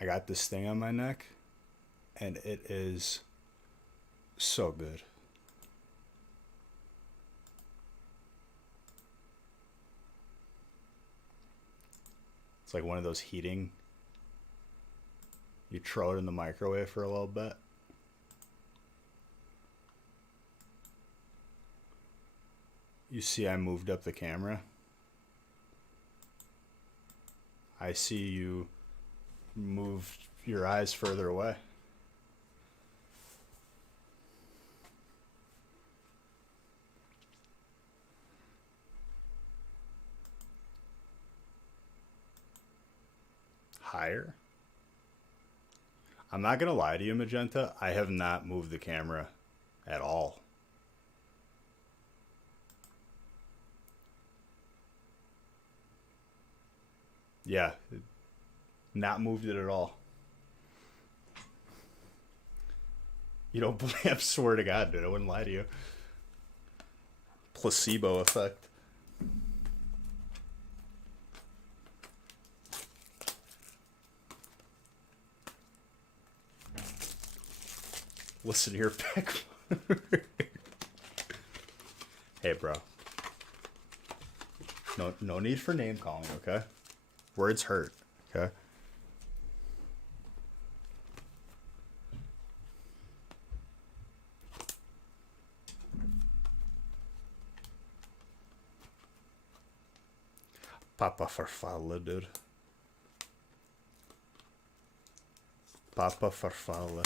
I got this thing on my neck, and it is so good. It's like one of those heating. You throw it in the microwave for a little bit. You see I moved up the camera. I see you moved your eyes further away. Higher? I'm not going to lie to you, Magenta. I have not moved the camera at all. Yeah, not moved it at all. You don't believe? I swear to God, dude, I wouldn't lie to you. Placebo effect. Listen here, Peck. Hey, bro. No need for name calling, okay? Words hurt, okay? Papa farfalla, dude. Papa farfalla.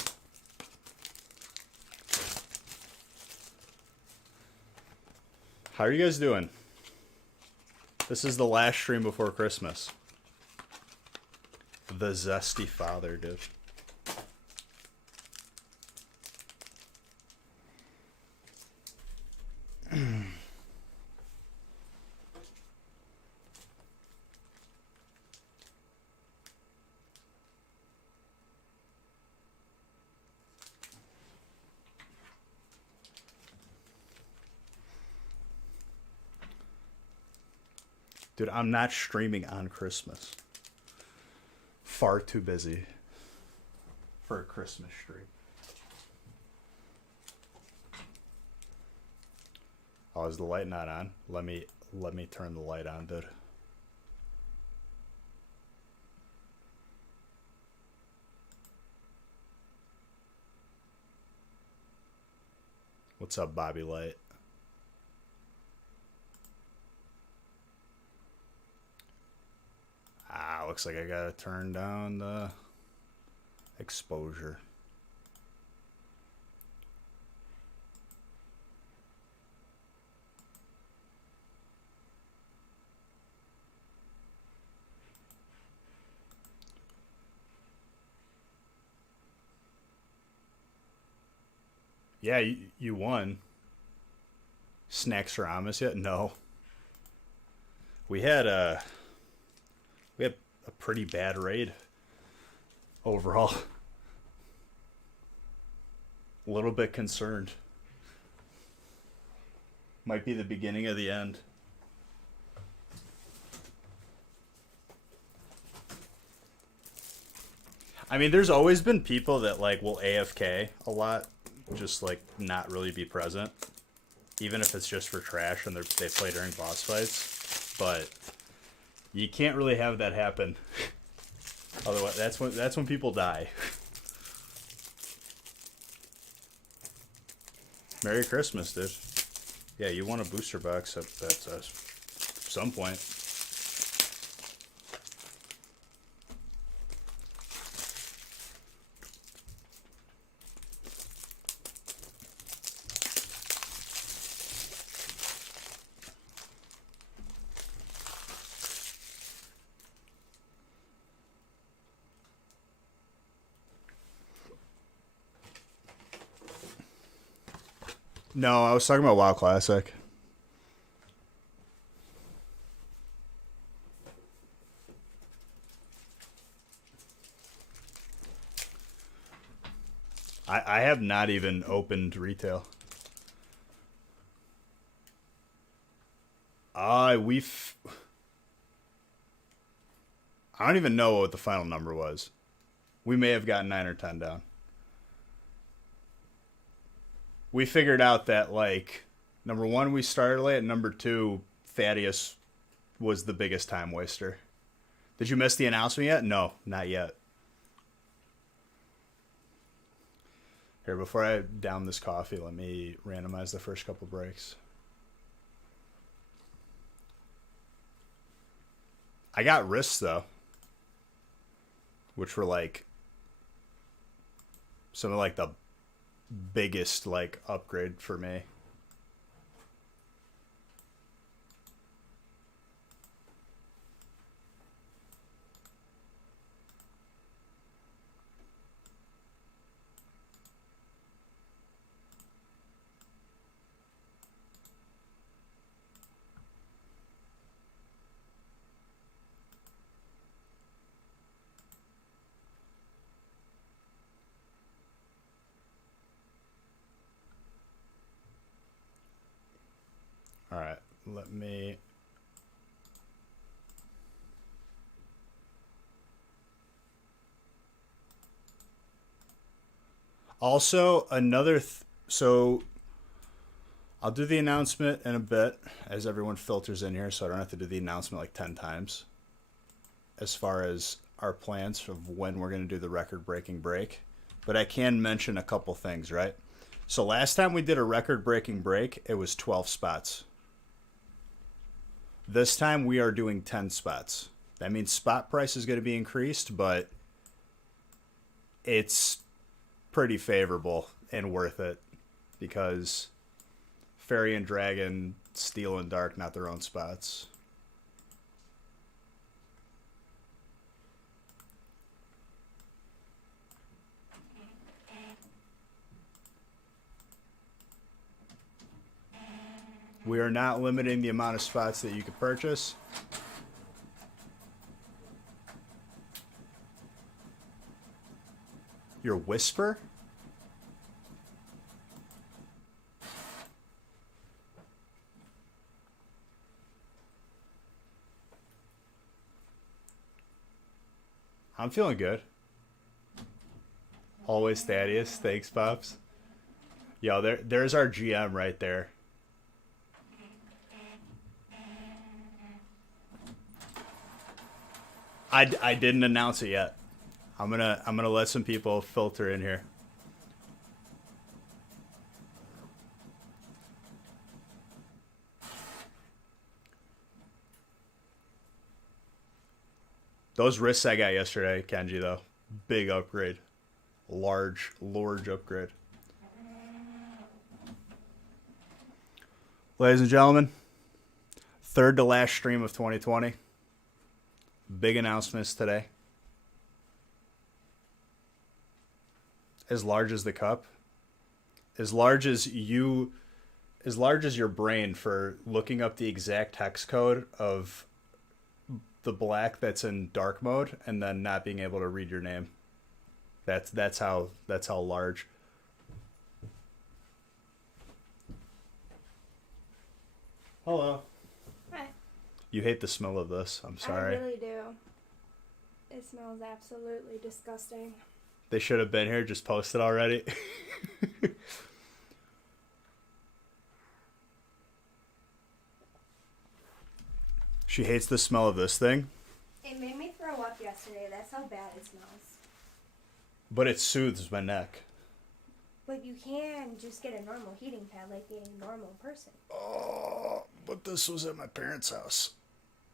How are you guys doing? This is the last stream before Christmas. The zesty father, dude. Dude, I'm not streaming on Christmas. Far too busy for a Christmas stream. Oh, is the light not on? Let me turn the light on, dude. What's up, Bobby Light? Looks like I gotta turn down the exposure. Yeah, you won. Snacks for Amos yet? No. We had a pretty bad raid overall. A little bit concerned. Might be the beginning of the end. I mean, there's always been people that like will AFK a lot, just like not really be present, even if it's just for trash and they play during boss fights. But you can't really have that happen. Otherwise, that's when people die. Merry Christmas, dude. Yeah, you want a booster box at some point. No, I was talking about WoW Classic. I have not even opened retail. I don't even know what the final number was. We may have gotten 9 or 10 down. We figured out that, like, number one, we started late, and number two, Thaddeus was the biggest time waster. Did you miss the announcement yet? No, not yet. Here, before I down this coffee, let me randomize the first couple breaks. I got wrists, though, which were, like, some of, like, the biggest, like, upgrade for me. All right, let me... Also, so I'll do the announcement in a bit as everyone filters in here, so I don't have to do the announcement like 10 times as far as our plans of when we're going to do the record-breaking break. But I can mention a couple things, right? So last time we did a record-breaking break, it was 12 spots. This time we are doing 10 spots. That means spot price is going to be increased, but it's pretty favorable and worth it because Fairy and Dragon, Steel and Dark, not their own spots. We are not limiting the amount of spots that you can purchase. Your Whisper? I'm feeling good. Always Thaddeus. Thanks, Pops. Yo, there's our GM right there. I didn't announce it yet. I'm gonna let some people filter in here. Those wrists I got yesterday, Kenji, though, big upgrade, large upgrade. Ladies and gentlemen, third to last stream of 2020. Big announcements today. As large as the cup. As large as your brain for looking up the exact hex code of the black that's in dark mode and then not being able to read your name. That's how large. Hello. Hi. You hate the smell of this. I'm sorry. I really do. It smells absolutely disgusting. They should have been here, just posted already. She hates the smell of this thing. It made me throw up yesterday. That's how bad it smells. But it soothes my neck. But you can just get a normal heating pad like a normal person. Oh, but this was at my parents' house.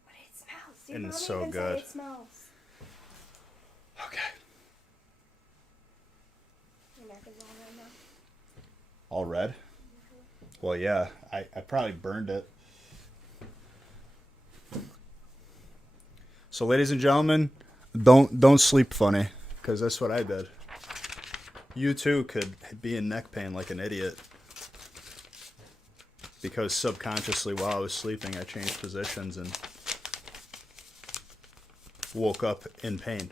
But it smells. Dude, And Mommy it's so even good. said it smells. Okay. Your neck is all red now. All red? Well, yeah. I probably burned it. So, ladies and gentlemen, don't sleep funny, because that's what I did. You too could be in neck pain like an idiot. Because subconsciously while I was sleeping, I changed positions and woke up in pain.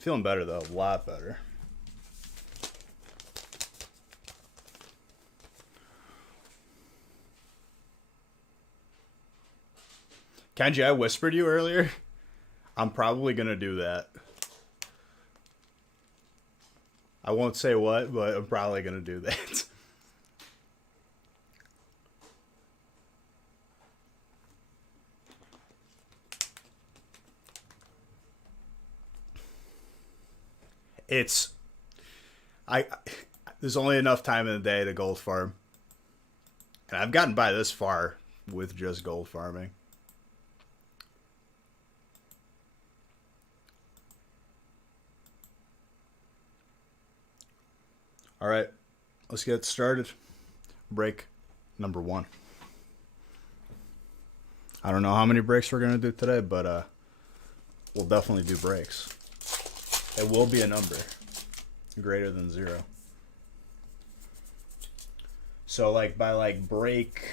Feeling better though, a lot better. Kenji, I whispered you earlier. I'm probably going to do that. I won't say what, but I'm probably going to do that. It's I there's only enough time in the day to gold farm. And I've gotten by this far with just gold farming. All right, let's get started. Break number 1. I don't know how many breaks we're going to do today, but we'll definitely do breaks. It will be a number greater than 0. So like by like break,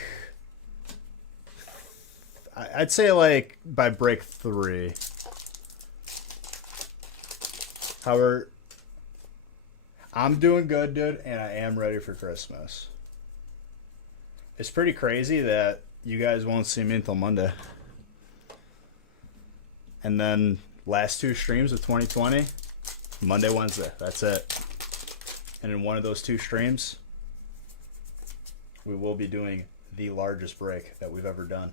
I'd say like by break 3. However, I'm doing good, dude, and I am ready for Christmas. It's pretty crazy that you guys won't see me until Monday. And then last 2 streams of 2020, Monday, Wednesday. That's it. And in one of those 2 streams, we will be doing the largest break that we've ever done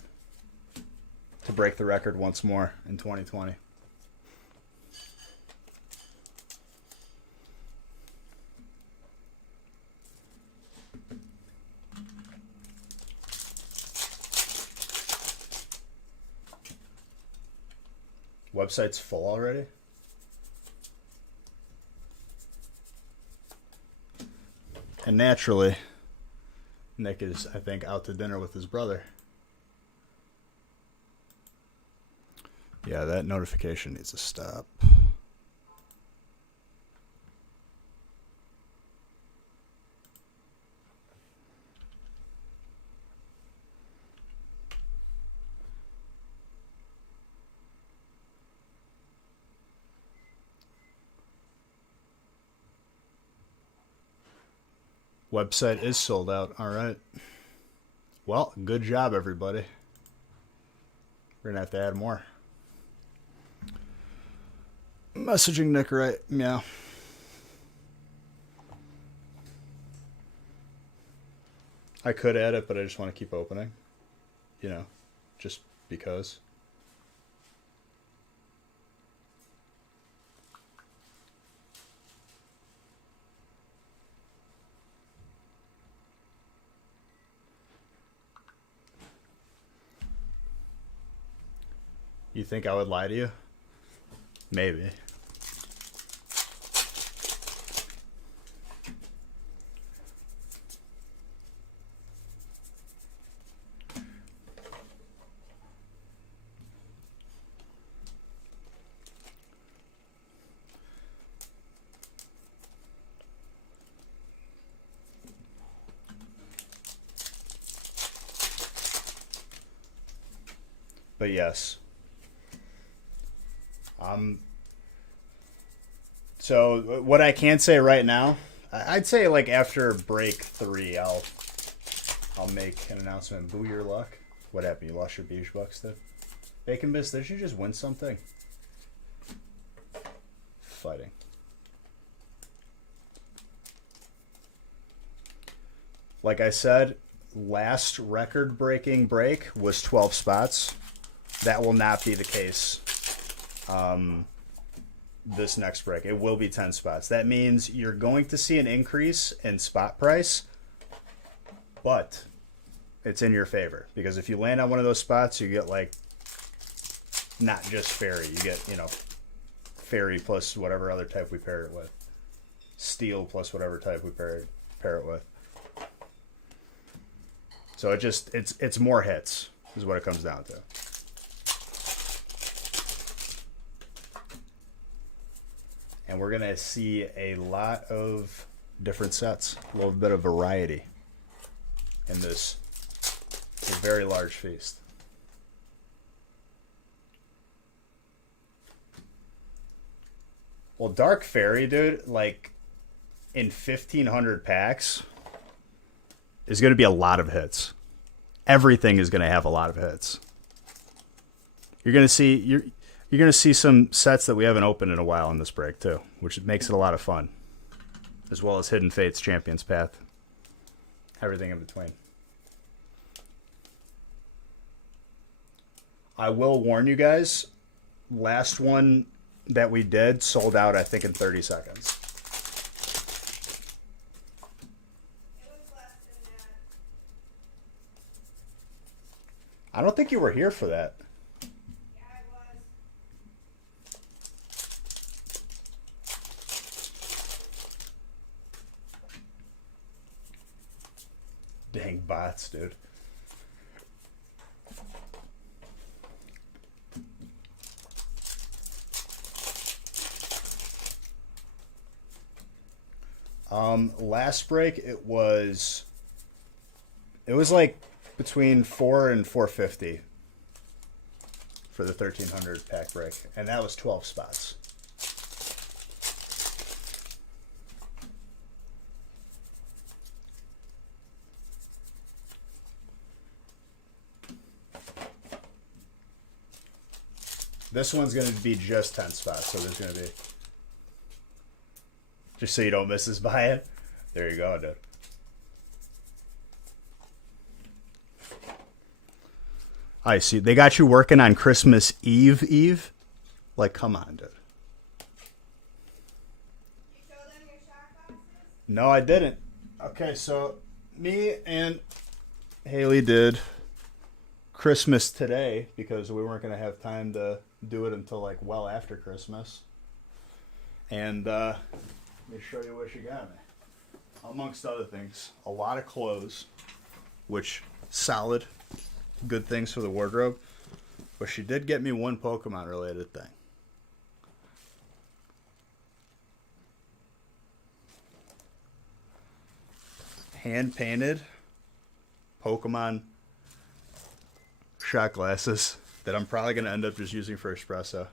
to break the record once more in 2020. Website's full already? And naturally, Nick is, I think, out to dinner with his brother. Yeah, that notification needs to stop. Website is sold out. All right. Well, good job, everybody. We're going to have to add more. Messaging Nick right. Yeah. I could add it, but I just want to keep opening. You know, just because. You think I would lie to you? Maybe. But yes. So what I can say right now, I'd say like after break 3, I'll make an announcement. Boo your luck. What happened? You lost your beige bucks, Steph? Bacon Bits, did you just win something? Fighting. Like I said, last record-breaking break was 12 spots. That will not be the case this next break. It will be 10 spots. That means you're going to see an increase in spot price, but it's in your favor. Because if you land on one of those spots, you get like, not just fairy. You get, you know, fairy plus whatever other type we pair it with. Steel plus whatever type we pair it with. So it's more hits is what it comes down to. And we're going to see a lot of different sets, a little bit of variety in this very large feast. Well, Dark Fairy, dude, like in 1,500 packs is going to be a lot of hits. Everything is going to have a lot of hits. You're going to see some sets that we haven't opened in a while in this break too, which makes it a lot of fun. as well as Hidden Fates, Champion's Path, everything in between. I will warn you guys, last one that we did sold out, I think, in 30 seconds. It was less than that. I don't think you were here for that. Yeah, I was. Dang bots, dude. Last break it was like between 4 and 450 for the 1300 pack break, and that was 12 spots. This one's going to be just 10 spots, so there's going to be... Just so you don't miss this buy-in. There you go, dude. I see. They got you working on Christmas Eve? Like, come on, dude. You show them your shot glasses? No, I didn't. Okay, so me and Haley did Christmas today because we weren't going to have time to do it until, like, well after Christmas. And, let me show you what she got me. Amongst other things, a lot of clothes, which solid, good things for the wardrobe. But she did get me one Pokemon related thing. Hand painted Pokemon shot glasses that I'm probably going to end up just using for espresso.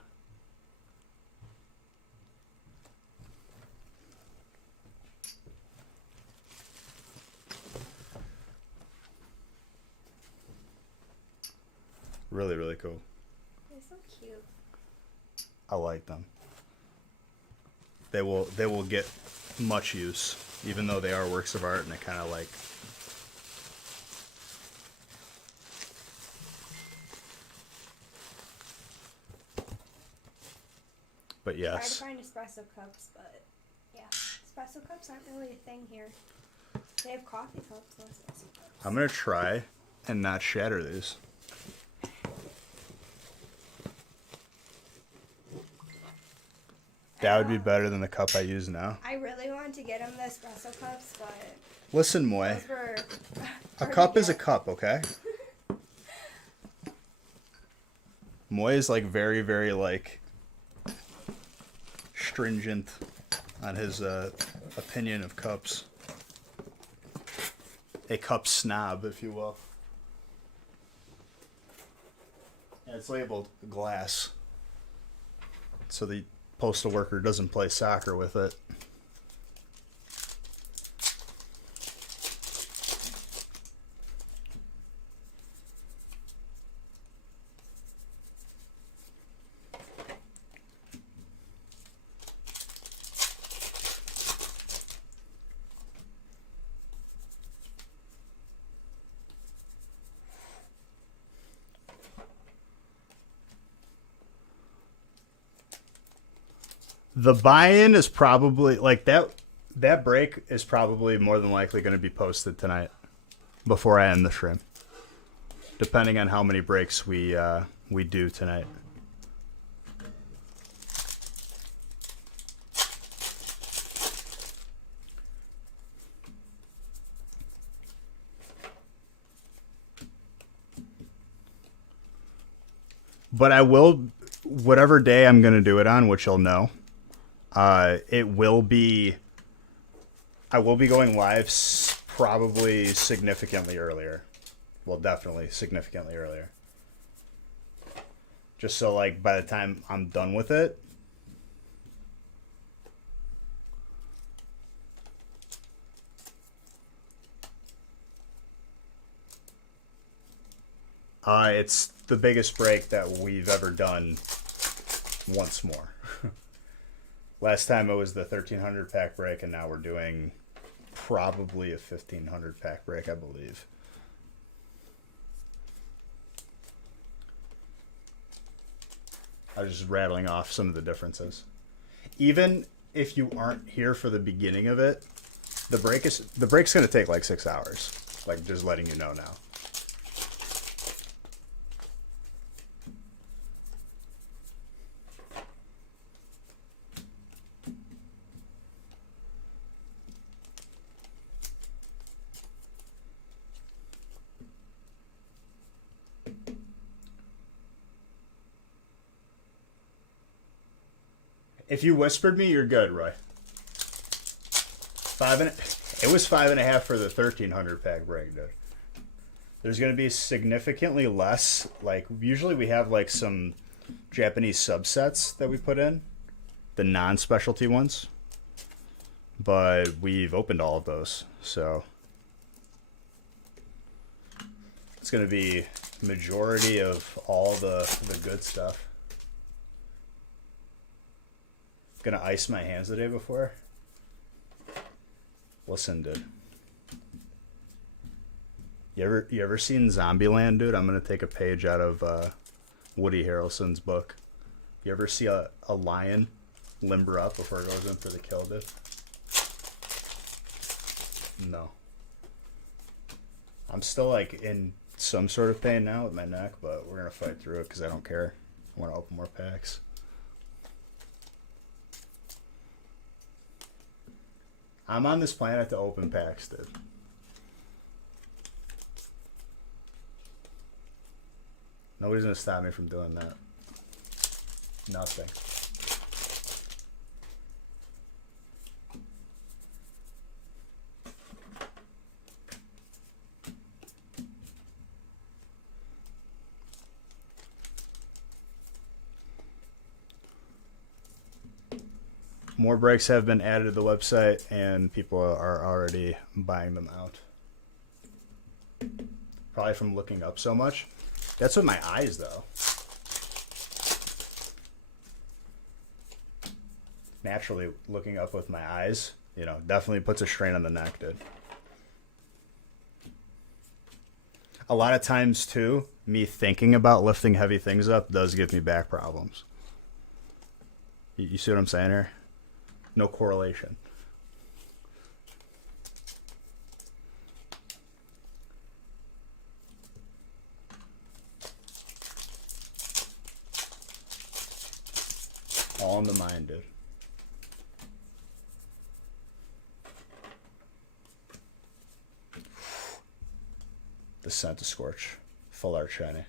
Really, really cool. They're so cute. I like them. They will get much use, even though they are works of art, and it kind of like... But yes. Try to find espresso cups, but yeah, espresso cups aren't really a thing here. They have coffee cups, no espresso cups. I'm going to try and not shatter these. That would be better than the cup I use now. I really want to get them the espresso cups, but Listen, Moy. those were A cup is a cup, okay? Moy is like very, very like stringent on his opinion of cups. A cup snob, if you will. And it's labeled glass, so the postal worker doesn't play soccer with it. The buy-in is probably like that break is probably more than likely going to be posted tonight before I end the stream, depending on how many breaks we do tonight. But I will, whatever day I'm going to do it on, which you'll know. It will be. I will be going live probably significantly earlier. Well, definitely significantly earlier. Just so, like, by the time I'm done with it, it's the biggest break that we've ever done once more. Last time it was the 1300 pack break, and now we're doing probably a 1500 pack break, I believe. I was just rattling off some of the differences. Even if you aren't here for the beginning of it, the break's going to take like 6 hours. Like, just letting you know now. If you whispered me, you're good, Roy. It was 5.5 for the 1300 pack break, dude. There's going to be significantly less. Like, usually we have like some Japanese subsets that we put in, the non-specialty ones, but we've opened all of those, so it's going to be majority of all the good stuff. Gonna ice my hands the day before. Listen, dude. You ever seen Zombieland, dude? I'm gonna take a page out of Woody Harrelson's book. You ever see a lion limber up before it goes in for the kill, dude? No. I'm still like in some sort of pain now with my neck, but we're gonna fight through it because I don't care. I want to open more packs. I'm on this planet to open packs, dude. Nobody's gonna stop me from doing that. Nothing. More breaks have been added to the website, and people are already buying them out. Probably from looking up so much. That's with my eyes, though. Naturally, looking up with my eyes, you know, definitely puts a strain on the neck, dude. A lot of times, too, me thinking about lifting heavy things up does give me back problems. You see what I'm saying here? No correlation. All in the mind, dude. The scent of Scorch. Full art shiny.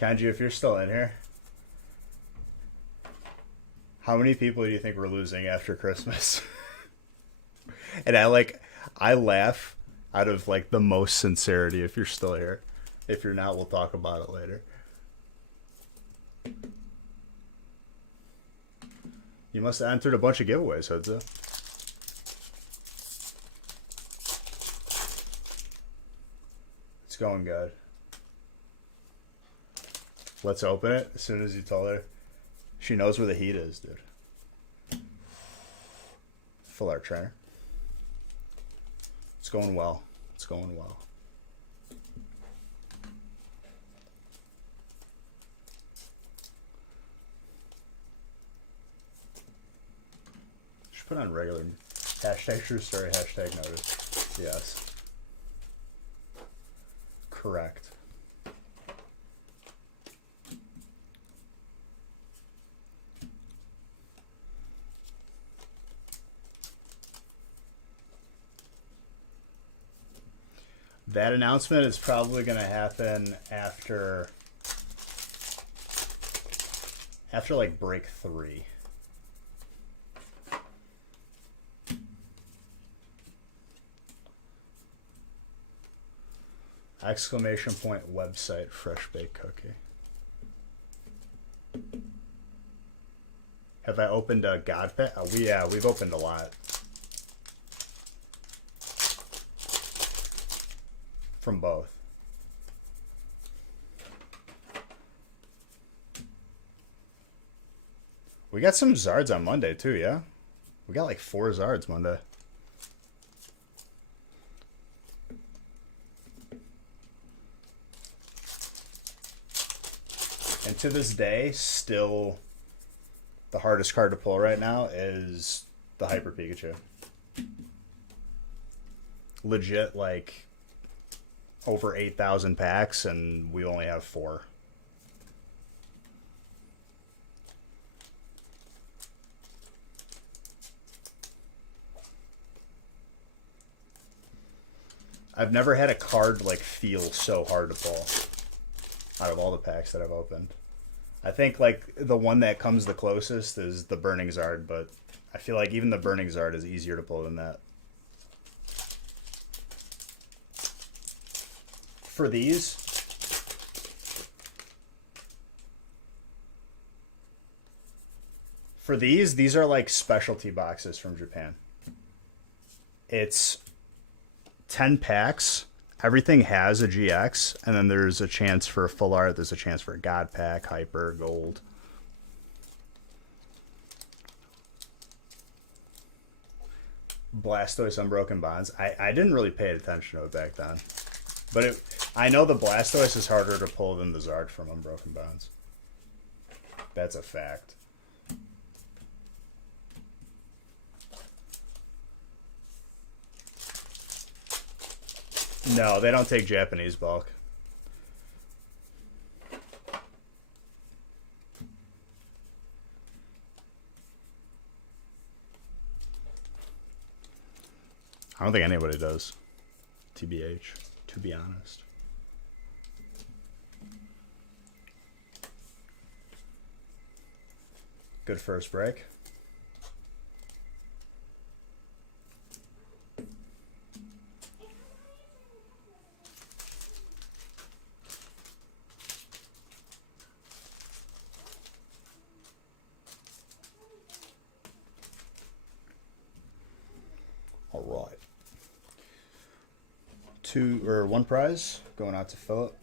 Kanji, if you're still in here, how many people do you think we're losing after Christmas? And I laugh out of like the most sincerity if you're still here. If you're not, we'll talk about it later. You must have entered a bunch of giveaways, Hudza. It's going good. Let's open it as soon as you told her. She knows where the heat is, dude. Full art trainer. It's going well. It's going well. Just put on regular. Hashtag true story, hashtag notice. Yes. Correct. That announcement is probably going to happen after like break 3. Exclamation point website fresh baked cookie. Have I opened a God Pack? We've opened a lot. From both. We got some Zards on Monday too, yeah? We got like 4 Zards Monday. And to this day, still the hardest card to pull right now is the Hyper Pikachu. Legit, like, over 8,000 packs, and we only have 4. I've never had a card, like, feel so hard to pull out of all the packs that I've opened. I think, like, the one that comes the closest is the Burning Zard, but I feel like even the Burning Zard is easier to pull than that. For these are like specialty boxes from Japan. It's 10 packs. Everything has a GX, and then there's a chance for a full art. There's a chance for a God Pack, Hyper, Gold. Blastoise Unbroken Bonds. I didn't really pay attention to it back then. But I know the Blastoise is harder to pull than the Zard from Unbroken Bonds. That's a fact. No, they don't take Japanese bulk. I don't think anybody does. TBH, to be honest. Good first break. All right. 1 prize going out to Philip.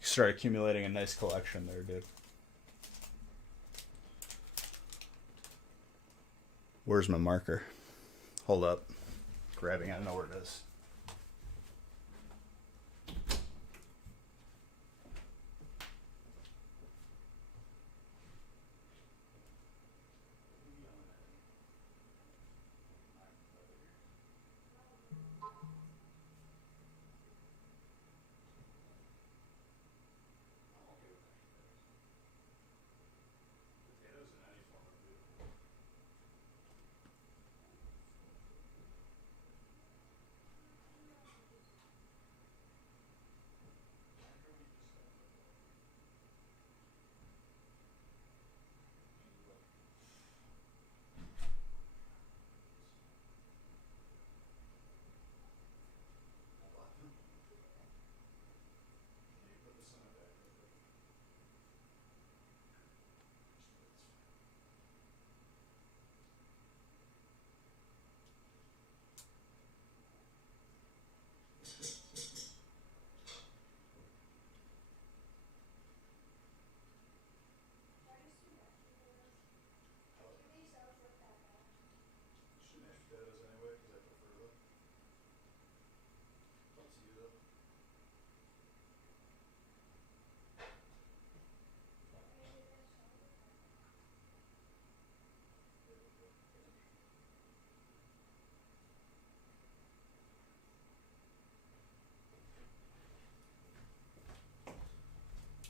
Start accumulating a nice collection there, dude. Where's my marker? Hold up. Grabbing, I don't know where it is.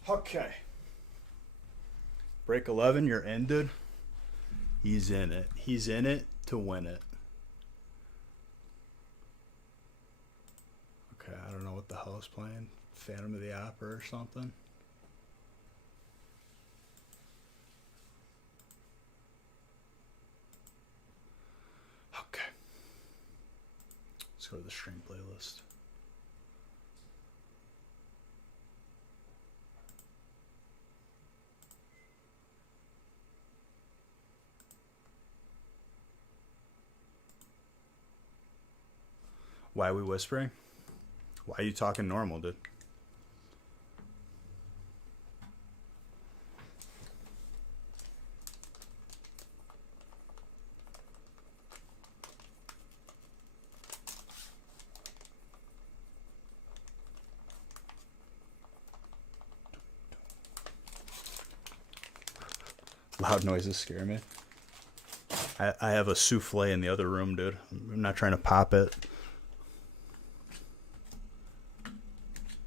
Okay. Break 11, you're in, dude. He's in it. He's in it to win it. Okay, I don't know what the hell is playing. Phantom of the Opera or something. Let's go to the stream playlist. Why are we whispering? Why are you talking normal, dude? Loud noises scare me. I have a souffle in the other room, dude. I'm not trying to pop it.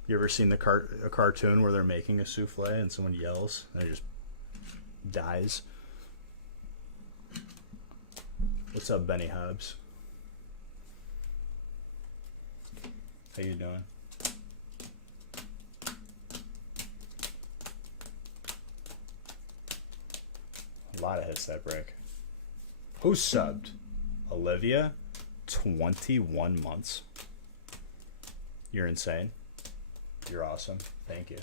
You ever seen a cartoon where they're making a souffle and someone yells and it just dies? What's up, Benny Hobbs? How you doing? A lot of hits that break. Who subbed? Olivia? 21 months. You're insane. You're awesome. Thank you.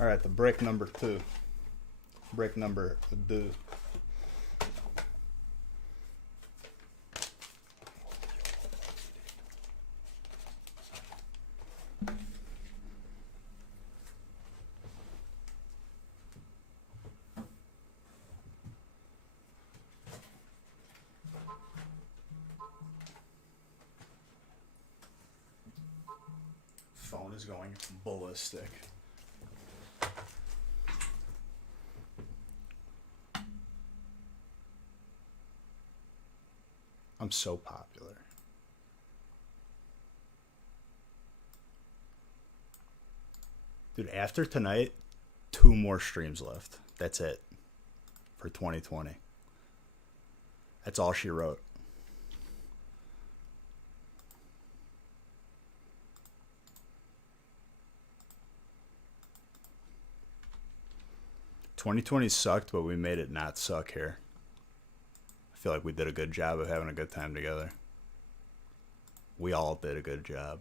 All right, the break number 2. Break number 2. Phone is going ballistic. I'm so popular. Dude, after tonight, 2 more streams left. That's it. For 2020. That's all she wrote. "2020 sucked, but we made it not suck here. I feel like we did a good job of having a good time together. We all did a good job."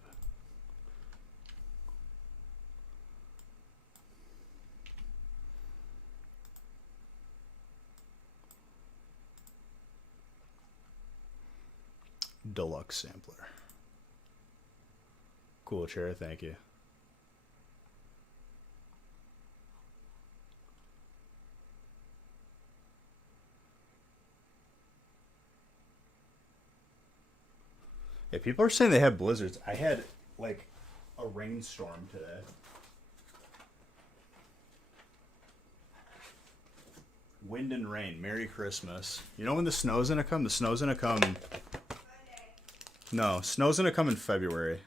Deluxe sampler. Cool chair, thank you. Yeah, people are saying they have blizzards. I had like a rainstorm today. Wind and rain. Merry Christmas. You know when the snow's gonna come? The snow's gonna come. Monday. No, snow's gonna come in February.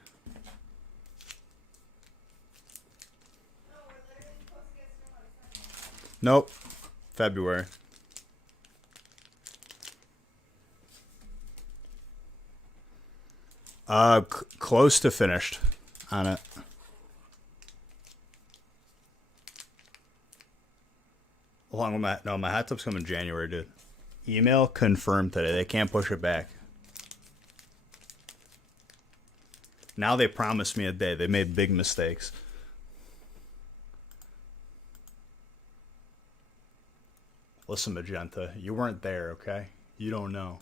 No, we're literally supposed to get snow on Sunday. Nope. February. Close to finished on it. Along with my hot tub's coming January, dude. Email confirmed today. They can't push it back. Now they promised me a day. They made big mistakes. Listen, Magenta, you weren't there, okay? You don't know.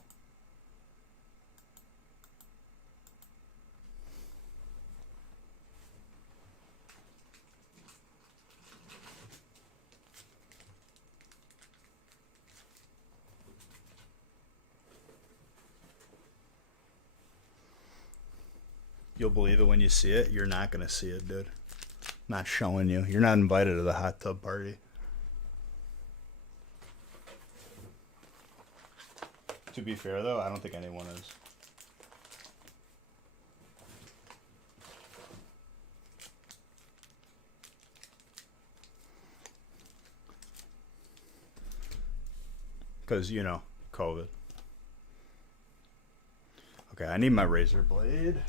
You'll believe it when you see it. You're not going to see it, dude. Not showing you. You're not invited to the hot tub party. To be fair, though, I don't think anyone is. because, COVID. Okay, I need my razor blade,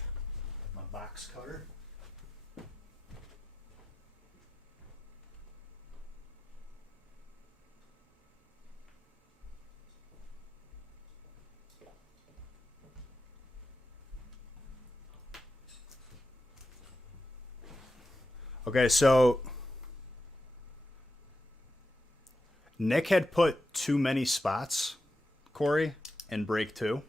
my box cutter. Okay, so Nick had put too many spots, Corey, in break 2.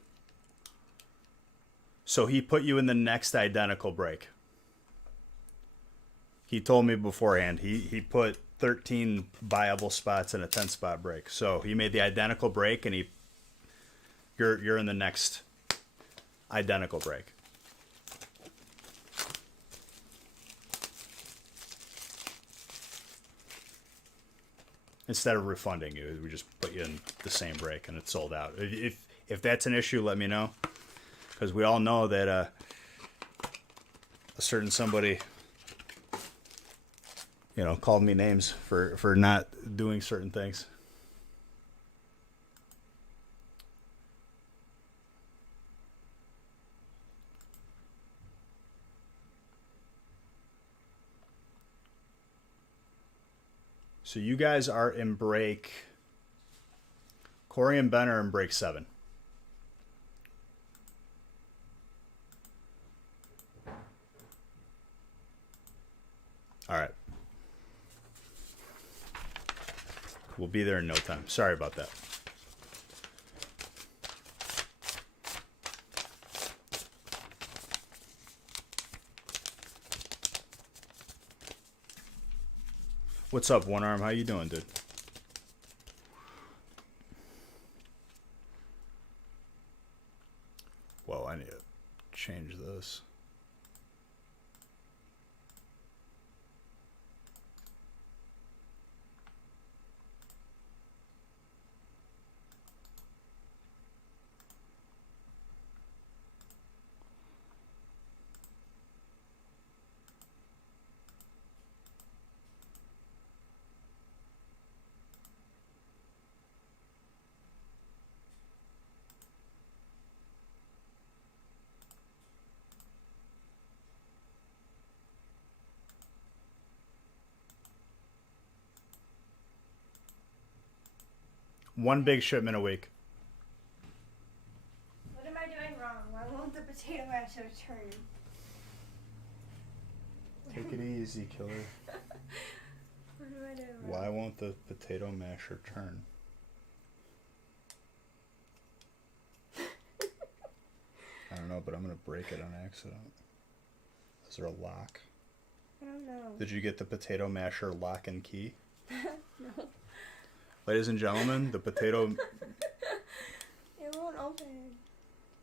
So he put you in the next identical break. He told me beforehand. He put 13 viable spots in a 10 spot break. So he made the identical break, and you're in the next identical break. Instead of refunding you, we just put you in the same break and it's sold out. If that's an issue, let me know, because we all know that a certain somebody, called me names for not doing certain things. So you guys are in break. Corey and Ben are in break 7. All right. We'll be there in no time. Sorry about that. What's up, One Arm? How you doing, dude? Well, I need to change this. One big shipment a week. What am I doing wrong? Why won't the potato masher turn? Take it easy, killer. What am I doing wrong? Why won't the potato masher turn? I don't know, but I'm going to break it on accident. Is there a lock? I don't know. Did you get the potato masher lock and key? No. Ladies and gentlemen, the potato... It won't open.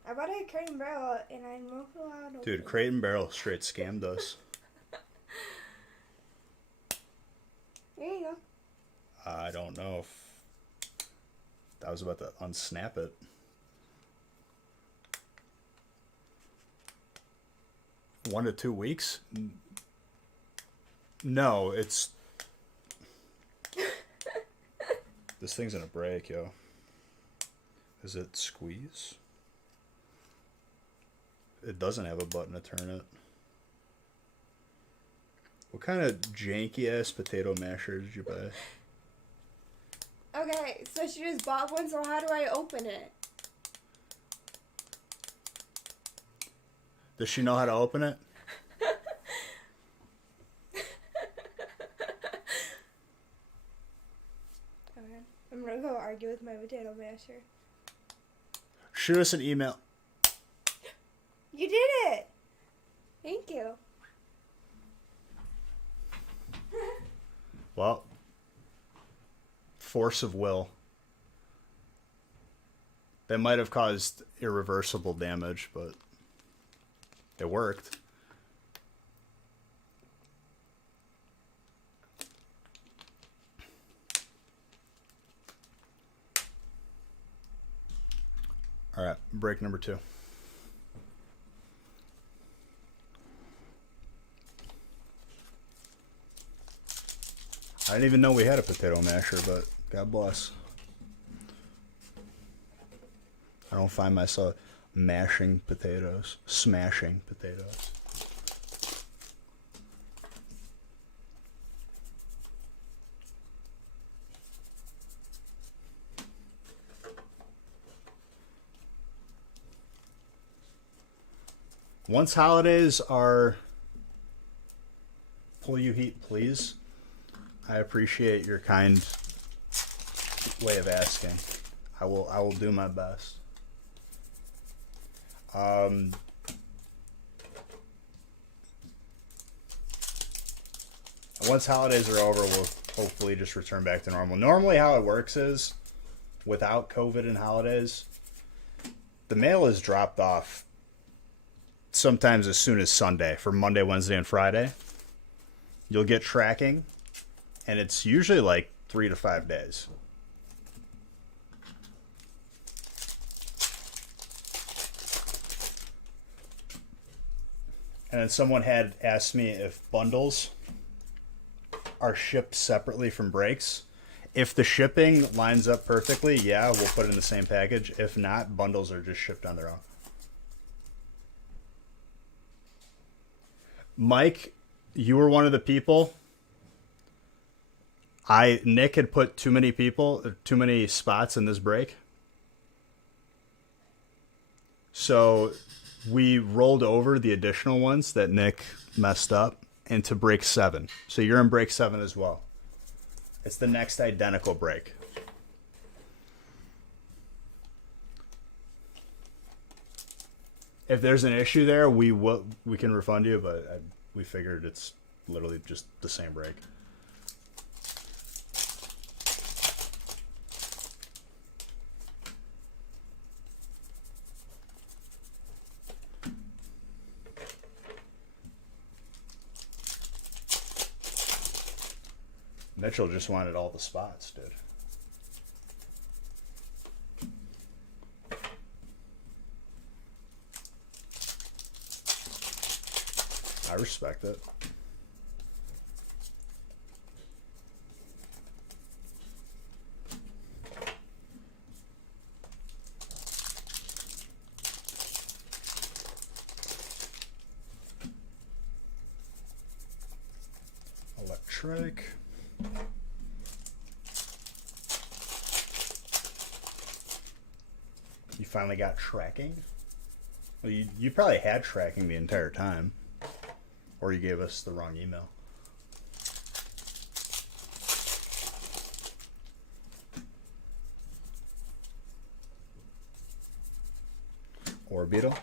I bought a Crate and Barrel and I'm not allowed to open. Dude, Crate and Barrel straight scammed us. There you go. I don't know if... I was about to unsnap it. One to 2 weeks? No, it's... This thing's gonna break, yo. Is it squeeze? It doesn't have a button to turn it. What kind of janky ass potato masher did you buy? Okay, so she just bought one, so how do I open it? Does she know how to open it? Okay. I'm gonna go argue with my potato masher. Shoot us an email. You did it! Thank you. Well, force of will. That might have caused irreversible damage, but it worked. All right, break number 2. I didn't even know we had a potato masher, but God bless. don't find myself mashing potatoes, smashing potatoes. Once holidays are pull you heat, please. I appreciate your kind way of asking. I will do my best. Once holidays are over, we'll hopefully just return back to normal. Normally how it works is, without COVID and holidays, the mail is dropped off sometimes as soon as Sunday for Monday, Wednesday, and Friday. You'll get tracking, and it's usually like 3 to 5 days. And then someone had asked me if bundles are shipped separately from breaks. If the shipping lines up perfectly, yeah, we'll put it in the same package. If not, bundles are just shipped on their own. Mike, you were one of the people. Nick had put too many spots in this break. So we rolled over the additional ones that Nick messed up into break 7. So you're in break 7 as well. It's the next identical break. If there's an issue there, we can refund you, but we figured it's literally just the same break. Mitchell just wanted all the spots, dude. I respect it. Electric. You finally got tracking? Well, you probably had tracking the entire time. Or you gave us the wrong email. Orbital.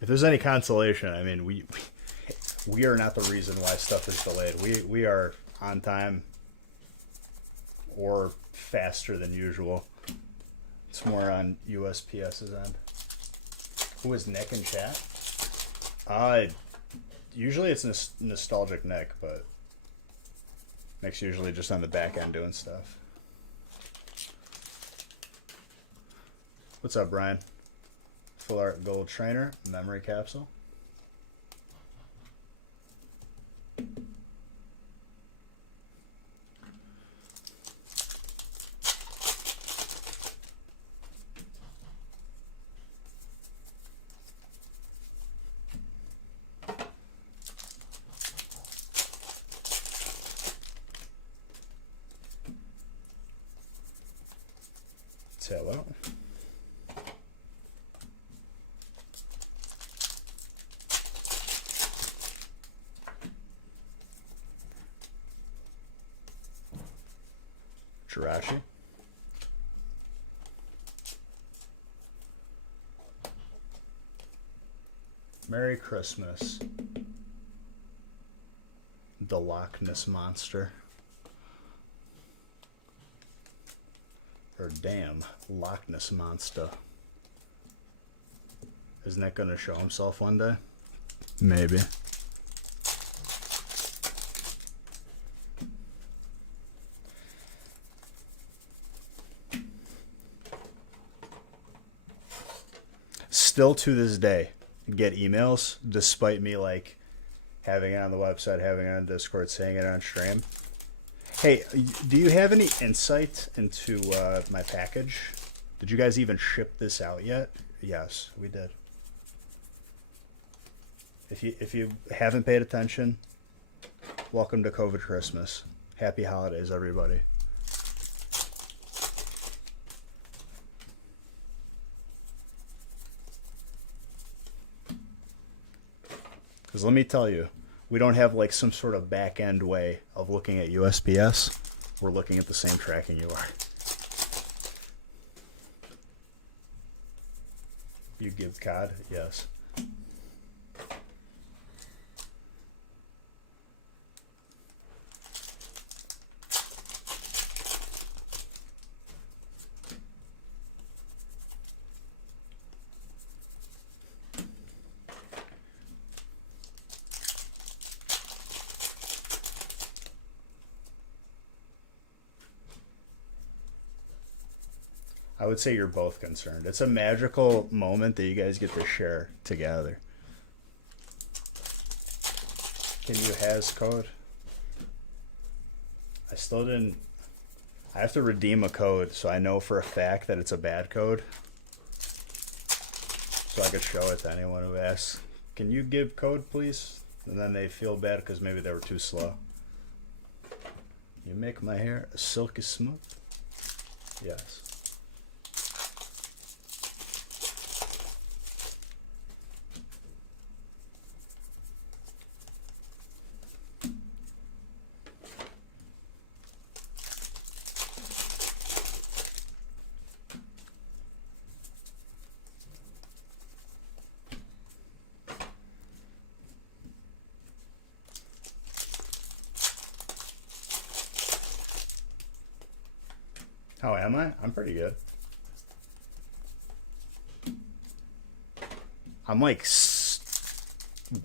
If there's any consolation, I mean, we are not the reason why stuff is delayed. We are on time or faster than usual. It's more on USPS's end. Who is Nick in chat? Usually it's nostalgic Nick, but Nick's usually just on the back end doing stuff. What's up, Brian? Full Art Gold Trainer, memory capsule. Hello. Jirachi. Merry Christmas. The Loch Ness Monster. Or damn, Loch Ness Monster. Isn't that going to show himself one day? Maybe. still to this day get emails, despite me like having it on the website, having it on Discord, saying it on stream. Hey, do you have any insight into my package? Did you guys even ship this out yet? Yes, we did. If you haven't paid attention, welcome to COVID Christmas. Happy holidays, everybody. Because let me tell you, we don't have like some sort of back end way of looking at USPS. We're looking at the same tracking you are. You give COD? Yes. I would say you're both concerned. It's a magical moment that you guys get to share together. Can you has code? I still didn't. I have to redeem a code so I know for a fact that it's a bad code. So I could show it to anyone who asks. Can you give code, please? And then they feel bad because maybe they were too slow. You make my hair silky smooth? Yes. How am I? I'm pretty good. I'm like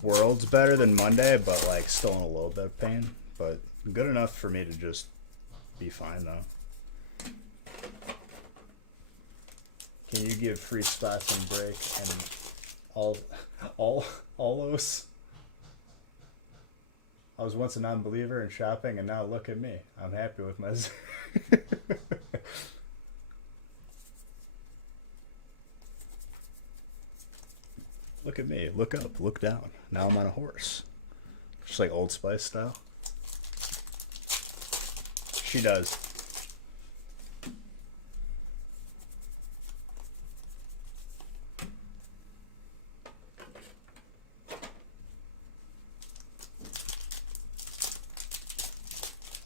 worlds better than Monday, but like still in a little bit of pain. But good enough for me to just be fine though. Can you give free spots and break and all those? I was once a non-believer in shopping, and now look at me. I'm happy with my. Look at me. Look up. Look down. Now I'm on a horse. Just like Old Spice style. She does.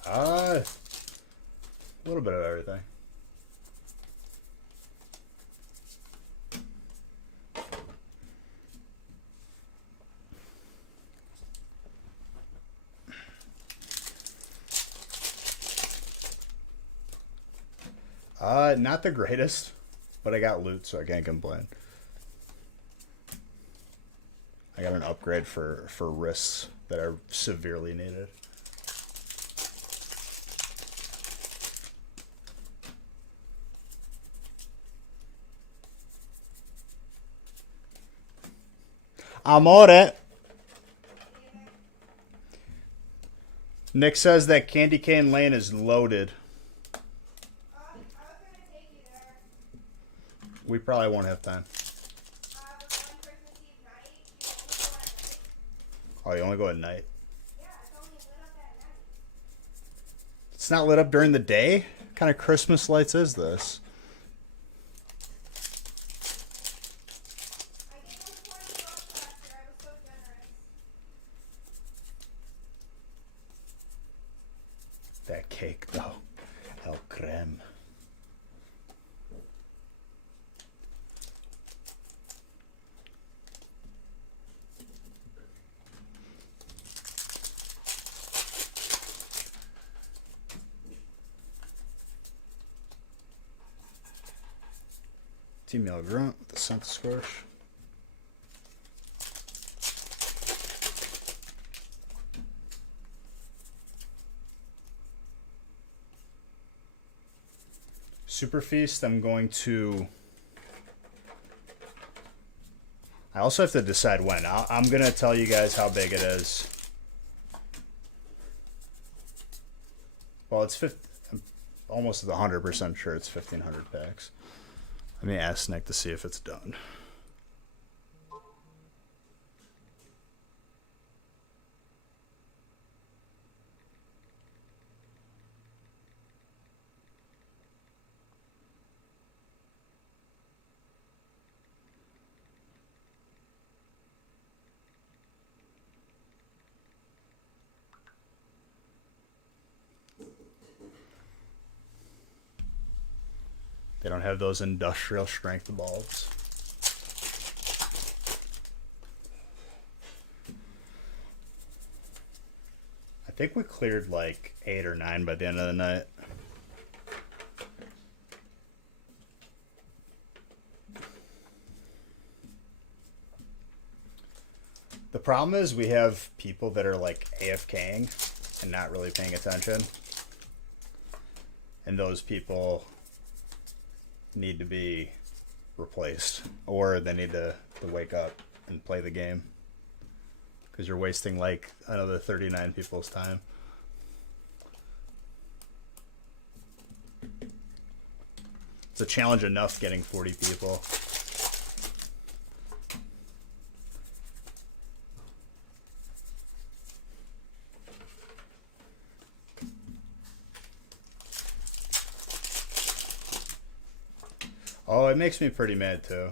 A little bit of everything. Not the greatest, but I got loot, so I can't complain. I got an upgrade for wrists that are severely needed. Amore. Nick says that Candy Cane Lane is loaded. We probably won't have time. Oh, you only go at night? Yeah, it's only lit up at night. It's not lit up during the day? What kind of Christmas lights is this? I gave him $20 last year. I was so generous. That cake, though. El creme. T-Mail Grunt with the Santa Scorch. Super Feast, I'm going to I also have to decide when. I'm going to tell you guys how big it is. Well, I'm almost 100% sure it's 1,500 packs. Let me ask Nick to see if it's done. They don't have those industrial strength bulbs. I think we cleared like 8 or 9 by the end of the night. The problem is we have people that are like AFKing and not really paying attention. And those people need to be replaced, or they need to wake up and play the game, because you're wasting like another 39 people's time. It's a challenge enough getting 40 people. Oh, it makes me pretty mad too.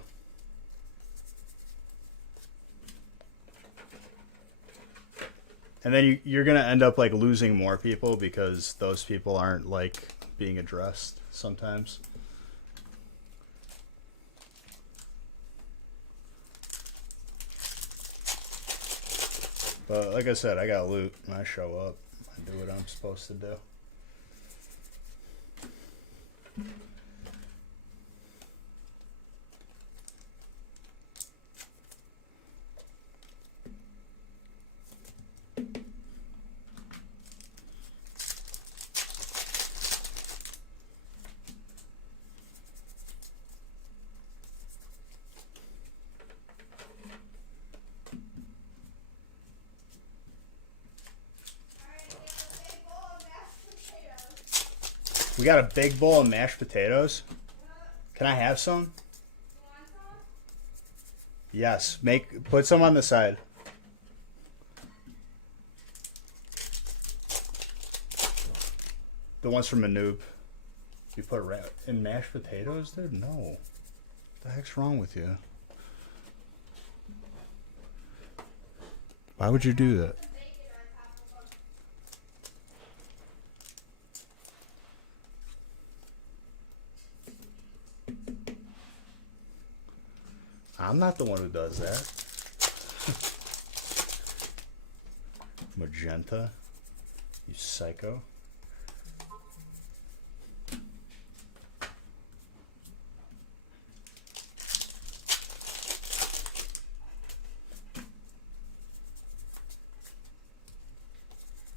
And then you're going to end up like losing more people because those people aren't like being addressed sometimes. But like I said, I got loot when I show up. I do what I'm supposed to do. We got a big bowl of mashed potatoes. Can I have some? Yes. Put some on the side. The ones from a noob. You put in mashed potatoes, dude? No. What the heck's wrong with you? Why would you do that? I'm not the one who does that. Magenta. You psycho.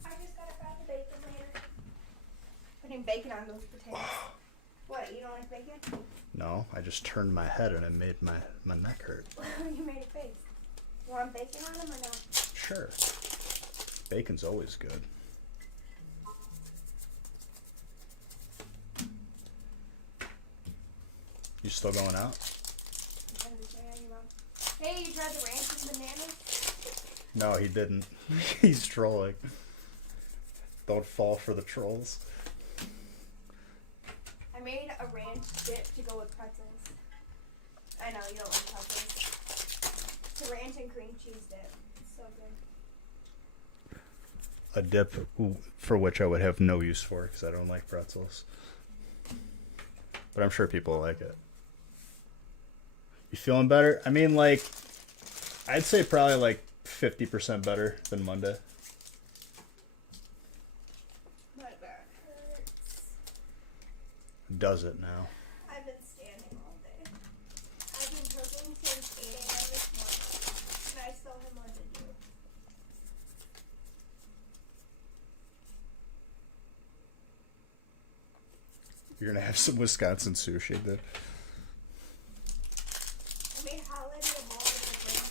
I just got a pack of bacon later. Putting bacon on those potatoes. What, you don't like bacon? No, I just turned my head and it made my neck hurt. You made a face. You want bacon on them or no? Sure. Bacon's always good. You still going out? Hey, you tried the ranch and bananas? No, he didn't. He's trolling. Don't fall for the trolls. I made a ranch dip to go with pretzels. I know, you don't like pretzels. It's a ranch and cream cheese dip. It's so good. A dip for which I would have no use for because I don't like pretzels. But I'm sure people like it. You feeling better? I mean, like, I'd say probably like 50% better than Monday. My back hurts. Does it now? I've been standing all day. I've been cooking since 8 a.m. this morning, and I still have more to do. You're gonna have some Wisconsin sushi, dude. I made holiday of all with ranch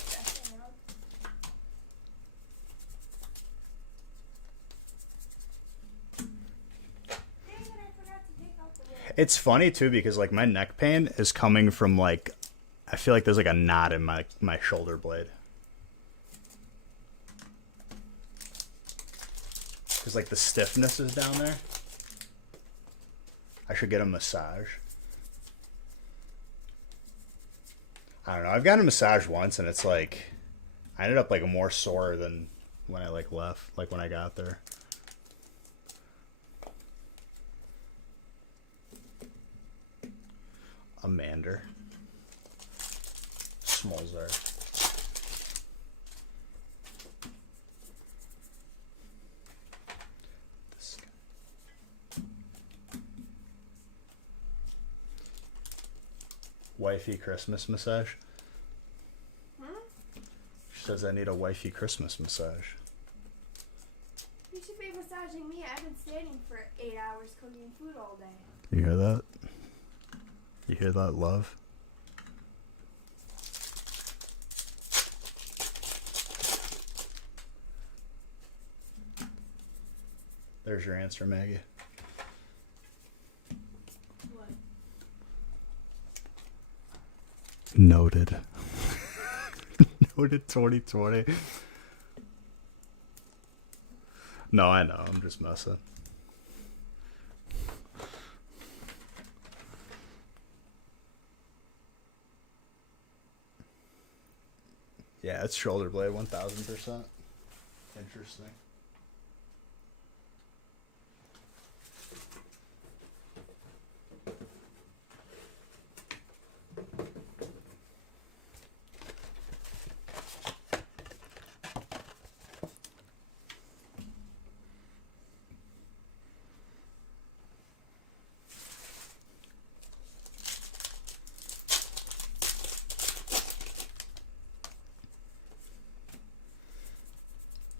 It's funny too because like my neck pain is coming from like I feel like there's like a knot in my shoulder blade. Cuz like the stiffness is down there. I should get a massage. I don't know. I've gotten a massage once and it's like I ended up like more sore than when I like left, like when I got there. Amander. Smolzar. This guy. Wifey Christmas massage. She says I need a wifey Christmas massage. You should be massaging me. I've been standing for 8 hours cooking food all day. You hear that? You hear that, love? There's your answer, Maggie. What? Noted. Noted 2020. No, I know. I'm just messing. Yeah, it's shoulder blade 1000%. Interesting.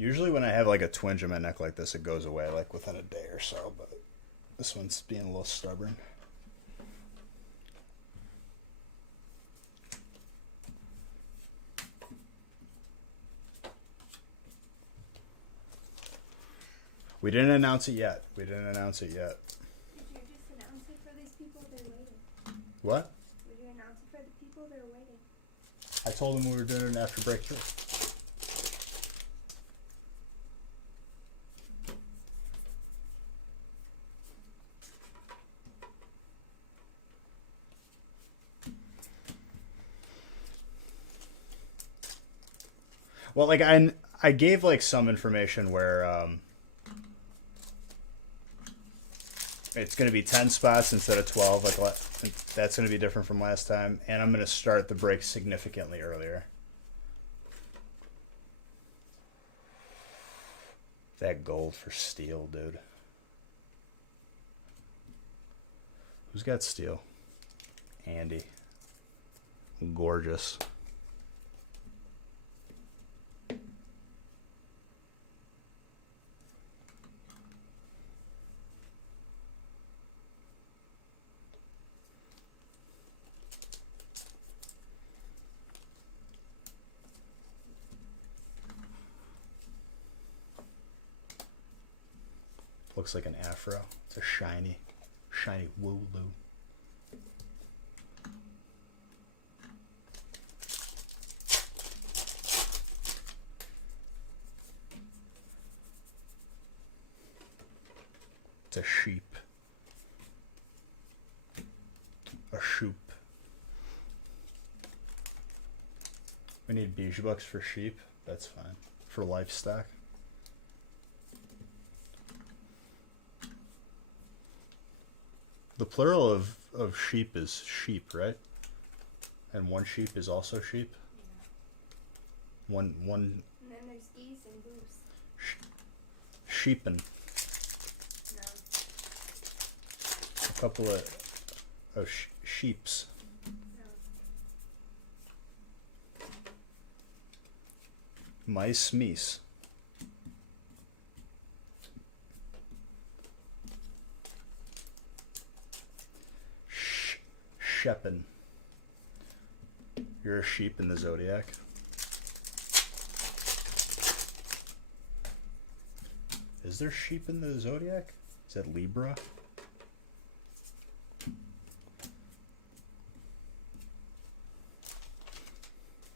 Usually when I have like a twinge in my neck like this, it goes away like within a day or so, but this one's being a little stubborn. We didn't announce it yet. Did you just announce it for these people? They're waiting. What? Did you announce it for the people? They're waiting. I told them we were doing it after break 3. Well, like I gave like some information where it's going to be 10 spots instead of 12. Like that's going to be different from last time, and I'm going to start the break significantly earlier. That gold for steel, dude. Who's got steel? Andy. Gorgeous. Looks like an afro. It's a shiny wooloo. It's a sheep. A shoop. We need bijou bucks for sheep. That's fine. For livestock. The plural of sheep is sheep, right? And one sheep is also sheep? Yeah. One And then there's geese and goose. Sheepin. No. A couple of sheeps. No. Mice, meese. Sheppin. You're a sheep in the zodiac. Is there sheep in the zodiac? Is that Libra?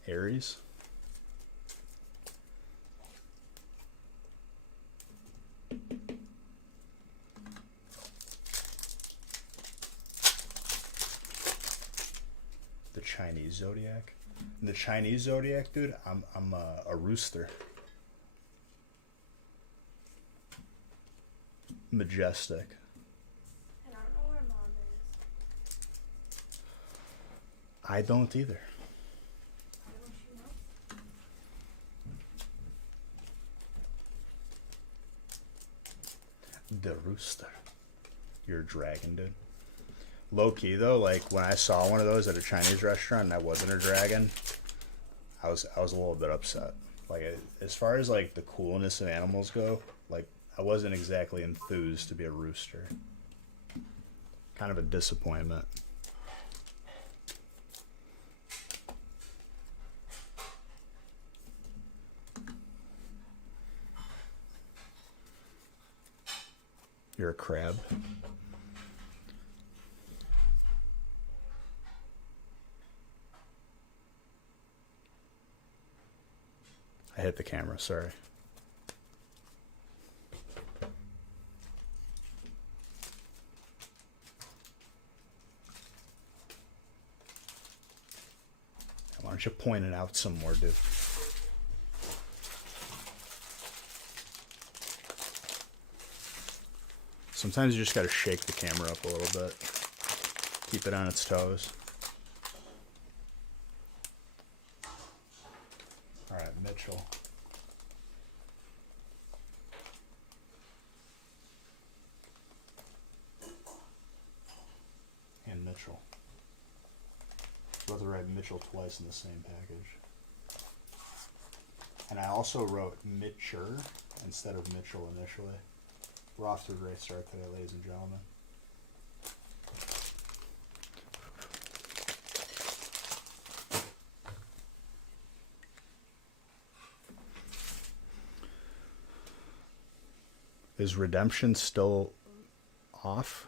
Aries. The Chinese zodiac. In the Chinese zodiac, dude, I'm a rooster. Majestic. And I don't know where mom is. I don't either. I wish you know. The rooster. You're a dragon, dude. Low key though, like when I saw one of those at a Chinese restaurant and I wasn't a dragon, I was a little bit upset. Like as far as like the coolness of animals go, like I wasn't exactly enthused to be a rooster. Kind of a disappointment. You're a crab. I hit the camera, sorry. Why don't you point it out some more, dude? Sometimes you just gotta shake the camera up a little bit. Keep it on its toes. Alright, Mitchell. And Mitchell. I'd rather write Mitchell twice in the same package. And I also wrote Mitcher instead of Mitchell initially. We're off to a great start today, ladies and gentlemen. Is redemption still off?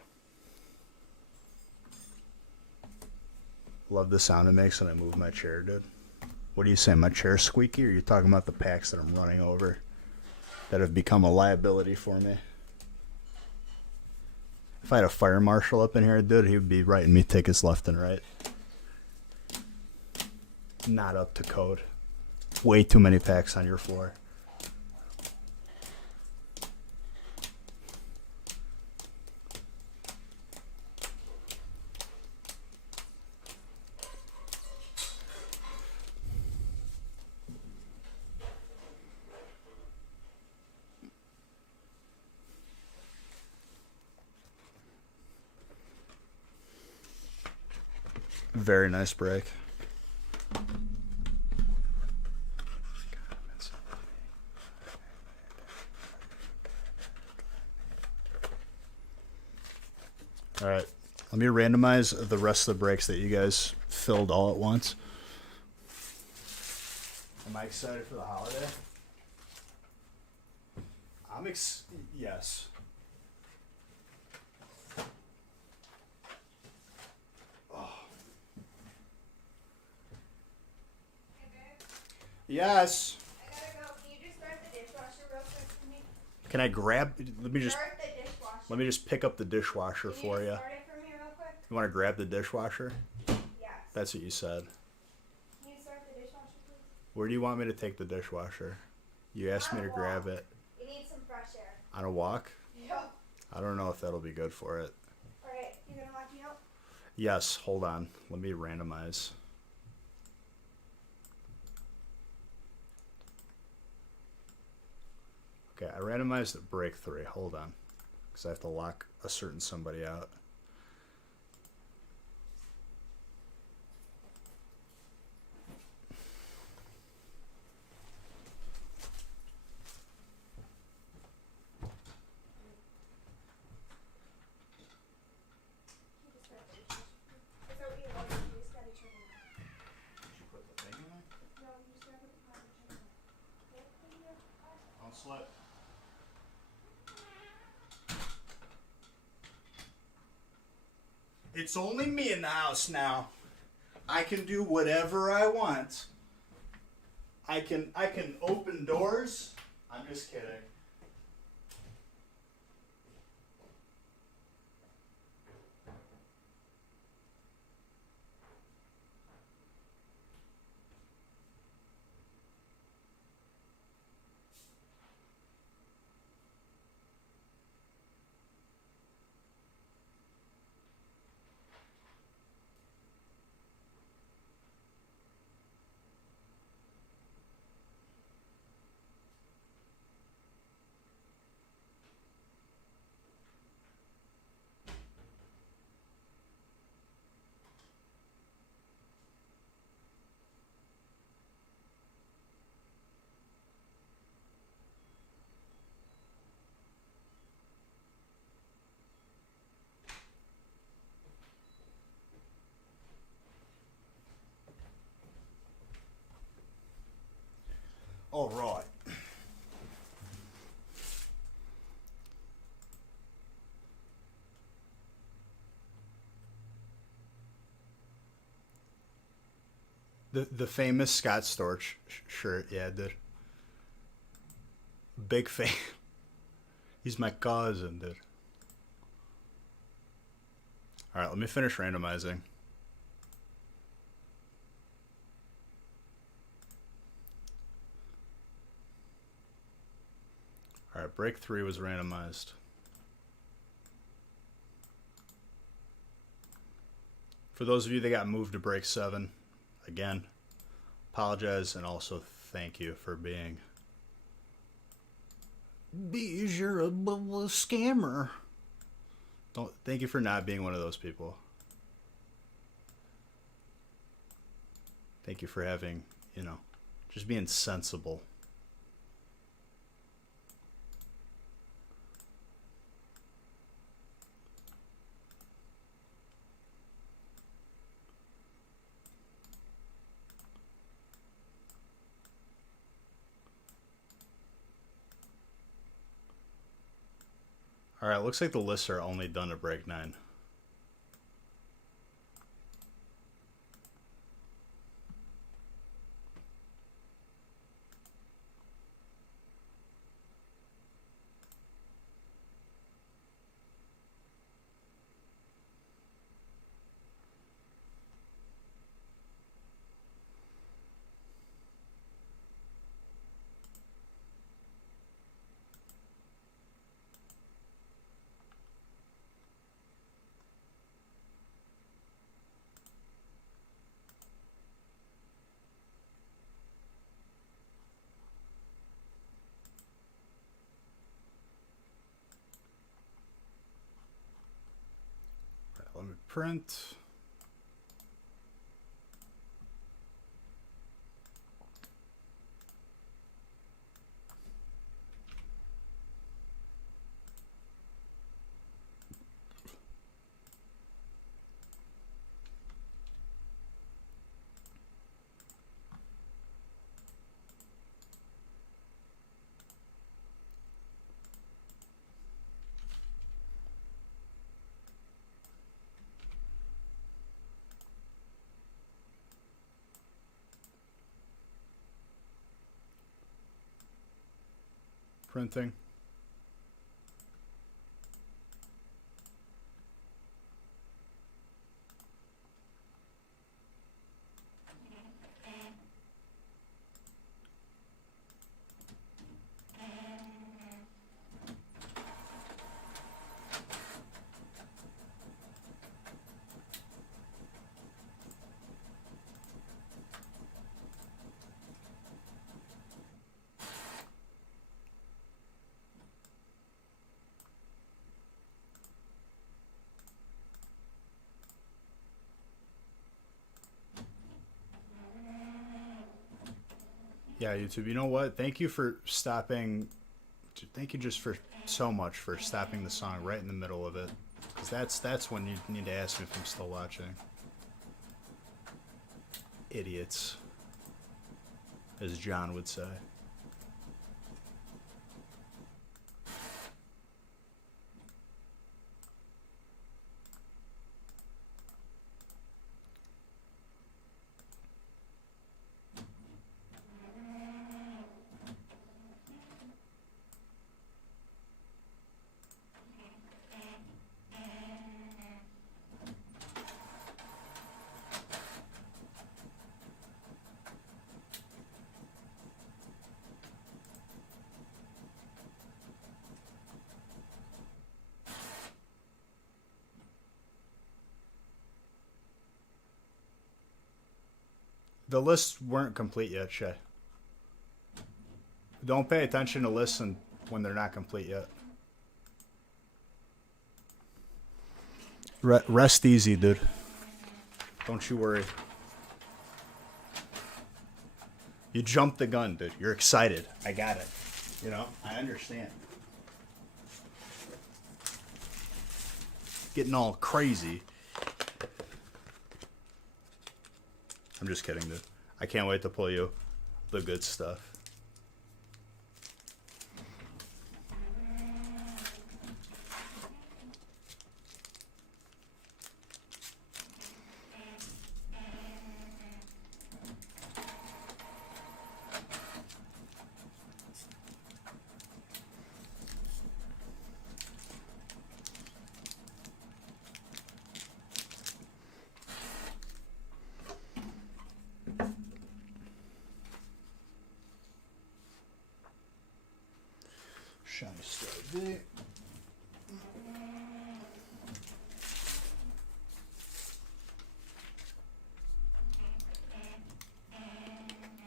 Love the sound it makes when I move my chair, dude. What do you say, my chair's squeaky, or are you talking about the packs that I'm running over that have become a liability for me? If I had a fire marshal up in here, dude, he would be writing me tickets left and right. Not up to code. Way too many packs on your floor. Very nice break. All right, let me randomize the rest of the breaks that you guys filled all at once. Am I excited for the holiday? Yes. Yes. I gotta go. Can you just start the dishwasher real quick for me? Can I grab? Let me just Start the dishwasher. let me just pick up the dishwasher for you. Start it for me real quick? You want to grab the dishwasher? Yes. That's what you said. Can you start the dishwasher, please? Where do you want me to take the dishwasher? You asked me to grab it. It needs some fresh air. On a walk? Yep. I don't know if that'll be good for it. Alright, you're gonna lock me out? Yes, hold on. Let me randomize. Okay, I randomized at break 3. Hold on. Because I have to lock a certain somebody out. You just start the dishwasher. Is that what you want? You just gotta turn it on. Did you put the thing in there? No, you just gotta put the pot and turn it on. Yep, there you go. Don't slip. It's only me in the house now. I can do whatever I want. I can open doors. I'm just kidding. All right. The famous Scott Storch shirt, yeah, dude. Big fan. He's my cousin, dude. All right, let me finish randomizing. All right, break 3 was randomized. For those of you that got moved to break 7, again, apologize and also thank you for being you're a scammer. Thank you for not being one of those people. Thank you for having, just being sensible. All right, looks like the lists are only done to break 9. Let me print. Printing. Yeah, YouTube. You know what? Thank you for stopping. Thank you just for so much for stopping the song right in the middle of it. Because that's when you need to ask me if I'm still watching. Idiots. As John would say. The lists weren't complete yet, Shay. Don't pay attention to lists when they're not complete yet. Rest easy, dude. Don't you worry. You jumped the gun, dude. You're excited. I got it. You know, I understand. Getting all crazy. I'm just kidding, dude. I can't wait to pull you the good stuff. Shiny Star V.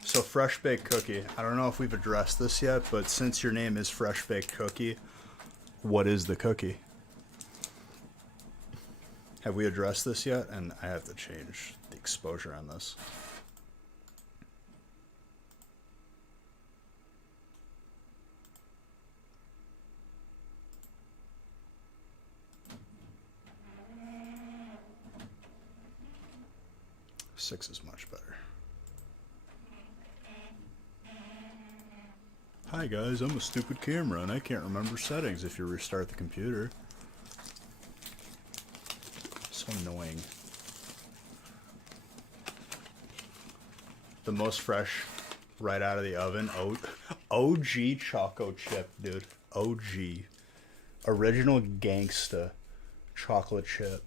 So Fresh Baked Cookie. I don't know if we've addressed this yet, but since your name is Fresh Baked Cookie, what is the cookie? Have we addressed this yet? And I have to change the exposure on this. Six is much better. Hi guys, I'm a stupid camera and I can't remember settings if you restart the computer. So annoying. The most fresh right out of the oven. OG Choco Chip, dude. OG. Original gangsta chocolate chip.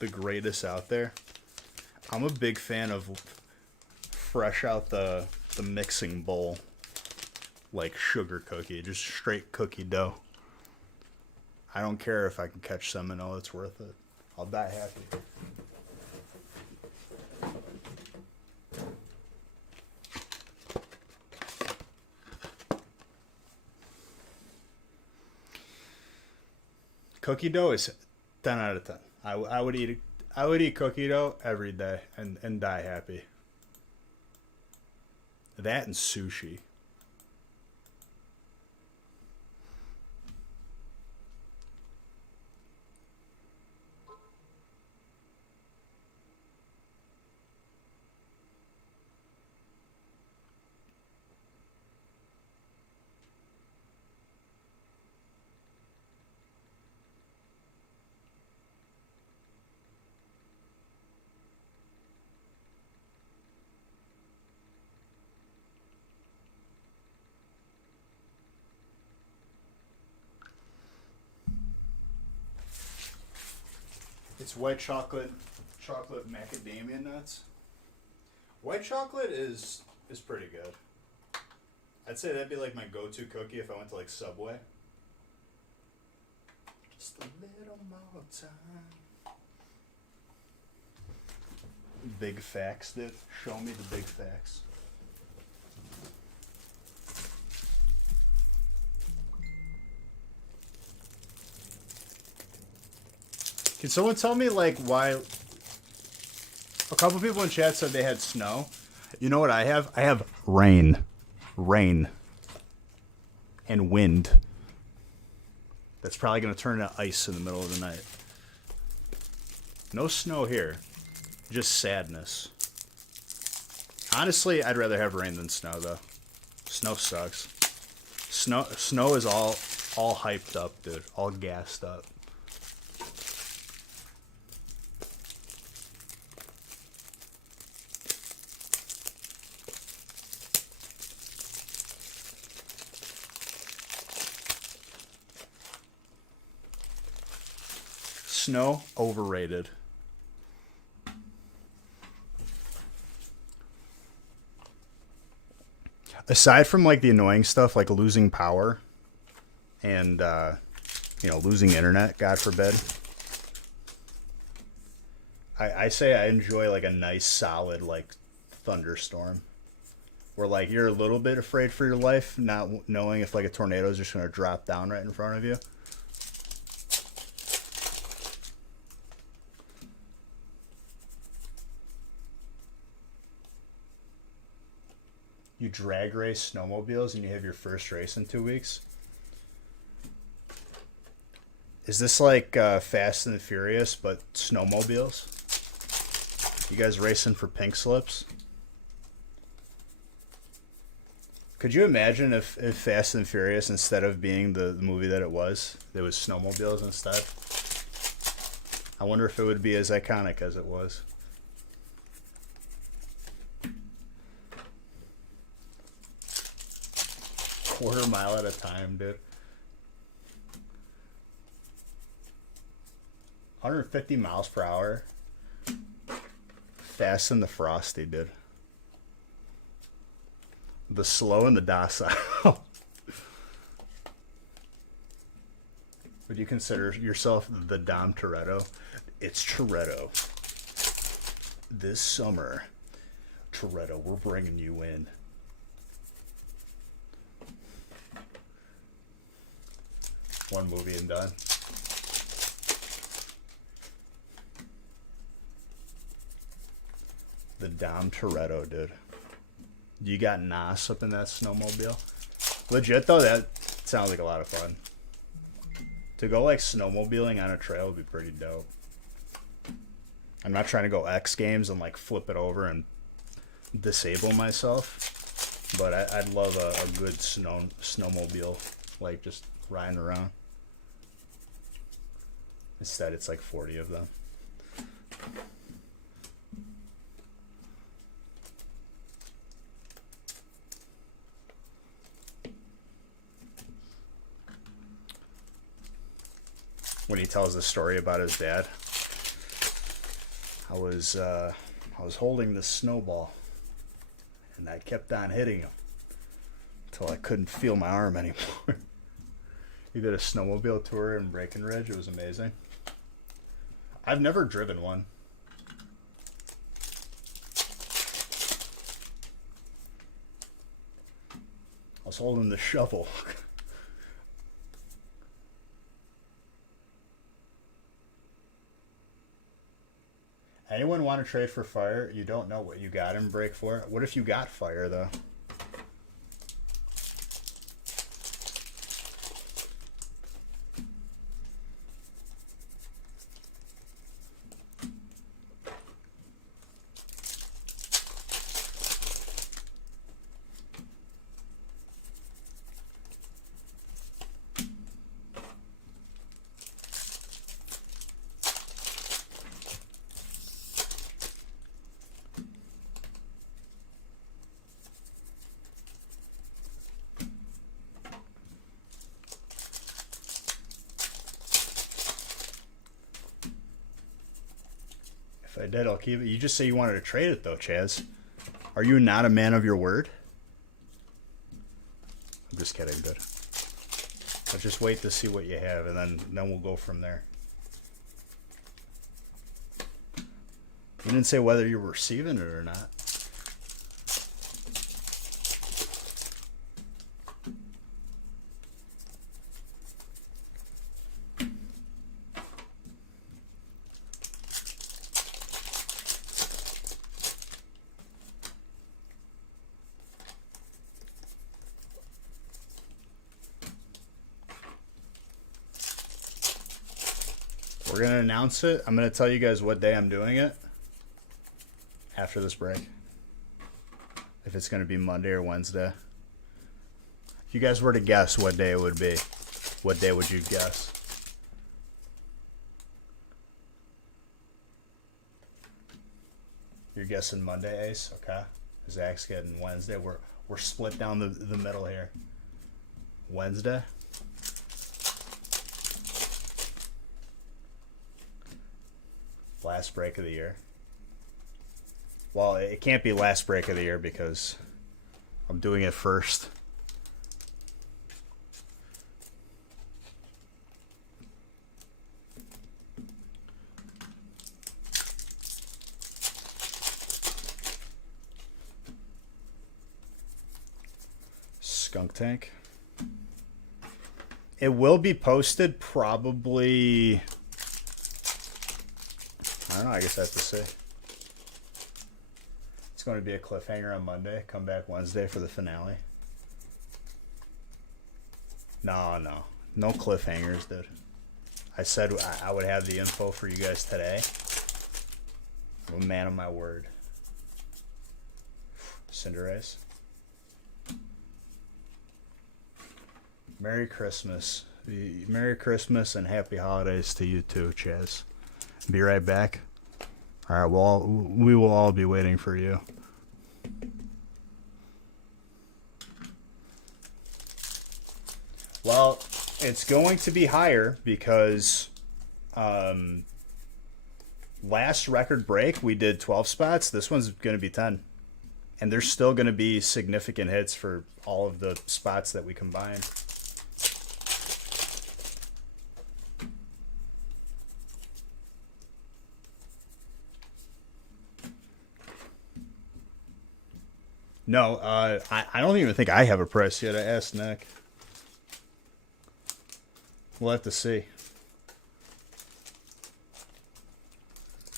The greatest out there. I'm a big fan of fresh out the mixing bowl, like sugar cookie, just straight cookie dough. I don't care if I can catch salmonella, it's worth it. I'll die happy. Cookie dough is 10 out of 10. I would eat cookie dough every day and die happy. That and sushi. It's white chocolate macadamia nuts. White chocolate is pretty good. I'd say that'd be like my go-to cookie if I went to like Subway. Just a little more time. Big facts, dude. Show me the big facts. Can someone tell me, like, why... A couple people in chat said they had snow. You know what I have? I have rain. Rain. And wind. That's probably going to turn to ice in the middle of the night. No snow here. Just sadness. Honestly, I'd rather have rain than snow, though. Snow sucks. Snow is all hyped up, dude. All gassed up. Snow, overrated. Aside from like the annoying stuff like losing power, and losing internet, God forbid. I say I enjoy like a nice solid like thunderstorm, where like you're a little bit afraid for your life, not knowing if like a tornado is just gonna drop down right in front of you. You drag race snowmobiles and you have your first race in 2 weeks. Is this like Fast and the Furious, but snowmobiles? You guys racing for pink slips? Could you imagine if Fast and Furious, instead of being the movie that it was snowmobiles instead? I wonder if it would be as iconic as it was. Quarter mile at a time, dude. 150 miles per hour. Fast and the Frosty, dude. The slow and the docile. Would you consider yourself the Dom Toretto? It's Toretto. This summer, Toretto, we're bringing you in. One movie and done. The Dom Toretto, dude. You got Nas up in that snowmobile? Legit though, that sounds like a lot of fun. To go like snowmobiling on a trail would be pretty dope. I'm not trying to go X Games and like flip it over and disable myself, but I'd love a good snowmobile, like just riding around. Instead, it's like 40 of them. When he tells the story about his dad, I was holding this snowball, and I kept on hitting him until I couldn't feel my arm anymore. He did a snowmobile tour in Breckenridge. It was amazing. I've never driven one. I was holding the shovel. Anyone want to trade for fire? You don't know what you got in break for. What if you got fire, though? If I did, I'll keep it. You just say you wanted to trade it, though, Chaz. Are you not a man of your word? I'm just kidding, dude. I'll just wait to see what you have, and then we'll go from there. You didn't say whether you were receiving it or not. We're going to announce it. I'm going to tell you guys what day I'm doing it after this break. If it's going to be Monday or Wednesday. If you guys were to guess what day it would be, what day would you guess? You're guessing Monday, Ace? Okay. Zach's getting Wednesday. We're split down the middle here. Wednesday? Last break of the year. Well, it can't be last break of the year because I'm doing it first. Skunk Tank. It will be posted probably... I don't know, I guess I have to see. It's going to be a cliffhanger on Monday. Come back Wednesday for the finale. No. No cliffhangers, dude. I said I would have the info for you guys today. I'm a man of my word. Cinderace. Merry Christmas. Merry Christmas and happy holidays to you too, Chaz. Be right back. All right, well, we will all be waiting for you. Well, it's going to be higher because last record break we did 12 spots. This one's going to be 10. And there's still going to be significant hits for all of the spots that we combined. No, I don't even think I have a price yet. I asked Nick. We'll have to see.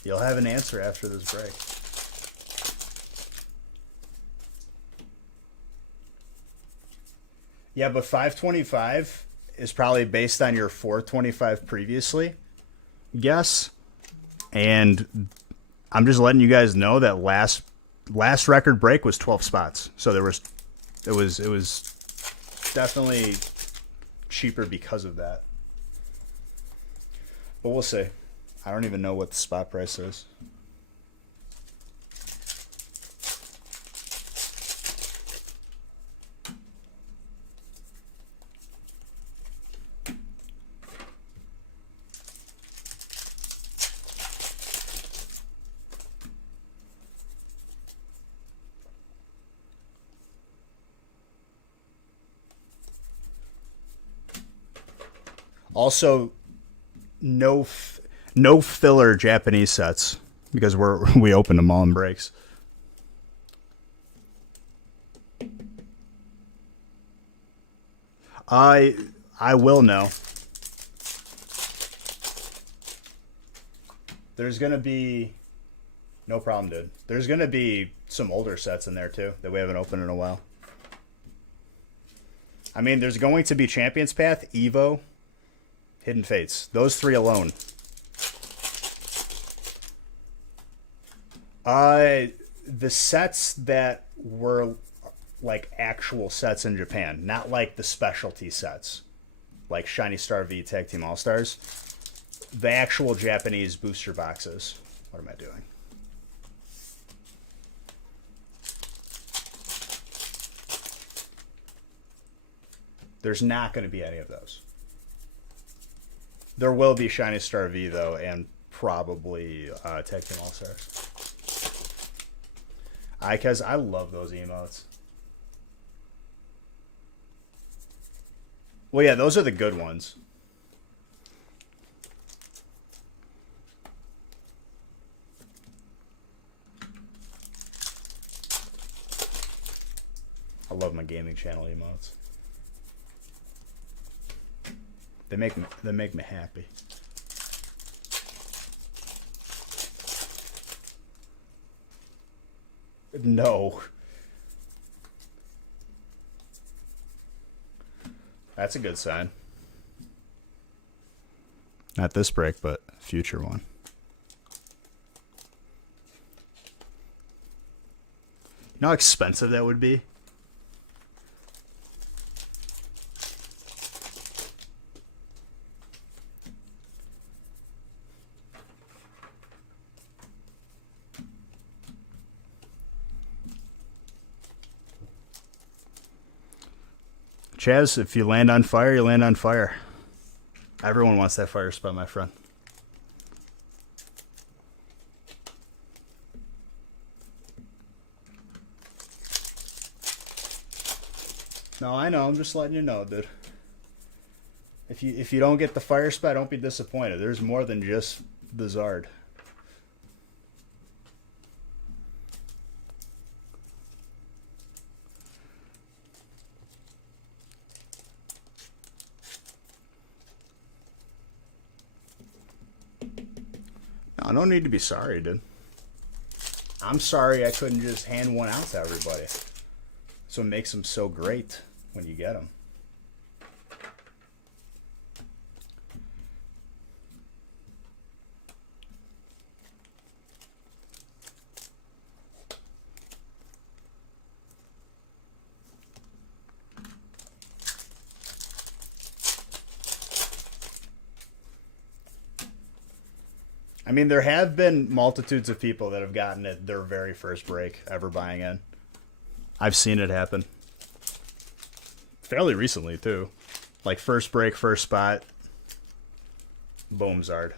You'll have an answer after this break. Yeah, but 525 is probably based on your 425 previously. Guess. And I'm just letting you guys know that last record break was 12 spots. So it was definitely cheaper because of that. But we'll see. I don't even know what the spot price is. Also, no filler Japanese sets because we opened them all in breaks. I will know. There's gonna be no problem, dude. There's gonna be some older sets in there too that we haven't opened in a while. I mean, there's going to be Champions Path, Evo, Hidden Fates. Those three alone. The sets that were like actual sets in Japan, not like the specialty sets, like Shiny Star V Tag Team All Stars. The actual Japanese booster boxes. What am I doing? There's not going to be any of those. There will be Shiny Star V, though, and probably Tag Team All-Stars. Because I love those emotes. Well, yeah, those are the good ones. I love my gaming channel emotes. They make me happy. No. That's a good sign. Not this break, but future one. You know how expensive that would be? Chaz, if you land on fire, you land on fire. Everyone wants that fire spot, my friend. No, I know. I'm just letting you know, dude. If you don't get the fire spot, don't be disappointed. There's more than just the Zard. no need to be sorry, dude. I'm sorry I couldn't just hand one out to everybody. That's what makes them so great when you get them. I mean, there have been multitudes of people that have gotten it their very first break ever buying in. I've seen it happen. Fairly recently, too. Like, first break, first spot. Boom, Zard.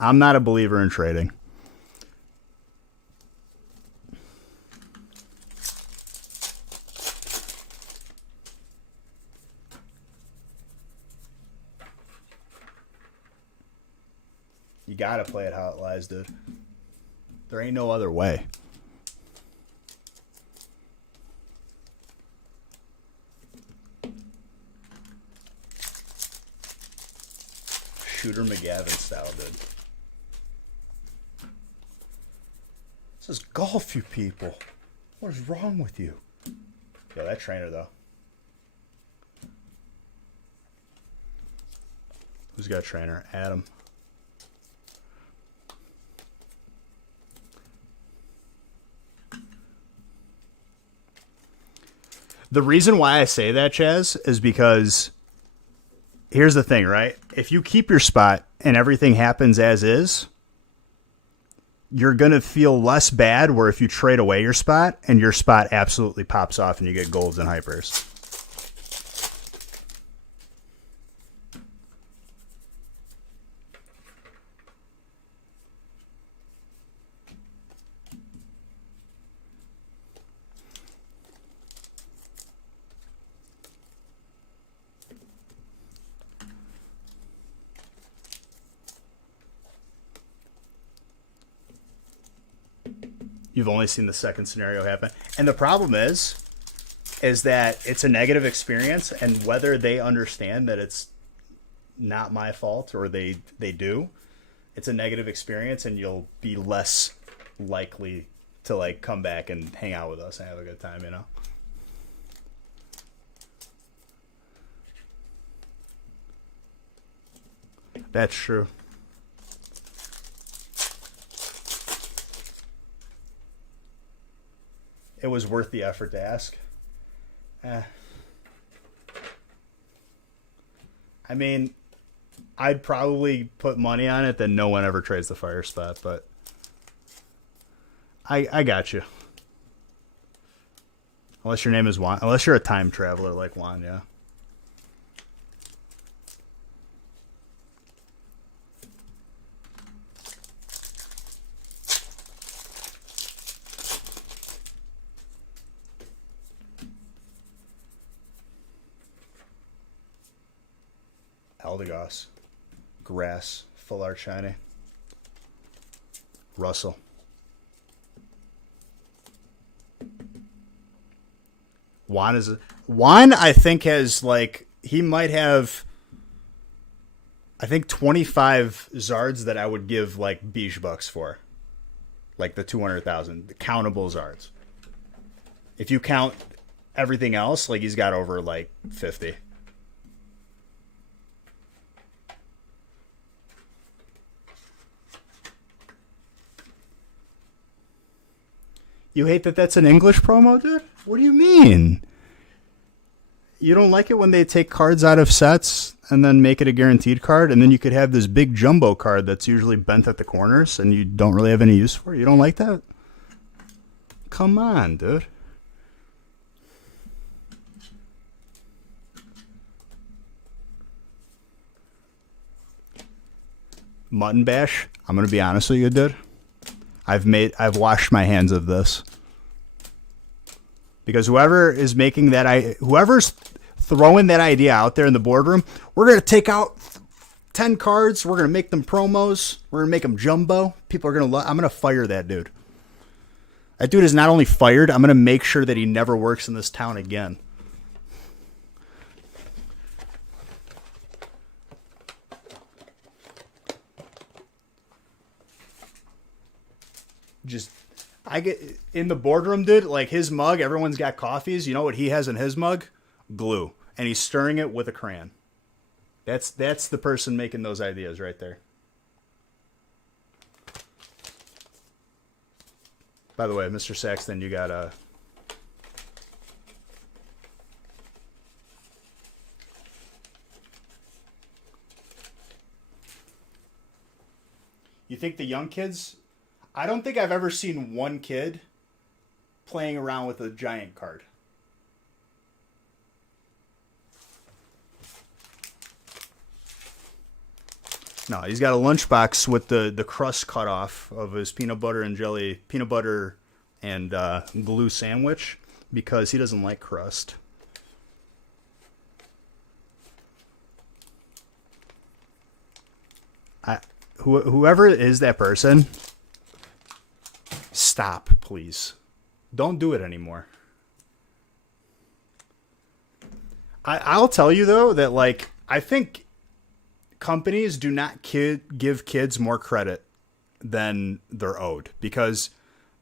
I'm not a believer in trading. You gotta play it how it lies, dude. There ain't no other way. Shooter McGavin style, dude. This is golf, you people. What is wrong with you? Yo, that trainer, though. Who's got a trainer? Adam. The reason why I say that, Chaz, is because here's the thing, right? If you keep your spot and everything happens as is, you're going to feel less bad where if you trade away your spot and your spot absolutely pops off and you get golds and hypers. You've only seen the second scenario happen. And the problem is that it's a negative experience, and whether they understand that it's not my fault or they do, it's a negative experience, and you'll be less likely to like come back and hang out with us and have a good time, you know? That's true. It was worth the effort to ask. I mean, I'd probably put money on it that no one ever trades the fire spot, but I got you. Unless your name is Juan. Unless you're a time traveler like Juan, yeah. Eldegoss. Grass. Full art shiny. Russell. Juan, I think, has like, he might have, I think, 25 Zards that I would give like beige bucks for. Like the 200,000, the countable Zards. If you count everything else, like he's got over like 50. You hate that that's an English promo, dude? What do you mean? You don't like it when they take cards out of sets and then make it a guaranteed card, and then you could have this big jumbo card that's usually bent at the corners and you don't really have any use for it? You don't like that? Come on, dude. Mutton Bash, I'm going to be honest with you, dude. I've washed my hands of this. Because whoever's throwing that idea out there in the boardroom, we're going to take out 10 cards, we're going to make them promos, we're going to make them jumbo. People are going to I'm going to fire that dude. That dude is not only fired, I'm going to make sure that he never works in this town again. Just, I get in the boardroom, dude, like his mug, everyone's got coffees. You know what he has in his mug? Glue. And he's stirring it with a crayon. That's the person making those ideas right there. By the way, Mr. Saxton, you got a... You think the young kids... I don't think I've ever seen one kid playing around with a giant card. No, he's got a lunchbox with the crust cut off of his peanut butter and glue sandwich because he doesn't like crust. Whoever is that person, stop, please. Don't do it anymore. I'll tell you though that like I think companies do not give kids more credit than they're owed, because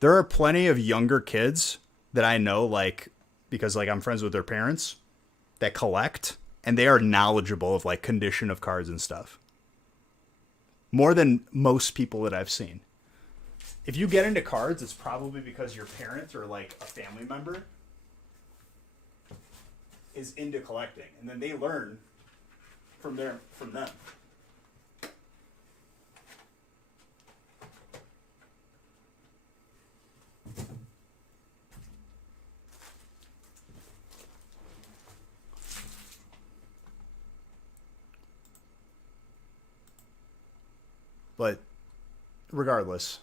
there are plenty of younger kids that I know, like, because like I'm friends with their parents, that collect, and they are knowledgeable of like condition of cards and stuff. More than most people that I've seen. If you get into cards, it's probably because your parents or like a family member is into collecting, and then they learn from them. But regardless,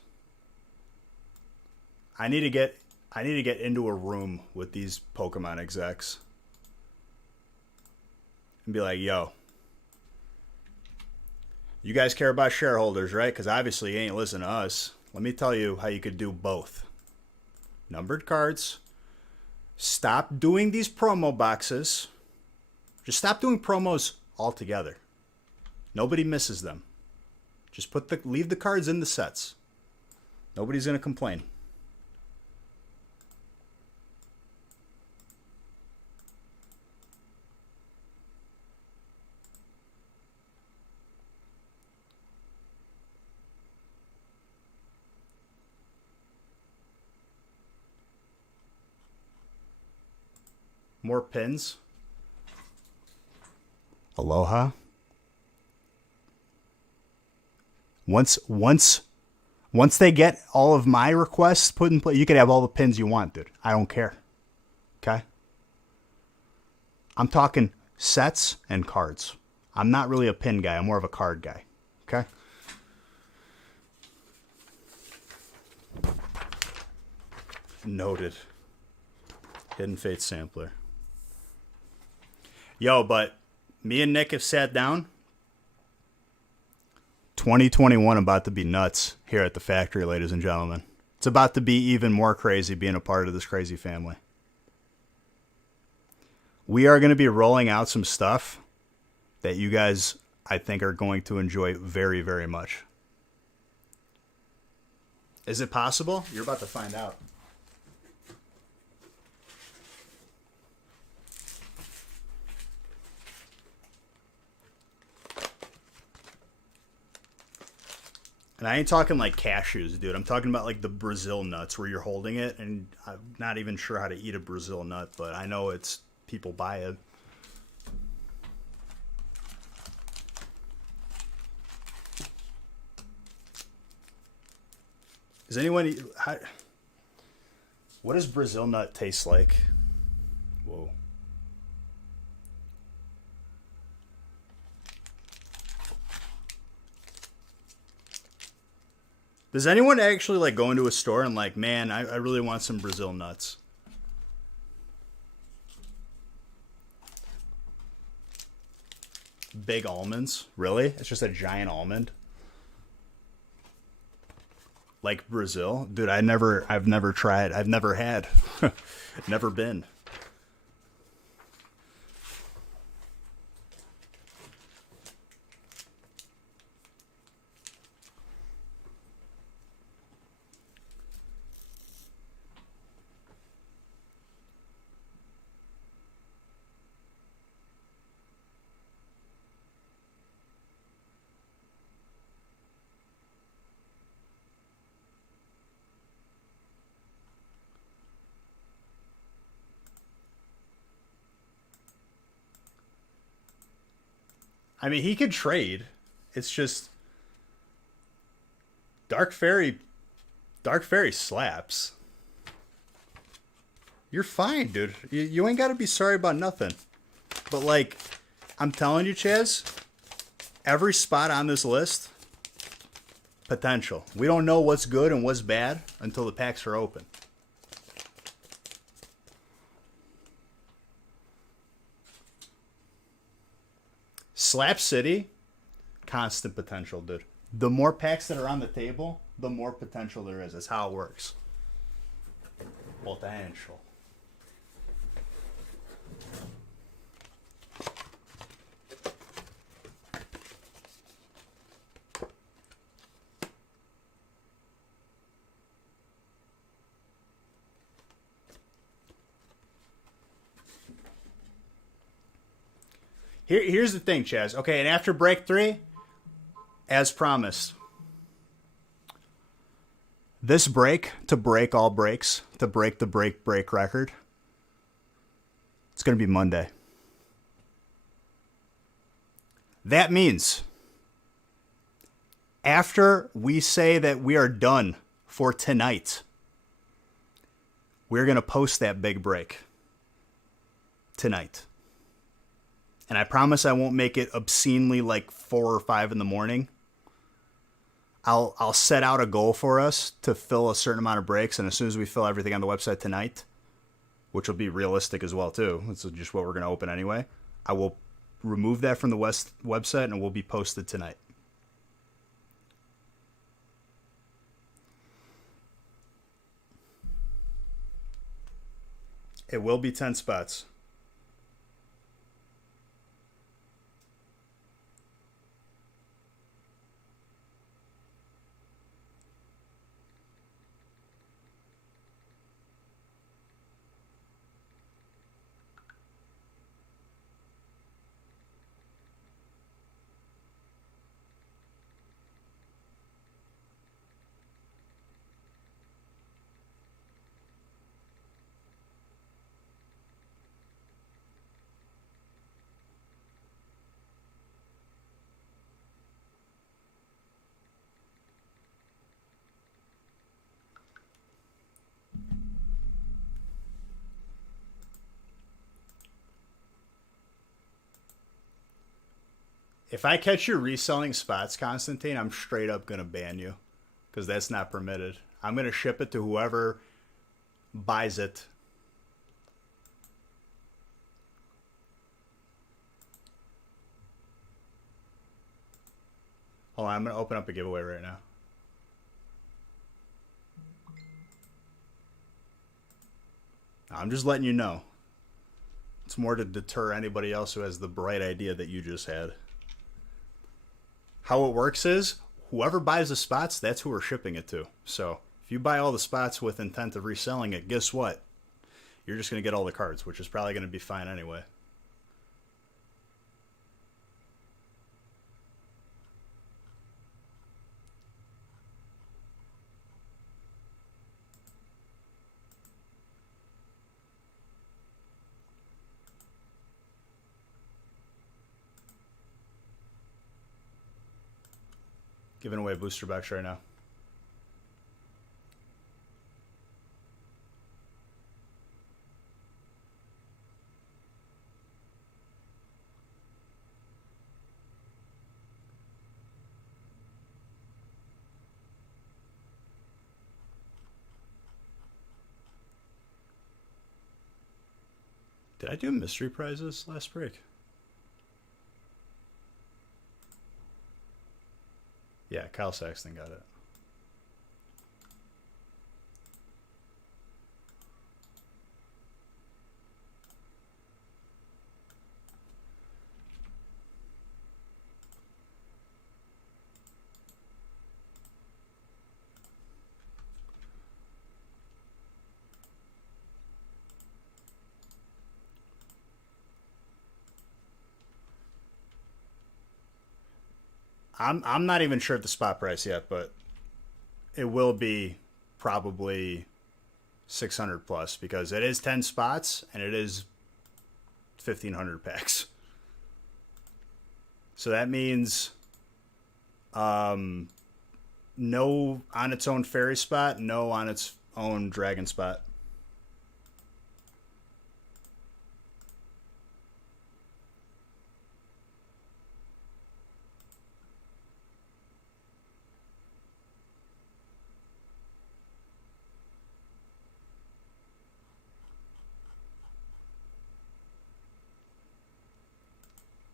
I need to get into a room with these Pokemon execs and be like, yo, you guys care about shareholders, right? Because obviously you ain't listening to us. Let me tell you how you could do both. Numbered cards. Stop doing these promo boxes. Just stop doing promos altogether. Nobody misses them. Just leave the cards in the sets. Nobody's going to complain. More pins. Aloha. Once they get all of my requests put in place, you can have all the pins you want, dude. I don't care. Okay? I'm talking sets and cards. I'm not really a pin guy. I'm more of a card guy. Okay? Noted. Hidden Fate sampler. Yo, but me and Nick have sat down. 2021 about to be nuts here at the factory, ladies and gentlemen. It's about to be even more crazy being a part of this crazy family. We are going to be rolling out some stuff that you guys, I think, are going to enjoy very, very much. Is it possible? You're about to find out. And I ain't talking like cashews, dude. I'm talking about like the Brazil nuts where you're holding it, and I'm not even sure how to eat a Brazil nut, but I know it's people buy it. Is anyone... what does Brazil nut taste like? Whoa. Does anyone actually like go into a store and like, man, I really want some Brazil nuts? Big almonds? Really? It's just a giant almond? Like Brazil, dude. I've never tried. I've never had, never been. I mean, he could trade. It's just Dark Fairy. Dark Fairy slaps. You're fine, dude. You ain't got to be sorry about nothing. But like, I'm telling you, Chaz, every spot on this list, potential. We don't know what's good and what's bad until the packs are open. Slap City, constant potential, dude. The more packs that are on the table, the more potential there is. That's how it works. Potential. Here's the thing, Chaz. Okay, and after break 3, as promised, this break, to break all breaks, to break the break record, it's going to be Monday. That means after we say that we are done for tonight, we're going to post that big break tonight. And I promise I won't make it obscenely like 4 or 5 in the morning. I'll set out a goal for us to fill a certain amount of breaks, and as soon as we fill everything on the website tonight, which will be realistic as well too, this is just what we're going to open anyway, I will remove that from the website and it will be posted tonight. It will be 10 spots. If I catch you reselling spots, Constantine, I'm straight up going to ban you because that's not permitted. I'm going to ship it to whoever buys it. Hold on, I'm going to open up a giveaway right now. I'm just letting you know. It's more to deter anybody else who has the bright idea that you just had. How it works is, whoever buys the spots, that's who we're shipping it to. So, if you buy all the spots with intent of reselling it, guess what? You're just going to get all the cards, which is probably going to be fine anyway. Giving away booster box right now. Did I do mystery prizes last break? Yeah, Kyle Saxton got it. I'm not even sure at the spot price yet, but it will be probably 600 plus because it is 10 spots and it is 1,500 packs. So that means no on its own fairy spot, no on its own dragon spot.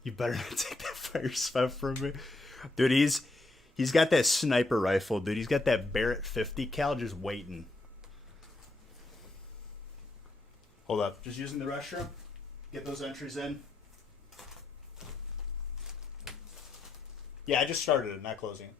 You better not take that fire spot from me. Dude, he's got that sniper rifle, dude. He's got that Barrett 50 cal just waiting. Hold up. Just using the restroom. Get those entries in. Yeah, I just started it, not closing it.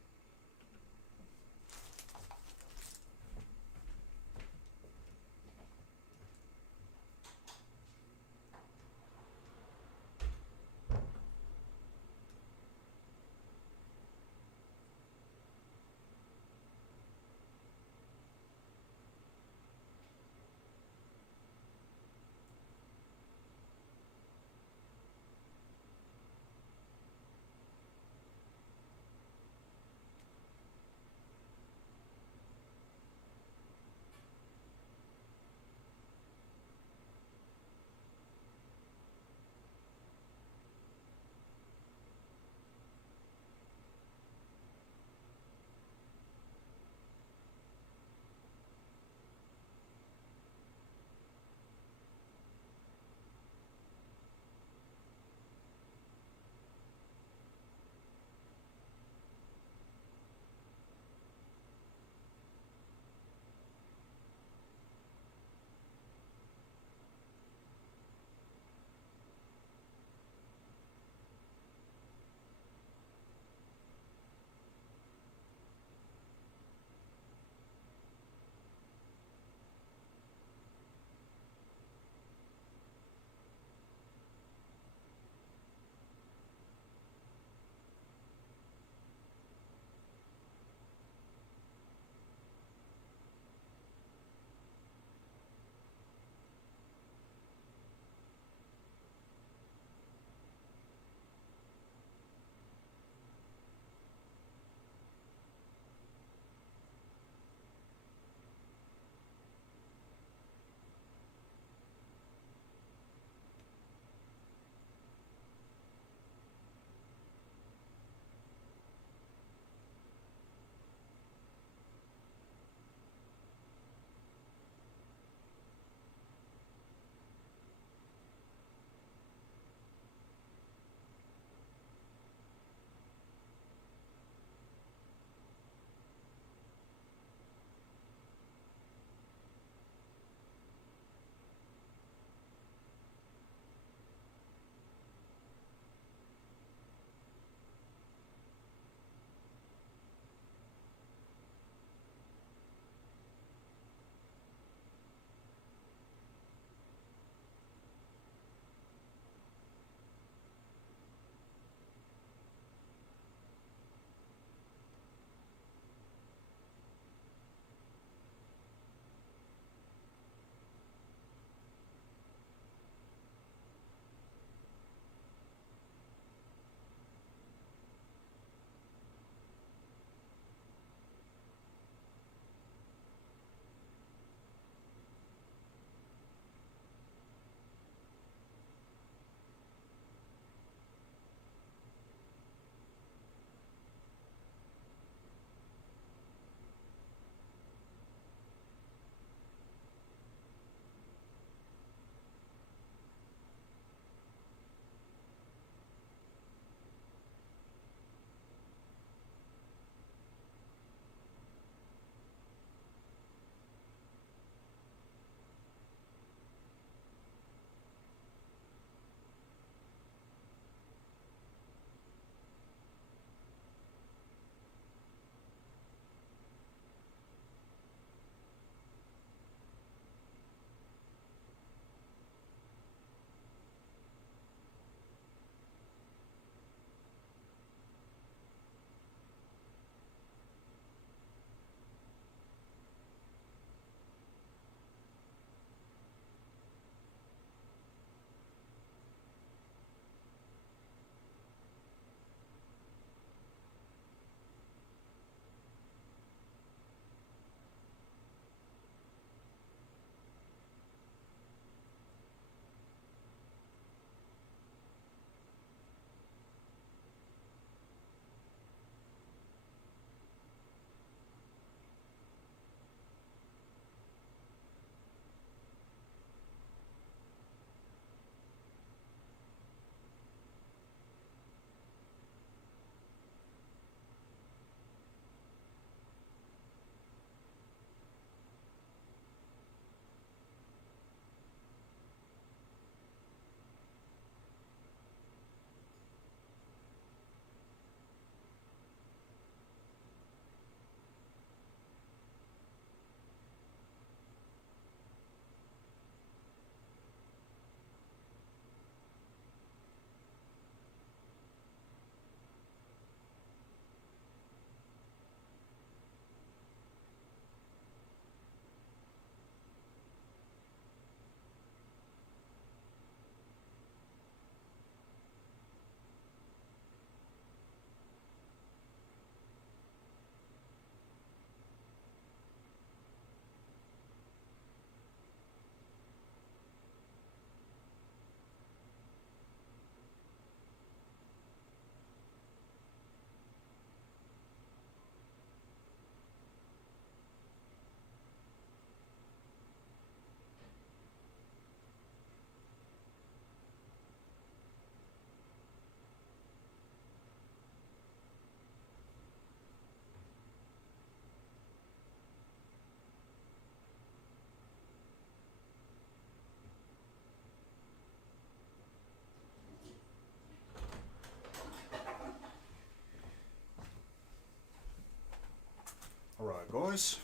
Alright, guys.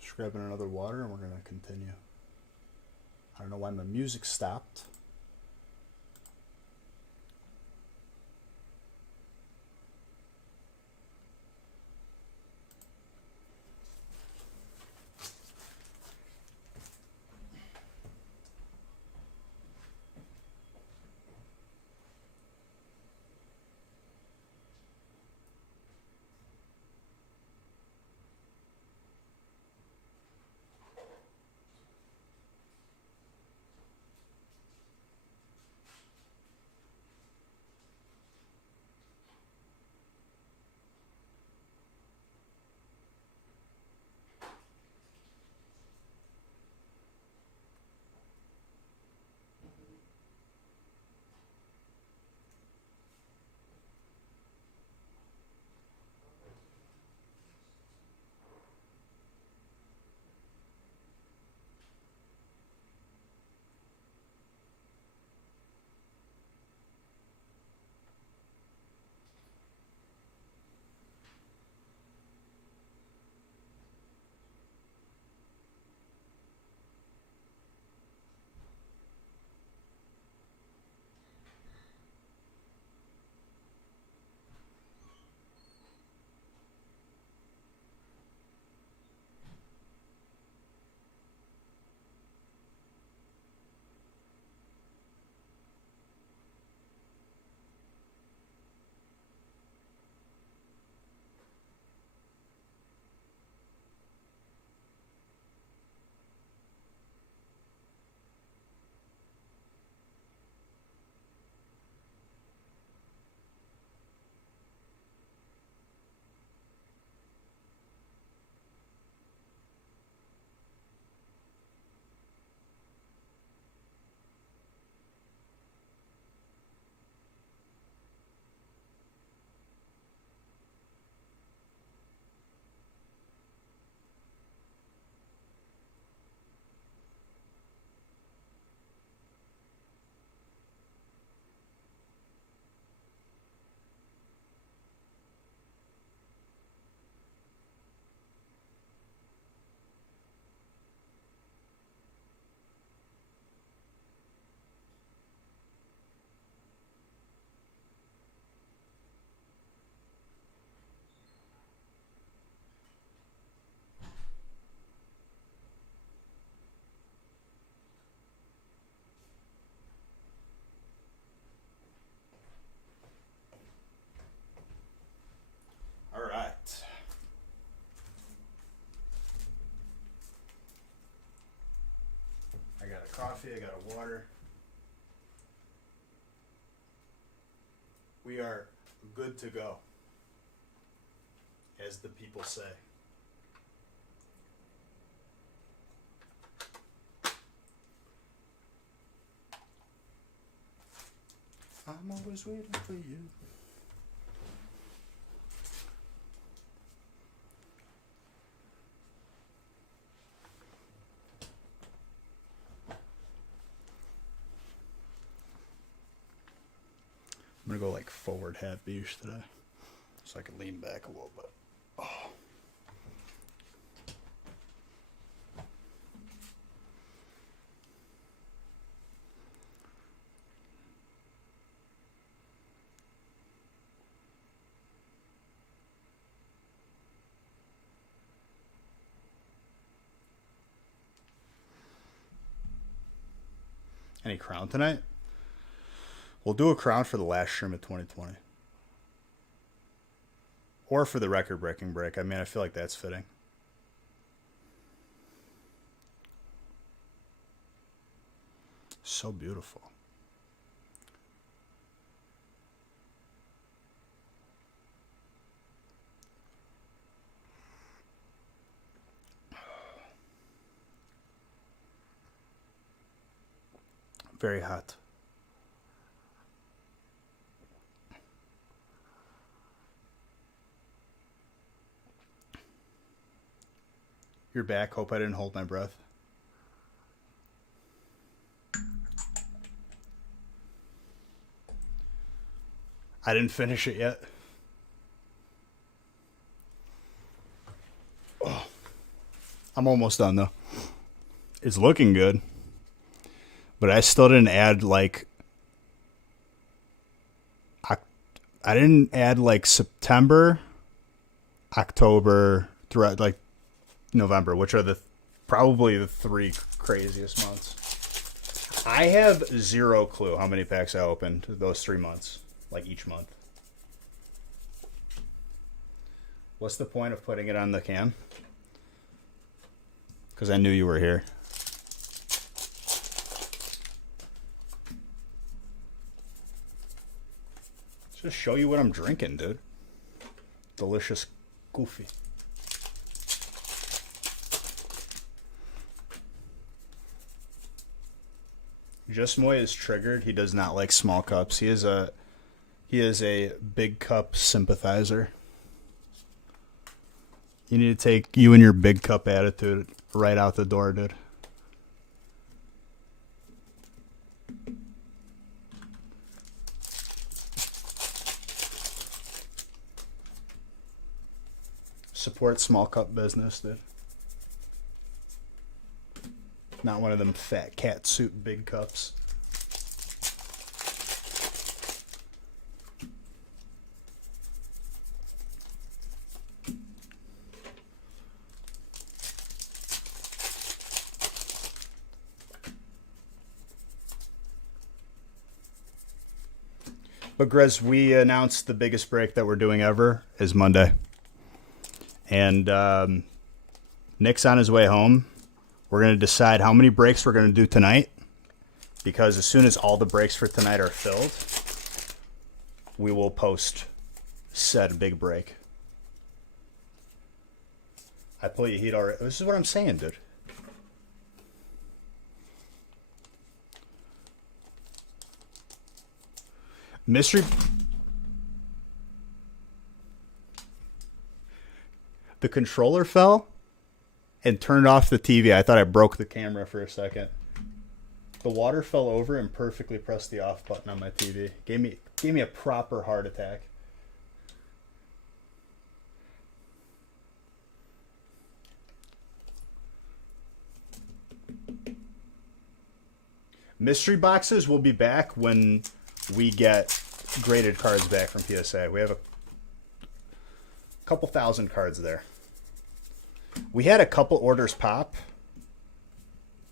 Just grabbing another water and we're going to continue. I don't know why my music stopped. Alright. I got a coffee, I got a water. We are good to go, as the people say. I'm always waiting for you. I'm gonna go like forward half beach today, so I can lean back a little bit. Oh. Any crown tonight? We'll do a crown for the last stream of 2020. Or for the record-breaking break. I mean, I feel like that's fitting. So beautiful. Very hot. You're back. Hope I didn't hold my breath. I didn't finish it yet. I'm almost done though. It's looking good. But I still didn't add like I didn't add like September, October, throughout like November, which are probably the 3 craziest months. I have zero clue how many packs I opened those 3 months, like each month. What's the point of putting it on the cam? Because I knew you were here. Just show you what I'm drinking, dude. Delicious goofy. Just Moy is triggered. He does not like small cups. He is a big cup sympathizer. You need to take you and your big cup attitude right out the door, dude. Support small cup business, dude. Not one of them fat cat suit big cups. But Grez, we announced the biggest break that we're doing ever is Monday. And Nick's on his way home. We're going to decide how many breaks we're going to do tonight. Because as soon as all the breaks for tonight are filled, we will post said big break. I pull you heat already. This is what I'm saying, dude. Mystery. The controller fell and turned off the TV. I thought I broke the camera for a second. The water fell over and perfectly pressed the off button on my TV. Gave me a proper heart attack. Mystery boxes will be back when we get graded cards back from PSA. We have a couple thousand cards there. We had a couple orders pop.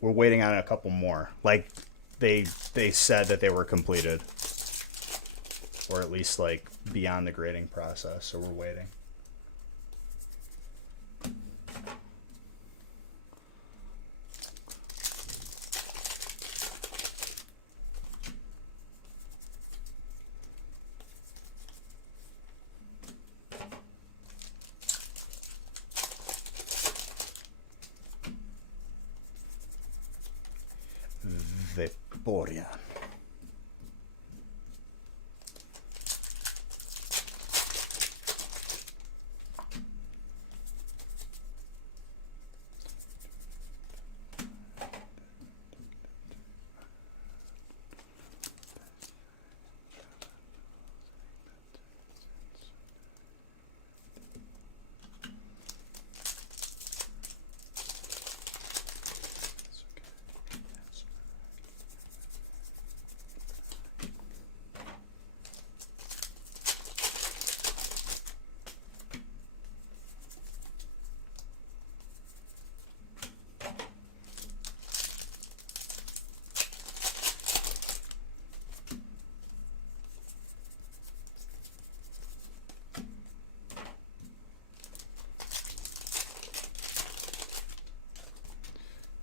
We're waiting on a couple more. Like they said that they were completed, or at least like beyond the grading process. So we're waiting. Vaporeon.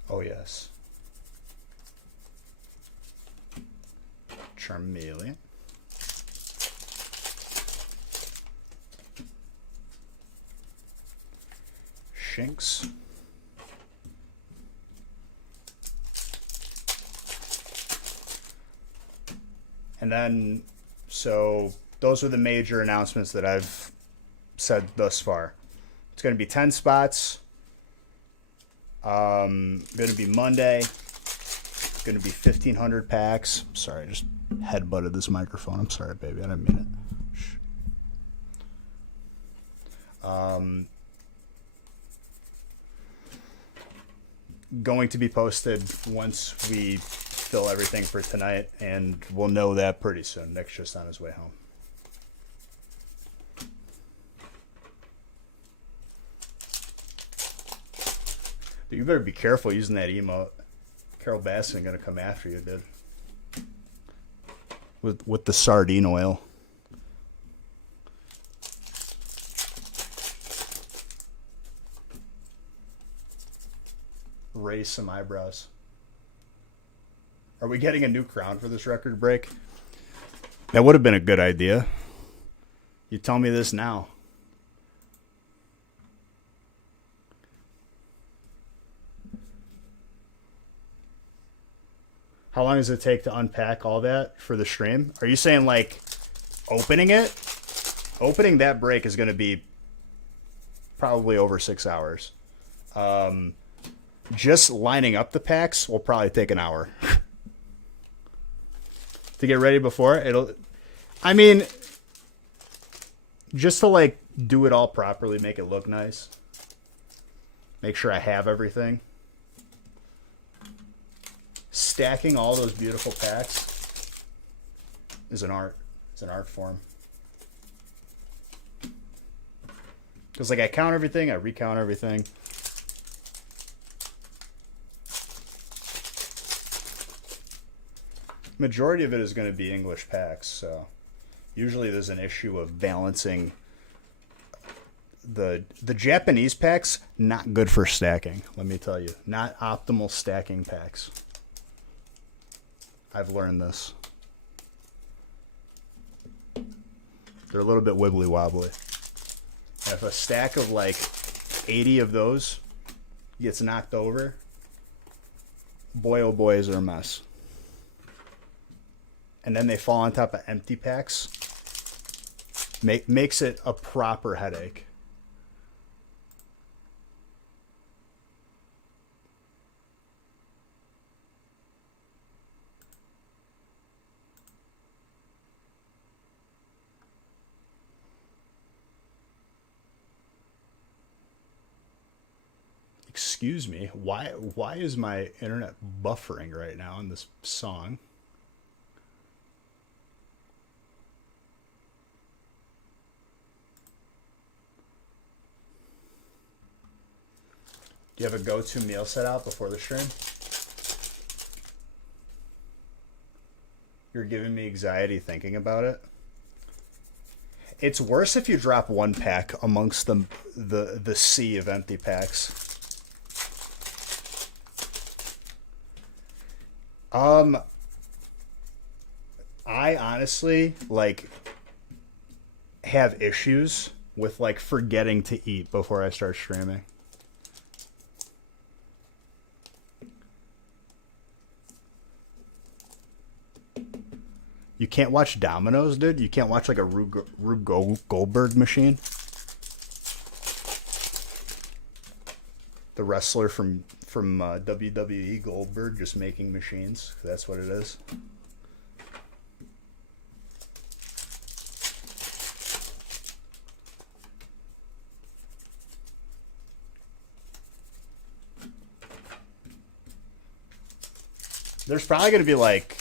Oh, yes. Charmeleon. Shinx. And then, so those are the major announcements that I've said thus far. It's going to be 10 spots. Going to be Monday. Going to be 1,500 packs. Sorry, I just headbutted this microphone. I'm sorry, baby. I didn't mean it. Shh. going to be posted once we fill everything for tonight, and we'll know that pretty soon. Nick's just on his way home. Dude, you better be careful using that emote. Carol Baskin gonna come after you, dude. With the sardine oil. Raise some eyebrows. Are we getting a new crown for this record break? That would have been a good idea. You tell me this now. How long does it take to unpack all that for the stream? Are you saying like opening it? Opening that break is going to be probably over 6 hours. Just lining up the packs will probably take an hour. To get ready before it'll, I mean, just to like do it all properly, make it look nice. Make sure I have everything. Stacking all those beautiful packs is an art. It's an art form. Because like I count everything, I recount everything. Majority of it is going to be English packs, so usually there's an issue of balancing the Japanese packs. Not good for stacking, let me tell you. Not optimal stacking packs. I've learned this. They're a little bit wibbly wobbly. And if a stack of like 80 of those gets knocked over, boy oh boy is there a mess. And then they fall on top of empty packs. Makes it a proper headache. Excuse me, why is my internet buffering right now in this song? Do you have a go-to meal set out before the stream? You're giving me anxiety thinking about it. It's worse if you drop one pack amongst the sea of empty packs. I honestly like have issues with like forgetting to eat before I start streaming. You can't watch Domino's, dude? You can't watch like a Rube Goldberg machine? The wrestler from WWE, Goldberg, just making machines. That's what it is. There's probably going to be like,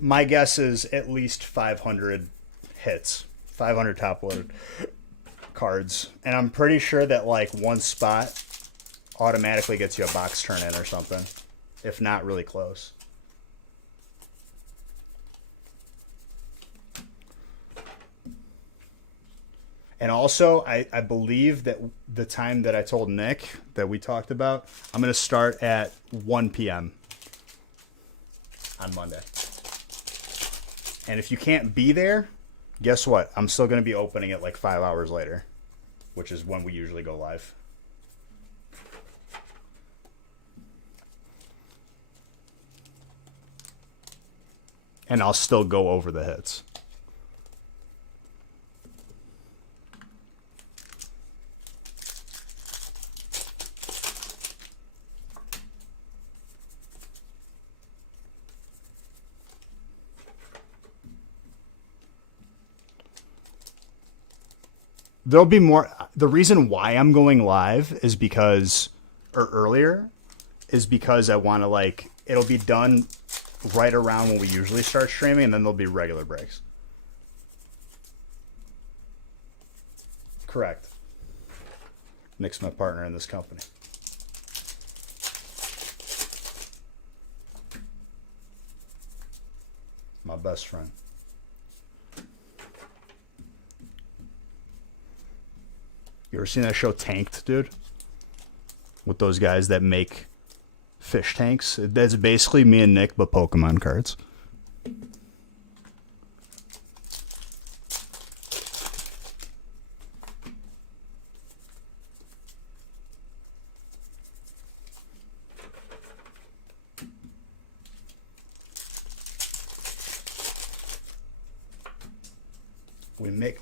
my guess is at least 500 hits, 500 top loaded cards. And I'm pretty sure that like one spot automatically gets you a box turn in or something, if not really close. And also, I believe that the time that I told Nick that we talked about, I'm going to start at 1 p.m. on Monday. And if you can't be there, guess what? I'm still going to be opening it like 5 hours later, which is when we usually go live. And I'll still go over the hits. There'll be more. the reason why I'm going live is because, or earlier, is because I want to like, it'll be done right around when we usually start streaming, and then there'll be regular breaks. Correct. Nick's my partner in this company. My best friend. You ever seen that show Tanked, dude? With those guys that make fish tanks? That's basically me and Nick, but Pokemon cards.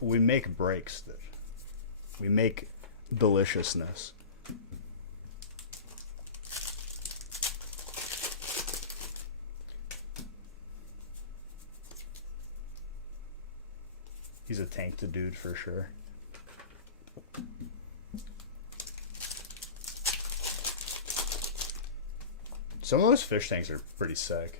We make breaks, dude. We make deliciousness. He's a tanked dude for sure. Some of those fish tanks are pretty sick.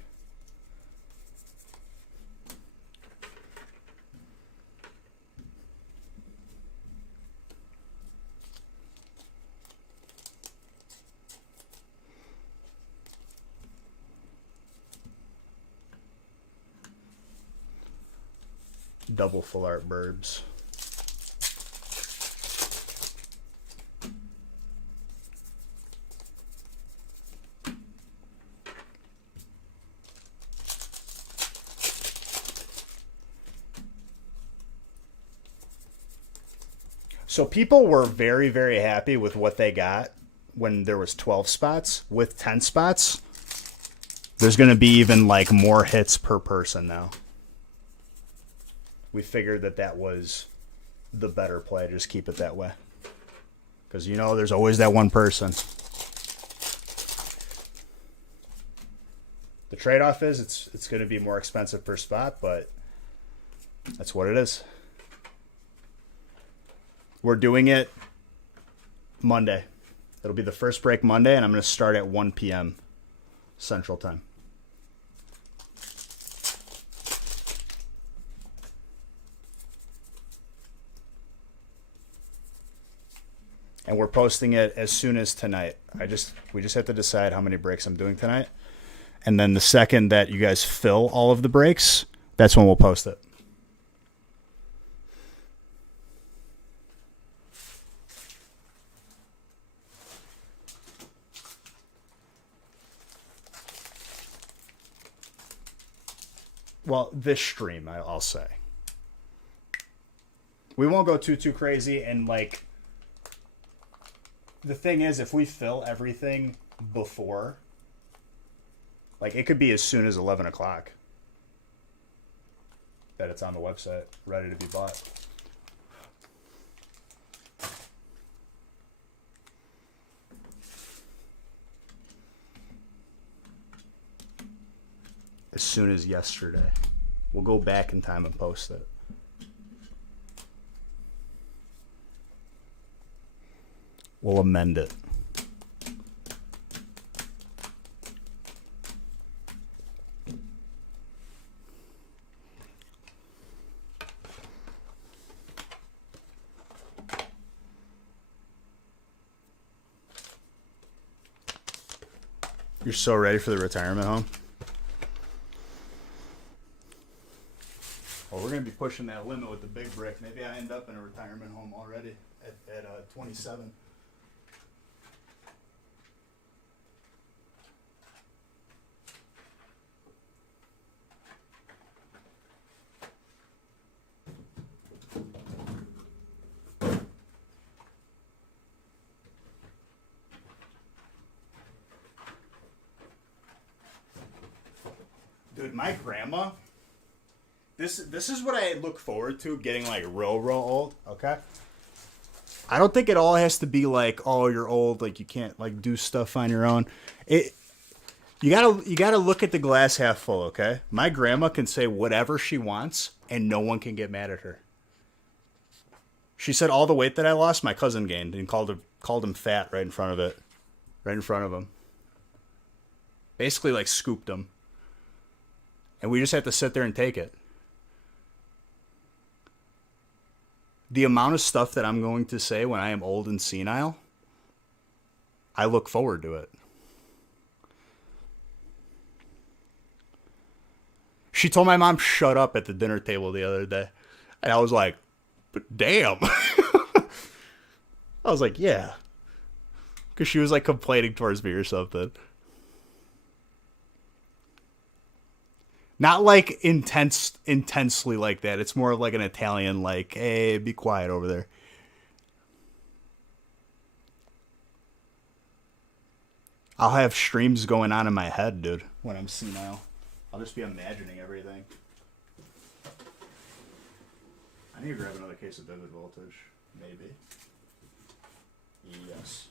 Double full art burbs. So people were very, very happy with what they got when there was 12 spots. With 10 spots, there's going to be even like more hits per person now. We figured that was the better play. Just keep it that way. Because, you know, there's always that one person. The trade-off is it's going to be more expensive per spot, but that's what it is. We're doing it Monday. It'll be the first break Monday, and I'm going to start at 1 p.m. Central Time. And we're posting it as soon as tonight. We just have to decide how many breaks I'm doing tonight. And then the second that you guys fill all of the breaks, that's when we'll post it. Well, this stream, I'll say. We won't go too crazy, and like, the thing is, if we fill everything before, like, it could be as soon as 11 o'clock that it's on the website, ready to be bought. As soon as yesterday. We'll go back in time and post it. We'll amend it. You're so ready for the retirement home? Well, we're going to be pushing that limit with the big brick. Maybe I end up in a retirement home already at 27. Dude, my grandma, this is what I look forward to, getting like real old, okay? I don't think it all has to be like, oh, you're old, like you can't like do stuff on your own. You gotta look at the glass half full, okay? My grandma can say whatever she wants and no one can get mad at her. She said all the weight that I lost, my cousin gained, and called him fat right in front of it, right in front of him. Basically, like scooped him, and we just had to sit there and take it. The amount of stuff that I'm going to say when I am old and senile, I look forward to it. She told my mom shut up at the dinner table the other day, and I was like, damn. I was like, yeah. Because she was like complaining towards me or something. Not like intensely like that. It's more of like an Italian, like, hey, be quiet over there. I'll have streams going on in my head, dude, when I'm senile. I'll just be imagining everything. I need to grab another case of Vivid Voltage. Maybe. Yes.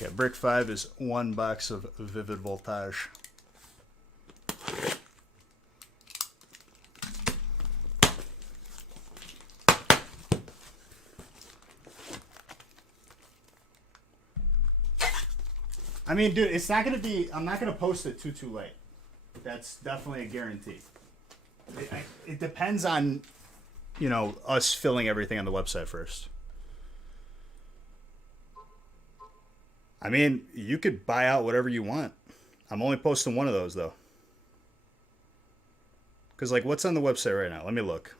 Okay, brick 5 is 1 box of Vivid Voltage. I mean, dude, it's not gonna be. I'm not gonna post it too late. That's definitely a guarantee. It depends on, us filling everything on the website first. I mean, you could buy out whatever you want. I'm only posting one of those though. Because like, what's on the website right now? Let me look.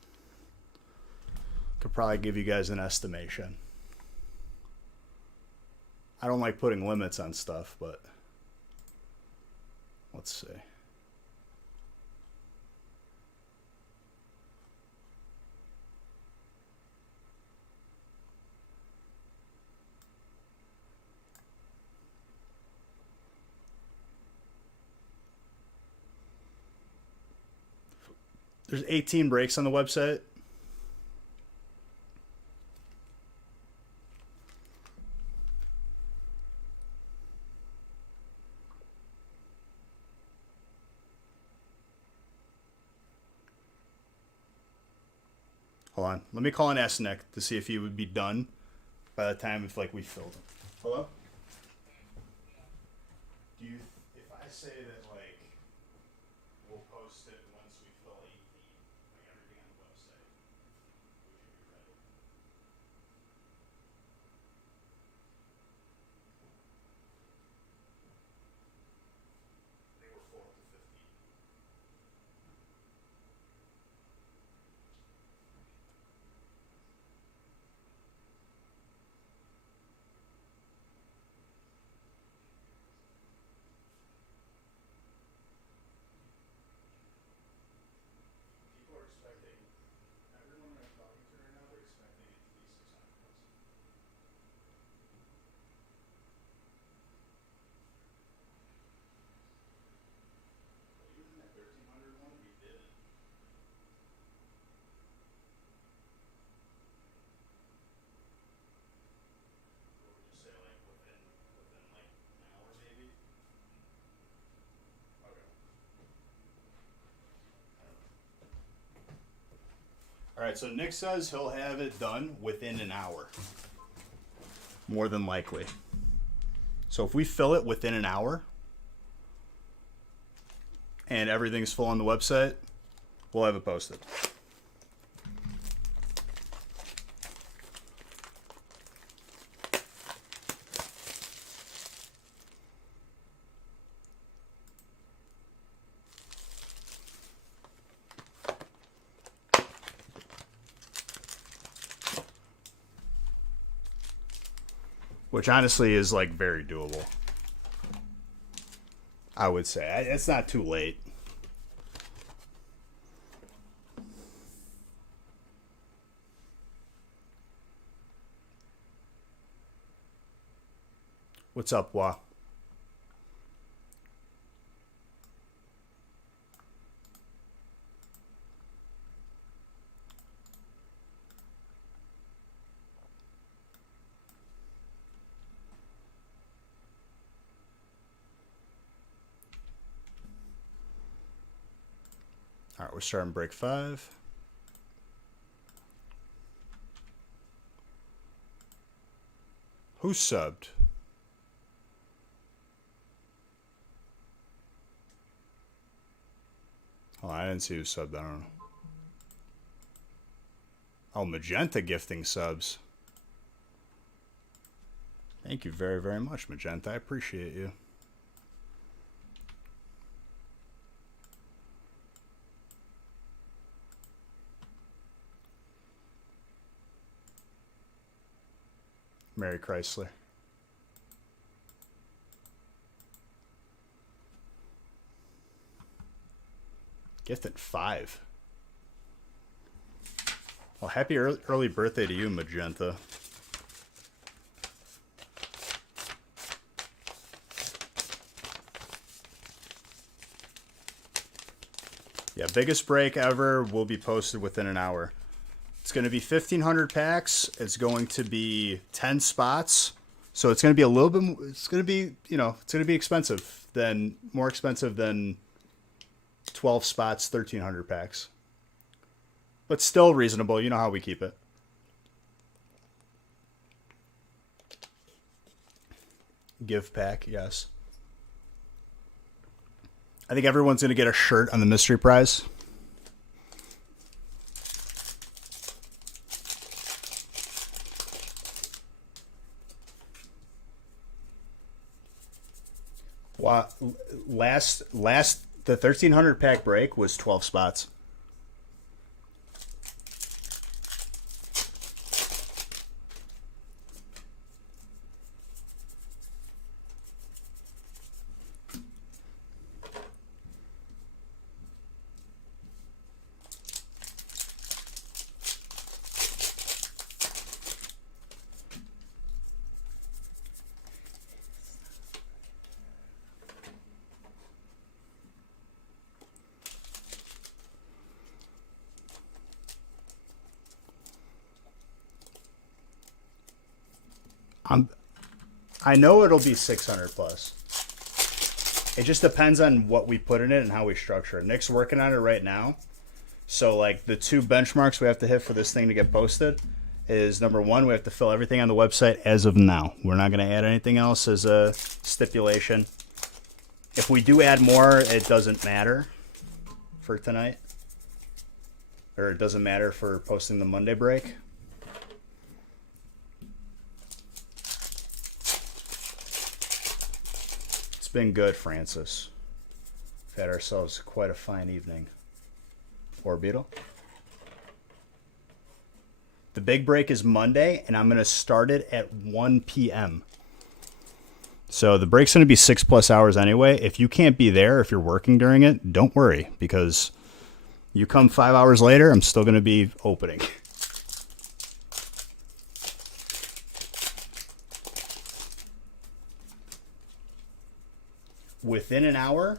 Could probably give you guys an estimation. I don't like putting limits on stuff, but let's see. There's 18 breaks on the website. Hold on. Let me call and ask Nick to see if he would be done by the time we filled him. Hello? If I say that we'll post it once we fill 18, everything on the website, would you be ready? They were full up to 15. People are expecting, everyone that I'm talking to right now, they're expecting it to be 600 bucks. But even that 1300 one, we did it. What would you say, within an hour maybe? Okay. All right, so Nick says he'll have it done within an hour. More than likely. So if we fill it within an hour and everything's full on the website, we'll have it posted. which honestly is like very doable. I would say it's not too late. What's up, Wah? All right, we're starting break 5. Who subbed? Oh, I didn't see who subbed. I don't know. Oh, Magenta gifting subs. Thank you very, very much, Magenta. I appreciate you. Mary Chrysler. Gifted 5. Well, happy early birthday to you, Magenta. Yeah, biggest break ever will be posted within an hour. It's going to be 1,500 packs. It's going to be 10 spots. So it's going to be a little bit, it's going to be, it's going to be expensive. More expensive than 12 spots, 1,300 packs. But still reasonable. You know how we keep it. Give pack, yes. I think everyone's going to get a shirt on the mystery prize. Last the 1,300 pack break was 12 spots. I know it'll be 600 plus. It just depends on what we put in it and how we structure it. Nick's working on it right now. So, like, the 2 benchmarks we have to hit for this thing to get posted is, number 1, we have to fill everything on the website as of now. We're not going to add anything else as a stipulation. If we do add more, it doesn't matter for tonight. Or it doesn't matter for posting the Monday break. It's been good, Francis. We've had ourselves quite a fine evening. Orbital. The big break is Monday, and I'm going to start it at 1 p.m. So the break's going to be 6+ hours anyway. If you can't be there, if you're working during it, don't worry, because you come 5 hours later, I'm still going to be opening. Within an hour,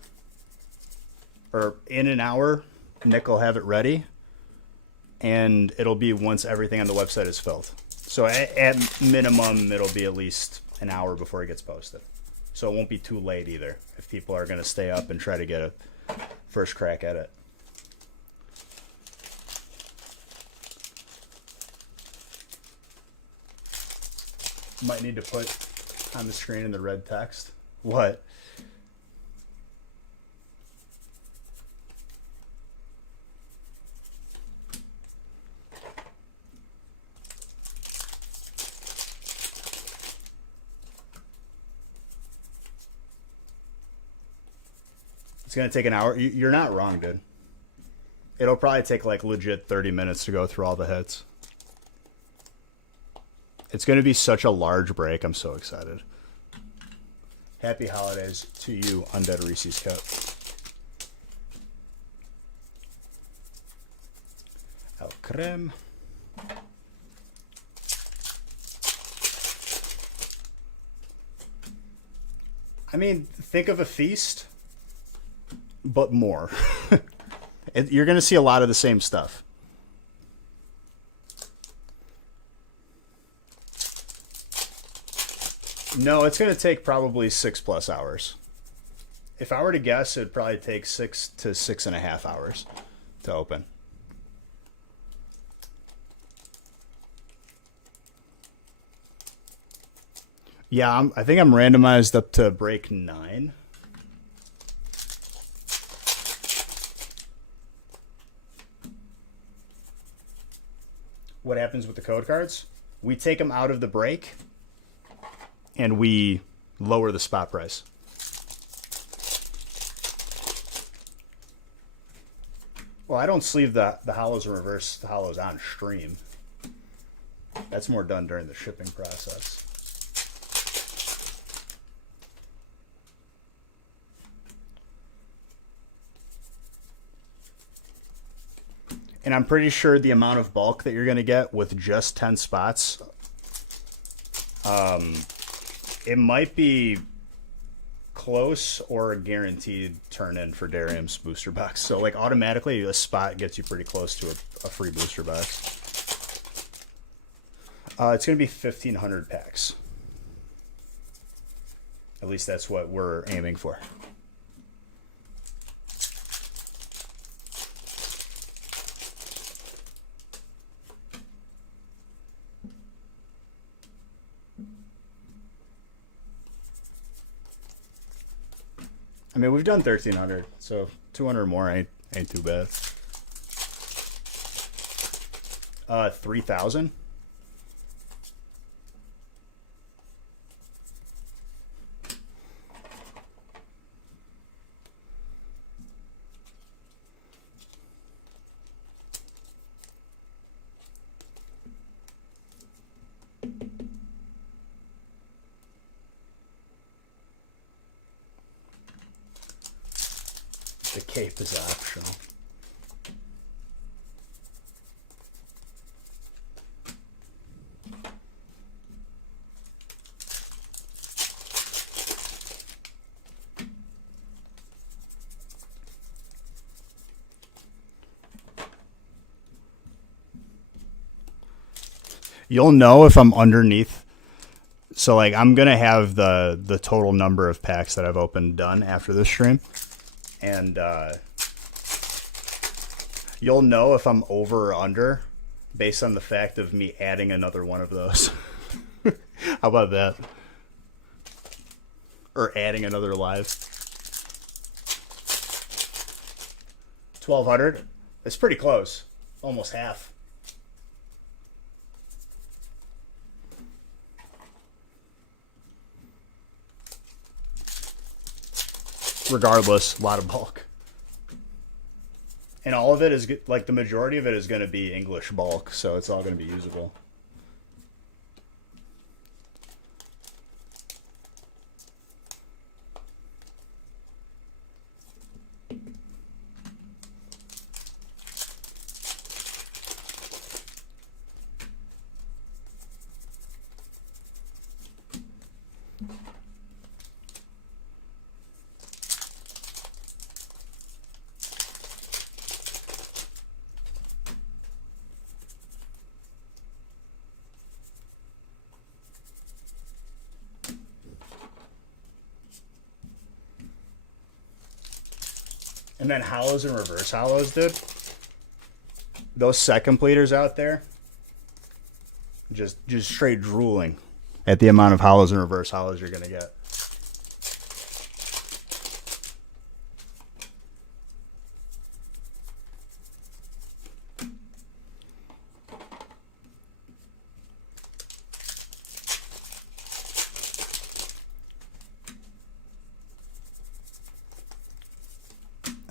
or in an hour, Nick will have it ready, and it'll be once everything on the website is filled. So at minimum, it'll be at least an hour before it gets posted. So it won't be too late either, if people are going to stay up and try to get a first crack at it. Might need to put on the screen in the red text. What? It's going to take an hour. You're not wrong, dude. It'll probably take like legit 30 minutes to go through all the hits. It's going to be such a large break. I'm so excited. Happy holidays to you, Undead Reese's Cup. El creme. I mean, think of a feast, but more. You're going to see a lot of the same stuff. No, it's going to take probably 6+ hours. If I were to guess, it'd probably take 6 to 6.5 hours to open. Yeah, I think I'm randomized up to break 9. What happens with the code cards? We take them out of the break, and we lower the spot price. Well, I don't sleeve the hollows in reverse, the hollows on stream. That's more done during the shipping process. And I'm pretty sure the amount of bulk that you're going to get with just 10 spots, it might be close or a guaranteed turn in for Darium's booster box. So like automatically a spot gets you pretty close to a free booster box. It's going to be 1,500 packs. At least that's what we're aiming for. I mean, we've done 1,300, so 200 more ain't too bad. 3,000. The cape is optional. You'll know if I'm underneath. So like I'm gonna have the total number of packs that I've opened done after this stream. And you'll know if I'm over or under based on the fact of me adding another one of those. How about that? Or adding another live. 1,200? It's pretty close. Almost half. Regardless, a lot of bulk. And all of it is, like, the majority of it is going to be English bulk, so it's all going to be usable. And then hollows and reverse hollows, dude. Those set completers out there, just straight drooling at the amount of hollows and reverse hollows you're gonna get.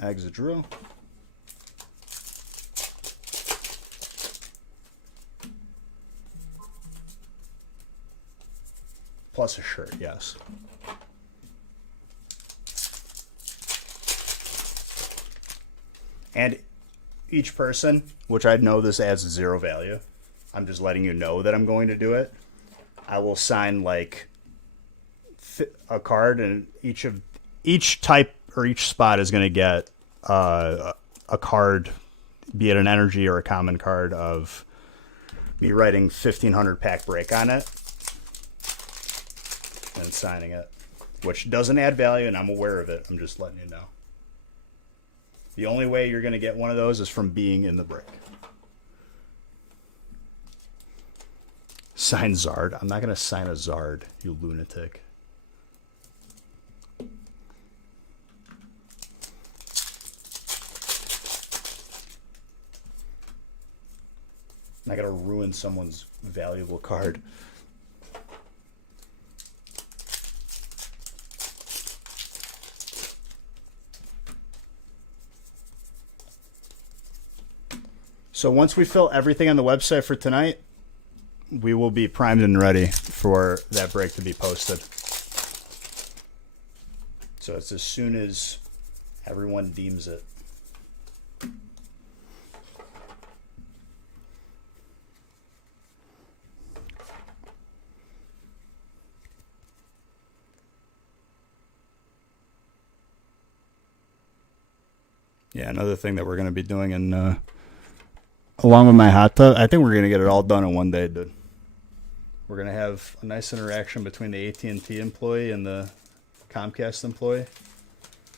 Exit drill. plus a shirt, yes. And each person, which I know this adds 0 value, I'm just letting you know that I'm going to do it. I will sign like a card, and each type or each spot is going to get a card, be it an energy or a common card, of me writing 1500 pack break on it and signing it, which doesn't add value, and I'm aware of it. I'm just letting you know. The only way you're going to get one of those is from being in the break. Sign Zard. I'm not going to sign a Zard, you lunatic. I'm not going to ruin someone's valuable card. So once we fill everything on the website for tonight, we will be primed and ready for that break to be posted. So it's as soon as everyone deems it. Yeah, another thing that we're going to be doing in along with my hot tub, I think we're going to get it all done in one day, dude. We're going to have a nice interaction between the AT&T employee and the Comcast employee.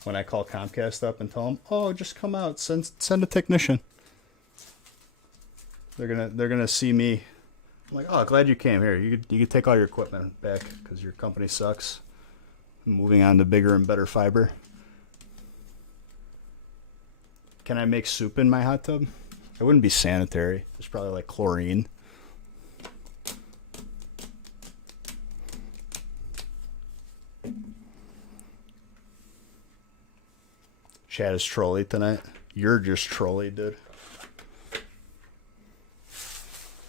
When I call Comcast up and tell them, "Oh, just come out, send a technician." They're gonna see me. I'm like, "Oh, glad you came here. You could take all your equipment back because your company sucks." I'm moving on to bigger and better fiber. Can I make soup in my hot tub? It wouldn't be sanitary. There's probably like chlorine. Chad is trolly tonight. You're just trolly, dude.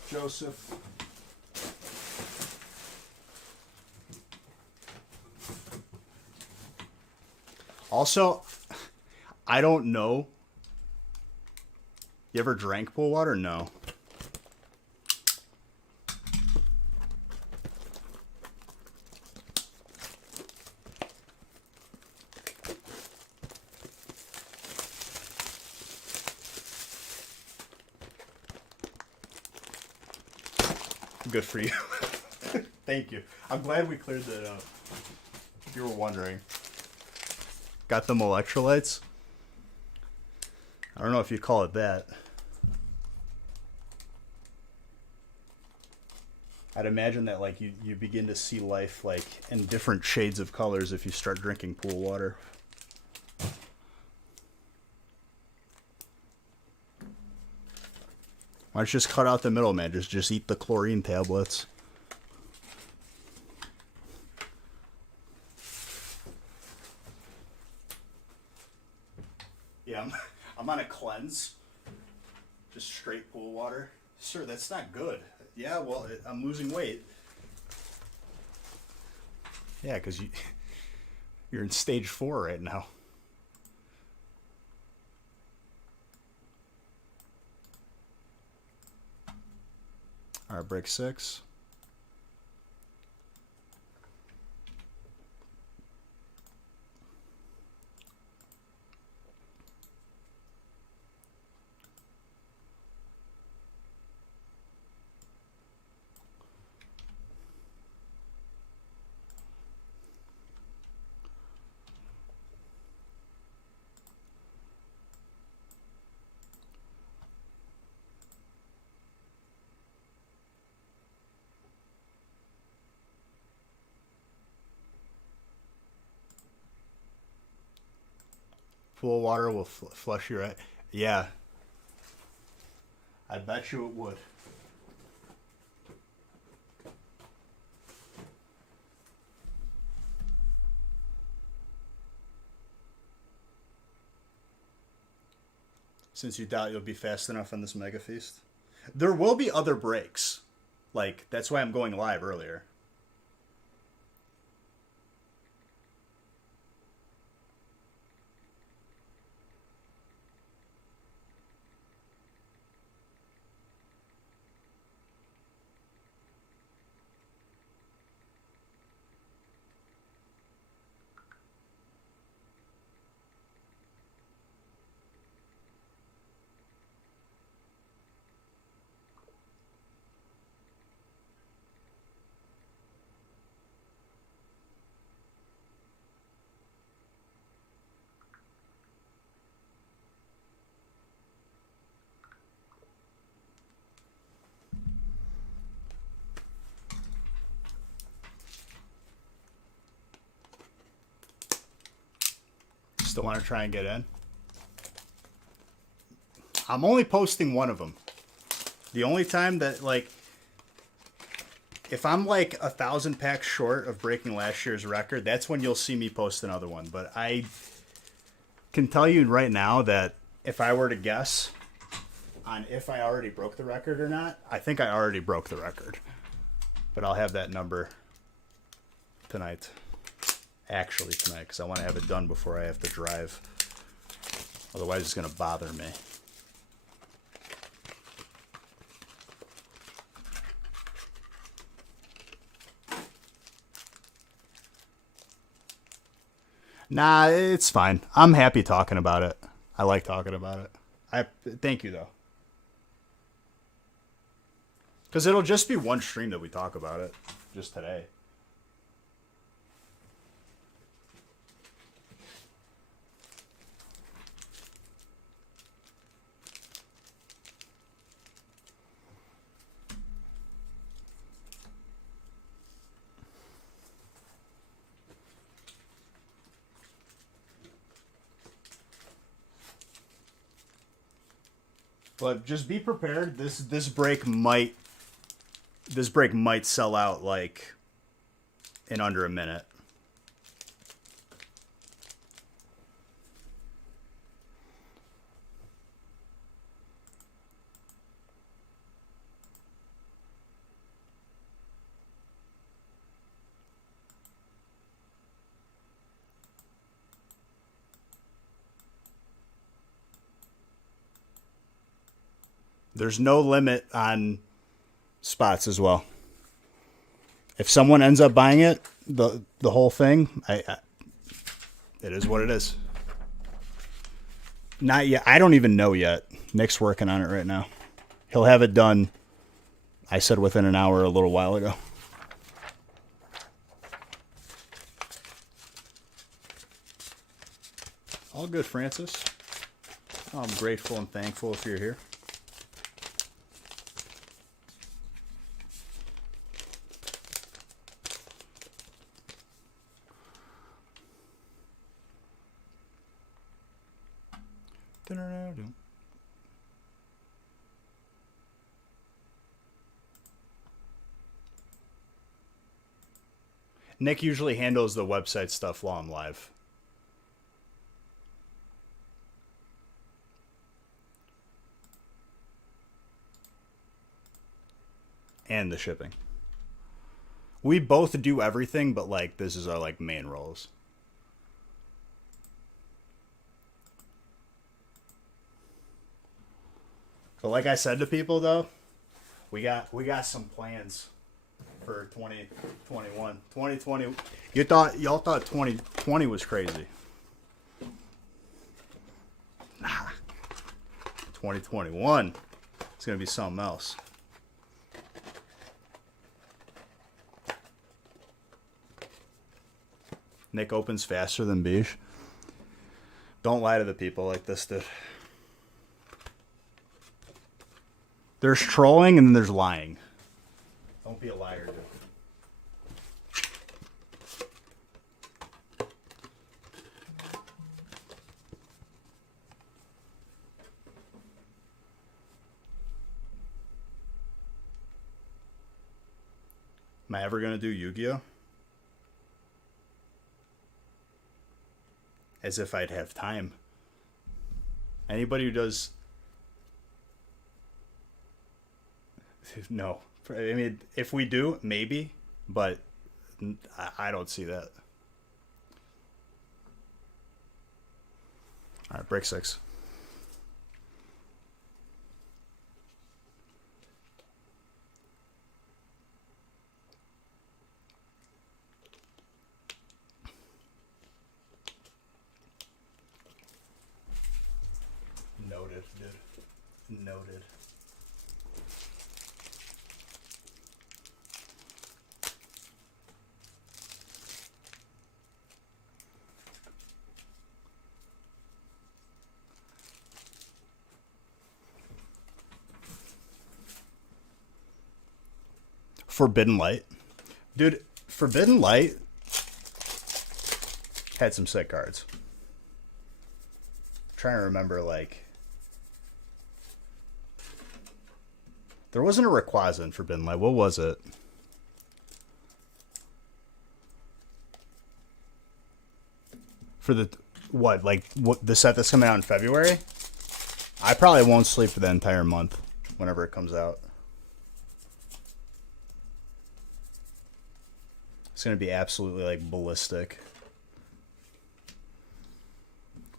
Joseph. Also, I don't know. You ever drank pool water? No. Good for you. Thank you. I'm glad we cleared that up. If you were wondering. Got them electrolytes? I don't know if you'd call it that. I'd imagine that like you begin to see life like in different shades of colors if you start drinking pool water. Why don't you just cut out the middle, man? Just eat the chlorine tablets. Yeah, I'm on a cleanse. Just straight pool water. Sir, that's not good. Yeah, well, I'm losing weight. Yeah, because you're in stage 4 right now. All right, break 6. Pool water will flush you right. Yeah. I bet you it would. Since you doubt you'll be fast enough on this mega feast. There will be other breaks. Like, that's why I'm going live earlier. Still want to try and get in? I'm only posting one of them. The only time that, like, if I'm like 1,000 packs short of breaking last year's record, that's when you'll see me post another one. But I can tell you right now that if I were to guess on if I already broke the record or not, I think I already broke the record. But I'll have that number tonight. Actually tonight, because I want to have it done before I have to drive. Otherwise it's going to bother me. Nah, it's fine. I'm happy talking about it. I like talking about it. I thank you though. Because it'll just be one stream that we talk about it. Just today. But just be prepared. This break might sell out like in under a minute. There's no limit on spots as well. If someone ends up buying it, the whole thing, it is what it is. Not yet. I don't even know yet. Nick's working on it right now. He'll have it done, I said within an hour a little while ago. All good, Francis. I'm grateful and thankful if you're here. Nick usually handles the website stuff while I'm live. And the shipping. We both do everything, but like this is our like main roles. But like I said to people though, we got some plans for 2021. 2020, y'all thought 2020 was crazy. Nah. 2021, it's gonna be something else. Nick opens faster than Beige. Don't lie to the people like this did. There's trolling and then there's lying. Don't be a liar, dude. Am I ever going to do Yu-Gi-Oh? As if I'd have time. Anybody who does... No. I mean, if we do, maybe, but I don't see that. All right, break 6. Noted, dude. Noted. Forbidden Light. Dude, Forbidden Light had some sick cards. trying to remember, like, there wasn't a Rayquaza in Forbidden Light. What was it? For the what? Like what? The set that's coming out in February? I probably won't sleep for the entire month whenever it comes out. It's gonna be absolutely like ballistic.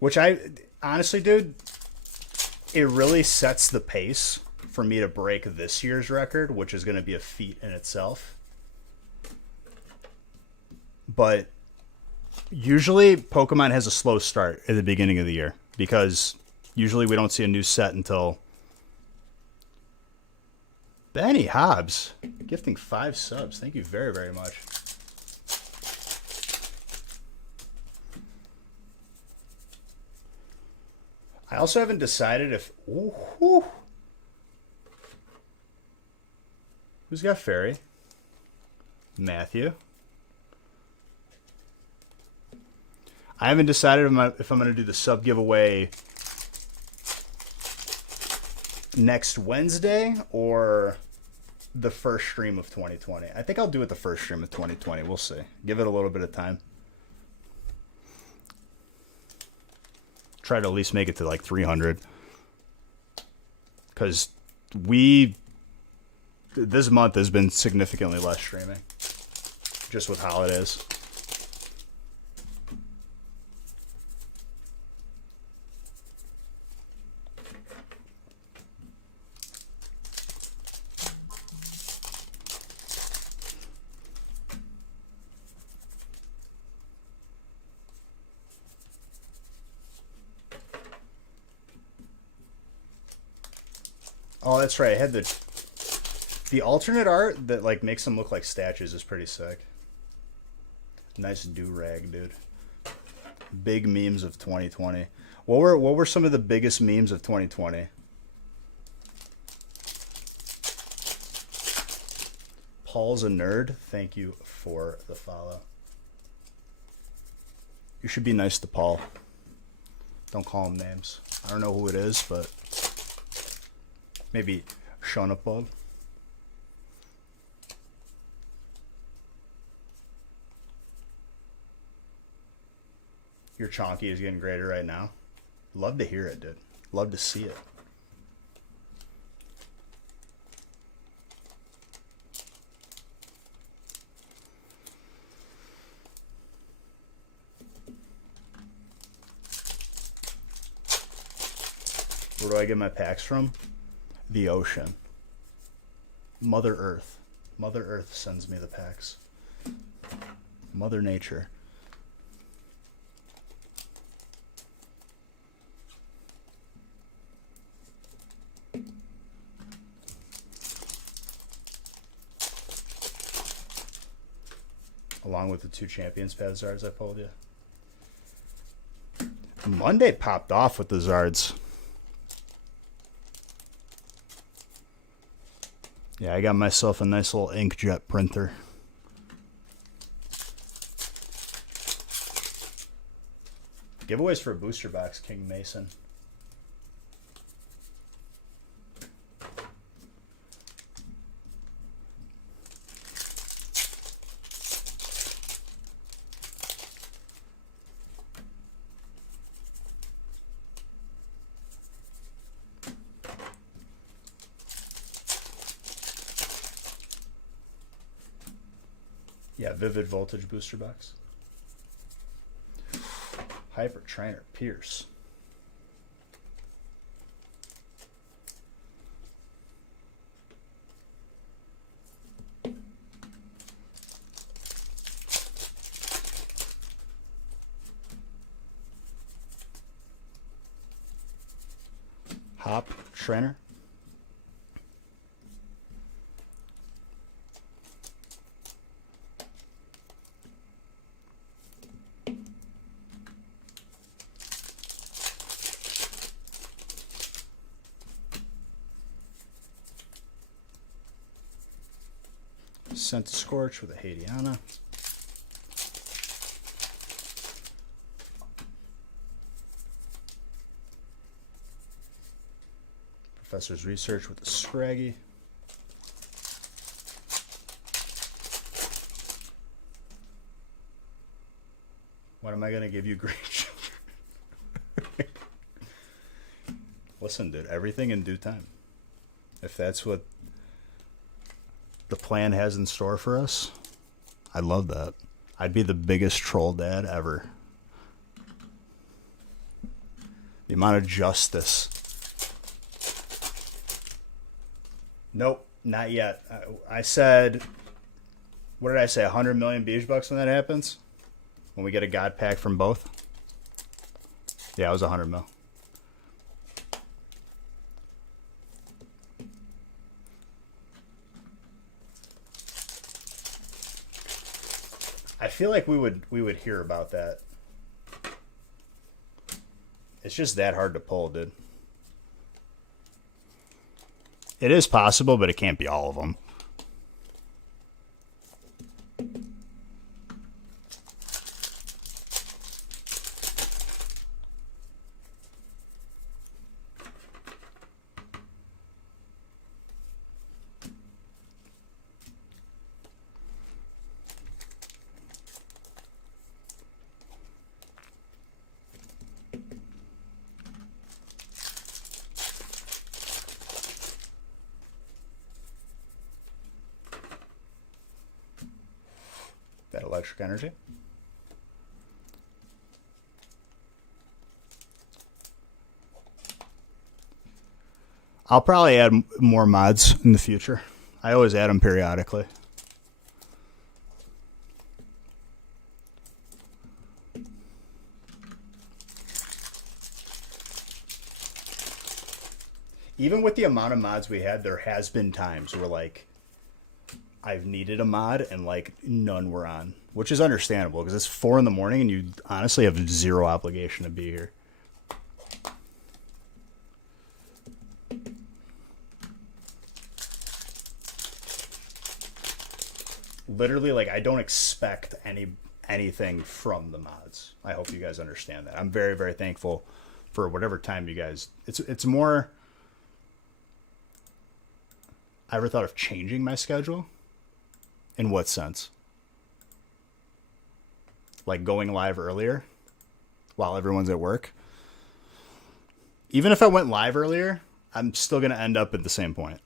Which I honestly, dude, it really sets the pace for me to break this year's record, which is going to be a feat in itself. But usually Pokemon has a slow start at the beginning of the year because usually we don't see a new set until... Benny Hobbs gifting 5 subs. Thank you very, very much. I also haven't decided if... Ooh, who's got Fairy? Matthew. I haven't decided if I'm going to do the sub giveaway next Wednesday or the first stream of 2020. I think I'll do it the first stream of 2020. We'll see. Give it a little bit of time. Try to at least make it to like 300. Because this month has been significantly less streaming. Just with holidays. Oh, that's right. I had the alternate art that like makes them look like statues is pretty sick. Nice do-rag, dude. Big memes of 2020. What were some of the biggest memes of 2020? Paul's a nerd. Thank you for the follow. You should be nice to Paul. Don't call him names. I don't know who it is, but maybe Shonapod. Your Chonky is getting greater right now. Love to hear it, dude. Love to see it. Where do I get my packs from? The ocean. Mother Earth. Mother Earth sends me the packs. Mother Nature. Along with the 2 Champions Pad Zards I pulled you. Monday popped off with the Zards. Yeah, I got myself a nice little inkjet printer. Giveaways for a booster box, King Mason. Yeah, Vivid Voltage booster box. Hyper Trainer Pierce. Hop Trainer. Sent to Scorch with a Hadiana. Professor's research with the Scraggy. When am I going to give you great children? Listen, dude, everything in due time. If that's what the plan has in store for us, I love that. I'd be the biggest troll dad ever. The amount of justice. Nope, not yet. I said, what did I say? 100 million beige bucks when that happens? When we get a God pack from both? Yeah, it was 100 mil. I feel like we would hear about that. It's just that hard to pull, dude. It is possible, but it can't be all of them. That electric energy. I'll probably add more mods in the future. I always add them periodically. Even with the amount of mods we had, there has been times where, like, I've needed a mod and, like, none were on, which is understandable because it's 4 a.m. and you honestly have zero obligation to be here. Literally, like, I don't expect anything from the mods. I hope you guys understand that. I'm very, very thankful for whatever time you guys. It's more. I ever thought of changing my schedule? In what sense? Like going live earlier while everyone's at work? Even if I went live earlier, I'm still going to end up at the same point.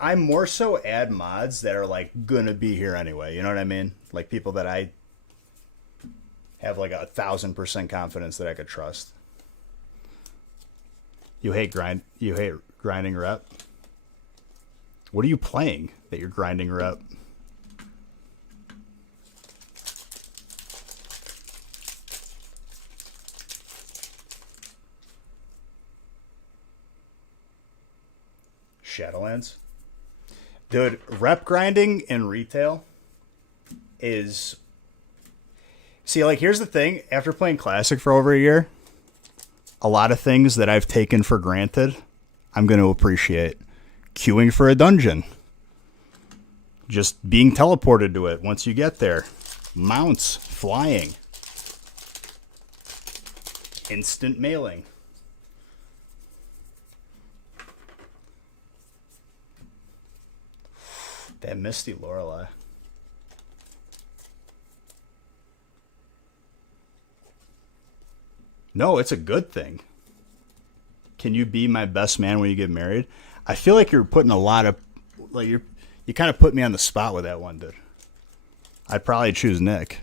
I more so add mods that are like gonna be here anyway. You know what I mean? Like people that I have like 1,000% confidence that I could trust. You hate grinding rep. What are you playing that you're grinding rep? Shadowlands? Dude, rep grinding in retail is... See, like, here's the thing. After playing Classic for over a year, a lot of things that I've taken for granted, I'm going to appreciate. Queuing for a dungeon. Just being teleported to it once you get there. Mounts. Flying. Instant mailing. That Misty Lorelei. No, it's a good thing. Can you be my best man when you get married? I feel like you're putting a lot of... like you kind of put me on the spot with that one, dude. I'd probably choose Nick.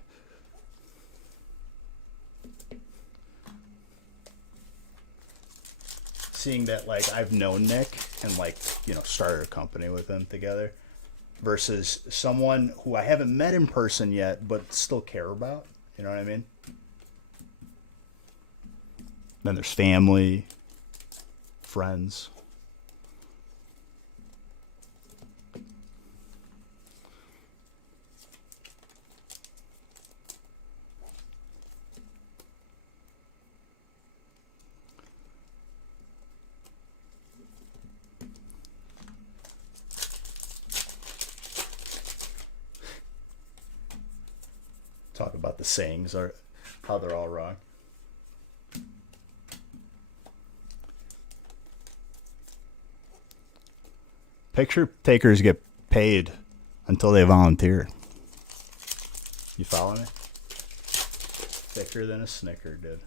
Seeing that, like, I've known Nick and, like, you know, started a company with him together. Versus someone who I haven't met in person yet, but still care about. You know what I mean? Then there's family, friends. Talk about the sayings or how they're all wrong. Picture takers get paid until they volunteer. You follow me? Thicker than a Snicker, dude.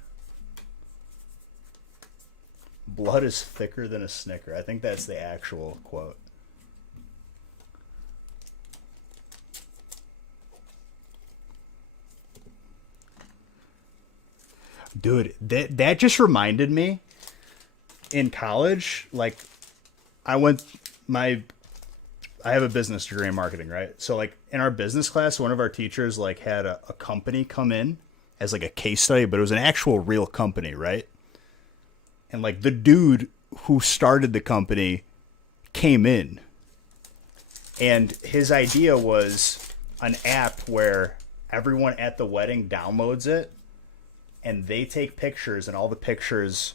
Blood is thicker than a Snicker. I think that's the actual quote. Dude, that just reminded me in college, like I have a business degree in marketing, right? So like in our business class, one of our teachers like had a company come in as like a case study, but it was an actual real company, right? And like the dude who started the company came in, and his idea was an app where everyone at the wedding downloads it and they take pictures and all the pictures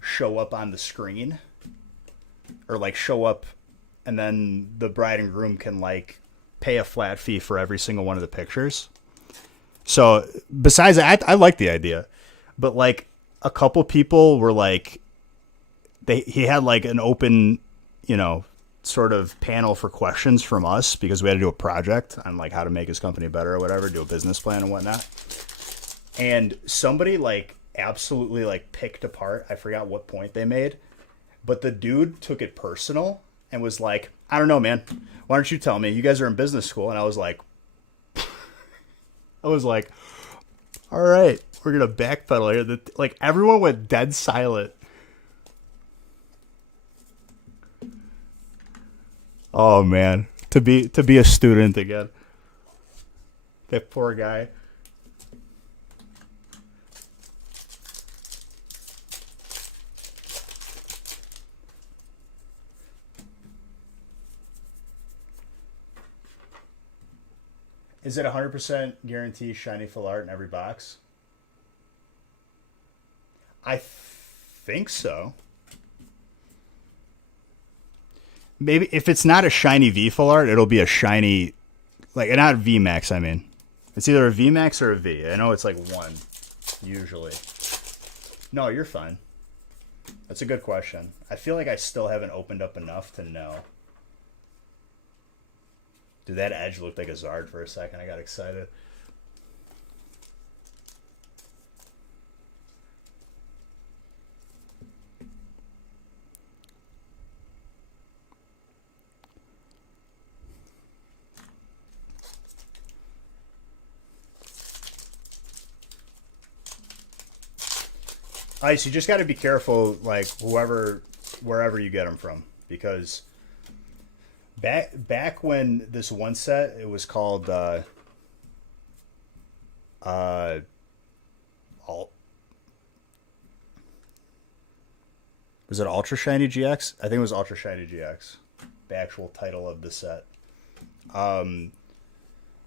show up on the screen or like show up, and then the bride and groom can like pay a flat fee for every single one of the pictures. So besides that, I like the idea, but like a couple people were like, he had like an open, sort of panel for questions from us because we had to do a project on like how to make his company better or whatever, do a business plan and whatnot. And somebody like absolutely like picked apart, I forgot what point they made, but the dude took it personal and was like, I don't know, man. Why don't you tell me? You guys are in business school. And I was like, all right, we're going to backpedal here. Like everyone went dead silent. Oh man, to be a student again. That poor guy. Is it 100% guarantee shiny full art in every box? I think so. Maybe if it's not a shiny V full art, it'll be a shiny, like not V Max. I mean, it's either a V Max or a V. I know it's like one, usually. No, you're fine. That's a good question. I feel like I still haven't opened up enough to know. Dude, that edge looked like a Zard for a second. I got excited. Ice, you just got to be careful, like wherever you get them from, because back when this one set, it was called was it Ultra Shiny GX? I think it was Ultra Shiny GX, the actual title of the set.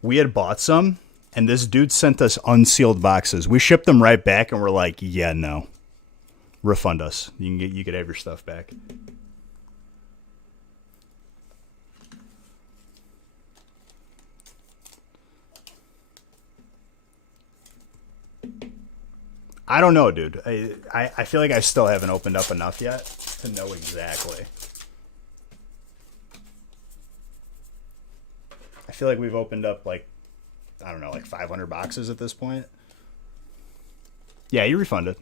We had bought some, and this dude sent us unsealed boxes. We shipped them right back, and we're like, yeah, no. Refund us. You could have your stuff back. I don't know, dude. I feel like I still haven't opened up enough yet to know exactly. I feel like we've opened up like, I don't know, like 500 boxes at this point. Yeah, you refunded.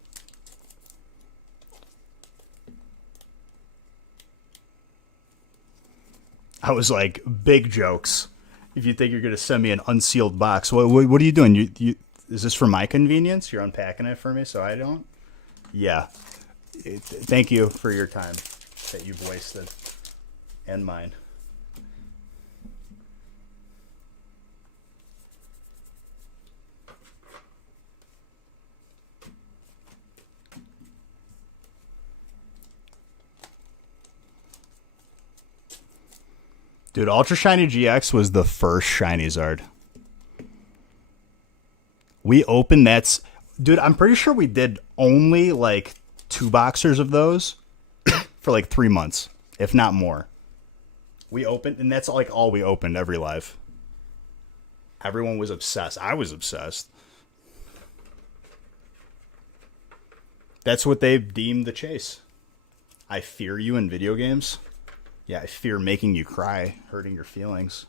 I was like, big jokes. If you think you're going to send me an unsealed box, what are you doing? You is this for my convenience? You're unpacking it for me so I don't? Yeah. Thank you for your time that you've wasted. And mine. Dude, Ultra Shiny GX was the first Shiny Zard. We opened that. Dude, I'm pretty sure we did only like 2 boxers of those for like 3 months, if not more. We opened, and that's like all we opened every live. Everyone was obsessed. I was obsessed. That's what they've deemed the chase. I fear you in video games. Yeah, I fear making you cry, hurting your feelings.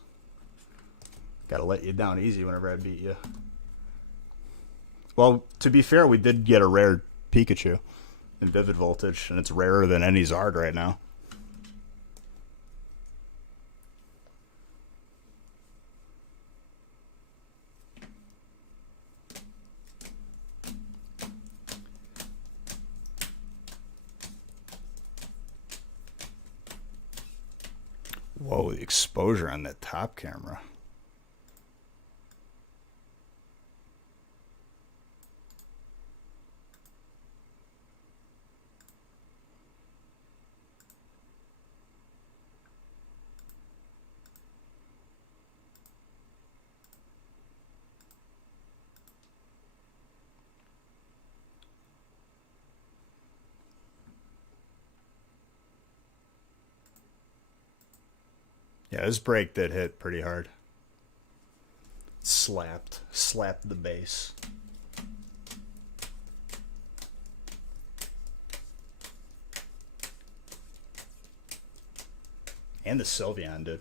Gotta let you down easy whenever I beat you. Well, to be fair, we did get a rare Pikachu in Vivid Voltage, and it's rarer than any Zard right now. Whoa, the exposure on that top camera. Yeah, this break did hit pretty hard. Slapped the base. And the Sylveon did.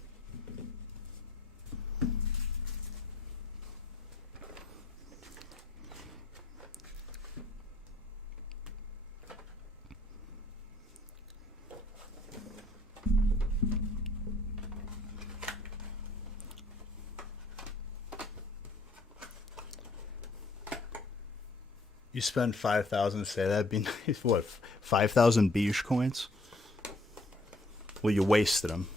You spend 5,000 to say that'd be nice. What, 5,000 beige coins? Well, you wasted them.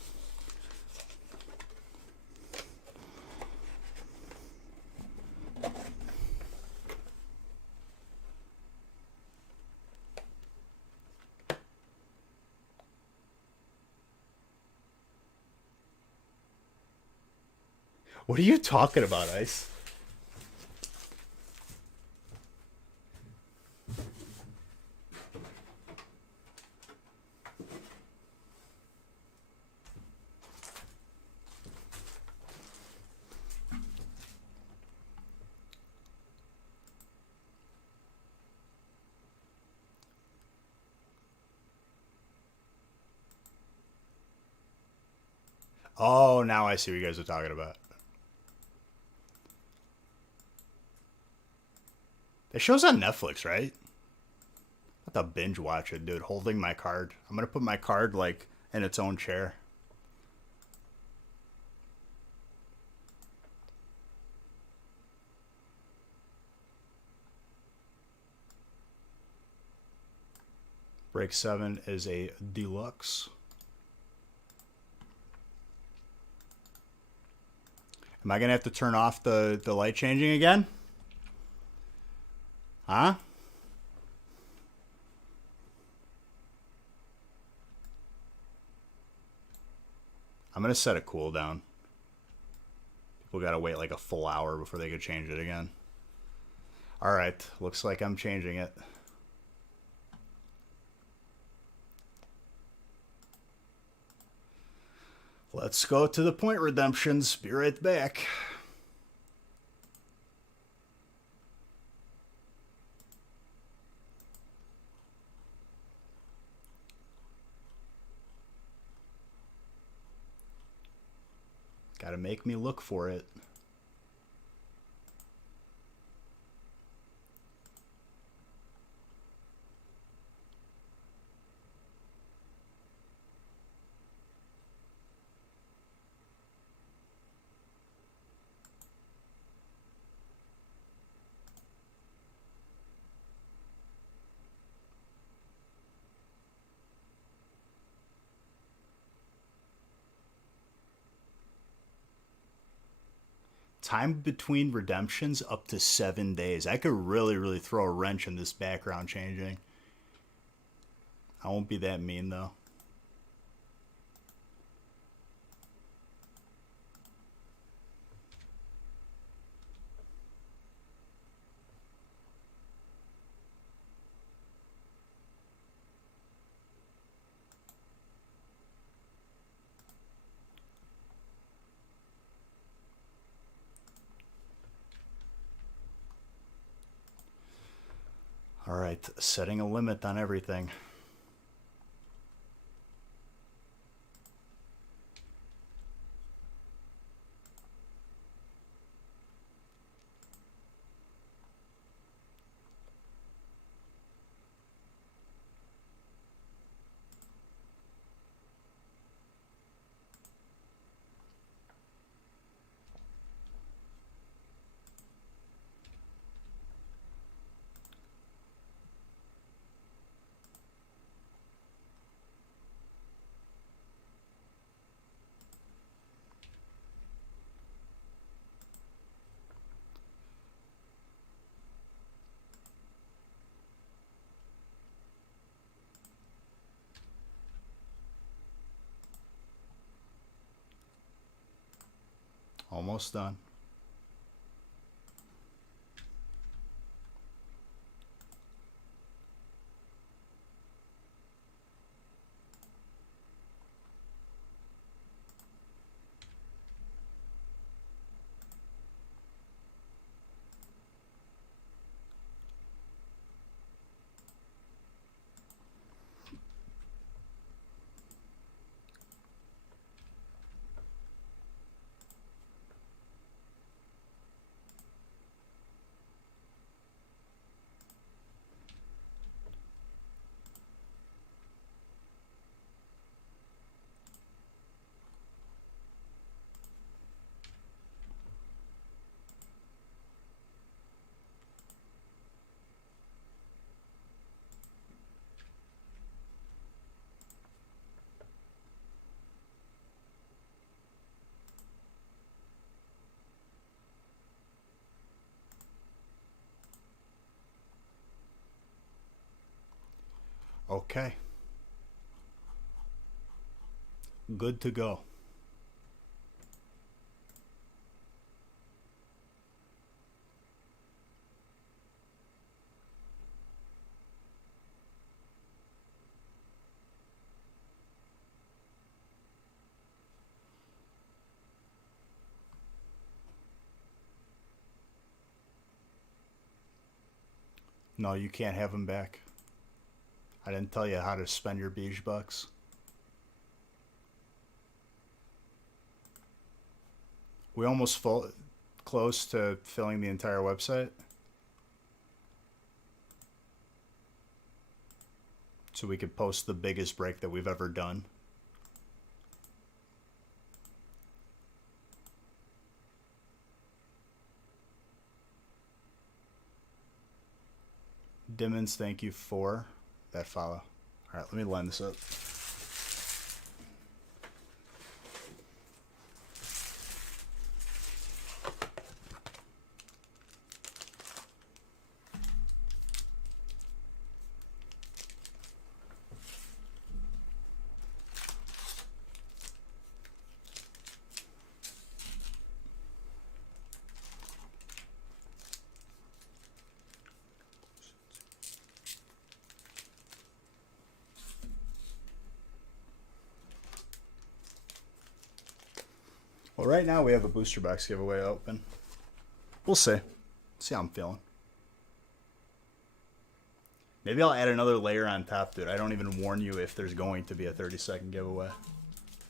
What are you talking about, Ice? Oh, now I see what you guys are talking about. It shows on Netflix, right? I have to binge watch it, dude. Holding my card. I'm gonna put my card like in its own chair. Break 7 is a deluxe. Am I gonna have to turn off the light changing again? Huh? I'm gonna set a cooldown. People gotta wait like a full hour before they could change it again. Alright, looks like I'm changing it. Let's go to the point redemptions. Be right back. Gotta make me look for it. Time between redemptions up to 7 days. I could really throw a wrench in this background changing. I won't be that mean though. All right, setting a limit on everything. Almost done. Okay. Good to go. No, you can't have them back. I didn't tell you how to spend your beige bucks. We almost close to filling the entire website. So we could post the biggest break that we've ever done. Dimmons, thank you for that follow. All right, let me line this up. Well, right now we have a booster box giveaway open. We'll see. See how I'm feeling. Maybe I'll add another layer on top, dude. I don't even warn you if there's going to be a 30-second giveaway.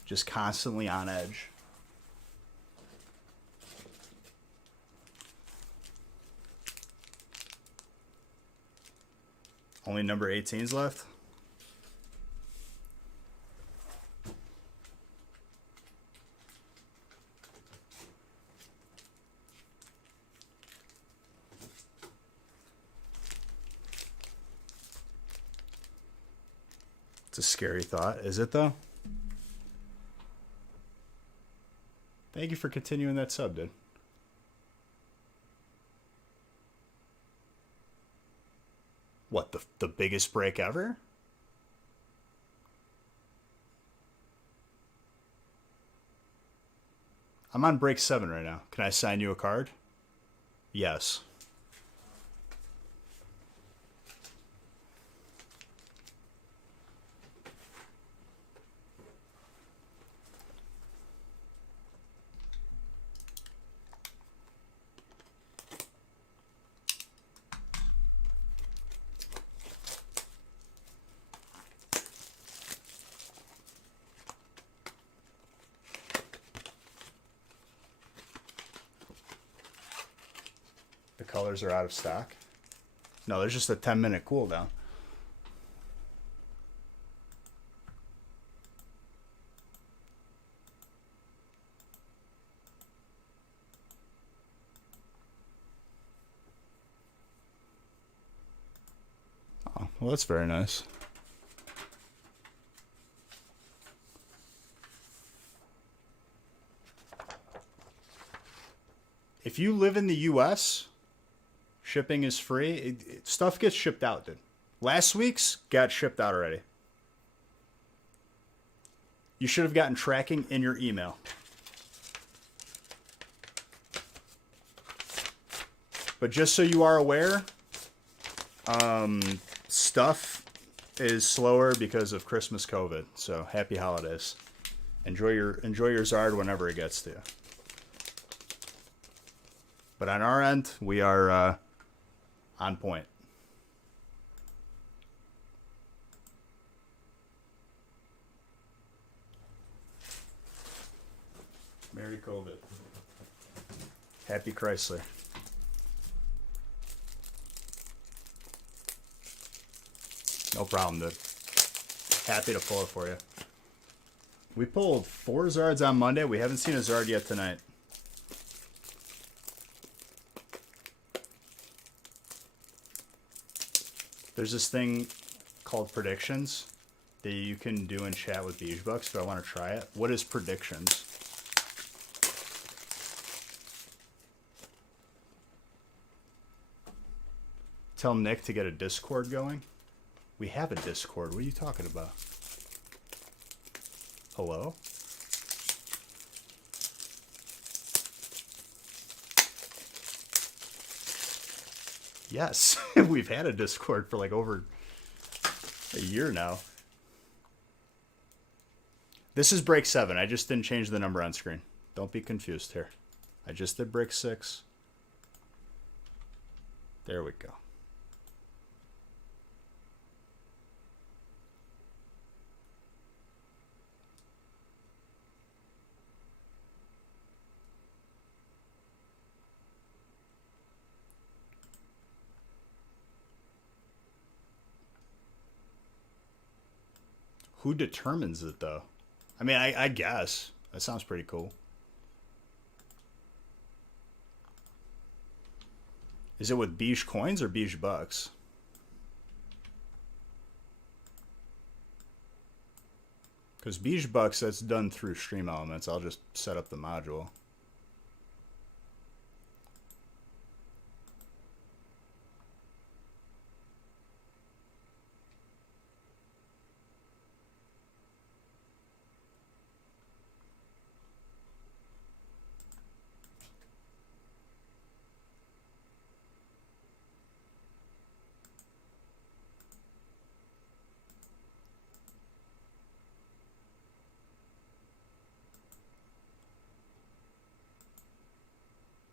Just constantly on edge. Only number 18s left? It's a scary thought. Is it, though? Thank you for continuing that sub, dude. What, the biggest break ever? I'm on break 7 right now. Can I sign you a card? Yes. the colors are out of stock. No, there's just a 10-minute cooldown. Oh, well, that's very nice. If you live in the U.S., shipping is free. Stuff gets shipped out, dude. Last week's got shipped out already. You should have gotten tracking in your email. But just so you are aware, stuff is slower because of Christmas COVID. So happy holidays. Enjoy your Zard whenever it gets to you. But on our end, we are on point. Merry COVID. Happy Chrysler. No problem, dude. Happy to pull it for you. We pulled 4 Zards on Monday. We haven't seen a Zard yet tonight. There's this thing called predictions that you can do in chat with Beachbucks, but I want to try it. What is predictions? Tell Nick to get a Discord going. We have a Discord. What are you talking about? Hello? Yes, we've had a Discord for like over a year now. This is break 7. I just didn't change the number on screen. Don't be confused here. I just did break 6. There we go. Who determines it, though? I mean, I guess. That sounds pretty cool. Is it with Beige coins or Beige bucks? Because Beige bucks, that's done through Stream Elements. I'll just set up the module.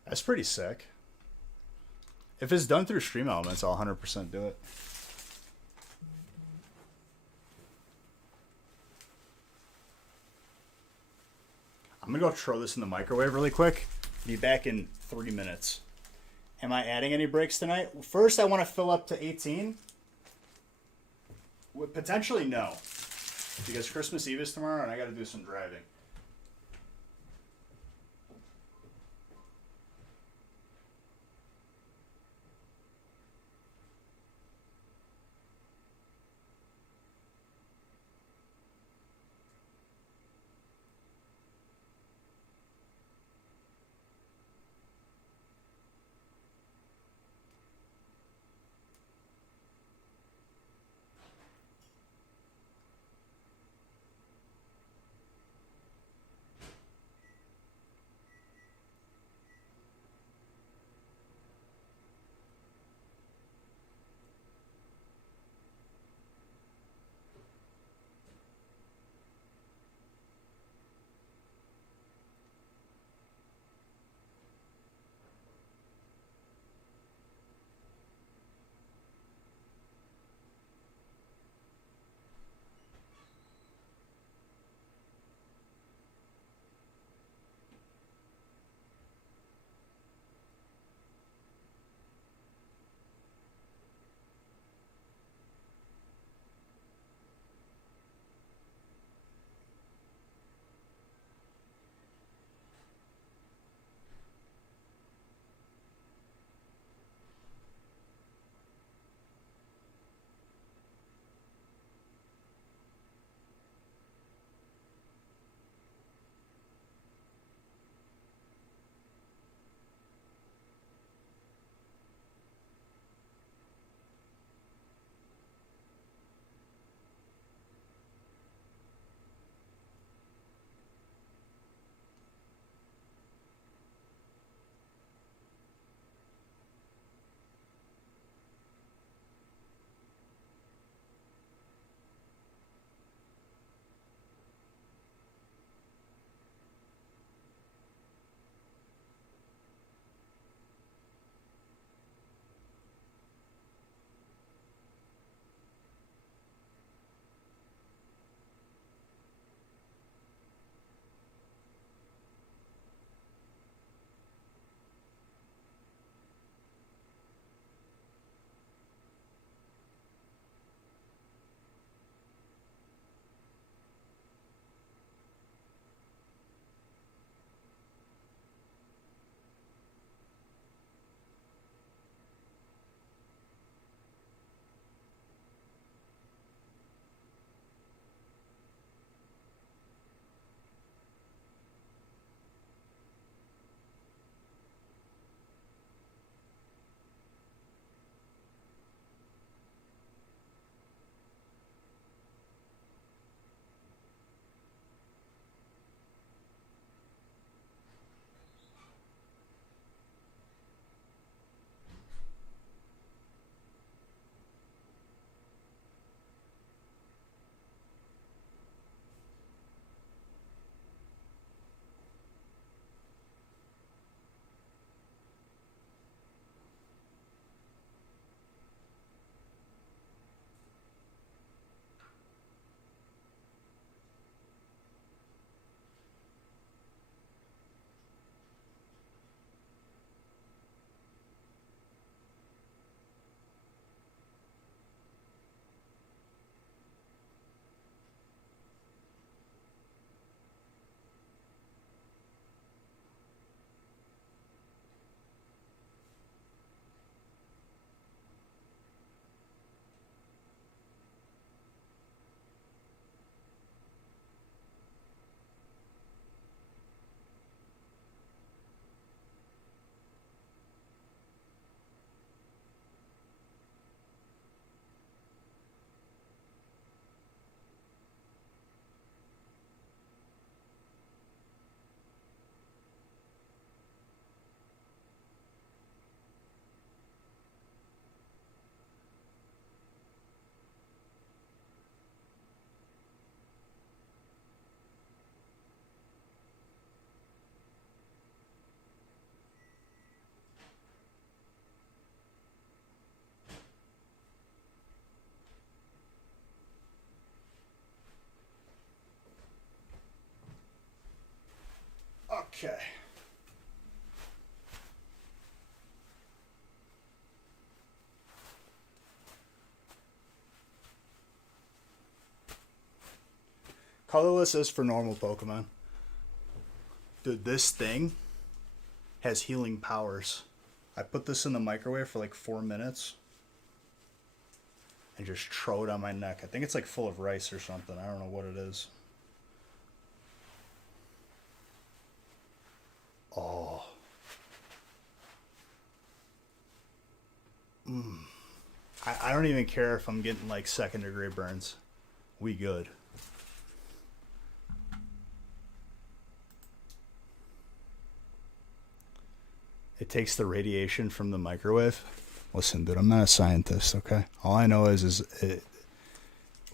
That's pretty sick. If it's done through Stream Elements, I'll 100% do it. I'm going to go throw this in the microwave really quick. Be back in 3 minutes. Am I adding any breaks tonight? First, I want to fill up to 18. Potentially no. Because Christmas Eve is tomorrow and I got to do some driving. Okay. Colorless is for normal Pokemon. Dude, this thing has healing powers. I put this in the microwave for like 4 minutes and just throw it on my neck. I think it's like full of rice or something. I don't know what it is. Oh. I don't even care if I'm getting like 2nd-degree burns. We good. It takes the radiation from the microwave. Listen, dude, I'm not a scientist, okay? All I know is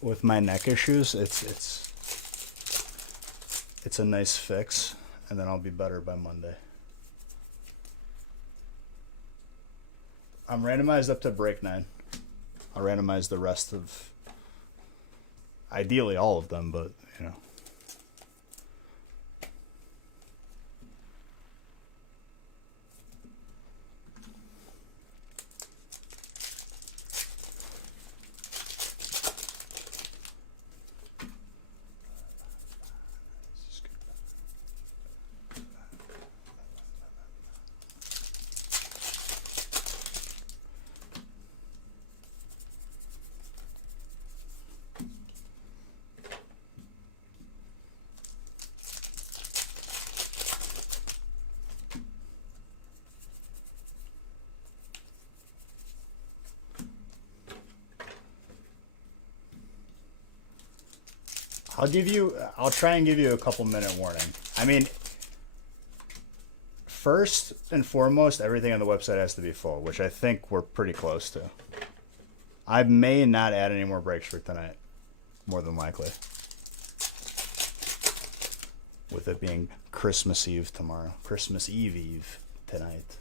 with my neck issues, it's a nice fix, and then I'll be better by Monday. I'm randomized up to break 9. I'll randomize the rest of, ideally all of them, but, you know. I'll try and give you a couple minute warning. I mean, first and foremost, everything on the website has to be full, which I think we're pretty close to. I may not add any more breaks for tonight, more than likely. With it being Christmas Eve tomorrow. Christmas Eve tonight.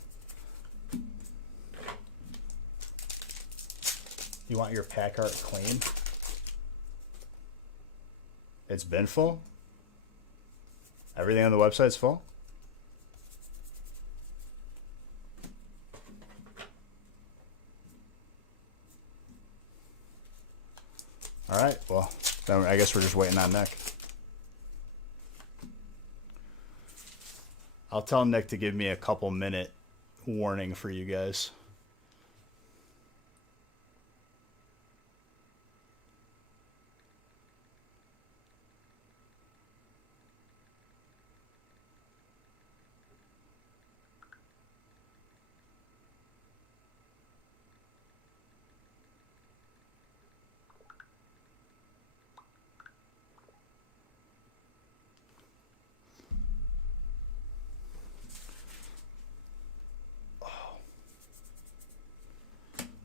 You want your pack art clean? It's been full? Everything on the website's full? Alright, well, then I guess we're just waiting on Nick. I'll tell Nick to give me a couple minute warning for you guys.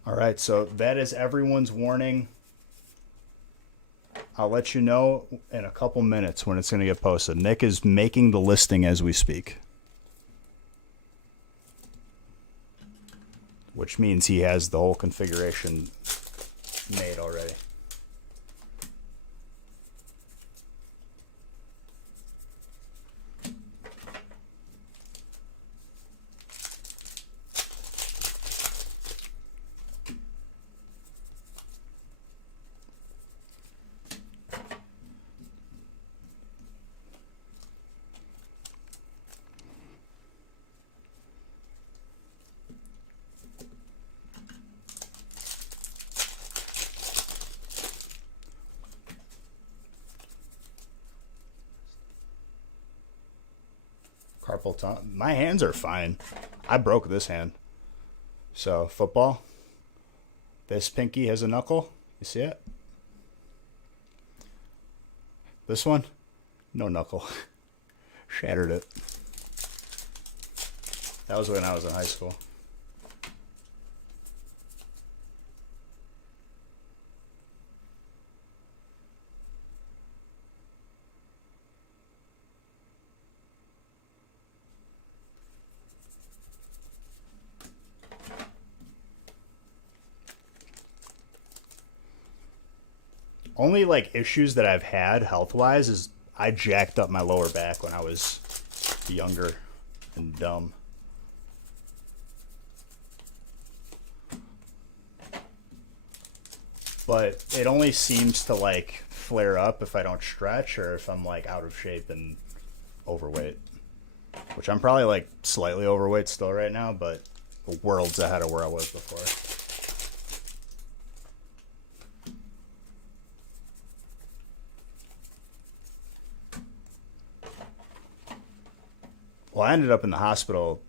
All right, so that is everyone's warning. I'll let you know in a couple minutes when it's going to get posted. Nick is making the listing as we speak, which means he has the whole configuration made already. Carpal tunnel. My hands are fine. I broke this hand. So, football. This pinky has a knuckle. You see it? This one, no knuckle. Shattered it. That was when I was in high school. Only like issues that I've had health wise is I jacked up my lower back when I was younger and dumb. But it only seems to like flare up if I don't stretch or if I'm like out of shape and overweight. Which I'm probably like slightly overweight still right now, but worlds ahead of where I was before. Well, I ended up in the hospital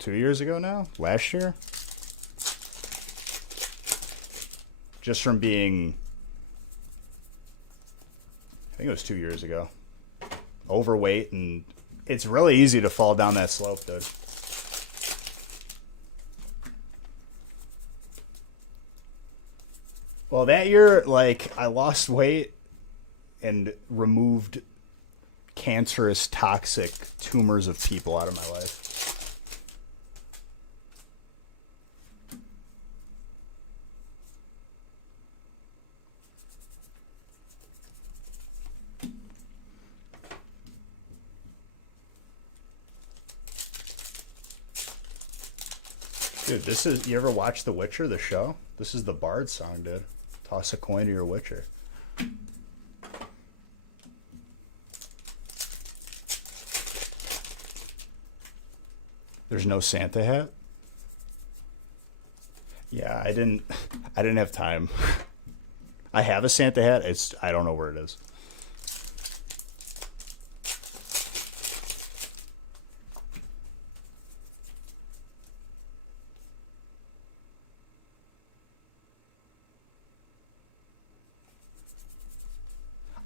2 years ago now, last year. Just from being, I think it was 2 years ago, overweight, and it's really easy to fall down that slope, dude. Well, that year, like, I lost weight and removed cancerous, toxic tumors of people out of my life. Dude, this is, you ever watch The Witcher, the show? This is the Bard song, dude. Toss a coin to your Witcher. There's no Santa hat? Yeah, I didn't have time. I have a Santa hat. I don't know where it is.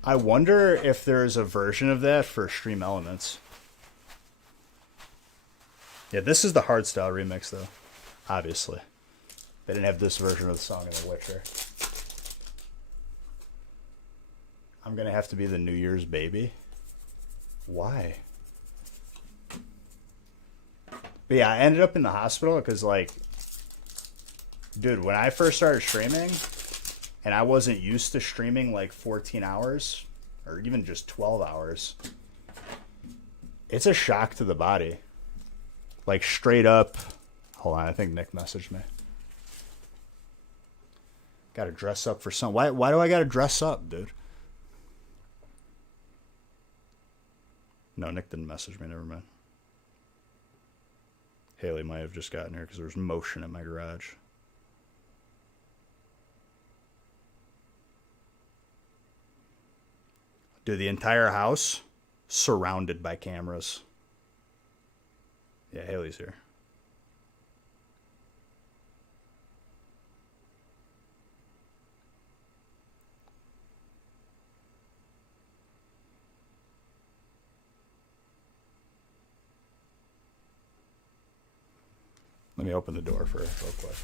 I wonder if there's a version of that for Stream Elements. Yeah, this is the hardstyle remix, though. Obviously. They didn't have this version of the song in The Witcher. I'm gonna have to be the New Year's baby. Why? But yeah, I ended up in the hospital because, like, dude, when I first started streaming, and I wasn't used to streaming like 14 hours, or even just 12 hours, it's a shock to the body. Like, straight up. Hold on, I think Nick messaged me. Gotta dress up for some. Why do I gotta dress up, dude? No, Nick didn't message me, never mind. Haley might have just gotten here because there was motion in my garage. Dude, the entire house surrounded by cameras. Yeah, Haley's here. Let me open the door for her real quick.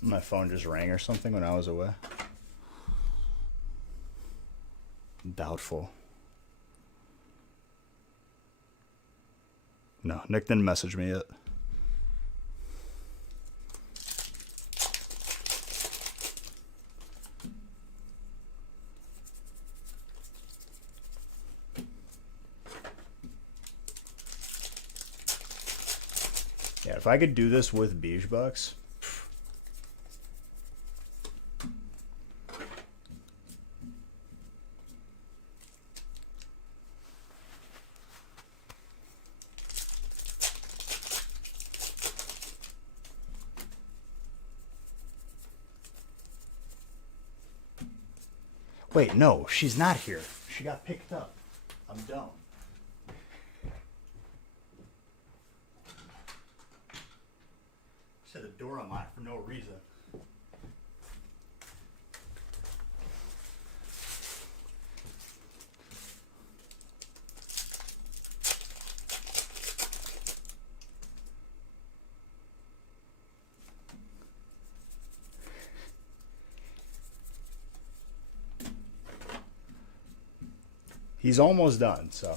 My phone just rang or something when I was away. Doubtful. No, Nick didn't message me yet. Yeah, if I could do this with Beige Bucks. Wait, no, she's not here. She got picked up. I'm dumb. Set the door unlocked for no reason. He's almost done, so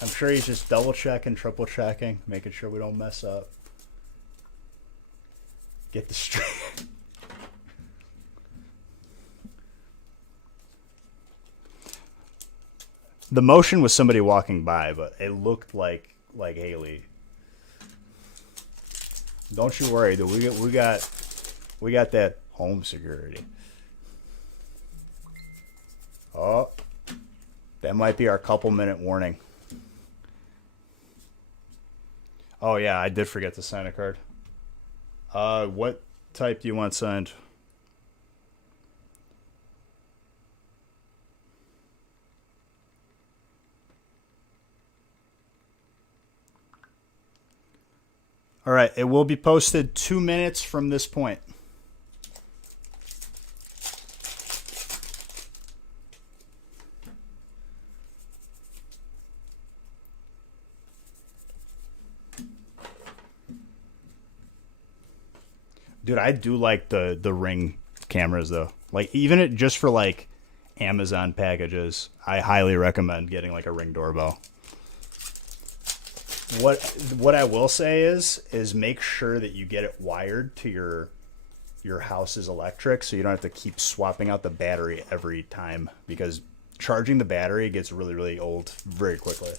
I'm sure he's just double checking, triple checking, making sure we don't mess up. Get the straight. The motion was somebody walking by, but it looked like Haley. Don't you worry, though. We got that home security. Oh, that might be our couple-minute warning. Oh yeah, I did forget to sign a card. What type do you want signed? All right, it will be posted 2 minutes from this point. Dude, I do like the Ring cameras though. Like even it just for like Amazon packages, I highly recommend getting like a Ring doorbell. What I will say is make sure that you get it wired to your house's electric so you don't have to keep swapping out the battery every time because charging the battery gets really, really old very quickly.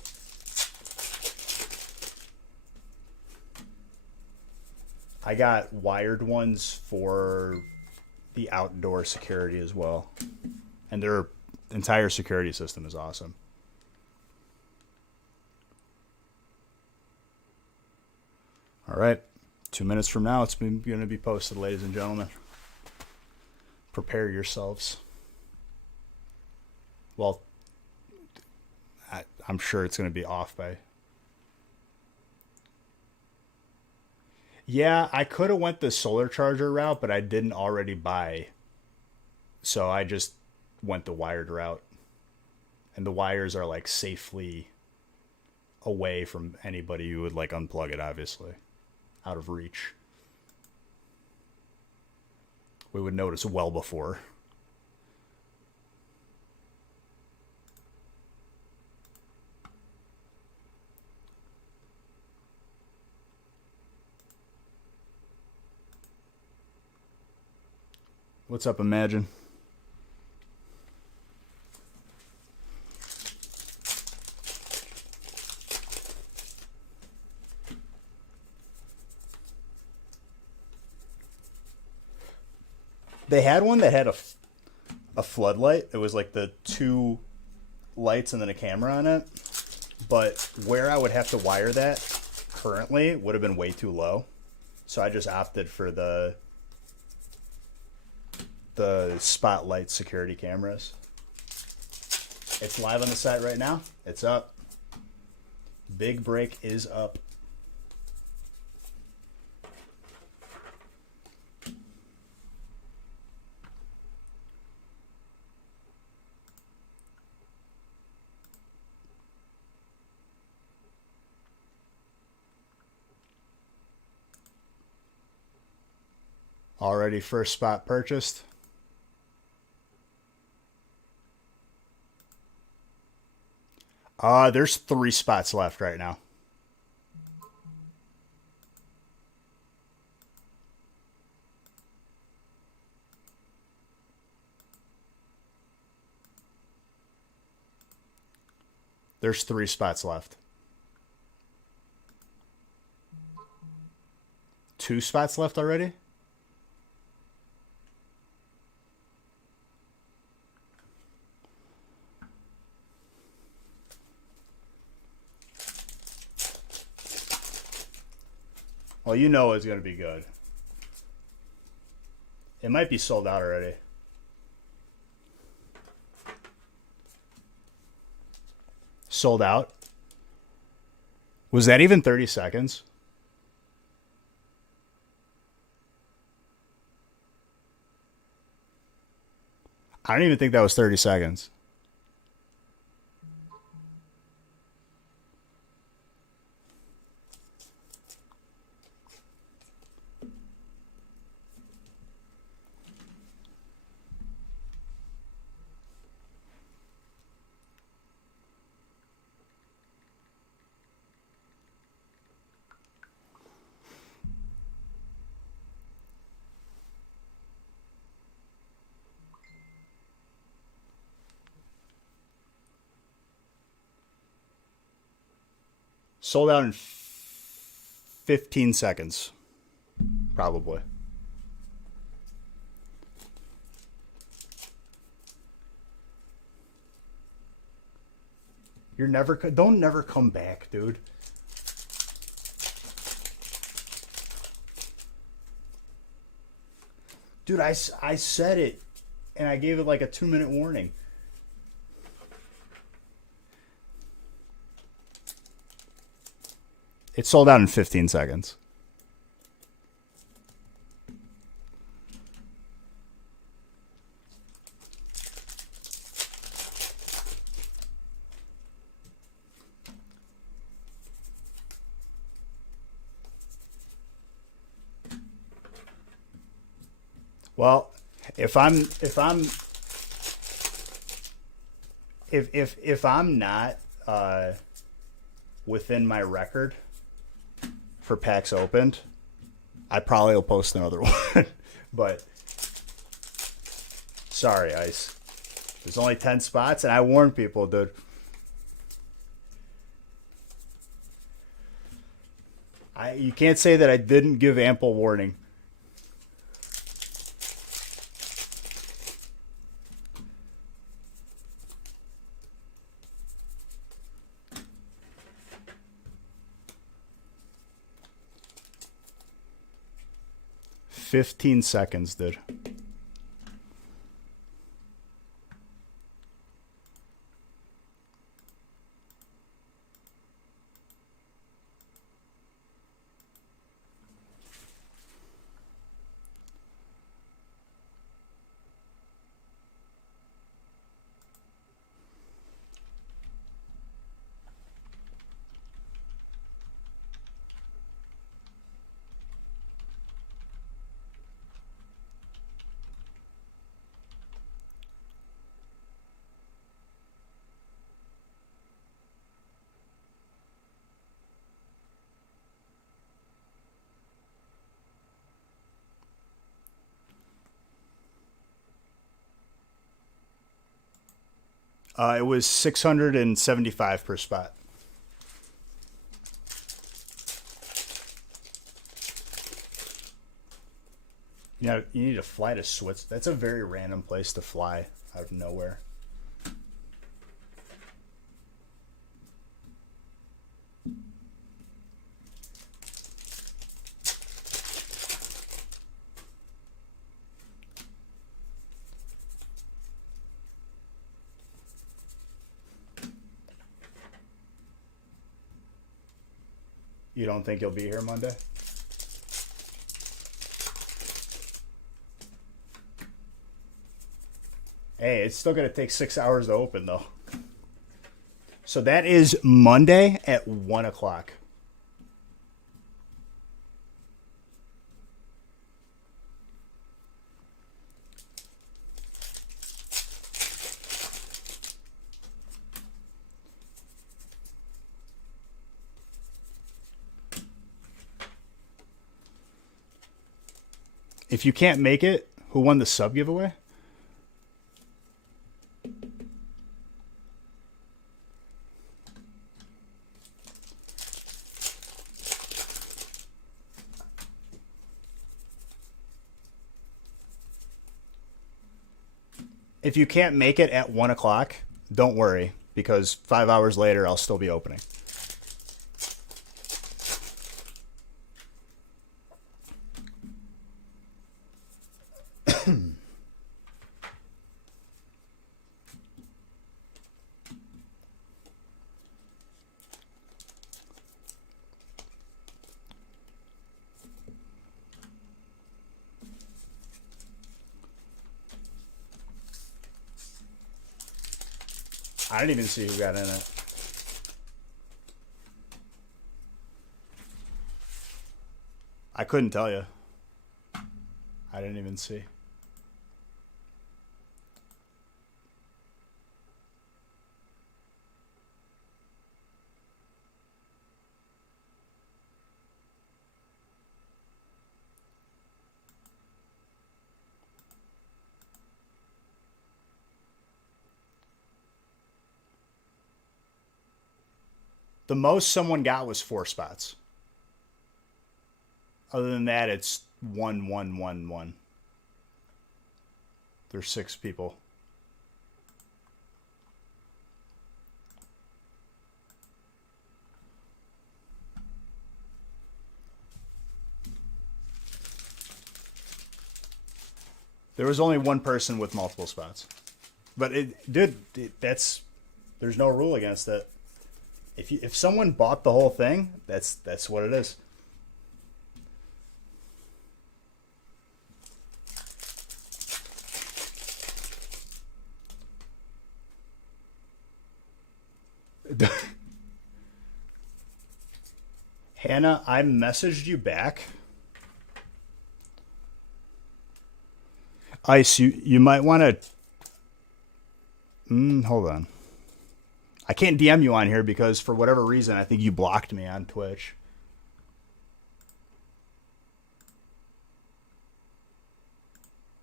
I got wired ones for the outdoor security as well. And their entire security system is awesome. All right. 2 minutes from now, it's going to be posted, ladies and gentlemen. Prepare yourselves. Well, I'm sure it's going to be off by... Yeah, I could have went the solar charger route, but I didn't already buy. So I just went the wired route. And the wires are like safely away from anybody who would like unplug it, obviously. Out of reach. We would notice well before. What's up, Imagine? They had one that had a floodlight. It was like the two lights and then a camera on it. But where I would have to wire that currently would have been way too low. So I just opted for the spotlight security cameras. It's live on the site right now. It's up. Big break is up. Already first spot purchased. There's 3 spots left right now. There's 3 spots left. 2 spots left already? Well, you know it's going to be good. It might be sold out already. sold out. Was that even 30 seconds? I don't even think that was 30 seconds. Sold out in 15 seconds, probably. Don't never come back, dude. Dude, I said it, and I gave it like a 2-minute warning. It sold out in 15 seconds. Well, if I'm not within my record for packs opened, I probably will post another one. But sorry, Ice. There's only 10 spots, and I warned people, dude. You can't say that I didn't give ample warning. "15 seconds, dude." It was 675 per spot. You know, you need to fly to Switzerland. That's a very random place to fly out of nowhere. You don't think you'll be here Monday? Hey, it's still going to take 6 hours to open, though. So that is Monday at 1 o'clock. If you can't make it, who won the sub giveaway? If you can't make it at 1 o'clock, don't worry, because 5 hours later, I'll still be opening. I didn't even see who got in it. I couldn't tell you. I didn't even see. The most someone got was 4 spots. Other than that, it's 1, 1, 1, 1. There's 6 people. There was only one person with multiple spots. But there's no rule against it. If someone bought the whole thing, that's what it is. Hannah, I messaged you back. Ice, you might want to... hold on. I can't DM you on here because for whatever reason, I think you blocked me on Twitch.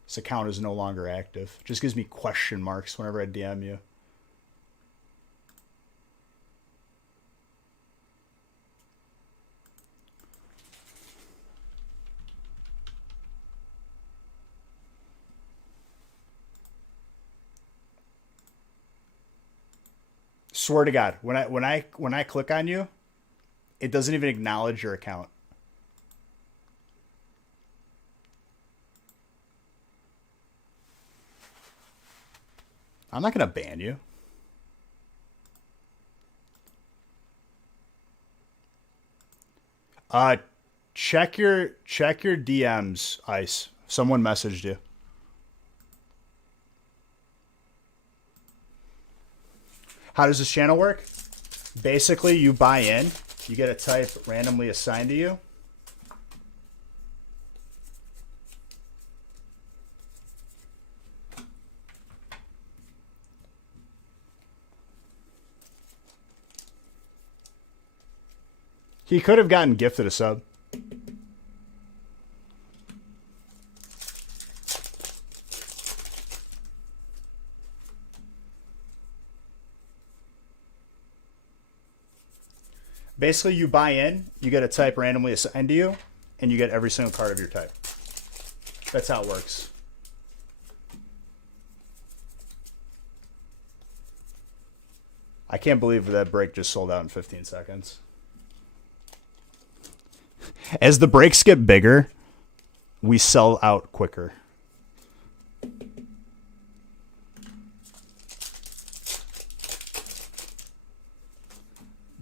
This account is no longer active. Just gives me question marks whenever I DM you. Swear to God, when I click on you, it doesn't even acknowledge your account. I'm not gonna ban you. Check your DMs, Ice. Someone messaged you. How does this channel work? Basically, you buy in, you get a type randomly assigned to you. He could have gotten gifted a sub. Basically, you buy in, you get a type randomly assigned to you, and you get every single card of your type. That's how it works. I can't believe that break just sold out in 15 seconds. As the breaks get bigger, we sell out quicker.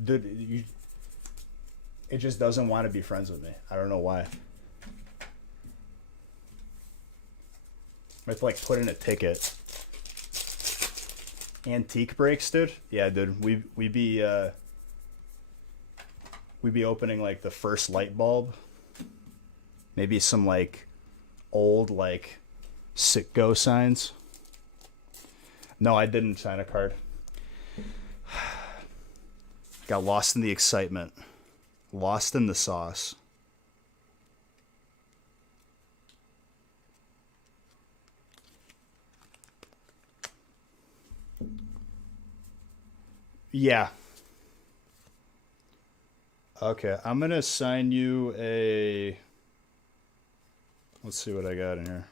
Dude, it just doesn't want to be friends with me. I don't know why. I have to like put in a ticket. Antique breaks, dude. Yeah, dude. We'd be opening like the first light bulb. Maybe some like old like Sitgo signs. No, I didn't sign a card. Got lost in the excitement. Lost in the sauce. Yeah. Okay, I'm going to assign you a... Let's see what I got in here.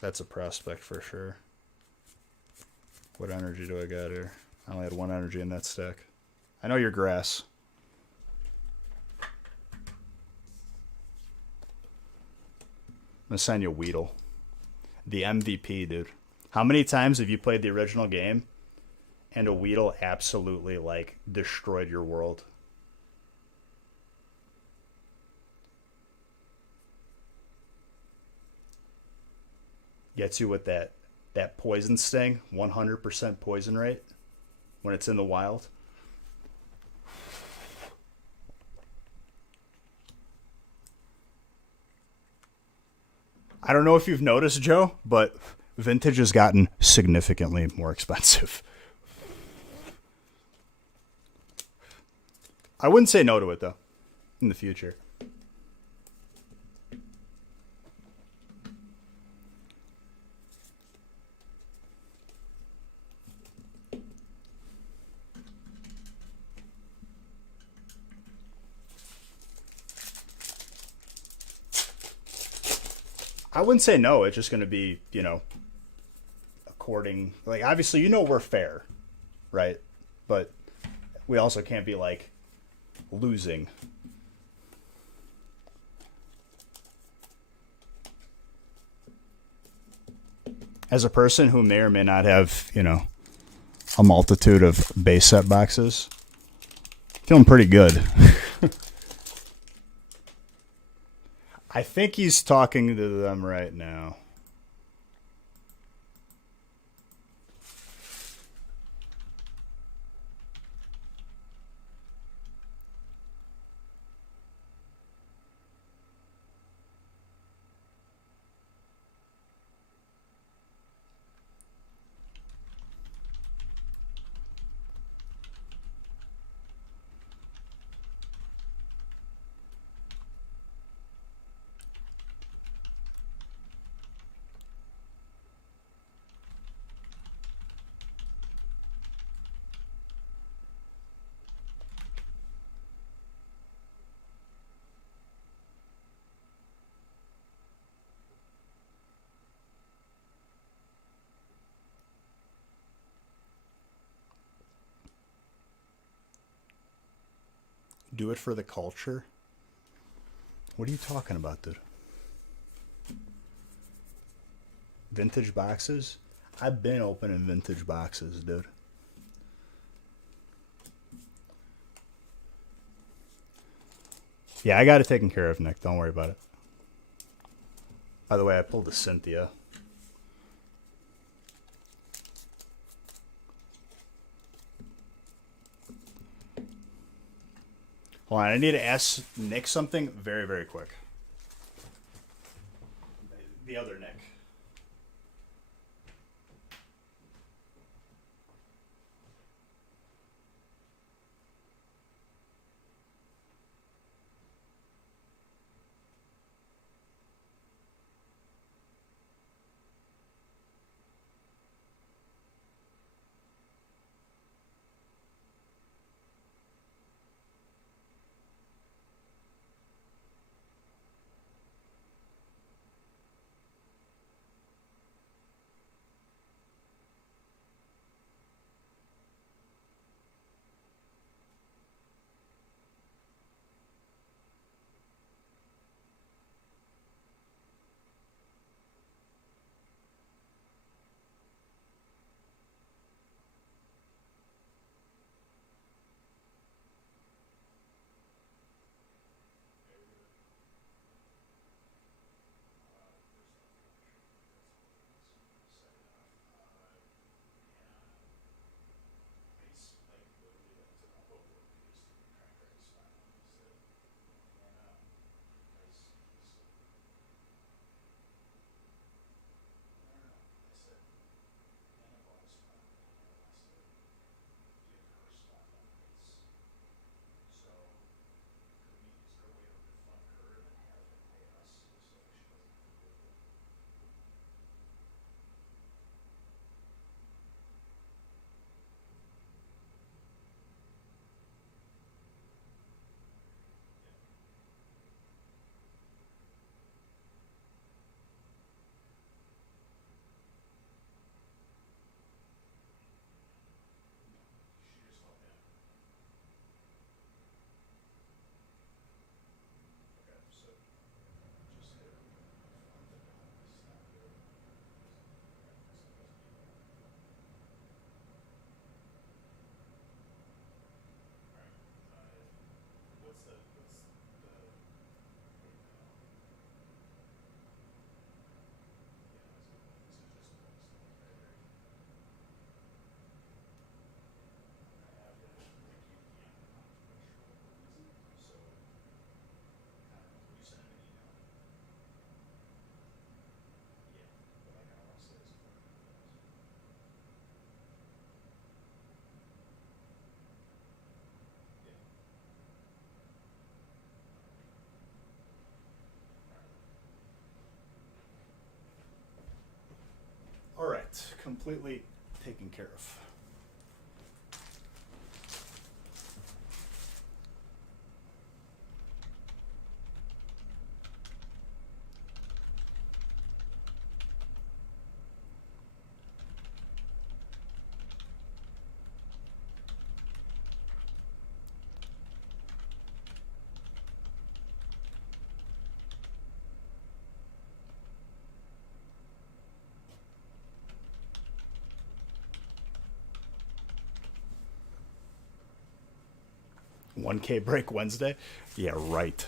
That's a prospect for sure. What energy do I got here? I only had 1 energy in that stack. I know you're grass. I'm going to assign you Weedle. The MVP, dude. How many times have you played the original game and a Weedle absolutely, like, destroyed your world? Gets you with that poison sting, 100% poison rate. when it's in the wild. I don't know if you've noticed, Joe, but vintage has gotten significantly more expensive. I wouldn't say no to it, though, in the future. I wouldn't say no. It's just going to be, according, like, obviously, we're fair, right? But we also can't be, like, losing. As a person who may or may not have, a multitude of base set boxes, feeling pretty good. I think he's talking to them right now. Do it for the culture? What are you talking about, dude? Vintage boxes? I've been opening vintage boxes, dude. Yeah, I got it taken care of, Nick. Don't worry about it. By the way, I pulled a Cynthia. Hold on, I need to ask Nick something very, very quick. The other Nick. right, completely taken care of. $1K break Wednesday? Yeah, right.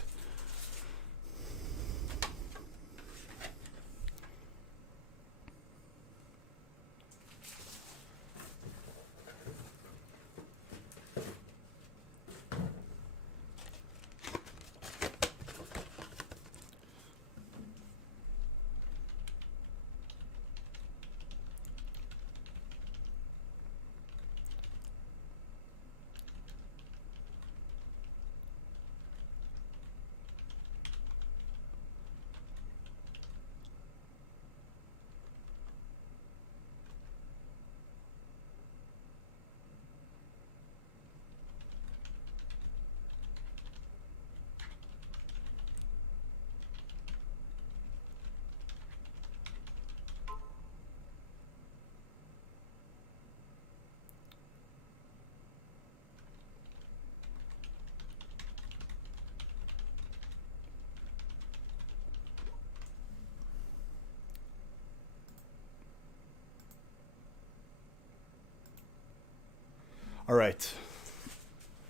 All right.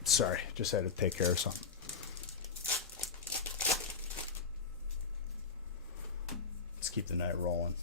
Sorry, just had to take care of something. Let's keep the night rolling.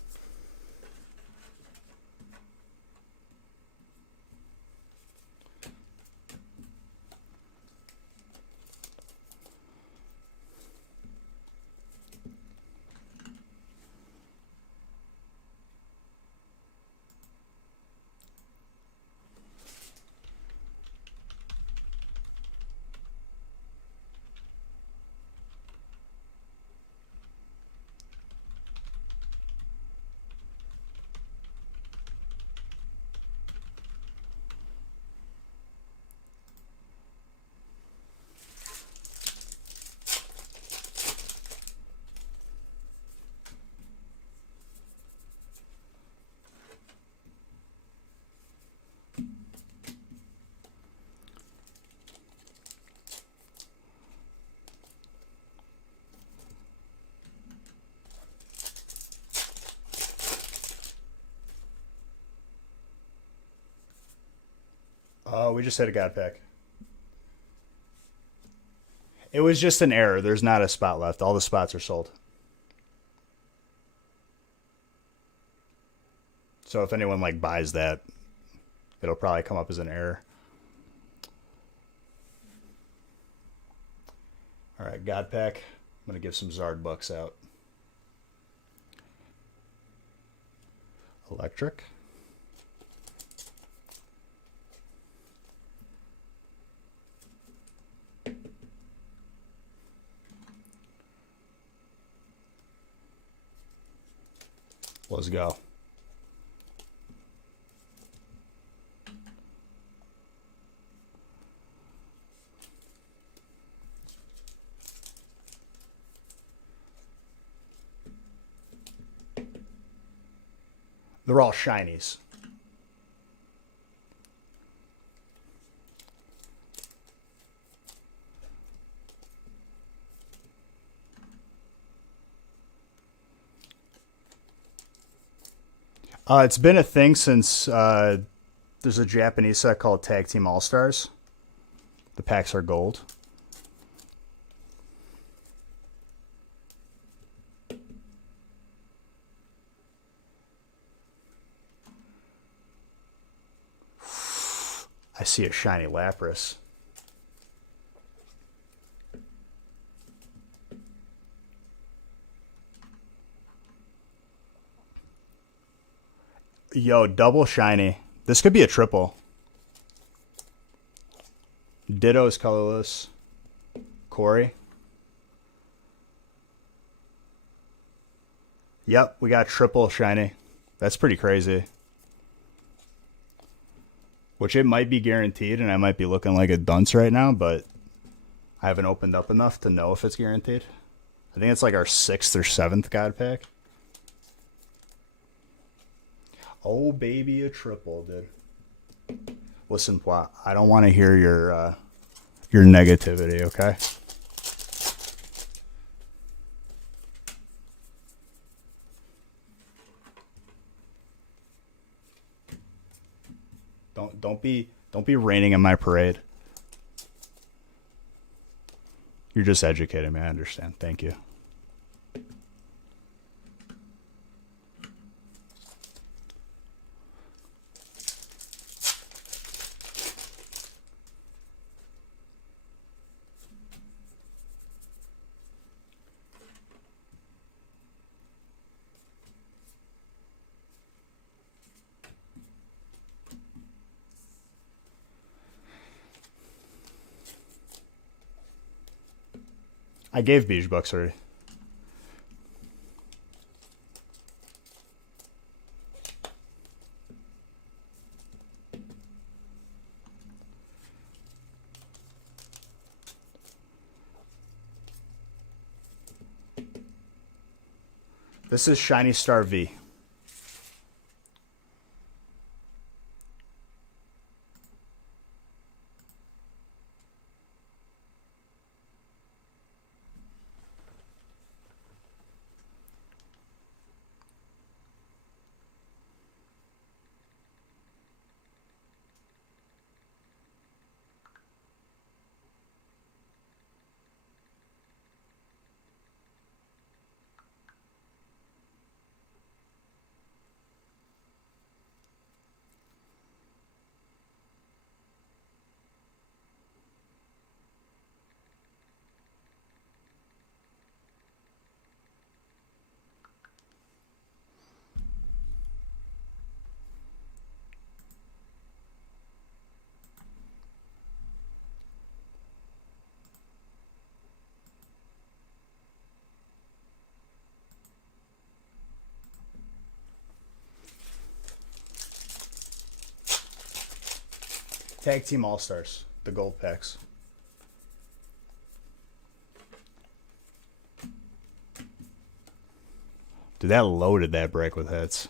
Oh, we just hit a God pack. It was just an error. There's not a spot left. All the spots are sold. So if anyone like buys that, it'll probably come up as an error. All right, God pack. I'm going to give some Zard bucks out. Electric. Let's go. They're all shinies. It's been a thing since there's a Japanese set called Tag Team All Stars. The packs are gold. I see a shiny Lapras. Yo, double shiny. This could be a triple. Ditto is colorless. Corey. Yep, we got triple shiny. That's pretty crazy. which it might be guaranteed, and I might be looking like a dunce right now, but I haven't opened up enough to know if it's guaranteed. I think it's like our 6th or 7th God pack. Oh, baby, a triple, dude. Listen, Pwa, I don't want to hear your negativity, okay? Don't be raining in my parade. You're just educating me, I understand. Thank you. I gave Beige Bucks already. This is Shiny Star V. Tag Team All-Stars, the gold packs. Dude, that loaded that break with hits.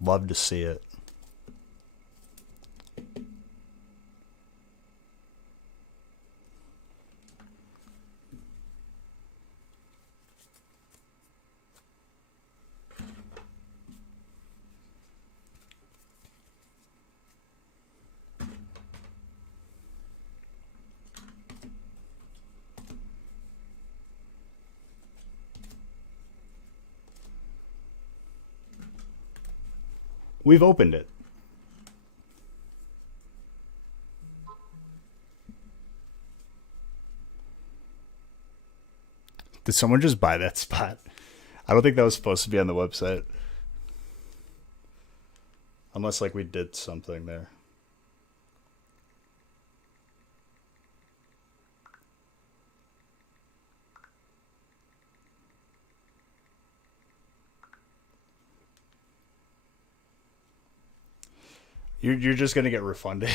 Love to see it. We've opened it. Did someone just buy that spot? I don't think that was supposed to be on the website. Unless, like, we did something there. You're just gonna get refunded.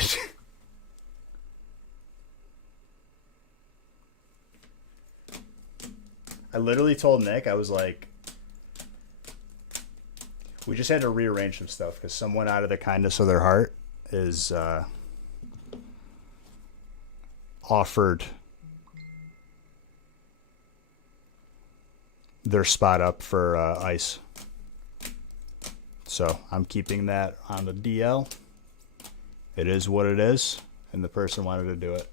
I literally told Nick, I was like, we just had to rearrange some stuff because someone out of the kindness of their heart is offered their spot up for ice. So I'm keeping that on the DL. It is what it is, and the person wanted to do it.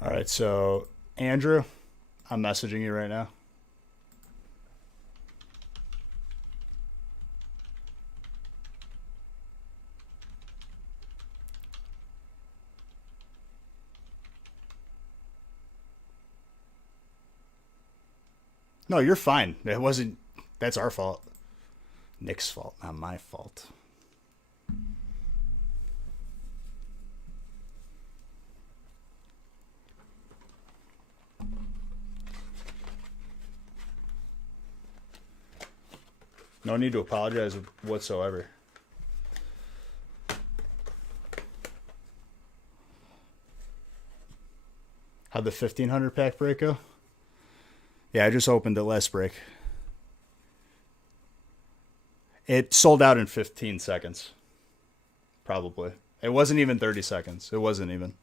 All right, so Andrew, I'm messaging you right now. No, you're fine. It wasn't. That's our fault. Nick's fault, not my fault. No need to apologize whatsoever. How'd the 1500 pack break go? Yeah, I just opened it last break. It sold out in 15 seconds. Probably. It wasn't even 30 seconds. It wasn't even.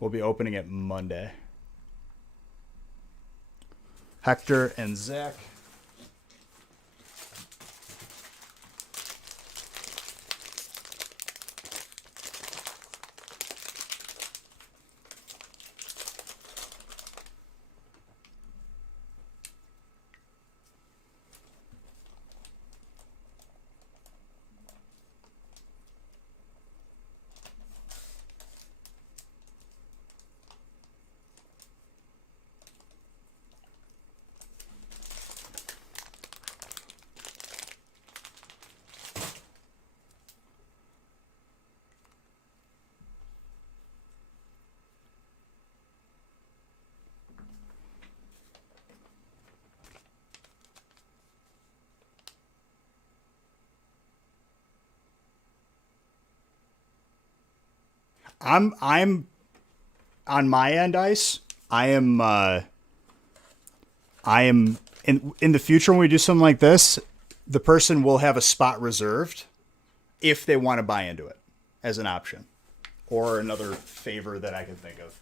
We'll be opening it Monday. Hector and Zach. I'm on my end, Ice. I am in the future when we do something like this, the person will have a spot reserved if they want to buy into it as an option or another favor that I can think of.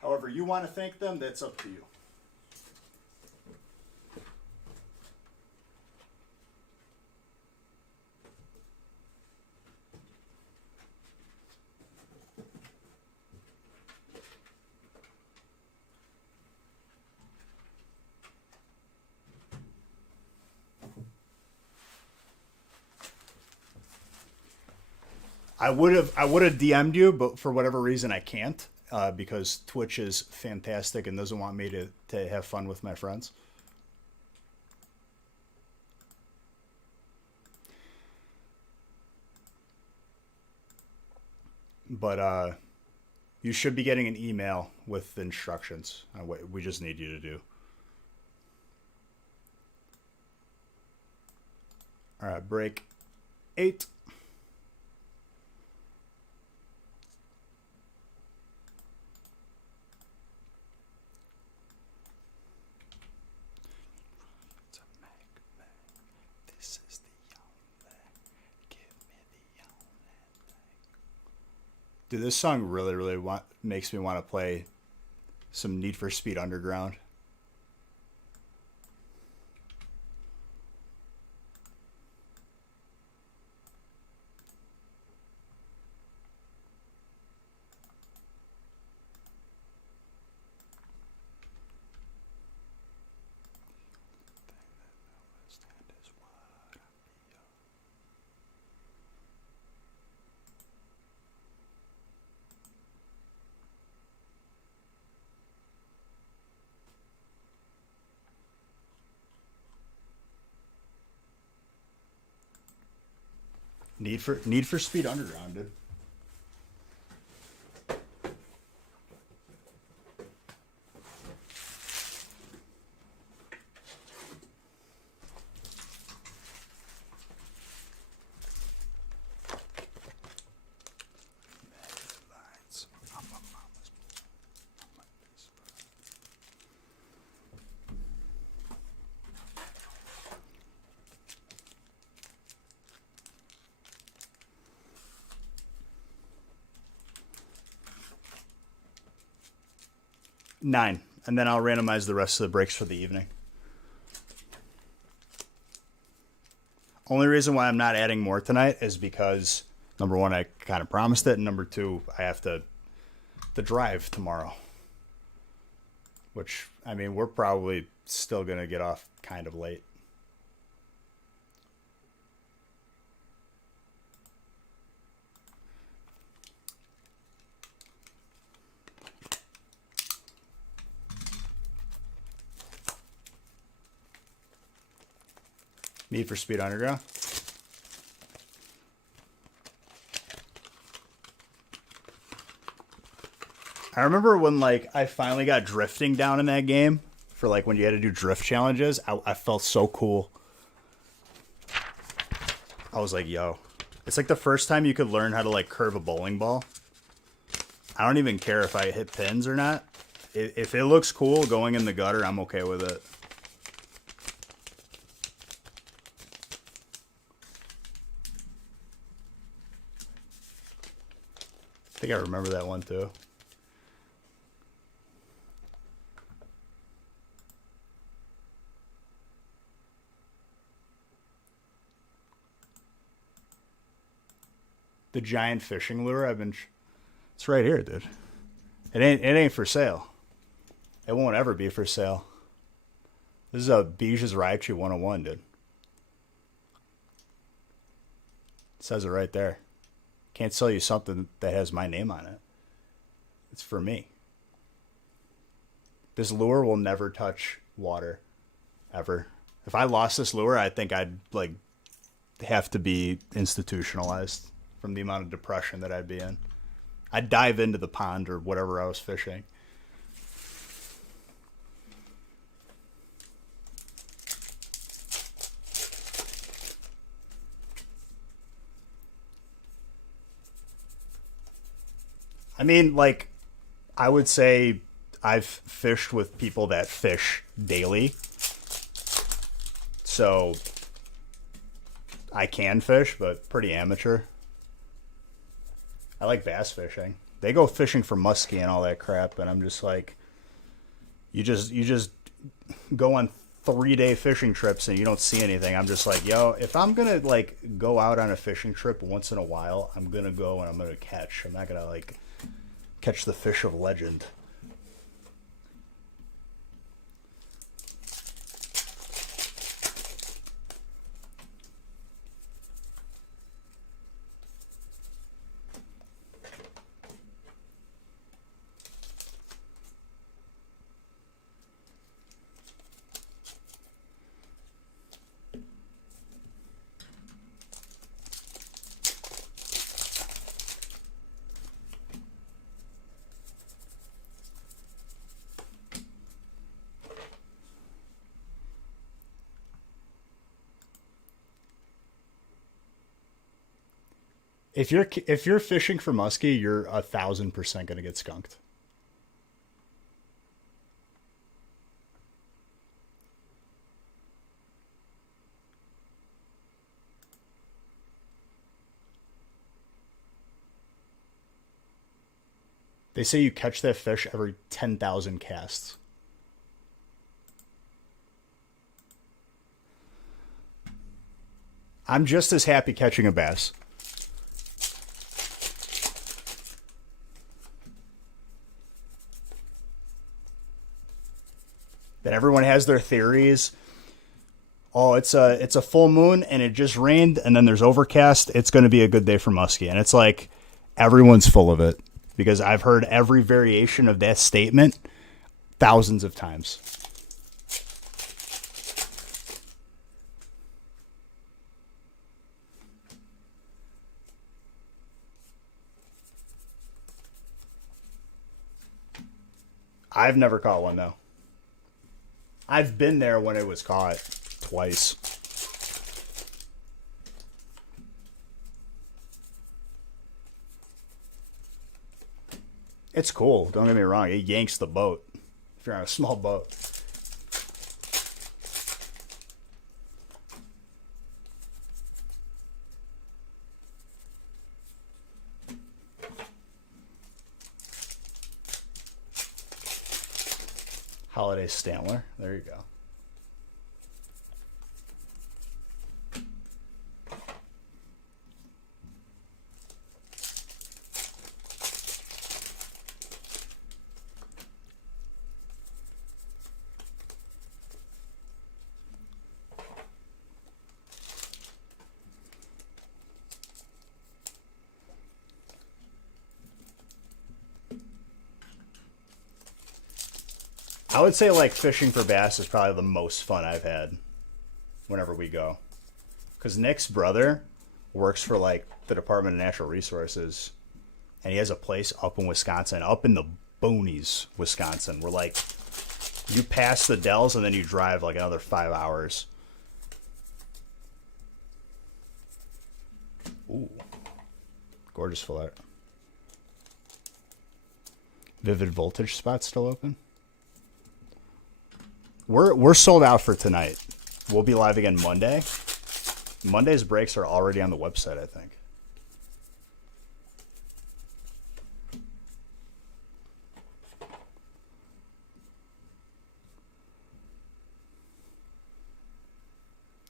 However you want to thank them, that's up to you. I would have DM'd you, but for whatever reason I can't because Twitch is fantastic and doesn't want me to have fun with my friends. But you should be getting an email with instructions on what we just need you to do. All right, break 8. Dude, this song really makes me want to play some Need for Speed Underground. Need for Speed Underground, dude. Nine, and then I'll randomize the rest of the breaks for the evening. Only reason why I'm not adding more tonight is because, number one, I kind of promised it, and number two, I have to drive tomorrow. which, I mean, we're probably still going to get off kind of late. Need for Speed Underground. I remember when, like, I finally got drifting down in that game for, like, when you had to do drift challenges. I felt so cool. I was like, yo. It's like the first time you could learn how to, like, curve a bowling ball. I don't even care if I hit pins or not. If it looks cool going in the gutter, I'm okay with it. I think I remember that one, too. The giant fishing lure it's right here, dude. It ain't for sale. It won't ever be for sale. This is a Bija's Raichu 101, dude. It says it right there. Can't sell you something that has my name on it. It's for me. This lure will never touch water. Ever. If I lost this lure, I think I'd, like, have to be institutionalized from the amount of depression that I'd be in. I'd dive into the pond or whatever I was fishing. I mean, like, I would say I've fished with people that fish daily. So I can fish, but pretty amateur. I like bass fishing. They go fishing for muskie and all that crap, and I'm just like, you just go on 3-day fishing trips and you don't see anything. I'm just like, yo, if I'm gonna, like, go out on a fishing trip once in a while, I'm gonna go and I'm gonna catch. I'm not gonna, like, catch the fish of legend. If you're fishing for muskie, you're 1,000% gonna get skunked. They say you catch that fish every 10,000 casts. I'm just as happy catching a bass. That everyone has their theories. Oh, it's a full moon and it just rained and then there's overcast. It's going to be a good day for muskie. And it's like everyone's full of it because I've heard every variation of that statement thousands of times. I've never caught one, though. I've been there when it was caught twice. It's cool. Don't get me wrong. It yanks the boat if you're on a small boat. Holiday Stantler. There you go. I would say like fishing for bass is probably the most fun I've had whenever we go. Because Nick's brother works for like the Department of Natural Resources, and he has a place up in Wisconsin, up in the boonies, Wisconsin, where like you pass the Dells and then you drive like another 5 hours. Ooh, gorgeous fillet. Vivid Voltage spot still open. We're sold out for tonight. We'll be live again Monday. Monday's breaks are already on the website, I think.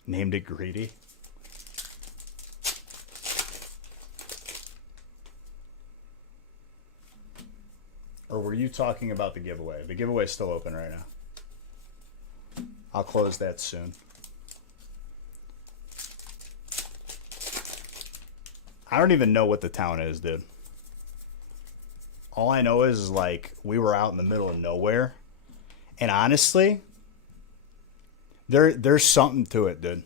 Named it Greedy. Or were you talking about the giveaway? The giveaway is still open right now. I'll close that soon. I don't even know what the town is, dude. All I know is like we were out in the middle of nowhere. And honestly, there's something to it, dude.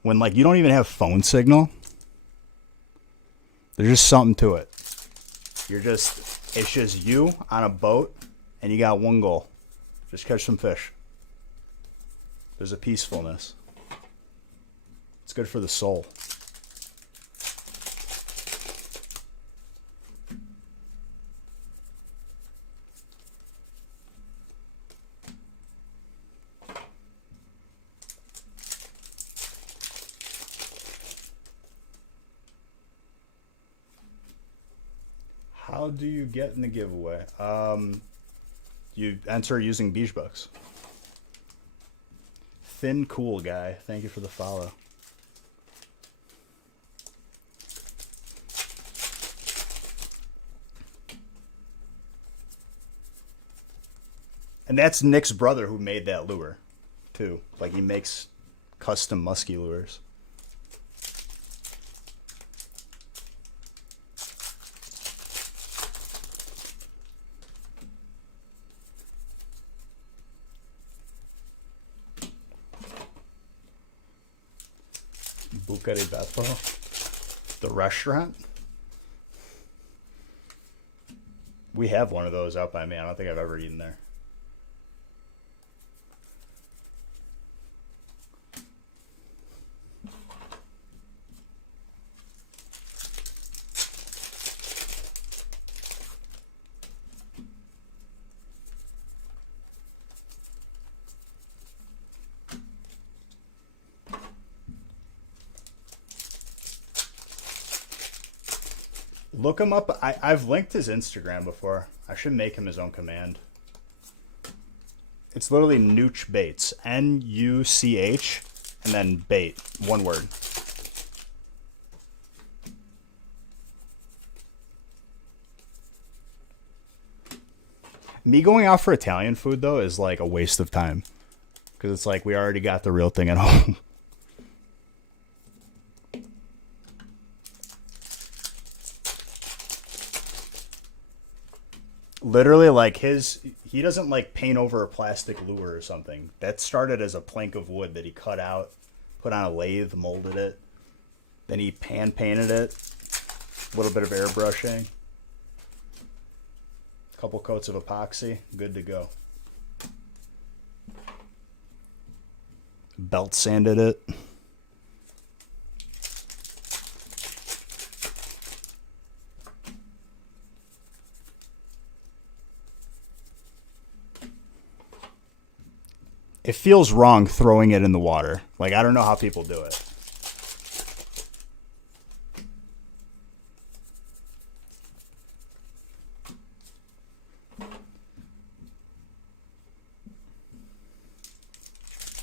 When like you don't even have phone signal, there's just something to it. It's just you on a boat and you got one goal. Just catch some fish. There's a peacefulness. It's good for the soul. How do you get in the giveaway? You enter using Beach Bucks. Thin Cool Guy, thank you for the follow. And that's Nick's brother who made that lure, too. Like, he makes custom musky lures. Buca di Beppo, the restaurant. We have one of those out by me. I don't think I've ever eaten there. Look him up. I've linked his Instagram before. I should make him his own command. It's literally Nooch Baits. N-U-C-H and then bait. One word. Me going out for Italian food, though, is like a waste of time. Because it's like we already got the real thing at home. Literally, like he doesn't like paint over a plastic lure or something. That started as a plank of wood that he cut out, put on a lathe, molded it. Then he pan painted it. A little bit of airbrushing. A couple coats of epoxy. Good to go. Belt sanded it. It feels wrong throwing it in the water. Like, I don't know how people do it.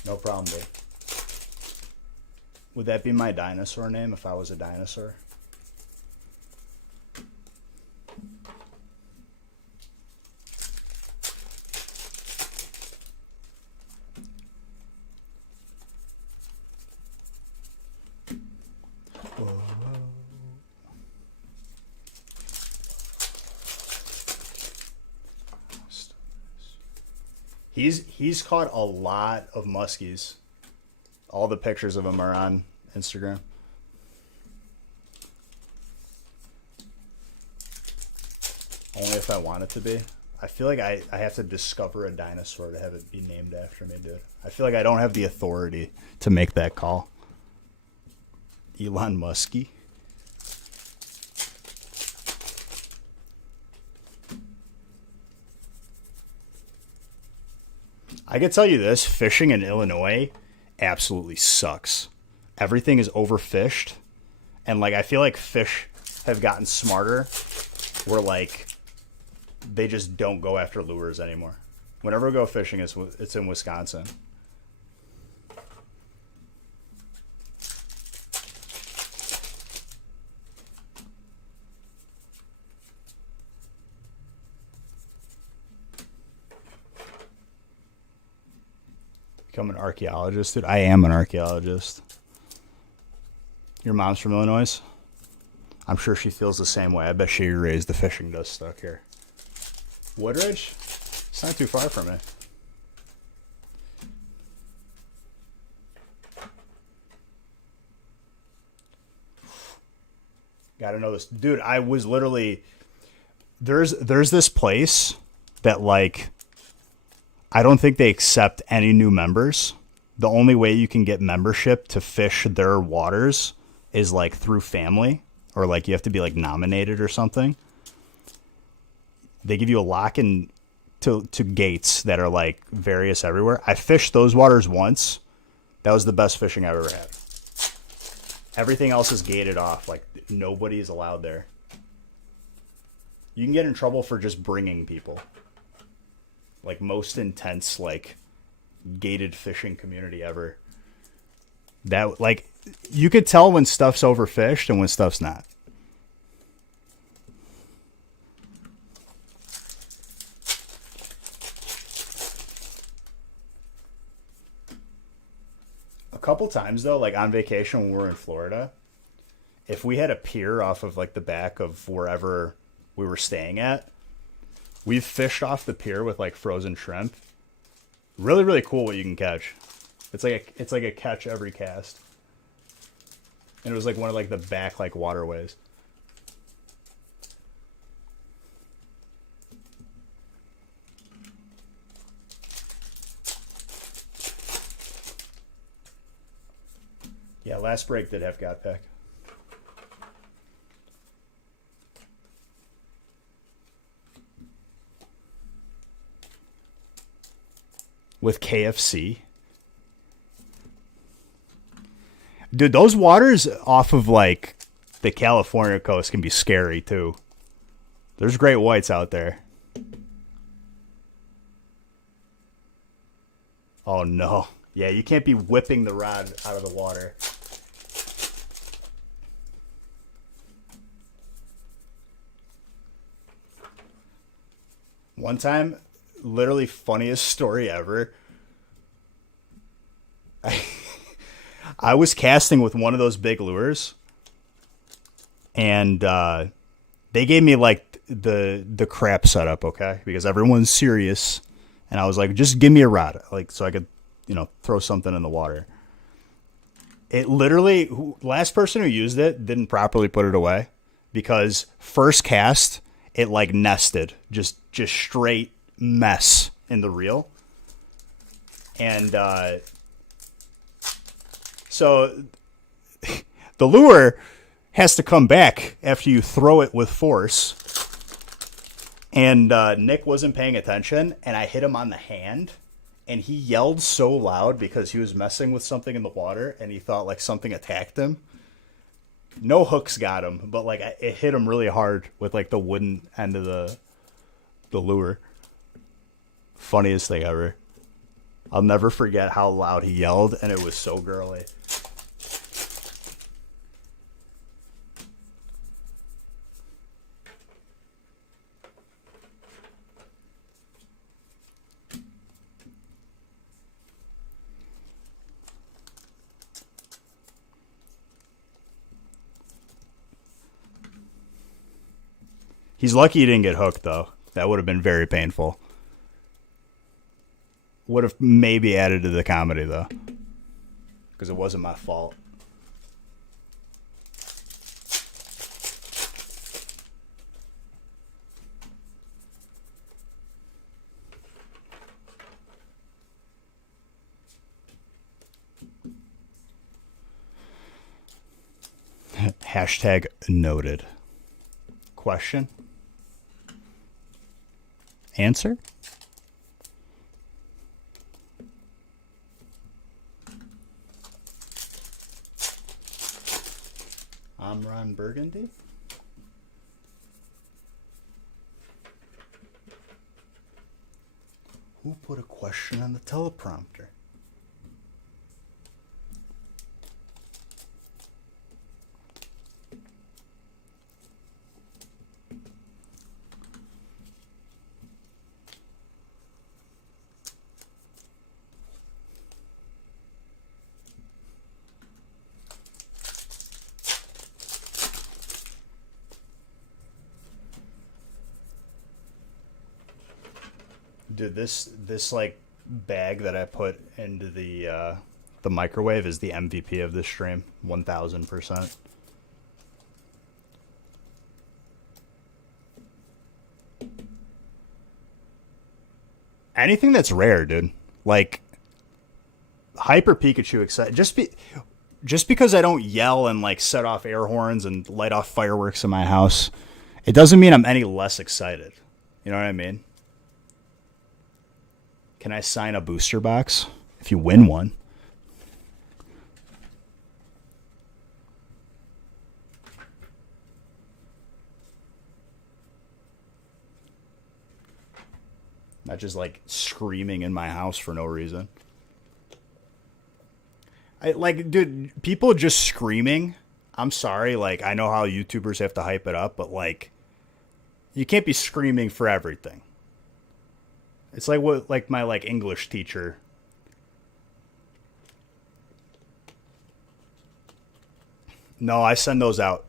No problem, dude. Would that be my dinosaur name if I was a dinosaur? He's caught a lot of muskies. All the pictures of him are on Instagram. Only if I want it to be. I feel like I have to discover a dinosaur to have it be named after me, dude. I feel like I don't have the authority to make that call. Elon Muskie. I can tell you this, fishing in Illinois absolutely sucks. Everything is overfished. And like I feel like fish have gotten smarter where like they just don't go after lures anymore. Whenever we go fishing, it's in Wisconsin. Become an archaeologist, dude. I am an archaeologist. Your mom's from Illinois? I'm sure she feels the same way. I bet she raised the fishing dust stuck here. Woodridge? It's not too far from me. Gotta know this. Dude, I was literally... There's this place that, like... I don't think they accept any new members. The only way you can get membership to fish their waters is like through family, or like you have to be like nominated or something. They give you a lock in to gates that are like various everywhere. I fished those waters once. That was the best fishing I've ever had. Everything else is gated off. Like nobody is allowed there. You can get in trouble for just bringing people. Like most intense, like gated fishing community ever. That like you could tell when stuff's overfished and when stuff's not. A couple times though, like on vacation when we were in Florida, if we had a pier off of like the back of wherever we were staying at, we've fished off the pier with like frozen shrimp. Really, really cool what you can catch. It's like a catch every cast. And it was like one of like the back like waterways. Yeah, last break did have got back. With KFC. Dude, those waters off of like the California coast can be scary too. There's great whites out there. Oh no. Yeah, you can't be whipping the rod out of the water. One time, literally funniest story ever. I was casting with one of those big lures, and they gave me like the crap setup, okay, because everyone's serious, and I was like, just give me a rod, like so I could, throw something in the water. It literally, last person who used it didn't properly put it away, because first cast it like nested, just straight mess in the reel. And so the lure has to come back after you throw it with force. And Nick wasn't paying attention, and I hit him on the hand, and he yelled so loud because he was messing with something in the water, and he thought like something attacked him. No hooks got him, but like it hit him really hard with like the wooden end of the lure. Funniest thing ever. I'll never forget how loud he yelled, and it was so girly. He's lucky he didn't get hooked, though. That would have been very painful. Would have maybe added to the comedy though, because it wasn't my fault. Hashtag noted. Question? Answer? I'm Ron Burgundy. Who put a question on the teleprompter? Dude, this like bag that I put into the microwave is the MVP of this stream, 1000%. Anything that's rare, dude. Like Hyper Pikachu excited. Just because I don't yell and like set off air horns and light off fireworks in my house, it doesn't mean I'm any less excited. You know what I mean? Can I sign a booster box if you win one? Not just like screaming in my house for no reason. Dude, people just screaming. I'm sorry, like I know how YouTubers have to hype it up, but like you can't be screaming for everything. It's like what like my like English teacher. No, I send those out.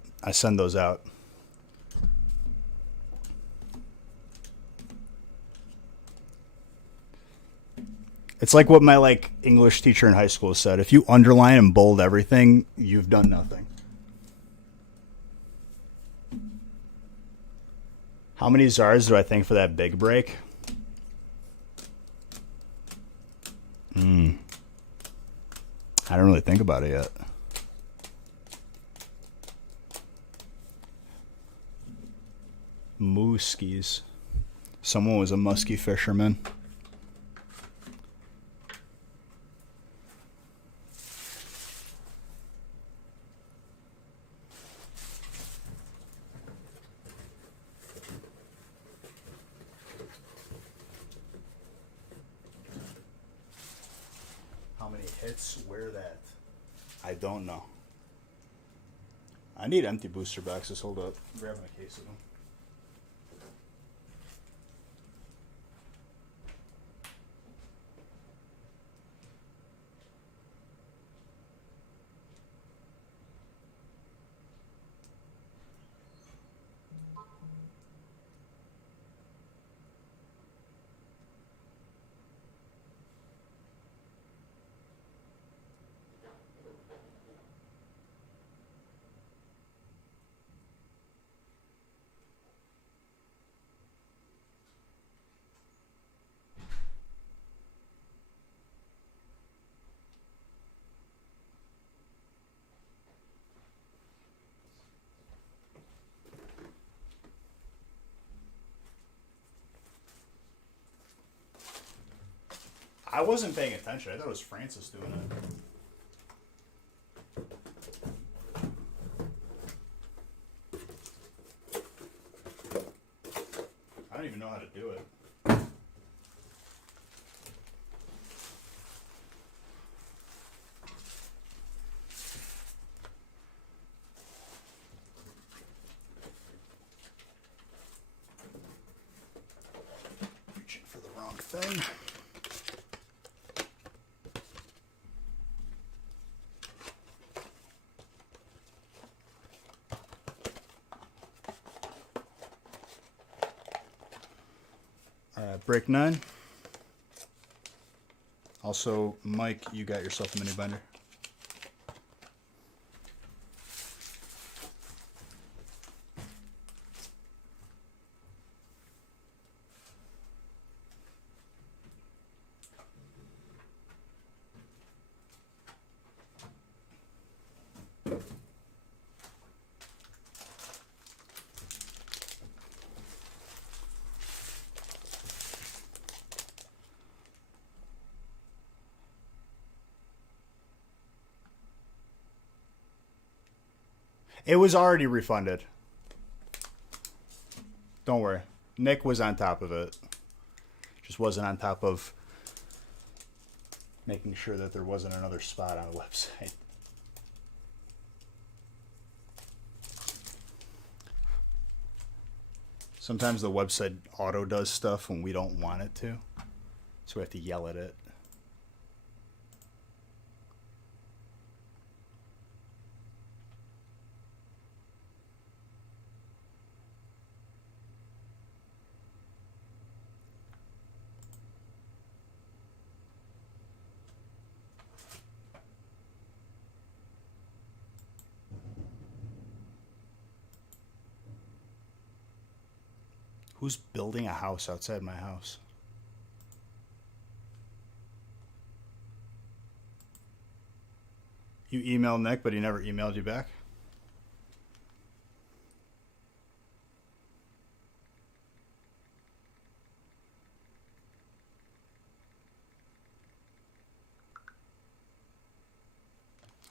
It's like what my like English teacher in high school said. If you underline and bold everything, you've done nothing. How many czars do I think for that big break? I don't really think about it yet. Mooskies. Someone was a musky fisherman. How many hits? Where that? I don't know. I need empty booster boxes. Hold up. I'm grabbing a case of them. I wasn't paying attention. I thought it was Francis doing it. I don't even know how to do it. Reaching for the wrong thing. Break 9. Also, Mike, you got yourself a mini binder. It was already refunded. Don't worry. Nick was on top of it. Just wasn't on top of making sure that there wasn't another spot on the website. Sometimes the website auto does stuff when we don't want it to. So we have to yell at it. Who's building a house outside my house? You emailed Nick, but he never emailed you back?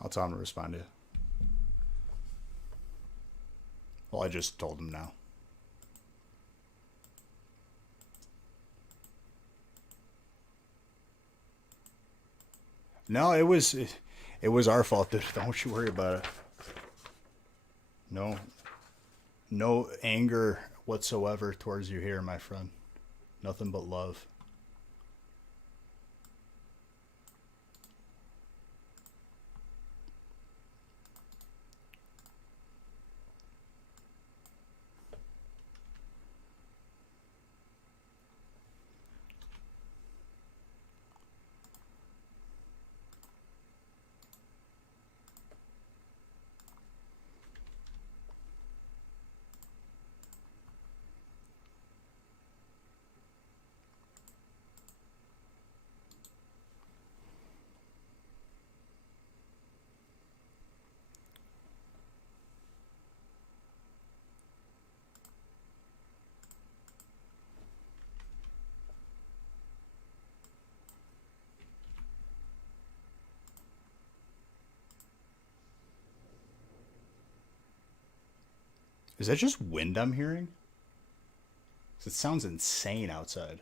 I'll tell him to respond to you. Well, I just told him now. No, it was our fault, dude. Don't you worry about it. No anger whatsoever towards you here, my friend. Nothing but love. Is that just wind I'm hearing? 'Cause it sounds insane outside.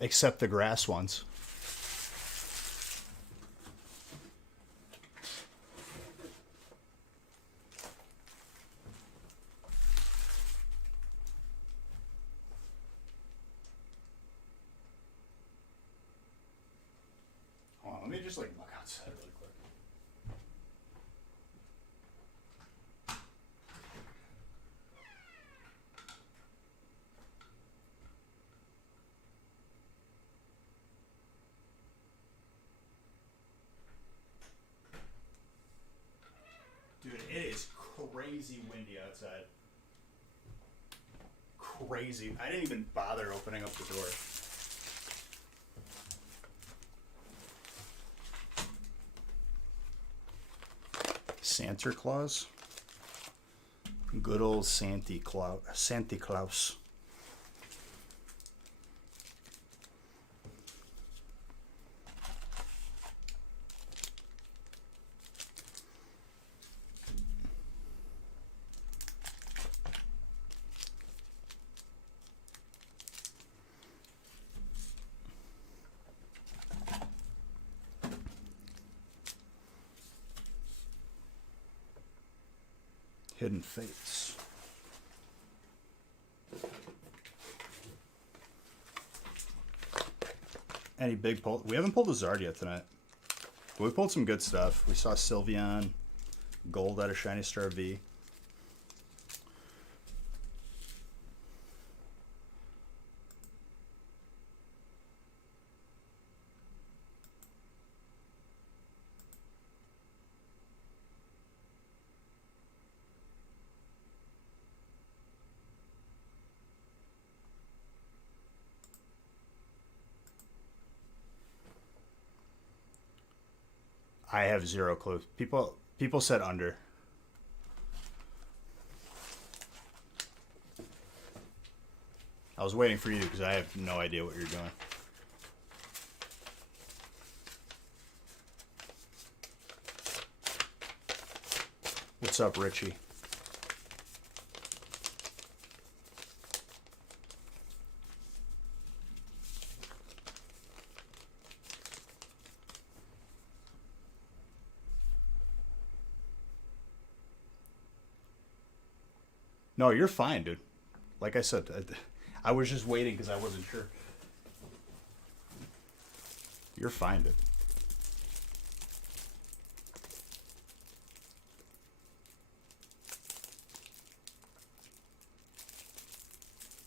Except the grass ones. Hold on, let me just like look outside really quick. Dude, it is crazy windy outside. Crazy. I didn't even bother opening up the door. Santa Claus? Good old Santa Claus. Santa Claus. Hidden Fates. Any big pull? We haven't pulled a Zard yet tonight. But we pulled some good stuff. We saw Sylveon, gold out of Shiny Star V. I have zero clue. People said under. I was waiting for you because I have no idea what you're doing. What's up, Richie? No, you're fine, dude. Like I said, I was just waiting because I wasn't sure. You're fine, dude.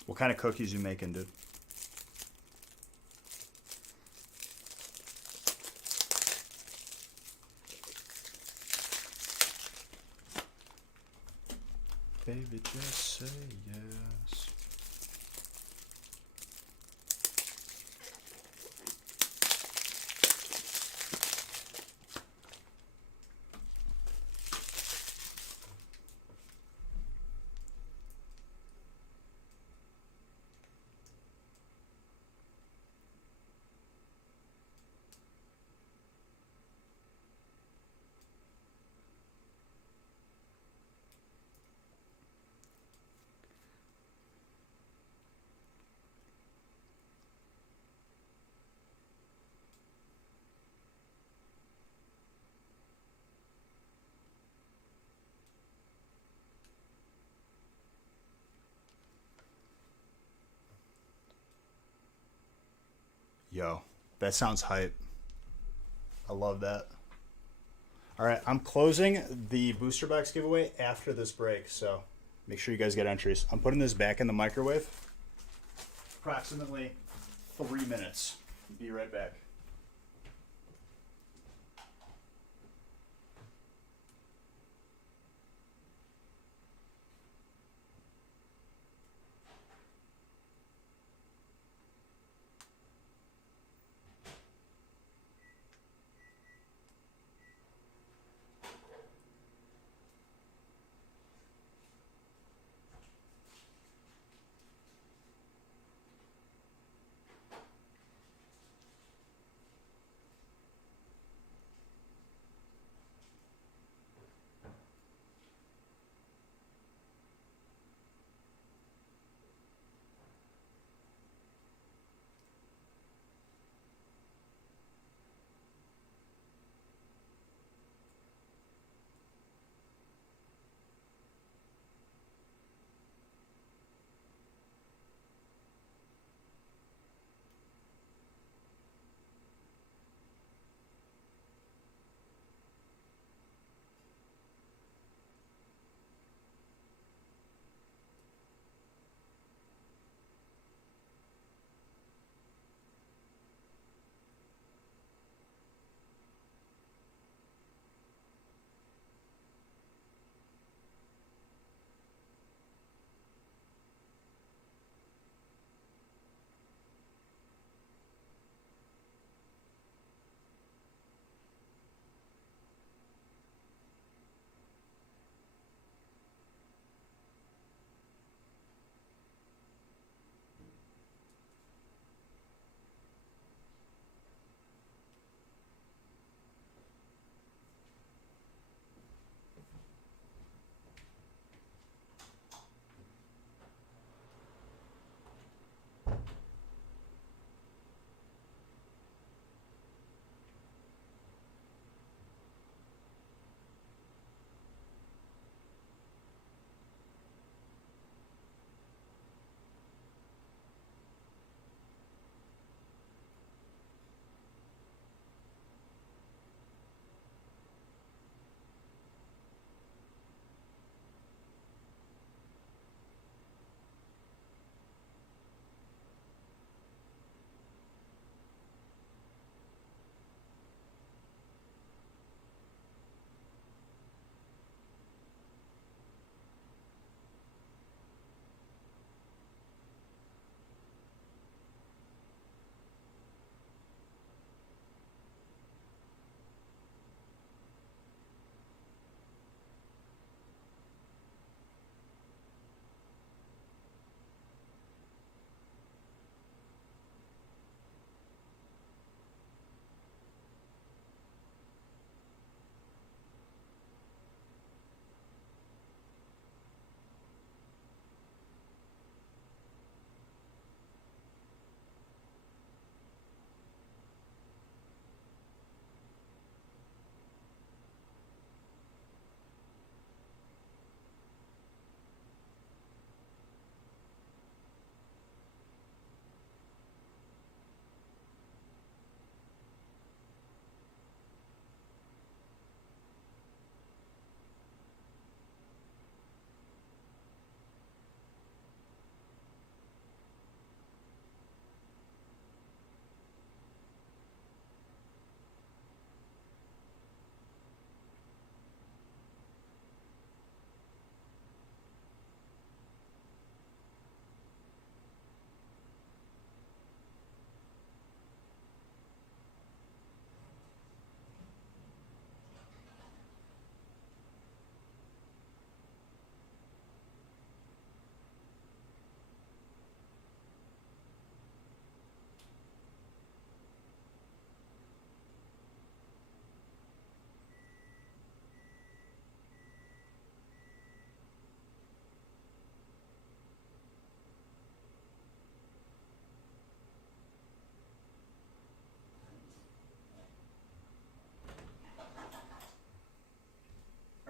What kind of cookies you making, dude? Baby, just say yes. Yo, that sounds hype. I love that. All right, I'm closing the booster box giveaway after this break, so make sure you guys get entries. I'm putting this back in the microwave. Approximately 3 minutes. Be right back.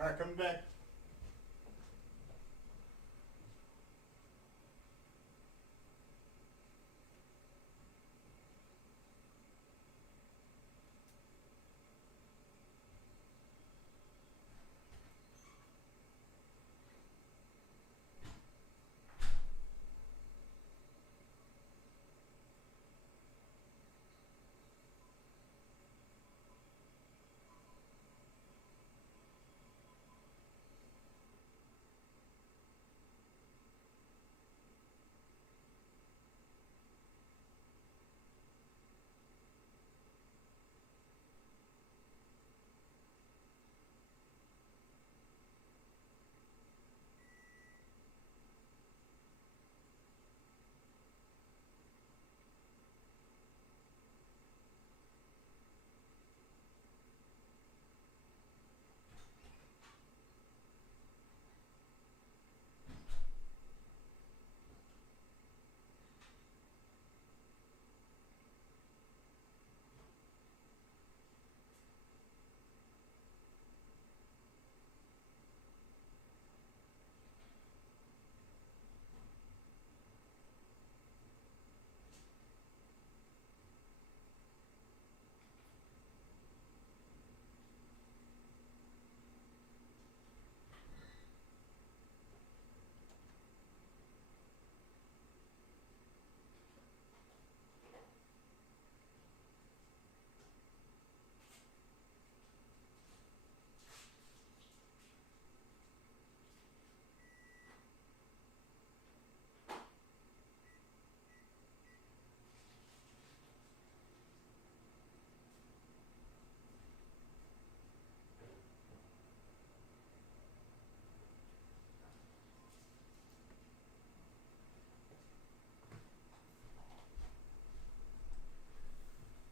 Alright, coming back.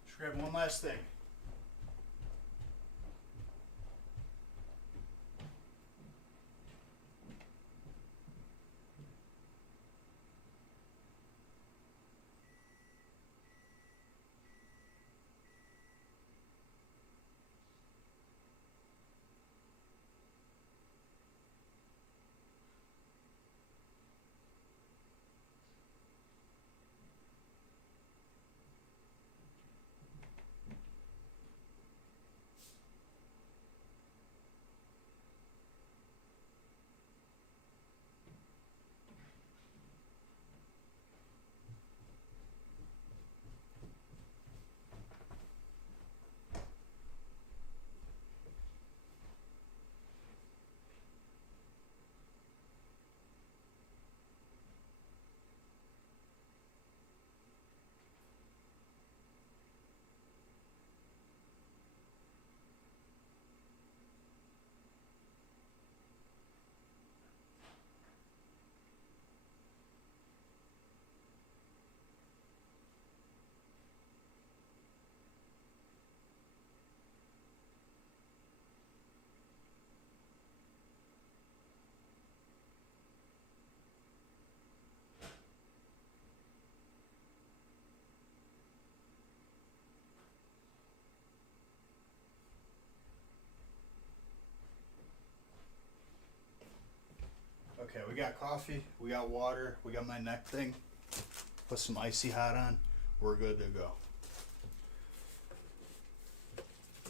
Just grab one last thing. Okay, we got coffee, we got water, we got my neck thing. Put some icy hot on. We're good to go.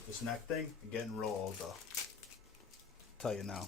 This neck thing, getting real old though. Tell you now.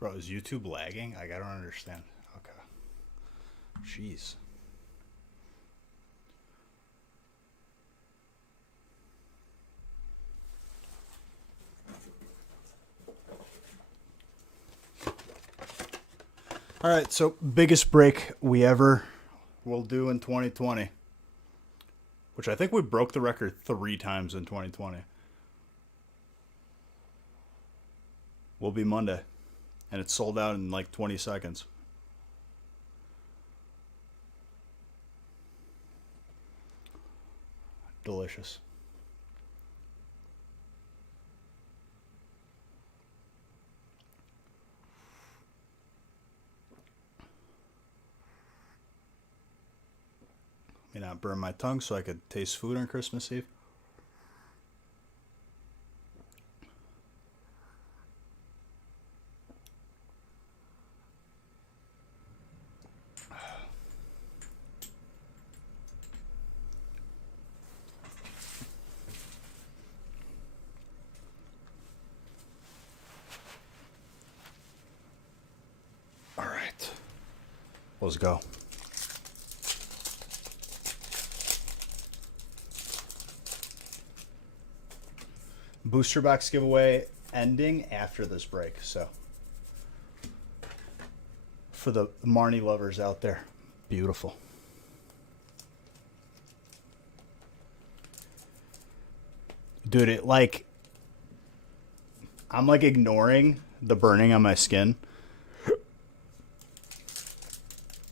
Bro, is YouTube lagging? I don't understand. Okay. Jeez. All right, so biggest break we ever will do in 2020, which I think we broke the record 3 times in 2020. will be Monday. And it's sold out in like 20 seconds. Delicious. May not burn my tongue so I could taste food on Christmas Eve. All right. Let's go. Booster box giveaway ending after this break, so for the Marnie lovers out there, beautiful. Dude, it like I'm like ignoring the burning on my skin.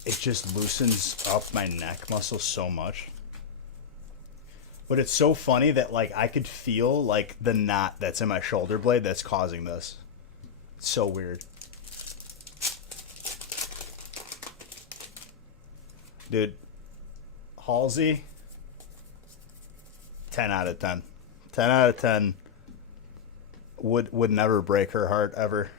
It just loosens up my neck muscle so much. But it's so funny that like I could feel like the knot that's in my shoulder blade that's causing this. It's so weird. Dude, Halsey, 10 out of 10. 10 out of 10 would never break her heart ever.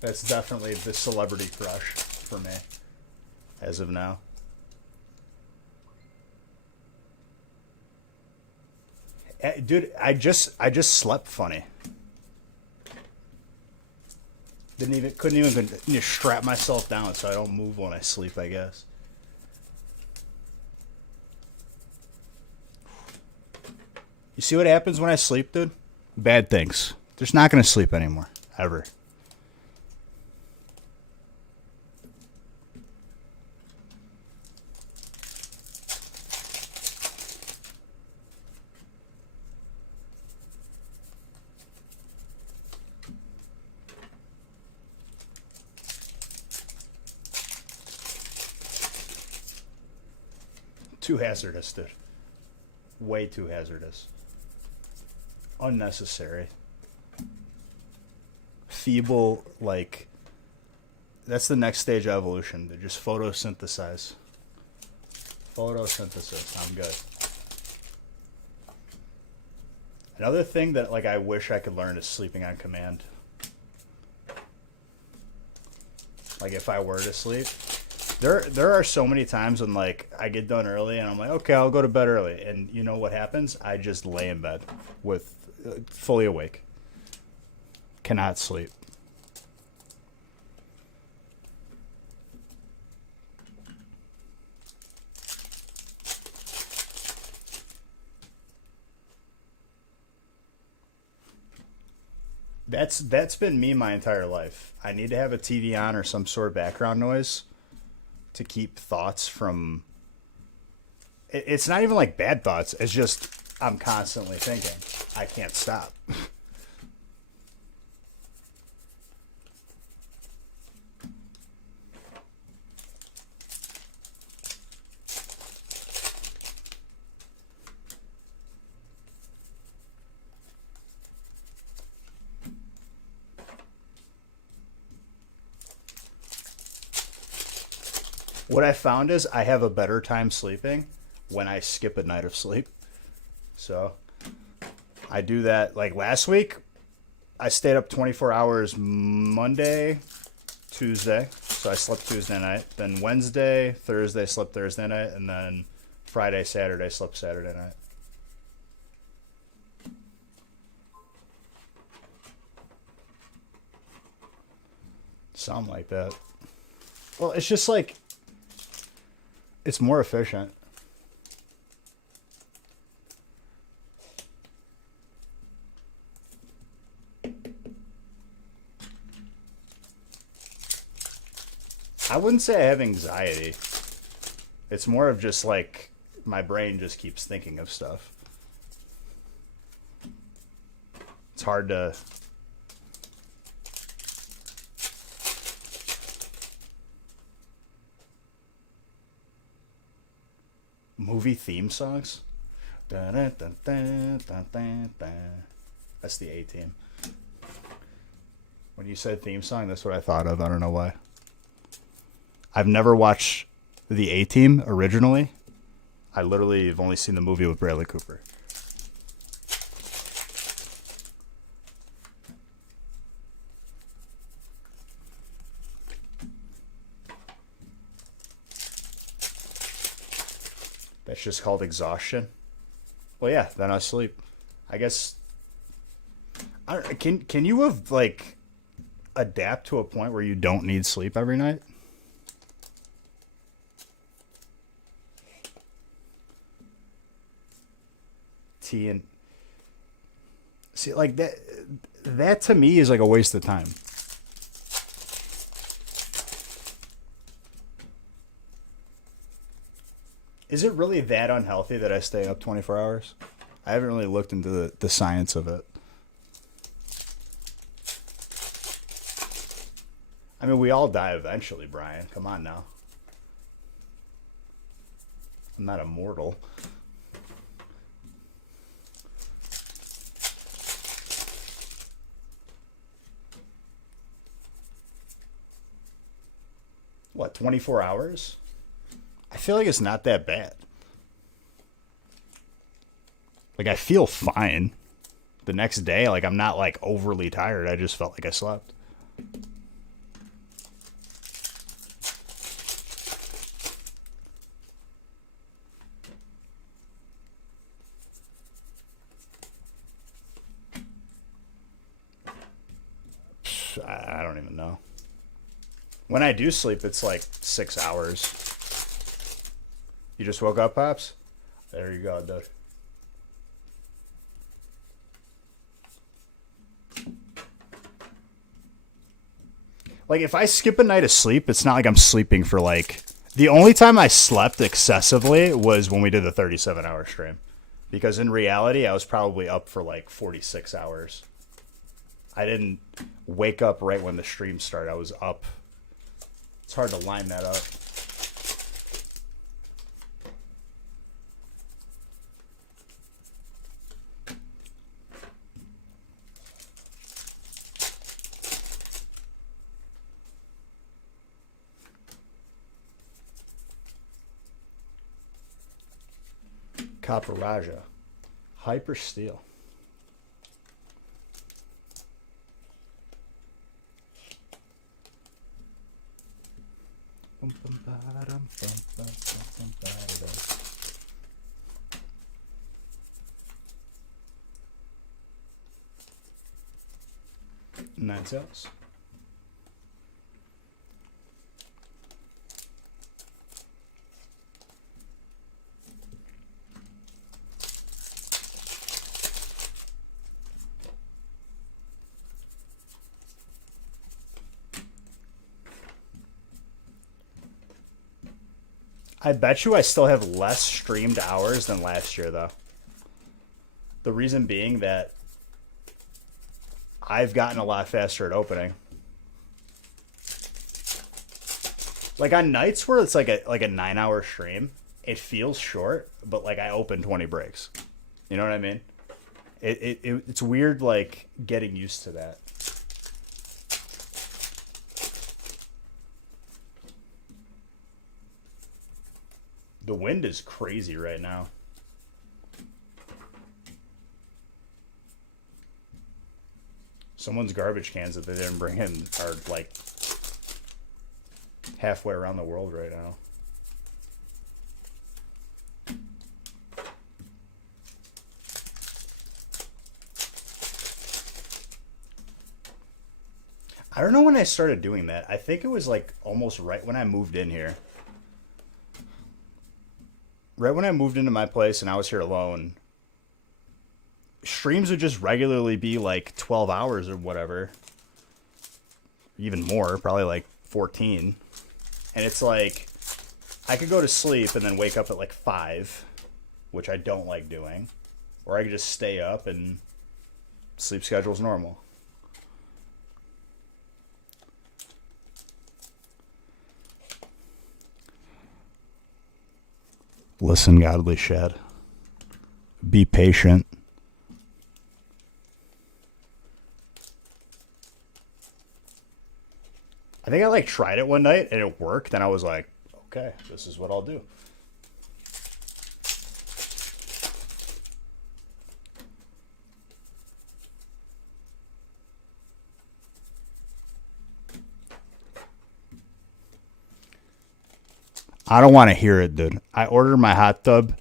That's definitely the celebrity crush for me as of now. Dude, I just slept funny. Couldn't even strap myself down so I don't move when I sleep, I guess. You see what happens when I sleep, dude? Bad things. Just not gonna sleep anymore. Ever. Too hazardous, dude. Way too hazardous. Unnecessary. Feeble, like... That's the next stage of evolution. They just photosynthesize. Photosynthesis. I'm good. Another thing that, like, I wish I could learn is sleeping on command. Like, if I were to sleep... There are so many times when, like, I get done early and I'm like, okay, I'll go to bed early. And you know what happens? I just lay in bed with fully awake. Cannot sleep. That's been me my entire life. I need to have a TV on or some sort of background noise to keep thoughts from... It's not even like bad thoughts. It's just I'm constantly thinking. I can't stop. What I found is I have a better time sleeping when I skip a night of sleep. So I do that. Like last week, I stayed up 24 hours Monday, Tuesday. So I slept Tuesday night. Then Wednesday, Thursday, slept Thursday night. And then Friday, Saturday, slept Saturday night. Something like that. Well, it's just like... It's more efficient. I wouldn't say I have anxiety. It's more of just like my brain just keeps thinking of stuff. It's hard to. Movie theme songs? Dun, dun, dun, dun, dun, dun, dun. That's the A-Team. When you said theme song, that's what I thought of. I don't know why. I've never watched the A-Team originally. I literally have only seen the movie with Bradley Cooper. That's just called exhaustion. Well, yeah, then I sleep. I guess. Can you have like adapt to a point where you don't need sleep every night? Tea and see like that. That to me is like a waste of time. Is it really that unhealthy that I stay up 24 hours? I haven't really looked into the science of it. I mean, we all die eventually, Brian. Come on now. I'm not immortal. What, 24 hours? I feel like it's not that bad. Like, I feel fine. The next day, like, I'm not, like, overly tired. I just felt like I slept. I don't even know. When I do sleep, it's like 6 hours. You just woke up, Pops? There you go, dude. Like, if I skip a night of sleep, it's not like I'm sleeping for, like... The only time I slept excessively was when we did the 37-hour stream. Because in reality, I was probably up for, like, 46 hours. I didn't wake up right when the stream started. I was up. It's hard to line that up. Copper Raja. Hyper Steel. Nine tails. I bet you I still have less streamed hours than last year, though. The reason being that I've gotten a lot faster at opening. Like on nights where it's like a 9-hour stream, it feels short, but like I open 20 breaks. You know what I mean? It's weird, like getting used to that. The wind is crazy right now. Someone's garbage cans that they didn't bring in are like halfway around the world right now. I don't know when I started doing that. I think it was like almost right when I moved in here. Right when I moved into my place and I was here alone, streams would just regularly be like 12 hours or whatever. Even more, probably like 14. And it's like, I could go to sleep and then wake up at like 5, which I don't like doing. Or I could just stay up and Sleep schedule's normal. Listen, godly Shad. Be patient. I think I like tried it one night and it worked, and I was like, okay, this is what I'll do. I don't want to hear it, dude. I ordered my hot tub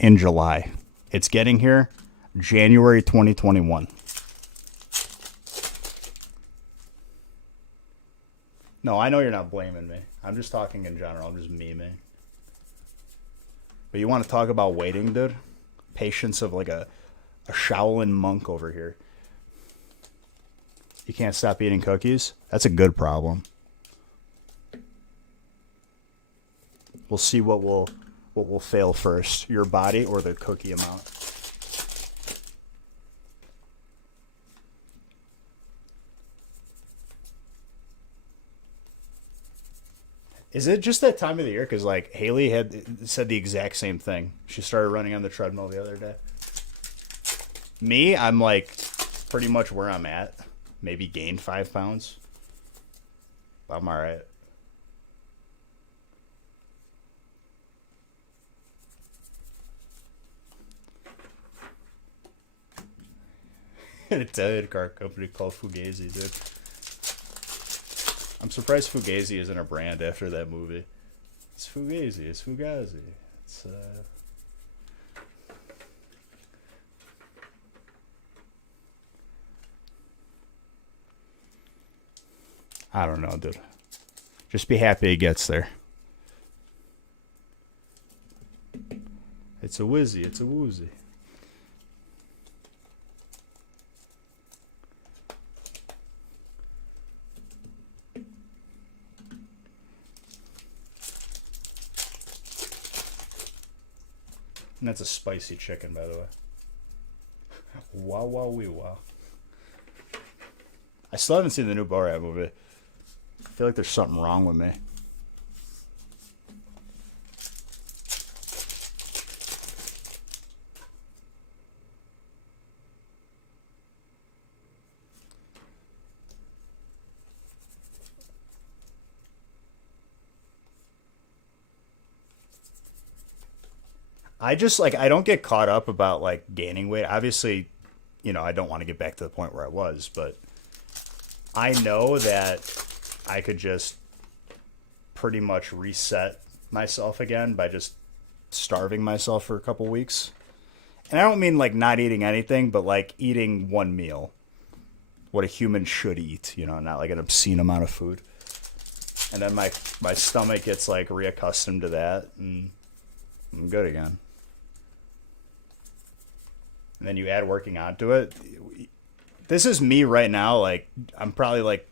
in July. It's getting here January 2021. No, I know you're not blaming me. I'm just talking in general. I'm just memeing. But you want to talk about waiting, dude? Patience of like a Shaolin monk over here. You can't stop eating cookies? That's a good problem. We'll see what will fail first, your body or the cookie amount. Is it just that time of the year? Because like Haley had said the exact same thing. She started running on the treadmill the other day. Me, I'm like pretty much where I'm at. Maybe gained 5 pounds. I'm all right. An Italian car company called Fugazi, dude. I'm surprised Fugazi isn't a brand after that movie. It's Fugazi. It's Fugazi. It's I don't know, dude. Just be happy it gets there. It's a whizzy. It's a woozy. And that's a spicy chicken, by the way. Wow, wow, wee, wow. I still haven't seen the new Borat movie. I feel like there's something wrong with me. I just like I don't get caught up about like gaining weight. Obviously, you know, I don't want to get back to the point where I was, but I know that I could just pretty much reset myself again by just starving myself for a couple weeks. And I don't mean like not eating anything, but like eating one meal. What a human should eat, you know, not like an obscene amount of food. And then my stomach gets like reaccustomed to that and I'm good again. And then you add working onto it. This is me right now. Like, I'm probably like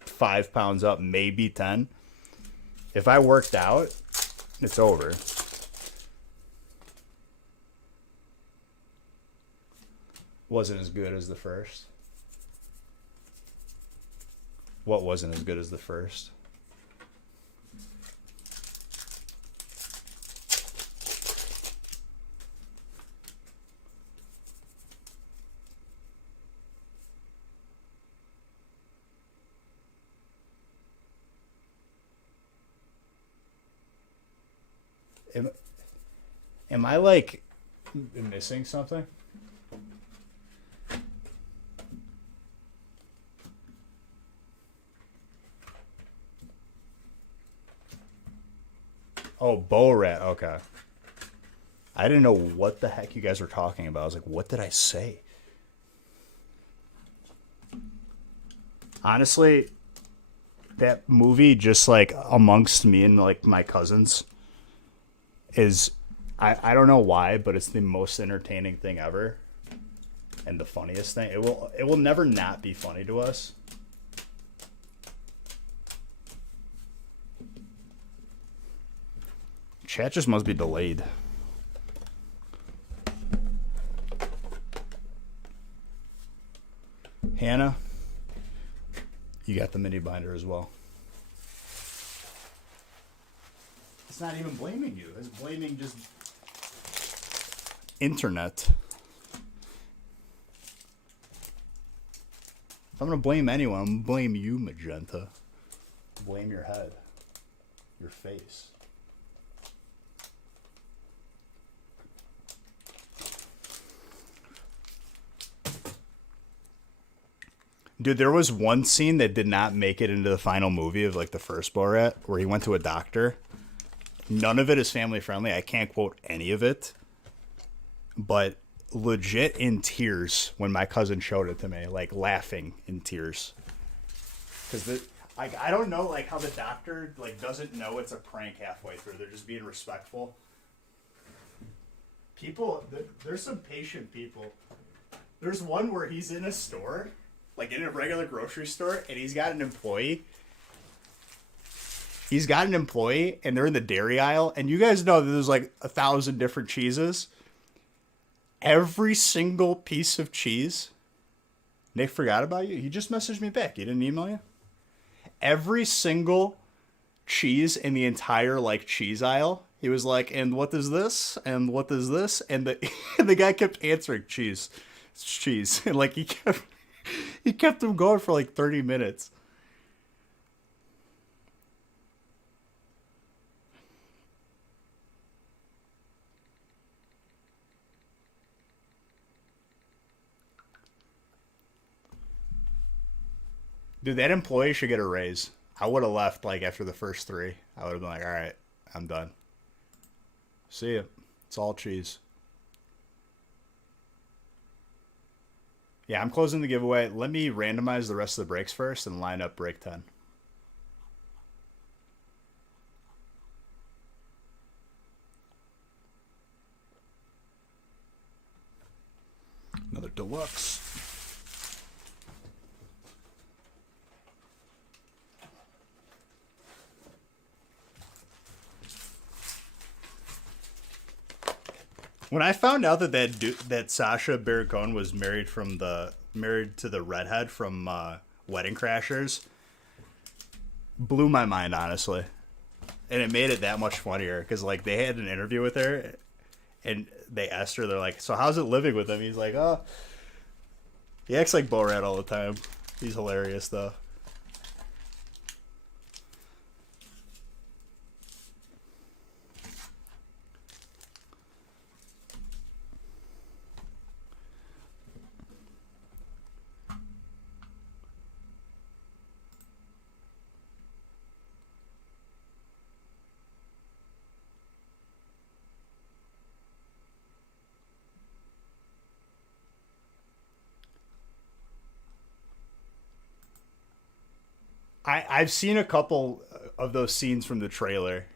5 pounds up, maybe 10. If I worked out, it's over. Wasn't as good as the first. What wasn't as good as the first? Am I like missing something? Oh, Borat. Okay. I didn't know what the heck you guys were talking about. I was like, what did I say? Honestly, that movie just like amongst me and like my cousins is I don't know why, but it's the most entertaining thing ever. And the funniest thing. It will never not be funny to us. Chat just must be delayed. Hannah, you got the mini binder as well. It's not even blaming you. It's blaming just internet. If I'm going to blame anyone, I'm going to blame you, Magenta. Blame your head. Your face. Dude, there was one scene that did not make it into the final movie of like the first Borat where he went to a doctor. None of it is family friendly. I can't quote any of it. But legit in tears when my cousin showed it to me, like laughing in tears. Because I don't know like how the doctor like doesn't know it's a prank halfway through. They're just being respectful. People, there's some patient people. There's one where he's in a store, like in a regular grocery store, and he's got an employee. He's got an employee, and they're in the dairy aisle, and you guys know that there's like 1,000 different cheeses. Every single piece of cheese, Nick forgot about you. He just messaged me back. He didn't email you? Every single cheese in the entire like cheese aisle, he was like, and what is this? And what is this? And the guy kept answering cheese. It's cheese. And like he kept him going for like 30 minutes. Dude, that employee should get a raise. I would have left like after the first 3. I would have been like, all right, I'm done. See ya. It's all cheese. Yeah, I'm closing the giveaway. Let me randomize the rest of the breaks first and line up break 10. Another deluxe. When I found out that Sacha Baron Cohen was married to the redhead from Wedding Crashers, blew my mind, honestly, and it made it that much funnier because like they had an interview with her, and they asked her, they're like, "So how's it living with him?" He's like, "Oh, he acts like Borat all the time. He's hilarious though." I've seen a couple of those scenes from the trailer.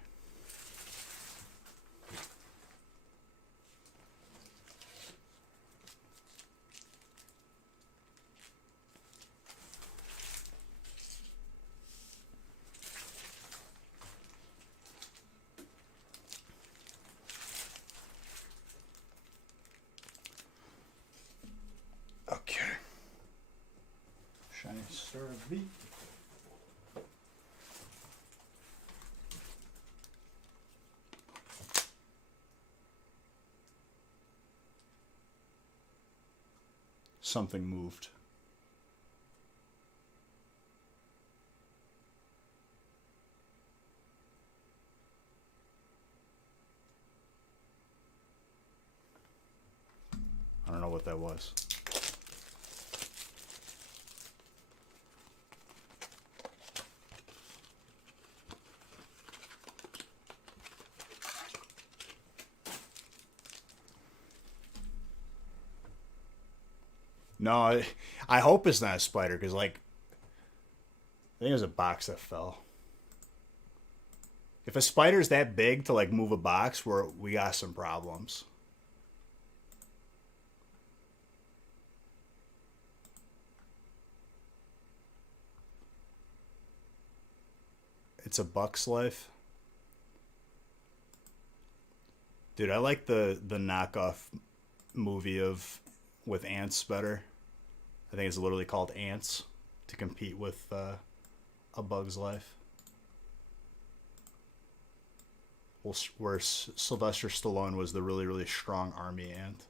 Okay. Shiny Star V. Something moved. I don't know what that was. No, I hope it's not a spider, because, like, I think it was a box that fell. If a spider's that big to, like, move a box, we got some problems. It's a Buck's Life. Dude, I like the knockoff movie with ants better. I think it's literally called Ants to compete with A Bug's Life. Where Sylvester Stallone was the really, really strong army ant.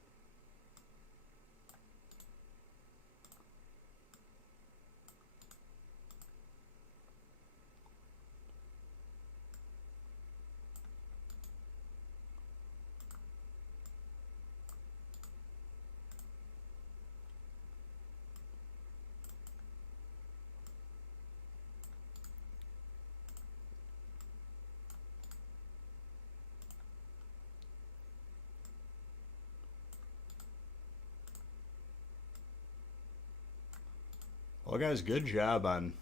Well, guys, good job on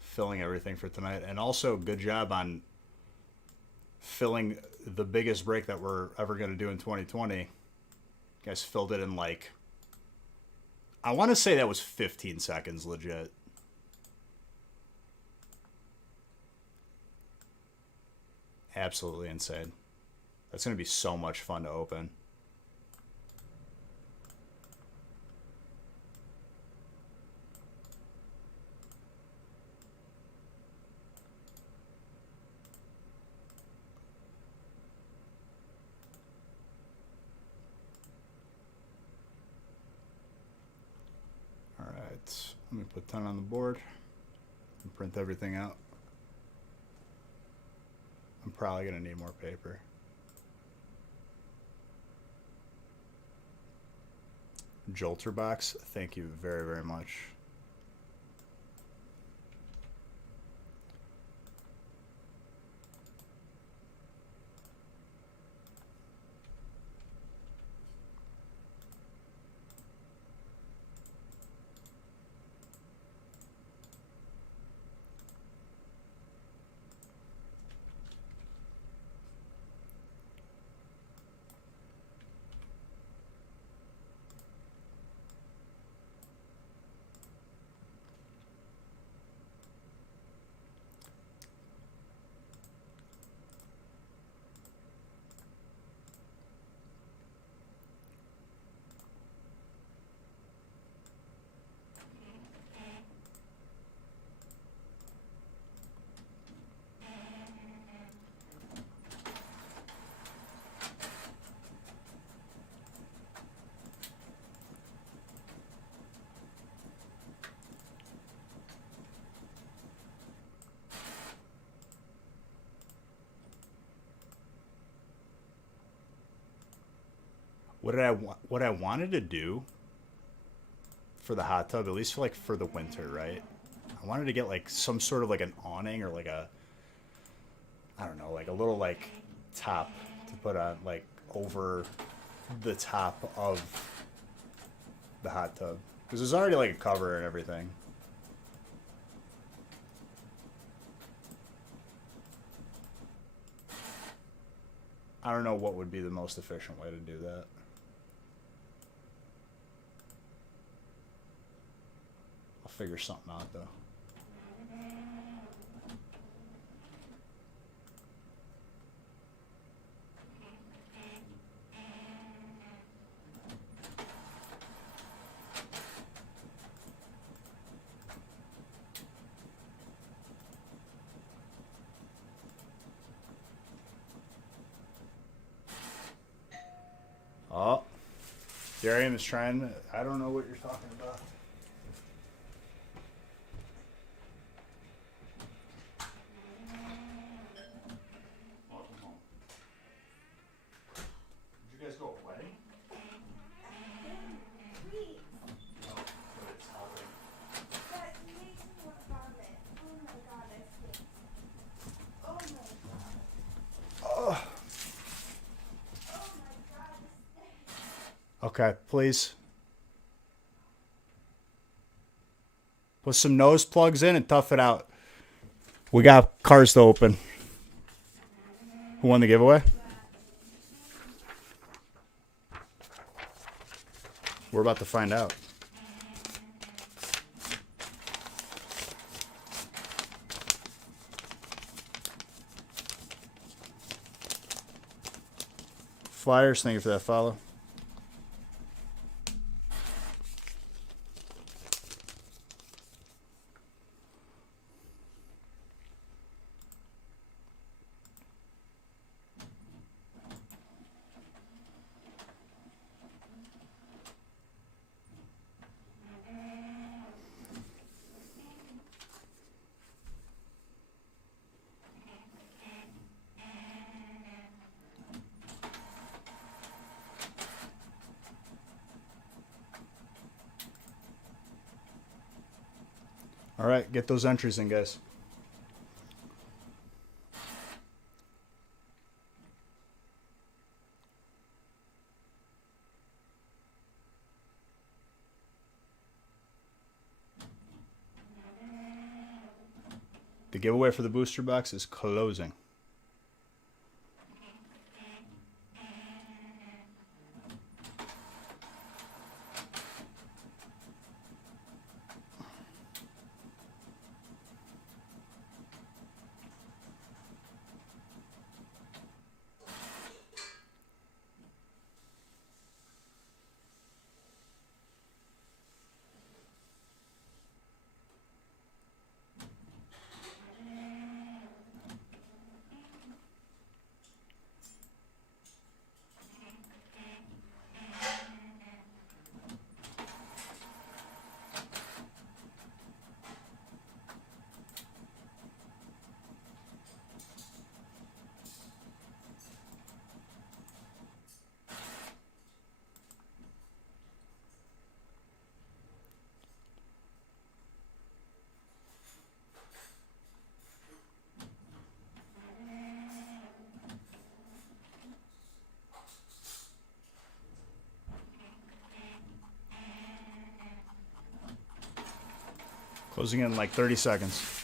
filling everything for tonight. And also, good job on filling the biggest break that we're ever going to do in 2020. You guys filled it in like, I want to say that was 15 seconds legit. Absolutely insane. That's going to be so much fun to open. Let me put 10 on the board and print everything out. I'm probably going to need more paper. Jolter box, thank you very, very much. What I wanted to do for the hot tub, at least for the winter, right? I wanted to get like some sort of like an awning or like a, I don't know, like a little like top to put on like over the top of the hot tub, because there's already like a cover and everything. I don't know what would be the most efficient way to do that. Figure something out though. Oh, Darian is trying. I don't know what you're talking about. Okay, please. Put some nose plugs in and tough it out. We got cars to open. Who won the giveaway? We're about to find out. Flyers, thank you for that follow. All right, get those entries in, guys. The giveaway for the booster box is closing. Closing in like 30 seconds.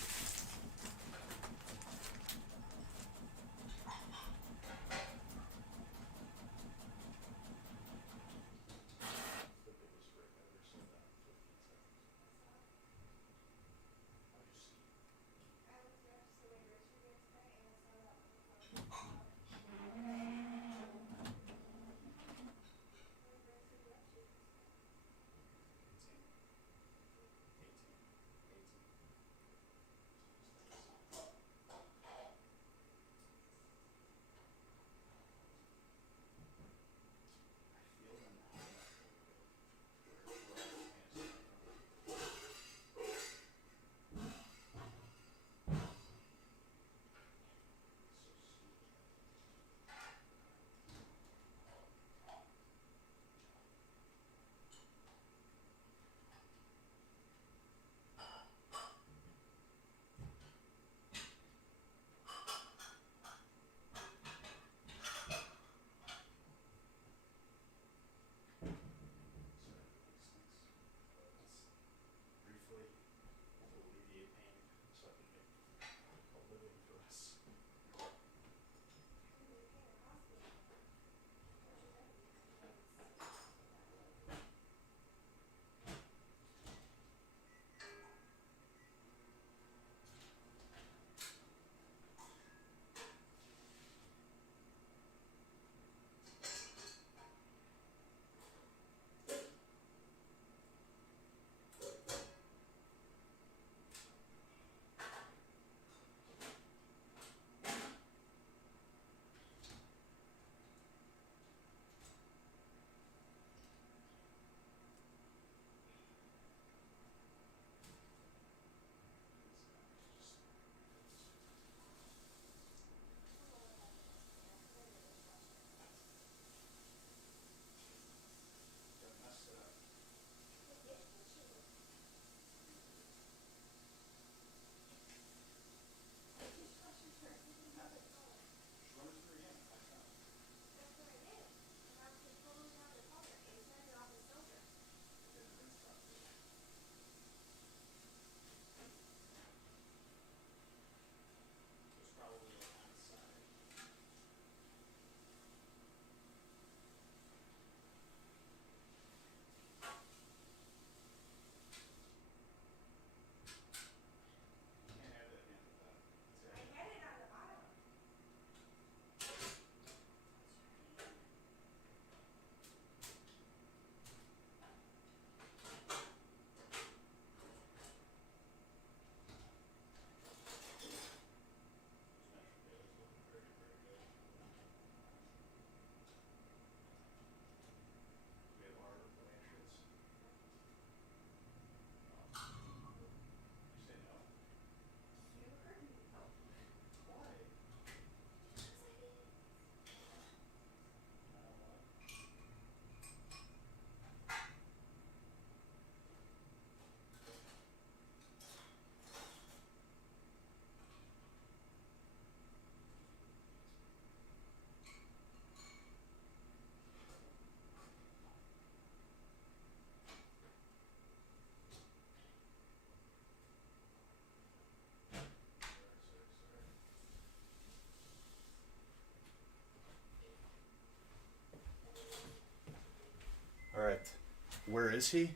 Where is he?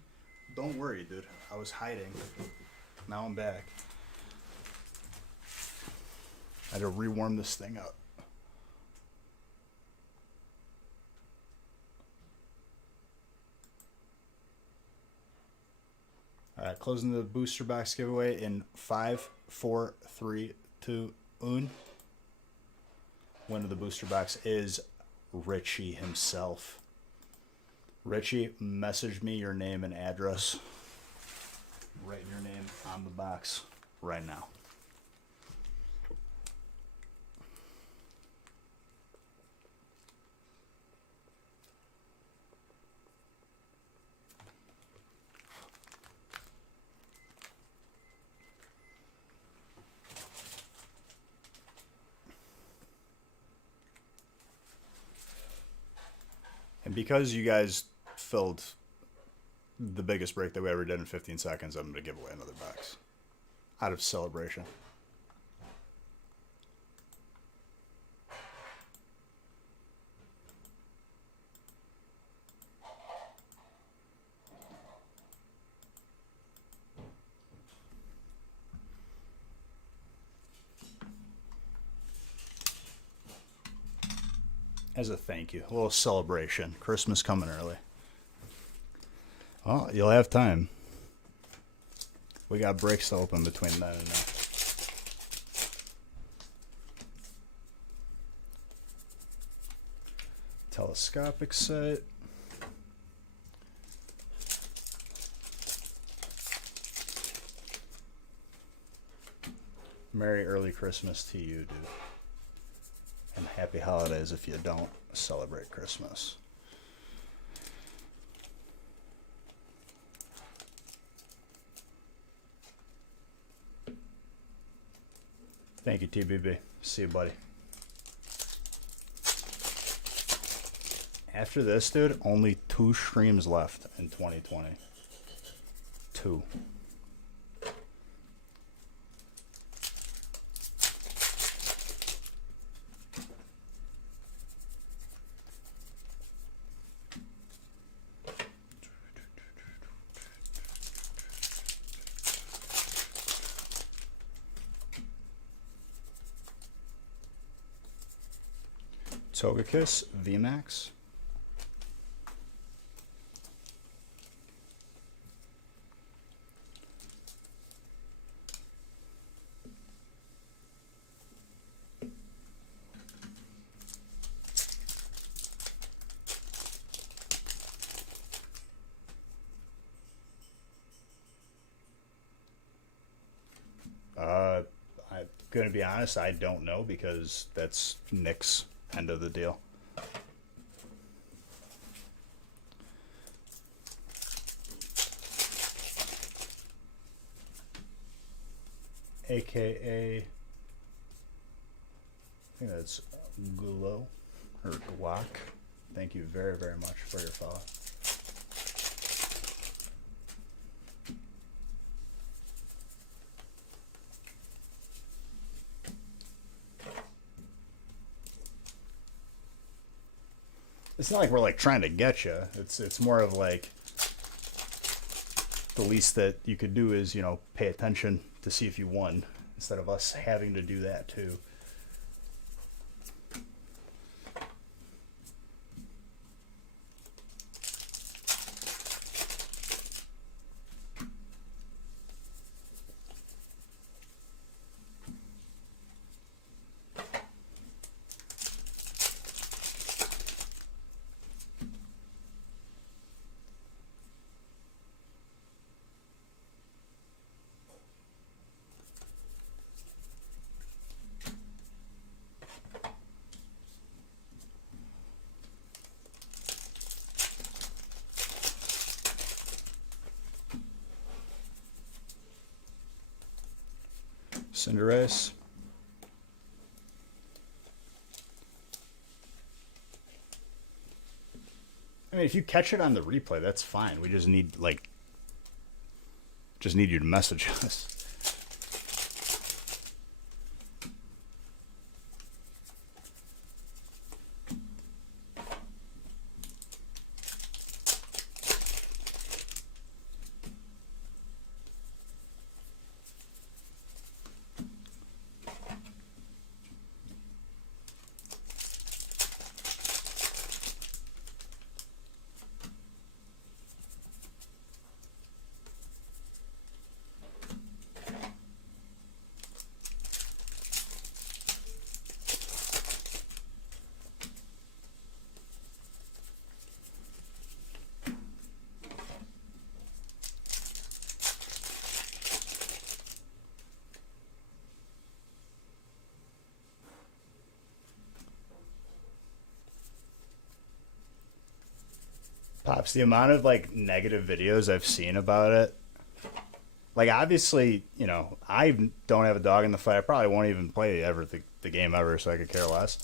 Don't worry, dude. I was hiding. Now I'm back. I had to rewarm this thing up. All right, closing the booster box giveaway in 5, 4, 3, 2, 1. Winner of the booster box is Richie himself. Richie, message me your name and address. Write your name on the box right now. And because you guys filled the biggest break that we ever did in 15 seconds, I'm going to give away another box out of celebration. As a thank you, a little celebration. Christmas coming early. Well, you'll have time. We got breaks to open between then and now. Telescopic set. Merry early Christmas to you, dude. And happy holidays if you don't celebrate Christmas. Thank you, TBB. See you, buddy. After this, dude, only 2 streams left in 2020. 2. Togekiss VMAX. I'm gonna be honest, I don't know because that's Nick's end of the deal. AKA, I think that's Gulo or Guac. Thank you very, very much for your follow. It's not like we're like trying to get you. It's more of like the least that you could do is, you know, pay attention to see if you won instead of us having to do that too. Cinderace. I mean, if you catch it on the replay, that's fine. We just need you to message us. Pops, the amount of like negative videos I've seen about it. Like obviously, you know, I don't have a dog in the fight. I probably won't even play ever the game ever, so I could care less.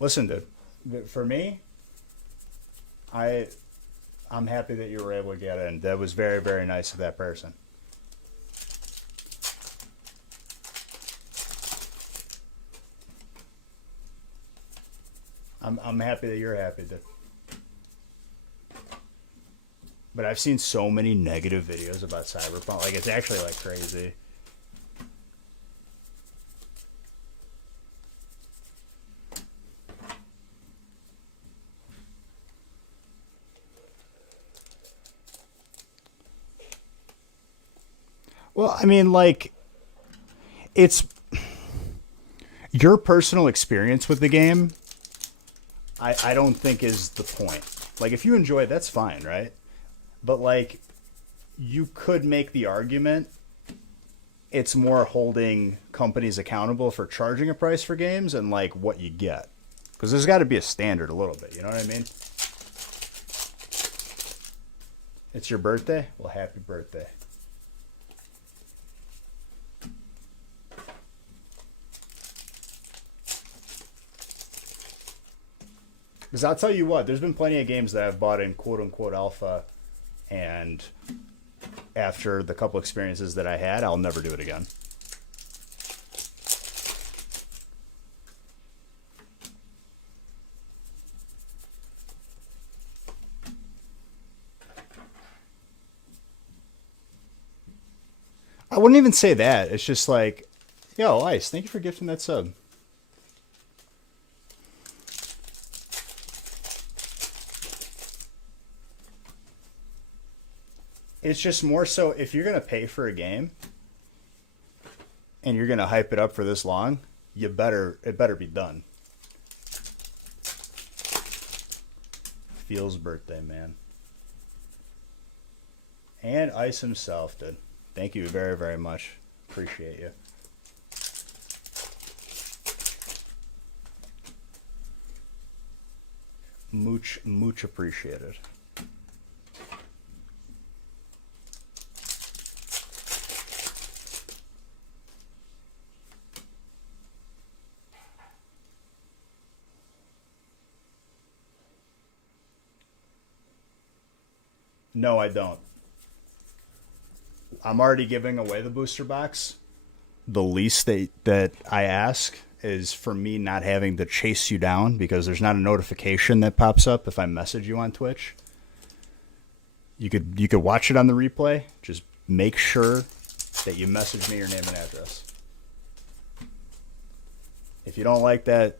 Listen, dude, for me, I I'm happy that you were able to get in. That was very, very nice of that person. I'm happy that you're happy, dude. But I've seen so many negative videos about Cyberpunk. Like, it's actually, like, crazy. Well, I mean, like, it's your personal experience with the game. I don't think is the point. Like, if you enjoy it, that's fine, right? But, like, you could make the argument it's more holding companies accountable for charging a price for games and, like, what you get. Because there's got to be a standard a little bit, you know what I mean? It's your birthday? Well, happy birthday. Because I'll tell you what, there's been plenty of games that I've bought in quote-unquote alpha, and after the couple experiences that I had, I'll never do it again. I wouldn't even say that. It's just like, yo, Ice, thank you for gifting that sub. It's just more so if you're going to pay for a game and you're going to hype it up for this long, it better be done. Feels birthday, man. And Ice himself did. Thank you very, very much. Appreciate you. Much appreciated. No, I don't. I'm already giving away the booster box. The least that I ask is for me not having to chase you down because there's not a notification that pops up if I message you on Twitch. You could watch it on the replay. Just make sure that you message me your name and address. If you don't like that,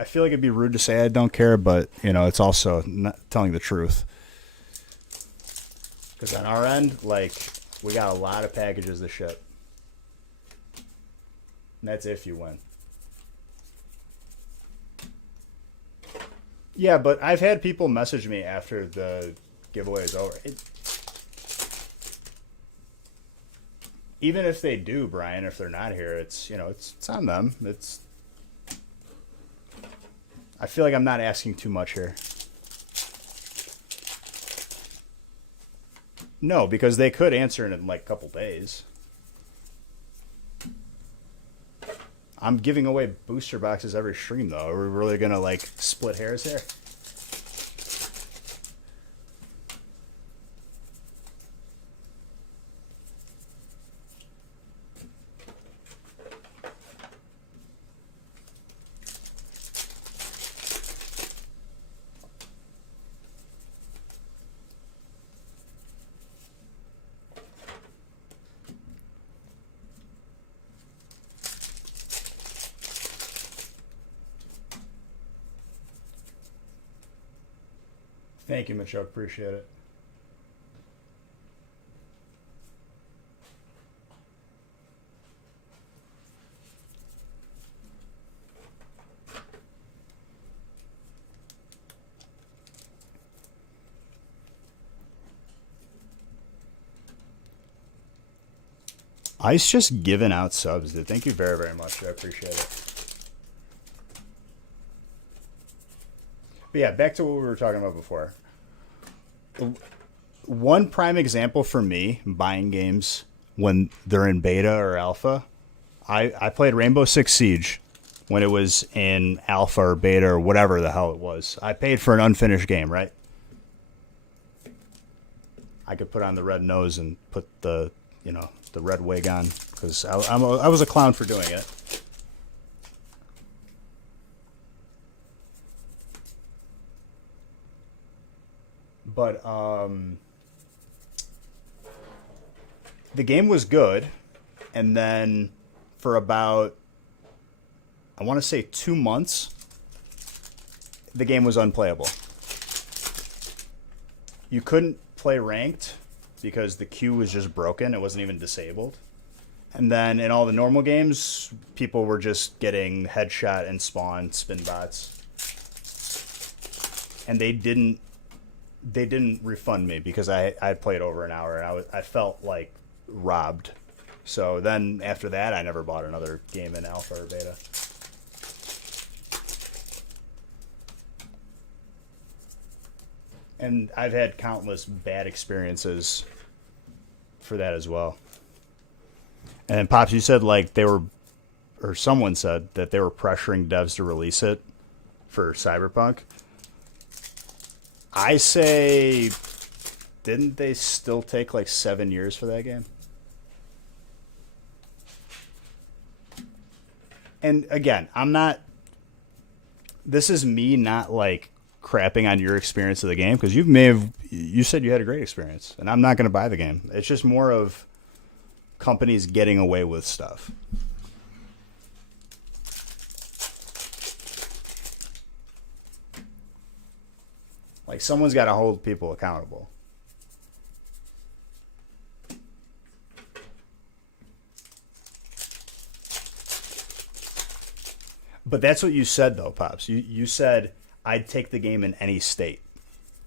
I feel like it'd be rude to say I don't care, but, you know, it's also not telling the truth. Because on our end, like, we got a lot of packages to ship. And that's if you win. Yeah, but I've had people message me after the giveaway is over. Even if they do, Brian, if they're not here, it's, you know, it's on them. I feel like I'm not asking too much here. No, because they could answer in like a couple days. I'm giving away booster boxes every stream, though. Are we really going to, like, split hairs here? Thank you, Machoke. Appreciate it. Ice just giving out subs, dude. Thank you very, very much. I appreciate it. But yeah, back to what we were talking about before. One prime example for me buying games when they're in beta or alpha, I played Rainbow Six Siege when it was in alpha or beta or whatever the hell it was. I paid for an unfinished game, right? I could put on the red nose and put the red wig on because I was a clown for doing it. But the game was good, and then for about, I want to say 2 months, the game was unplayable. You couldn't play ranked because the queue was just broken. It wasn't even disabled. And then in all the normal games, people were just getting headshot and spawn spin bots. And they didn't refund me because I played over an hour and I felt like robbed. So then after that, I never bought another game in alpha or beta. And I've had countless bad experiences for that as well. And then Pops, you said like they were, or someone said that they were pressuring devs to release it for Cyberpunk. I say, didn't they still take like 7 years for that game? And again, this is me not like crapping on your experience of the game because you said you had a great experience and I'm not going to buy the game. It's just more of companies getting away with stuff. Like someone's got to hold people accountable. But that's what you said though, Pops. You said I'd take the game in any state.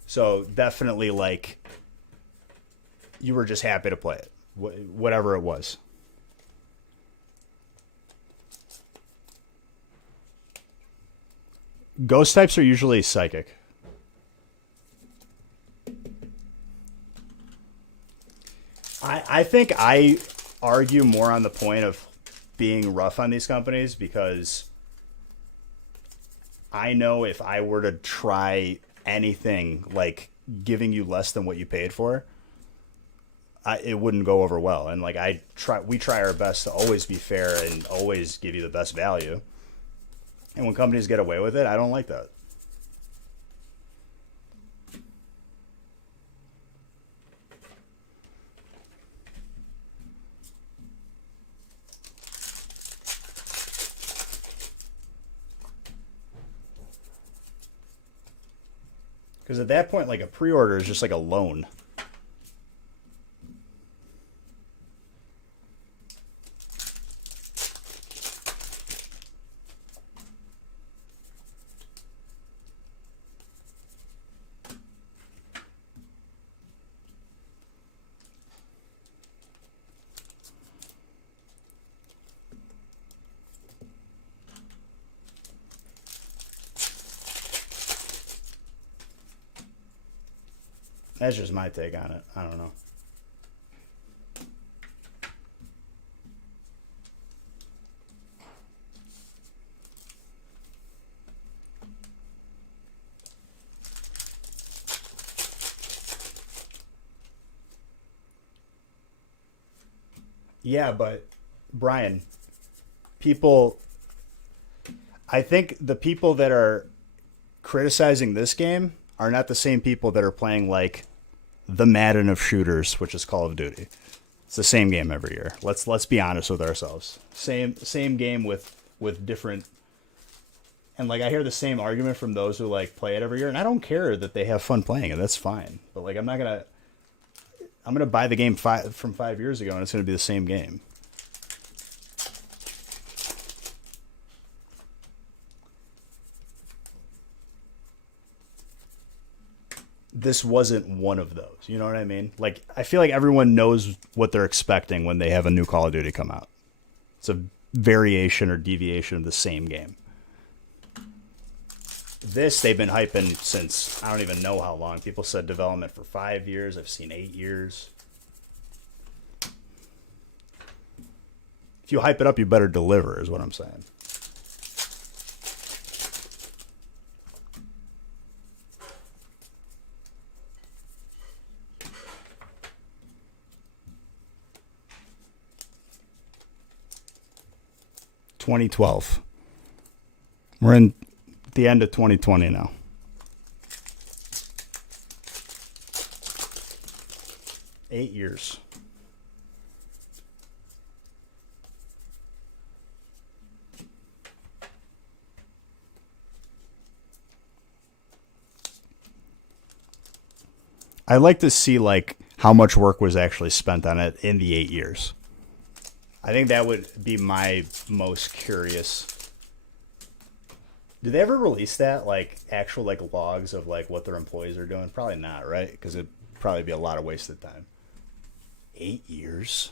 So definitely like you were just happy to play it. Whatever it was. Ghost types are usually psychic. I think I argue more on the point of being rough on these companies because I know if I were to try anything like giving you less than what you paid for, it wouldn't go over well. And like we try our best to always be fair and always give you the best value. And when companies get away with it, I don't like that. Because at that point, like a pre-order is just like a loan. That's just my take on it. I don't know. Yeah, but Brian, I think the people that are criticizing this game are not the same people that are playing like the Madden of shooters, which is Call of Duty. It's the same game every year. Let's be honest with ourselves. Same game with different. And like I hear the same argument from those who like play it every year, and I don't care that they have fun playing it. That's fine. But like I'm gonna buy the game from 5 years ago, and it's gonna be the same game. this wasn't one of those. You know what I mean? Like, I feel like everyone knows what they're expecting when they have a new Call of Duty come out. It's a variation or deviation of the same game. This, they've been hyping since, I don't even know how long. People said development for 5 years. I've seen 8 years. If you hype it up, you better deliver, is what I'm saying. ...2012. We're in the end of 2020 now. Eight years. I like to see like how much work was actually spent on it in the 8 years. I think that would be my most curious. Did they ever release that, like actual like logs of like what their employees are doing? Probably not, right? Because it'd probably be a lot of wasted time. 8 years.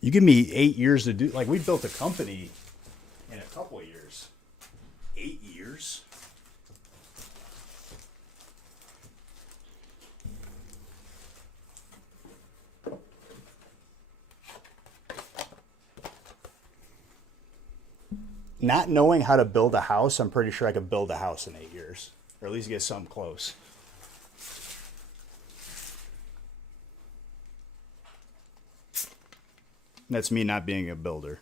You give me 8 years to do, like, we built a company in a couple of years. 8 years. Not knowing how to build a house, I'm pretty sure I could build a house in 8 years. Or at least get something close. That's me not being a builder.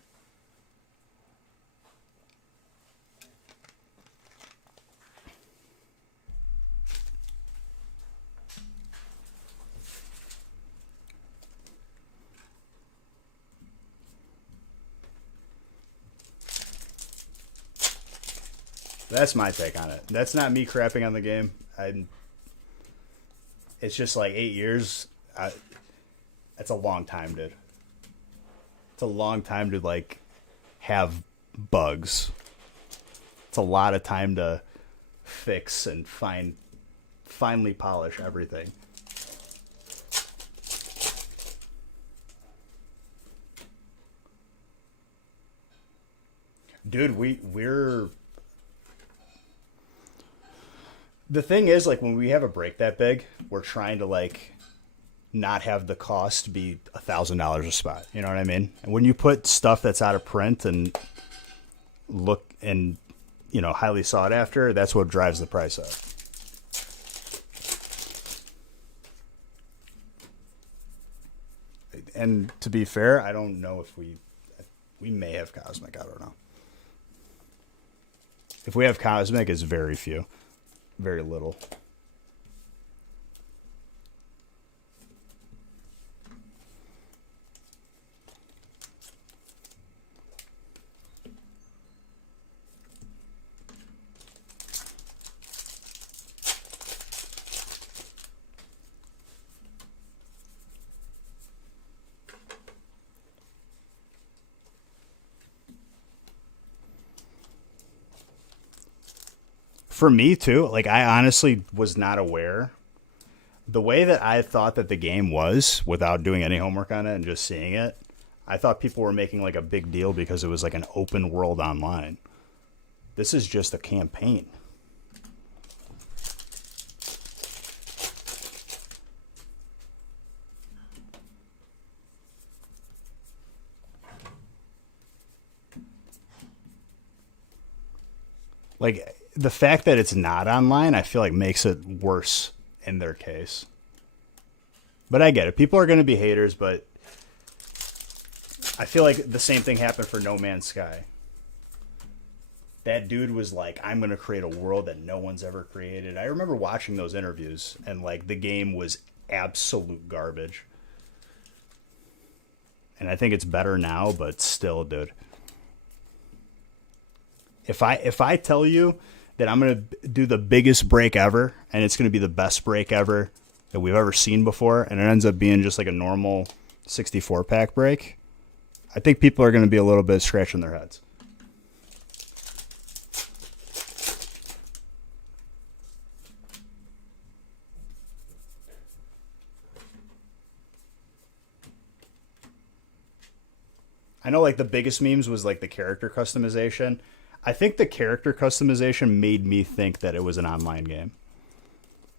That's my take on it. That's not me crapping on the game. It's just like 8 years. That's a long time, dude. It's a long time to like have bugs. It's a lot of time to fix and finally polish everything. Dude, we're the thing is, like, when we have a break that big, we're trying to like not have the cost be $1,000 a spot. You know what I mean? And when you put stuff that's out of print and look and, you know, highly sought after, that's what drives the price up. And to be fair, I don't know if we may have Cosmic. I don't know. If we have Cosmic, it's very few. Very little. For me too, like I honestly was not aware. The way that I thought that the game was, without doing any homework on it and just seeing it, I thought people were making like a big deal because it was like an open world online. This is just a campaign. Like, the fact that it's not online, I feel like makes it worse in their case. But I get it. People are going to be haters, but I feel like the same thing happened for No Man's Sky. That dude was like, I'm going to create a world that no one's ever created. I remember watching those interviews, and like the game was absolute garbage. And I think it's better now, but still, dude. If I tell you that I'm going to do the biggest break ever, and it's going to be the best break ever that we've ever seen before, and it ends up being just like a normal 64-pack break, I think people are going to be a little bit scratching their heads. I know like the biggest memes was like the character customization. I think the character customization made me think that it was an online game.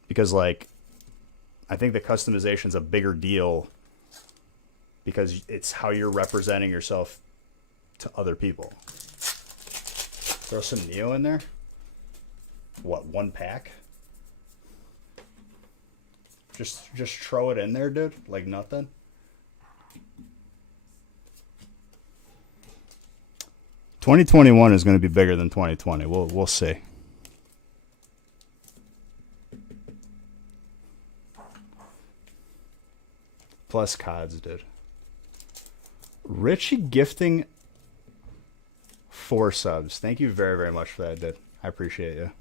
Because like I think the customization's a bigger deal because it's how you're representing yourself to other people. Throw some Neo in there. What, 1 pack? Just throw it in there, dude, like nothing. $2021 is going to be bigger than 2020. We'll see. Plus CODs, dude. Richie gifting 4 subs. Thank you very, very much for that, dude. I appreciate you.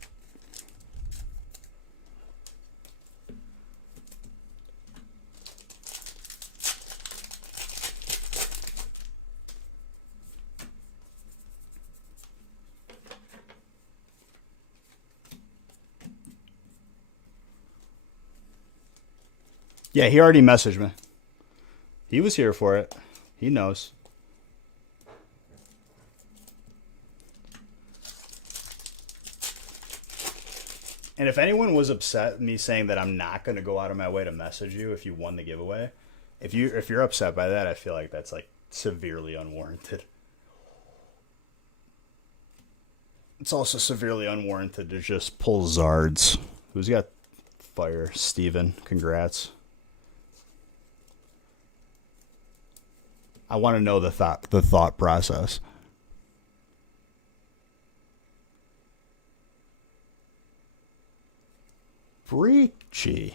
Yeah, he already messaged me. He was here for it. He knows. And if anyone was upset at me saying that I'm not going to go out of my way to message you if you won the giveaway, if you're upset by that, I feel like that's like severely unwarranted. It's also severely unwarranted to just pull Zards. Who's got fire? Steven, congrats. I want to know the thought process. Breachy.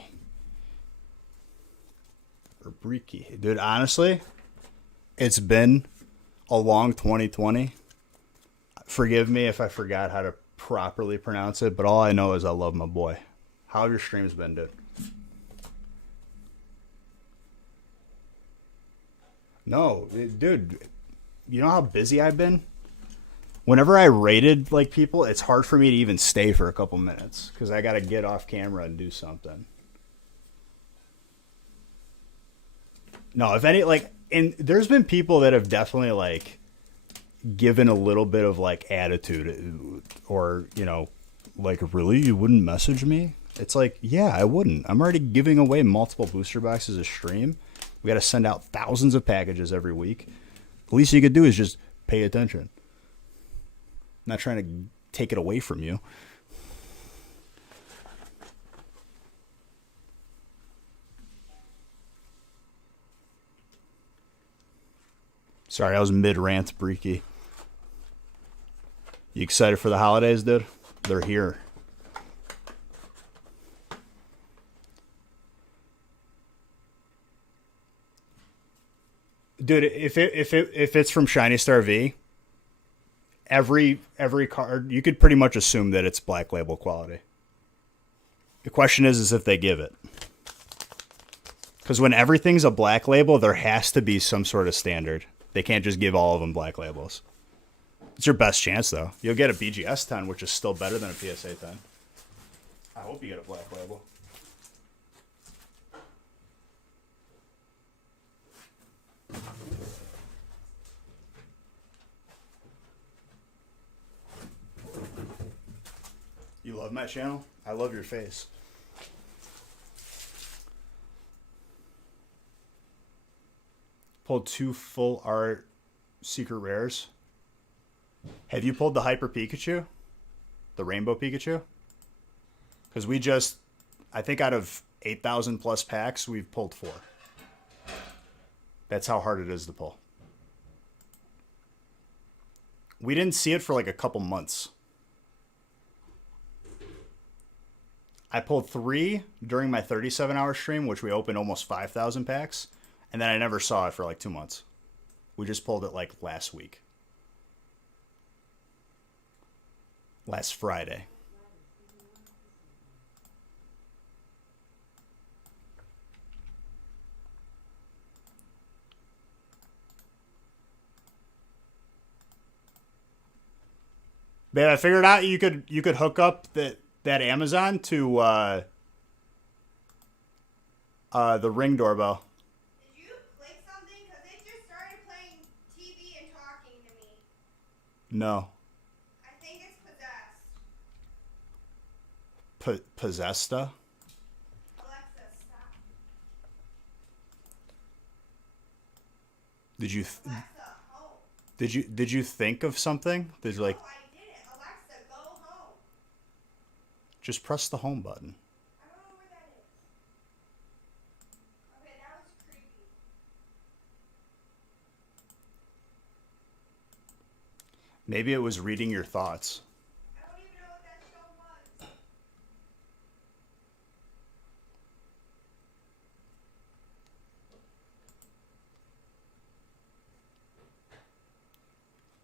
Or Breaky. Dude, honestly, it's been a long 2020. Forgive me if I forgot how to properly pronounce it, but all I know is I love my boy. How have your streams been, dude? No, dude, you know how busy I've been? Whenever I rated like people, it's hard for me to even stay for a couple minutes because I got to get off camera and do something. No, if any, like, and there's been people that have definitely like given a little bit of like attitude or, you know, like, really, you wouldn't message me? It's like, yeah, I wouldn't. I'm already giving away multiple booster boxes a stream. We got to send out thousands of packages every week. The least you could do is just pay attention. I'm not trying to take it away from you. Sorry, I was mid-rant, Breaky. You excited for the holidays, dude? They're here. Dude, if it's from Shiny Star V, every card you could pretty much assume that it's black label quality. The question is if they give it, because when everything's a black label, there has to be some sort of standard. They can't just give all of them black labels. It's your best chance, though. You'll get a BGS 10, which is still better than a PSA 10. I hope you get a black label. You love my channel? I love your face. Pulled 2 full art secret rares. Have you pulled the Hyper Pikachu? The Rainbow Pikachu? Because we just, I think out of 8,000 plus packs, we've pulled 4. That's how hard it is to pull. We didn't see it for like a couple months. I pulled 3 during my 37-hour stream, which we opened almost 5,000 packs, and then I never saw it for like 2 months. We just pulled it like last week. Last Friday. Babe, I figured out you could hook up that Amazon to the Ring doorbell. Did you click something? Because it just started playing TV and No. I think it's possessed. Possesta? Alexa, stop. Did you Alexa, home. did you think of something? Did you like No, I didn't. Alexa, go home. just press the home button? I don't know where that is. Okay, that was creepy. Maybe it was reading your thoughts. I don't even know what that show was.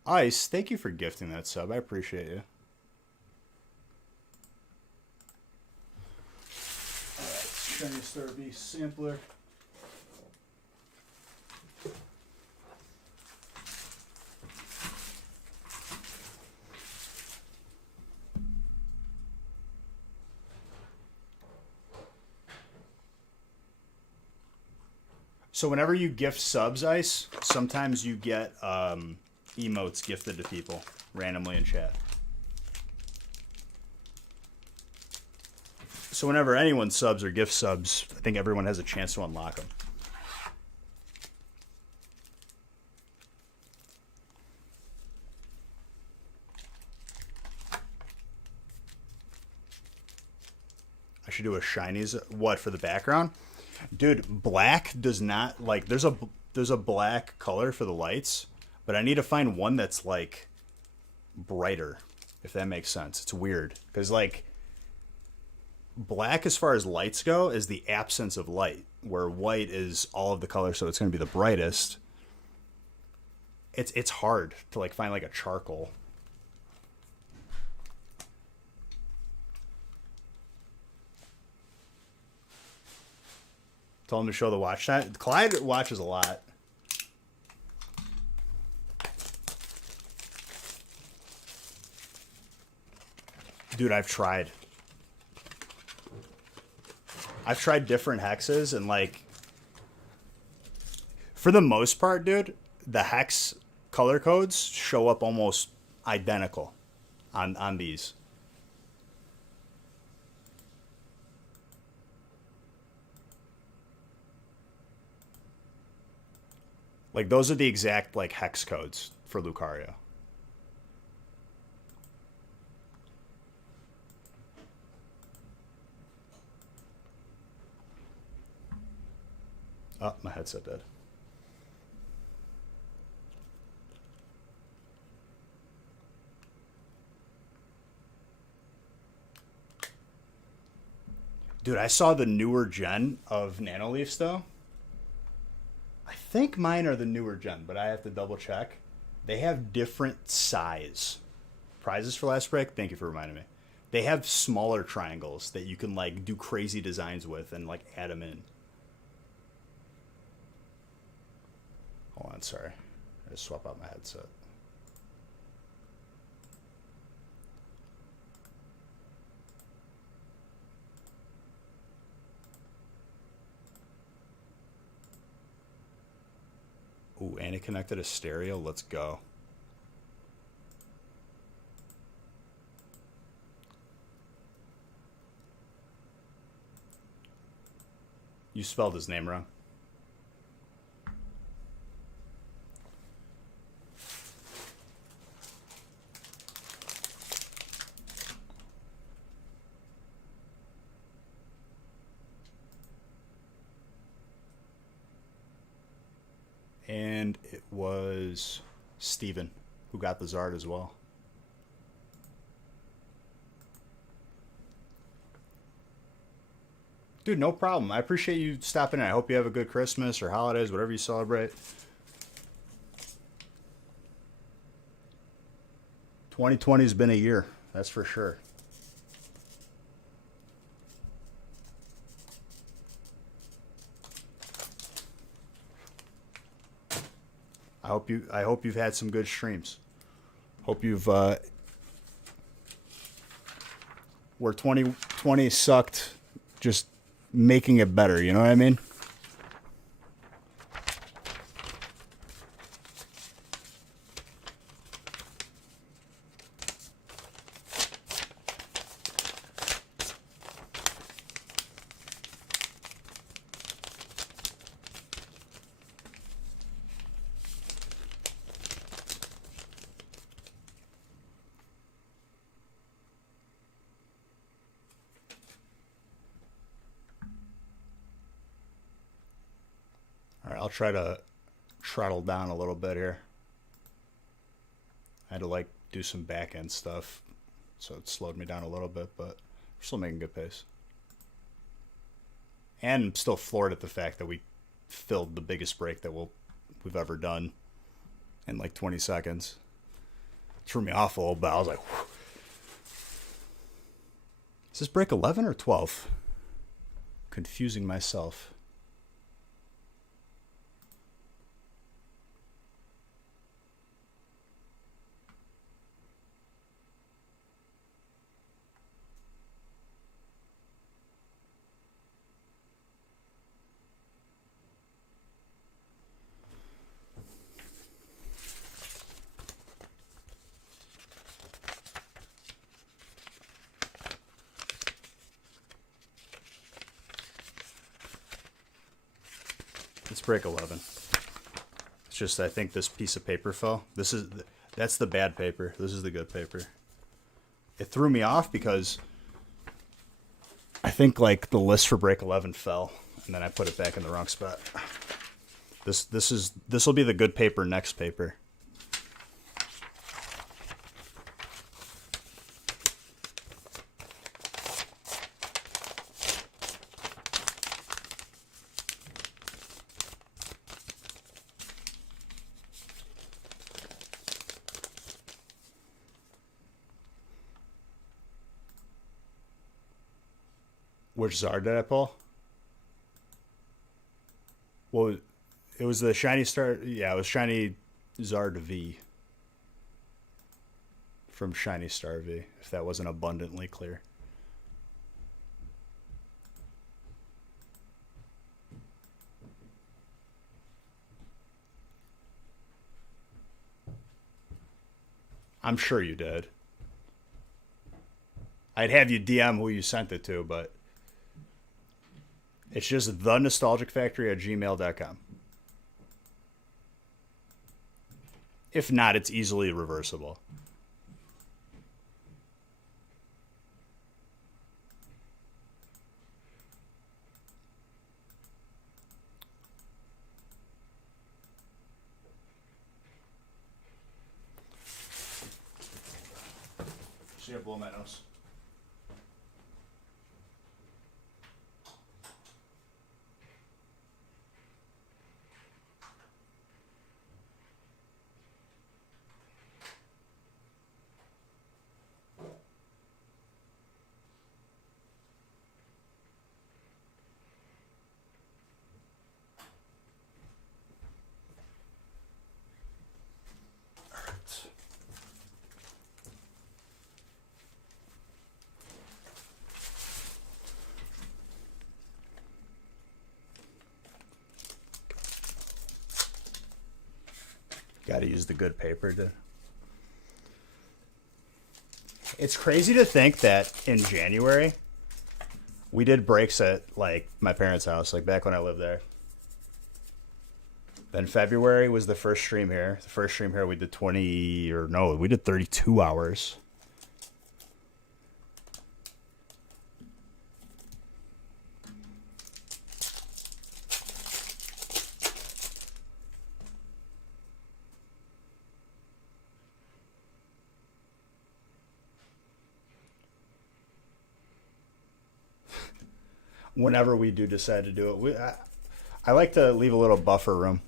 Ice, thank you for gifting that sub. I appreciate you. Alright, Shiny Star Beast sampler. So whenever you gift subs, Ice, sometimes you get emotes gifted to people randomly in chat. So whenever anyone subs or gift subs, I think everyone has a chance to unlock them. I should do a shinies. What, for the background? Dude, black does not, like, there's a black color for the lights, but I need to find one that's like brighter, if that makes sense. It's weird because like black as far as lights go is the absence of light, where white is all of the color, so it's going to be the brightest. It's hard to like find like a charcoal. Tell him to show the watch time. Clyde watches a lot. Dude, I've tried. I've tried different hexes and like for the most part, dude, the hex color codes show up almost identical on these. Like those are the exact like hex codes for Lucario. Oh, my headset dead. Dude, I saw the newer gen of Nanoleafs though. I think mine are the newer gen, but I have to double check. They have different size. Prizes for last break? Thank you for reminding me. They have smaller triangles that you can like do crazy designs with and like add them in. Hold on, sorry. I just swap out my headset. Ooh, and it connected a stereo. Let's go. You spelled his name wrong. And it was Steven who got the Zard as well. Dude, no problem. I appreciate you stopping in. I hope you have a good Christmas or holidays, whatever you celebrate. 2020 has been a year, that's for sure. I hope you've had some good streams. Hope you've where 2020 sucked, just making it better, you know what I mean? I'll try to throttle down a little bit here. I had to like do some back end stuff, so it slowed me down a little bit, but we're still making good pace. And I'm still floored at the fact that we filled the biggest break that we've ever done in like 20 seconds. Threw me off a little bit. I was like, whew. Is this break 11 or 12? Confusing myself. It's break 11. It's just I think this piece of paper fell. That's the bad paper. This is the good paper. It threw me off because I think like the list for break 11 fell, and then I put it back in the wrong spot. This will be the good paper next paper. Which Zard did I pull? Well, it was the Shiny Star. Yeah, it was Shiny Zard V. From Shiny Star V, if that wasn't abundantly clear. I'm sure you did. I'd have you DM who you sent it to, but it's just thenostalgicfactory@gmail.com. If not, it's easily reversible. See, I blow my nose. Got to use the good paper to. It's crazy to think that in January we did breaks at like my parents' house, like back when I lived there. Then February was the first stream here. The first stream here we did 32 hours. Whenever we do decide to do it, I like to leave a little buffer room.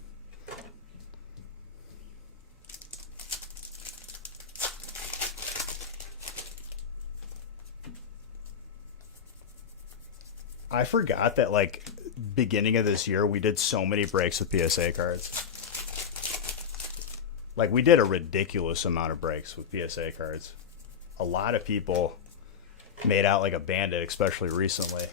I forgot that like beginning of this year we did so many breaks with PSA cards. Like we did a ridiculous amount of breaks with PSA cards. A lot of people made out like a bandit, especially recently.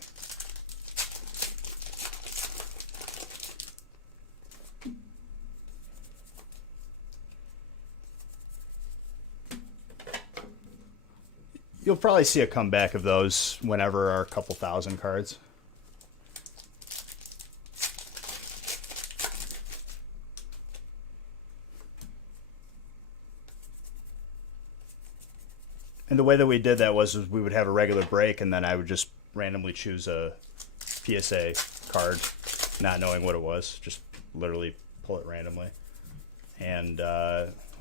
You'll probably see a comeback of those whenever our couple thousand cards. And the way that we did that was we would have a regular break, and then I would just randomly choose a PSA card, not knowing what it was. Just literally pull it randomly. And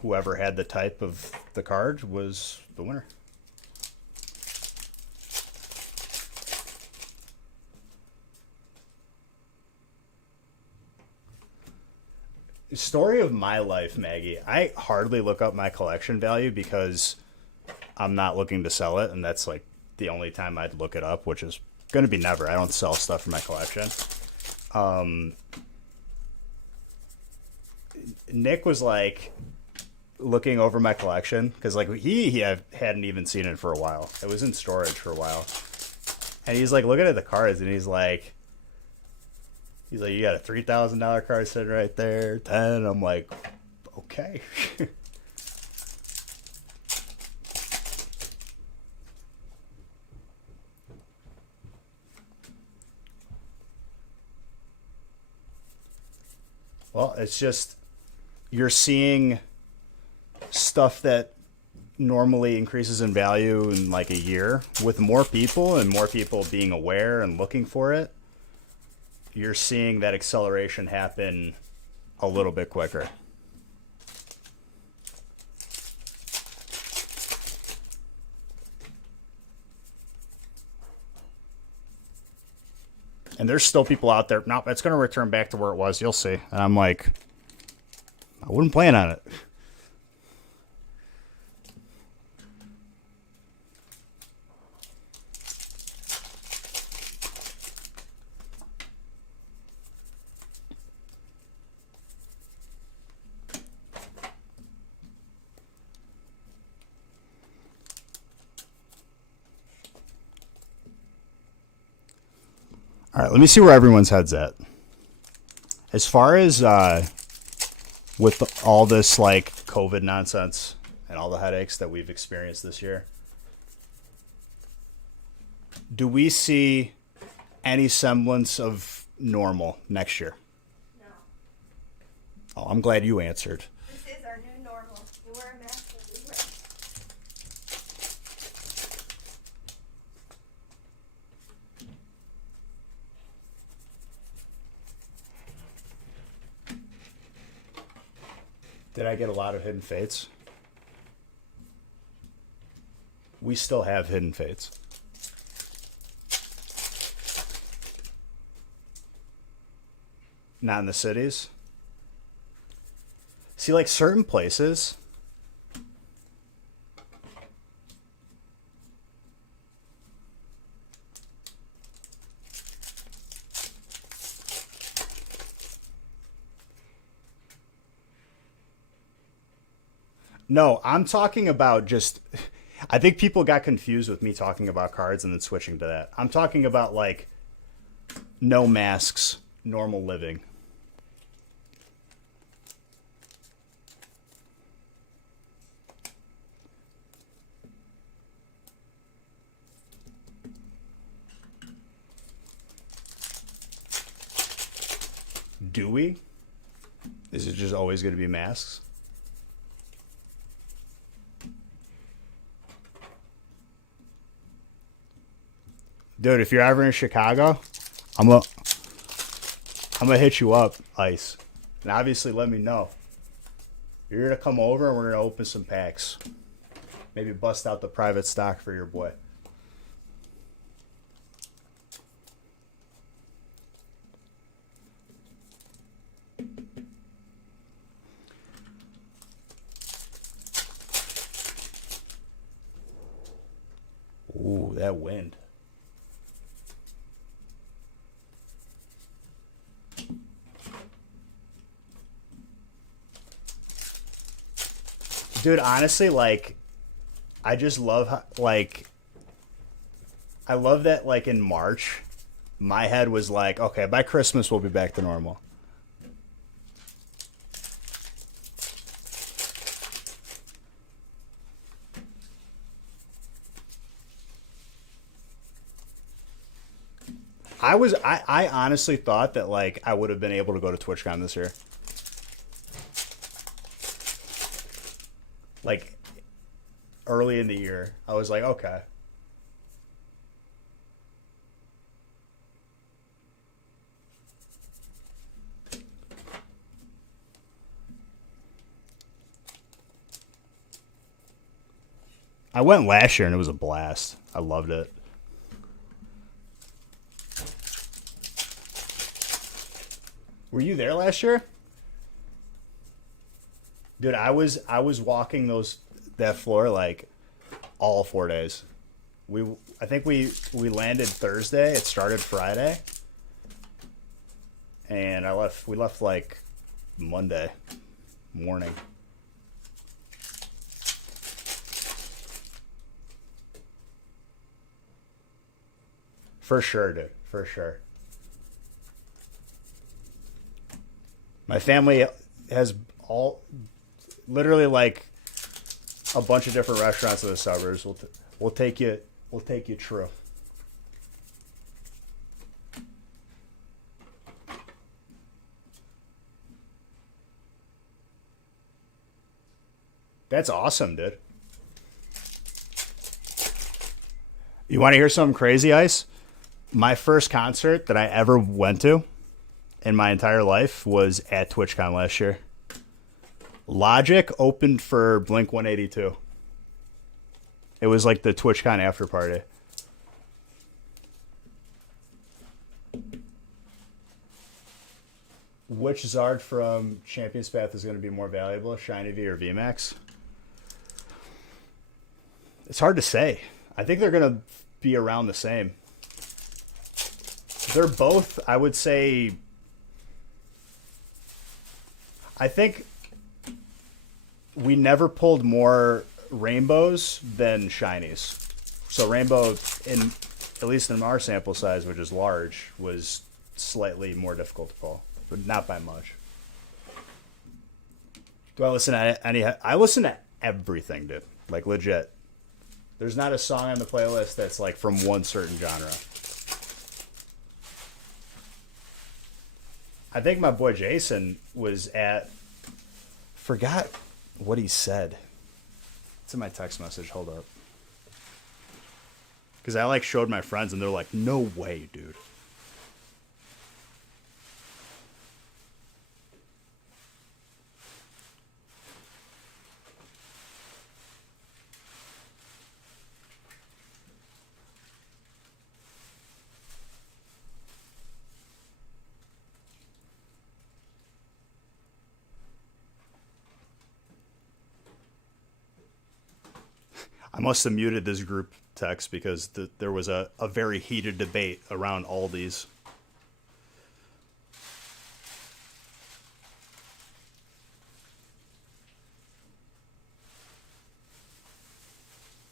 whoever had the type of the card was the winner. Story of my life, Maggie. I hardly look up my collection value because I'm not looking to sell it, and that's like the only time I'd look it up, which is going to be never. I don't sell stuff for my collection. Nick was like looking over my collection because like he hadn't even seen it for a while. It was in storage for a while, and he's like looking at the cards, and he's like, you got a $3,000 card sitting right there, 10. I'm like, okay. Well, it's just you're seeing stuff that normally increases in value in like a year with more people and more people being aware and looking for it. You're seeing that acceleration happen a little bit quicker. And there's still people out there, nope, it's going to return back to where it was. You'll see. And I'm like, I wouldn't plan on it. All right, let me see where everyone's head's at. As far as with all this like COVID nonsense and all the headaches that we've experienced this year, do we see any semblance of normal next year? No. Oh, I'm glad you answered. This is our new normal. You wear a mask everywhere. Did I get a lot of hidden fates? We still have hidden fates. Not in the cities. See, like certain places. No, I'm talking about just. I think people got confused with me talking about cards and then switching to that. I'm talking about like no masks, normal living. Do we? Is it just always going to be masks? Dude, if you're ever in Chicago, I'm gonna hit you up, Ice. And obviously let me know. You're gonna come over and we're gonna open some packs. Maybe bust out the private stock for your boy. Ooh, that wind. Dude, honestly, like, I just love how, like, I love that, like, in March, my head was like, okay, by Christmas we'll be back to normal. I honestly thought that, like, I would have been able to go to TwitchCon this year. Like, early in the year, I was like, okay. I went last year and it was a blast. I loved it. Were you there last year? Dude, I was walking that floor like all 4 days. I think we landed Thursday. It started Friday. And we left like Monday morning. For sure, dude. For sure. My family has literally like a bunch of different restaurants in the suburbs. We'll take you true. That's awesome, dude. You want to hear something crazy, Ice? My first concert that I ever went to in my entire life was at TwitchCon last year. Logic opened for Blink 182. It was like the TwitchCon after party. Which Zard from Champion's Path is going to be more valuable, Shiny V or VMAX? It's hard to say. I think they're going to be around the same. They're both, I would say, I think we never pulled more rainbows than shinies. So rainbow, at least in our sample size, which is large, was slightly more difficult to pull, but not by much. Do I listen to any? I listen to everything, dude. Like legit. There's not a song on the playlist that's like from one certain genre. I think my boy Jason was forgot what he said. It's in my text message. Hold up. Because I like showed my friends and they're like, no way, dude. I must have muted this group text because there was a very heated debate around all these.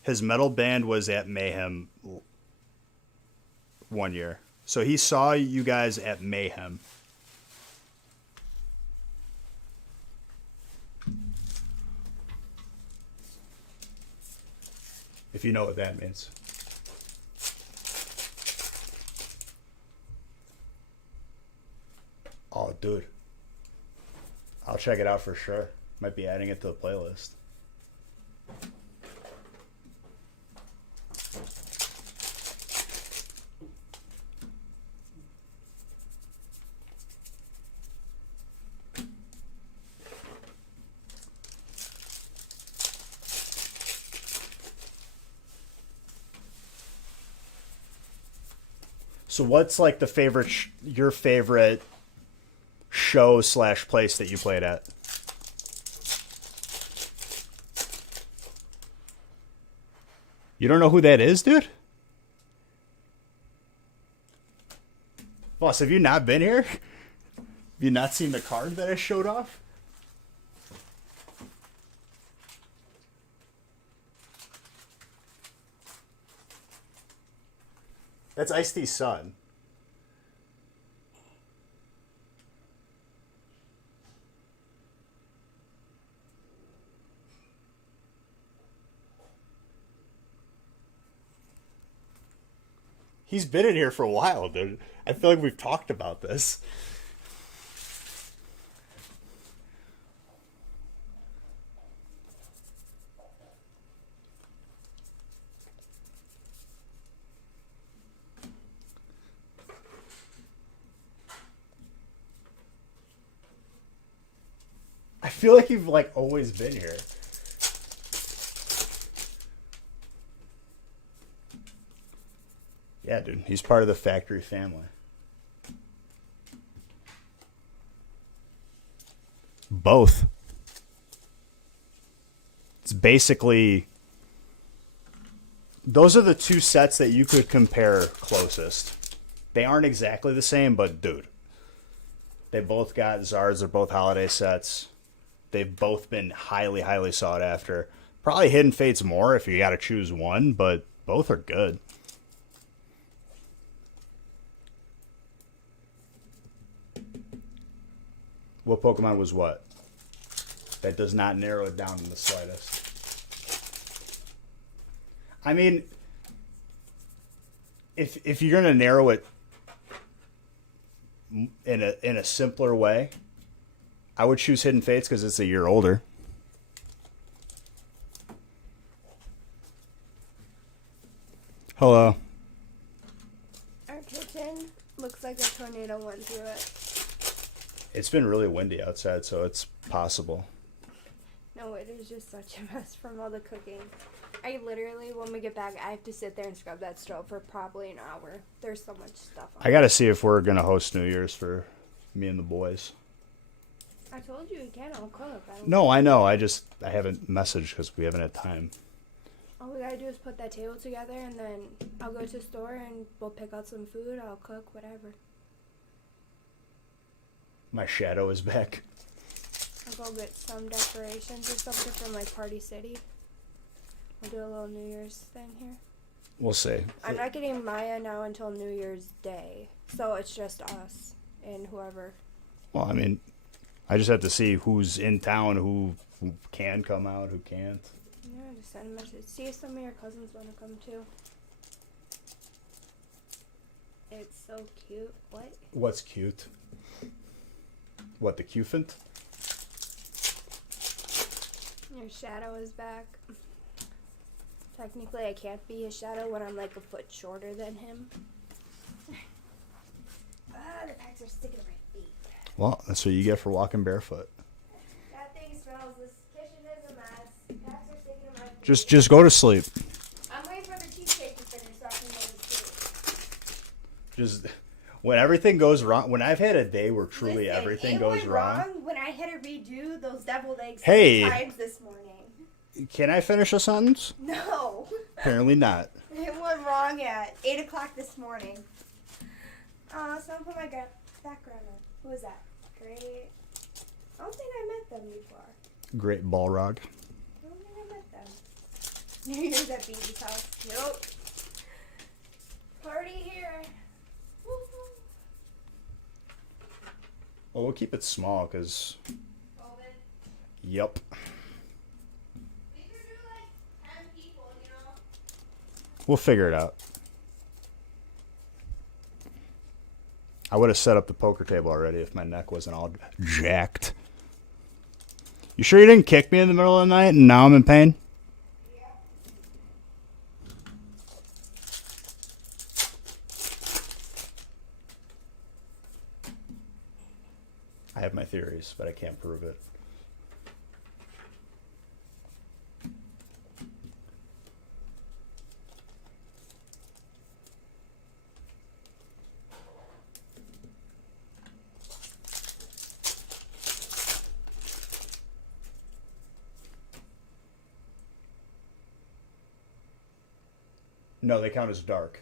His metal band was at Mayhem 1 year. So he saw you guys at Mayhem. If you know what that means. Oh, dude. I'll check it out for sure. Might be adding it to the playlist. So what's like your favorite show / place that you played at? You don't know who that is, dude? Boss, have you not been here? Have you not seen the card that I showed off? That's Ice-T's son. He's been in here for a while, dude. I feel like we've talked about this. I feel like you've like always been here. Yeah, dude. He's part of the factory family. Both. It's basically... Those are the two sets that you could compare closest. They aren't exactly the same, but dude. They both got Zards. They're both holiday sets. They've both been highly, highly sought after. Probably Hidden Fates more if you got to choose one, but both are good. What Pokemon was what? That does not narrow it down in the slightest. I mean, if you're gonna narrow it in a simpler way, I would choose Hidden Fates because it's a year older. Hello. Our kitchen looks like a tornado went through it. It's been really windy outside, so it's possible. No, it is just such a mess from all the cooking. I literally, when we get back, I have to sit there and scrub that stove for probably an hour. There's so much stuff on I gotta see if we're gonna host New Year's for me and the boys. I told you again, I'll cook. No, I know. I haven't messaged because we haven't had time. All we gotta do is put that table together, and then I'll go to the store and we'll pick out some food. I'll cook, whatever. My shadow is back. I'll go get some decorations or something from like Party City. We'll do a little New Year's thing here. We'll see. I'm not getting Maya now until New Year's Day, so it's just us and whoever. Well, I mean, I just have to see who's in town, who can come out, who can't. Yeah, just send a message. See if some of your cousins want to come too. It's so cute. What? What's cute? What, the Cufant? Your shadow is back. Technically, I can't be his shadow when I'm like a foot shorter than him. The packs are sticking to my feet. Well, that's what you get for walking barefoot. That thing smells. This kitchen is a mess. Packs are sticking to my feet. Just go to sleep. I'm waiting for the cheesecake to finish so I can go to sleep. Just when everything goes wrong. When I've had a day where truly Listen, everything it goes went wrong. when I had to redo those deviled eggs Hey. 6 times this morning. Can I finish a sentence? No. Apparently not. It went wrong at 8 o'clock this morning. Someone put my background on. Who was that? Great. I don't think I met them before. Great Balrog. I don't think I met them. New Year's at Bee's house. Nope. Party here. Woo-hoo. Well, we'll keep it small because. COVID. Yep. We could do like 10 people, you know? We'll figure it out. I would have set up the poker table already if my neck wasn't all jacked. You sure you didn't kick me in the middle of the night and now I'm in pain? Yeah. I have my theories, but I can't prove it. No, they count as dark.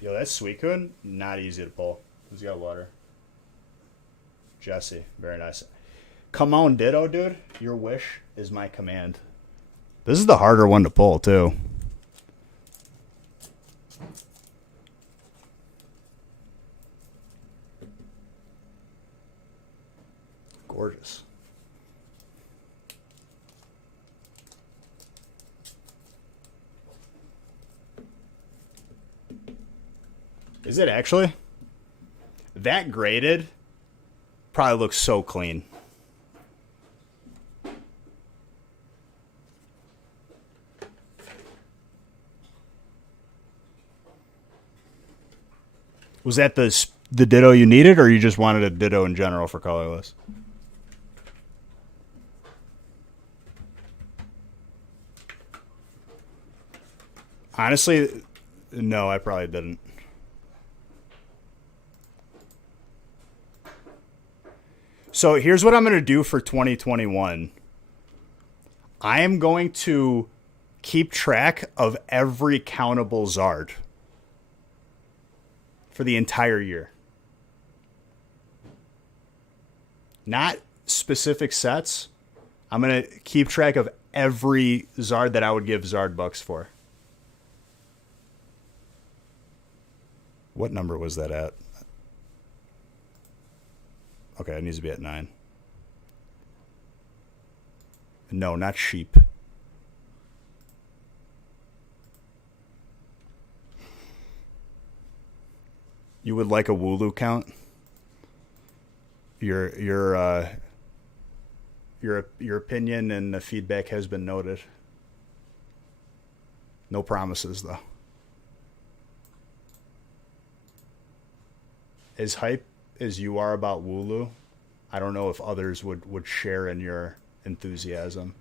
Yo, that Suicune, not easy to pull. Who's got water? Jesse, very nice. Come on, Ditto, dude. Your wish is my command. This is the harder one to pull, too. Gorgeous. Is it actually? That graded probably looks so clean. Was that the Ditto you needed, or you just wanted a Ditto in general for colorless? Honestly, no, I probably didn't. So here's what I'm going to do for 2021. I am going to keep track of every countable Zard for the entire year. Not specific sets. I'm going to keep track of every Zard that I would give Zard bucks for. What number was that at? Okay, it needs to be at 9. No, not sheep. You would like a Wooloo count? Your opinion and the feedback has been noted. No promises though. As hype as you are about Wooloo, I don't know if others would share in your enthusiasm.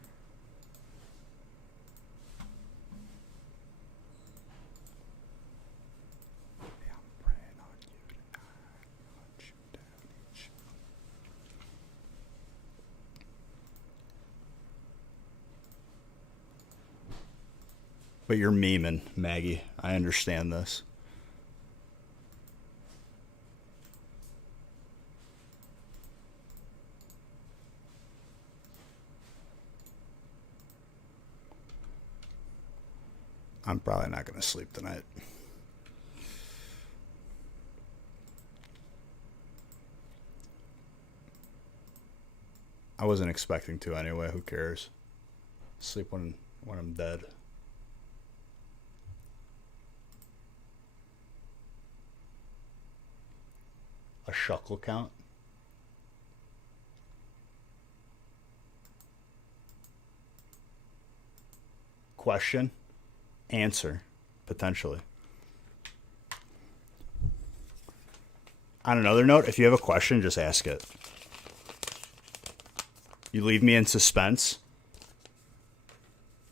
But you're memeing, Maggie. I understand this. I'm probably not going to sleep tonight. I wasn't expecting to anyway. Who cares? Sleep when I'm dead. A shuckle count? Question? Answer, potentially. On another note, if you have a question, just ask it. You leave me in suspense,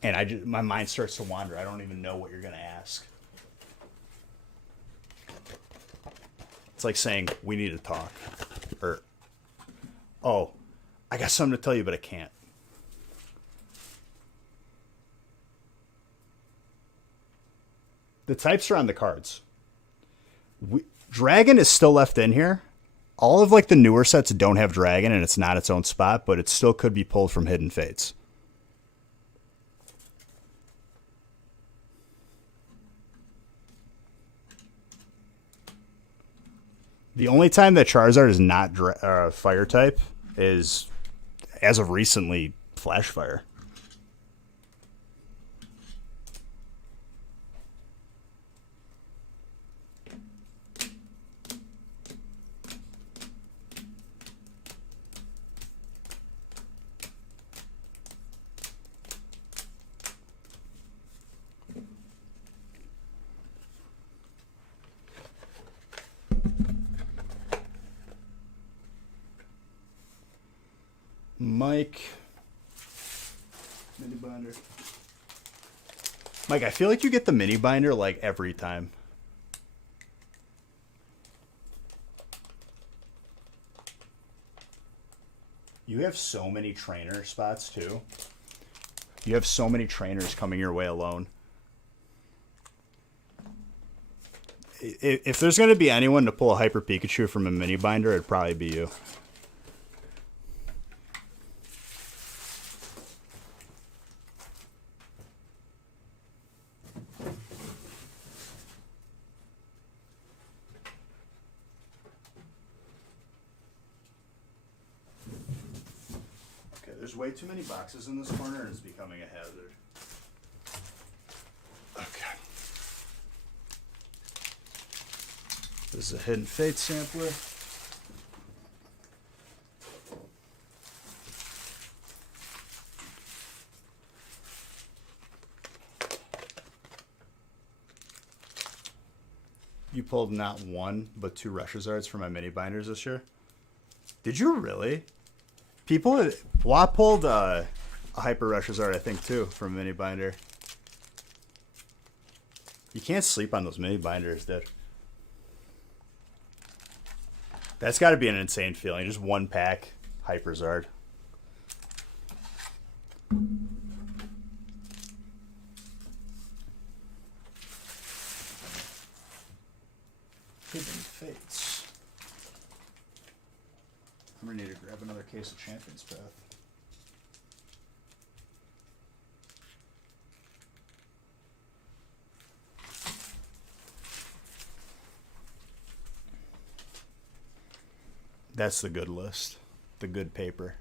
and my mind starts to wander. I don't even know what you're going to ask. It's like saying, we need to talk. Or, oh, I got something to tell you, but I can't. The types are on the cards. Dragon is still left in here. All of like the newer sets don't have Dragon, and it's not its own spot, but it still could be pulled from Hidden Fates. The only time that Charizard is not fire type is, as of recently, Flash Fire. Mike. Mini binder. Mike, I feel like you get the mini binder like every time. You have so many trainer spots too. You have so many trainers coming your way alone. If there's going to be anyone to pull a Hyper Pikachu from a mini binder, it'd probably be you. There's way too many boxes in this corner and it's becoming a hazard. Okay. This is a Hidden Fate sampler. You pulled not one, but 2 Reshizards for my mini binders this year? Did you really? I pulled a Hyper Reshizard, I think, too, from a mini binder. You can't sleep on those mini binders, dude. That's got to be an insane feeling. Just one pack, Hyperzard. Hidden Fates. I'm gonna need to grab another case of Champion's Path. That's the good list. The good paper.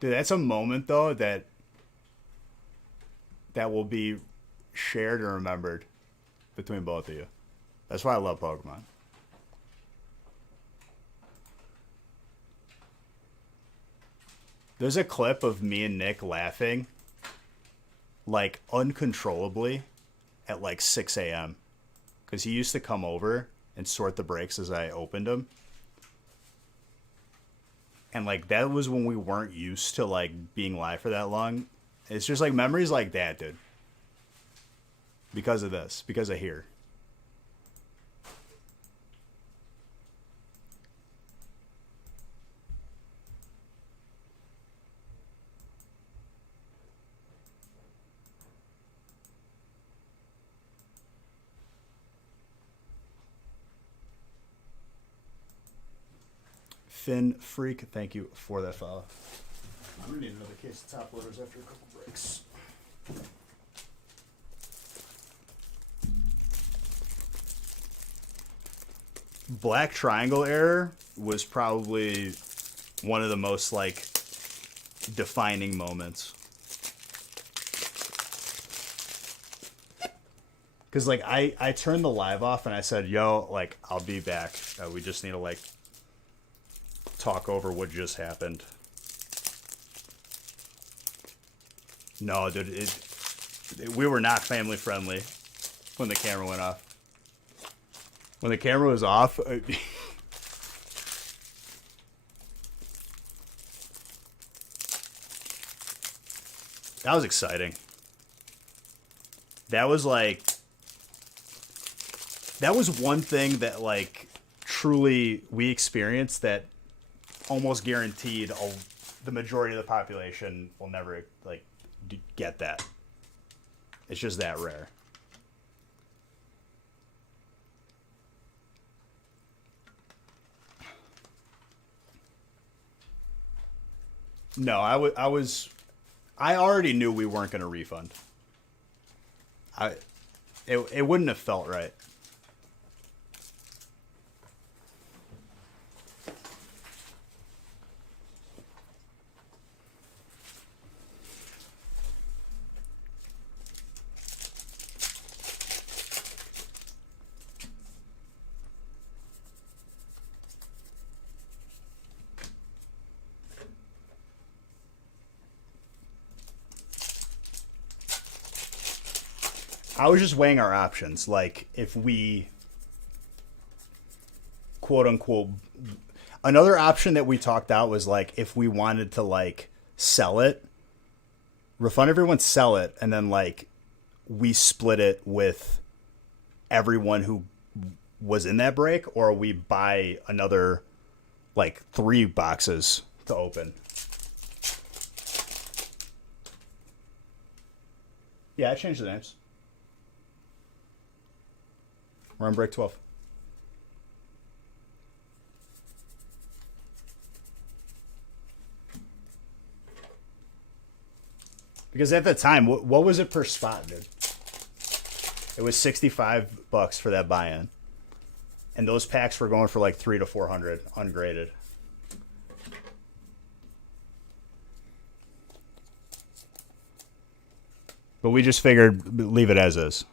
Dude, that's a moment though that will be shared and remembered between both of you. That's why I love Pokemon. There's a clip of me and Nick laughing like uncontrollably at like 6 a.m. because he used to come over and sort the breaks as I opened them. And, like, that was when we weren't used to, like, being live for that long. It's just, like, memories like that, dude. Because of this. Because of here. Finn Freak, thank you for that follow. I'm gonna need another case of top loaders after a couple breaks. Black Triangle Error was probably one of the most like defining moments. Cause like I turned the live off and I said, yo, like I'll be back. We just need to like talk over what just happened. No, dude, we were not family friendly when the camera went off. When the camera was off, that was exciting. That was like, that was one thing that like truly we experienced that almost guaranteed the majority of the population will never like get that. It's just that rare. No, I already knew we weren't going to refund. It wouldn't have felt right. I was just weighing our options. Like, if we, quote unquote, another option that we talked out was like, if we wanted to like sell it, refund everyone, sell it, and then like we split it with everyone who was in that break, or we buy another like 3 boxes to open. Yeah, I changed the names. We're on break 12. Because at the time, what was it per spot, dude? It was $65 for that buy-in. And those packs were going for like $300 to $400 ungraded. But we just figured leave it as is.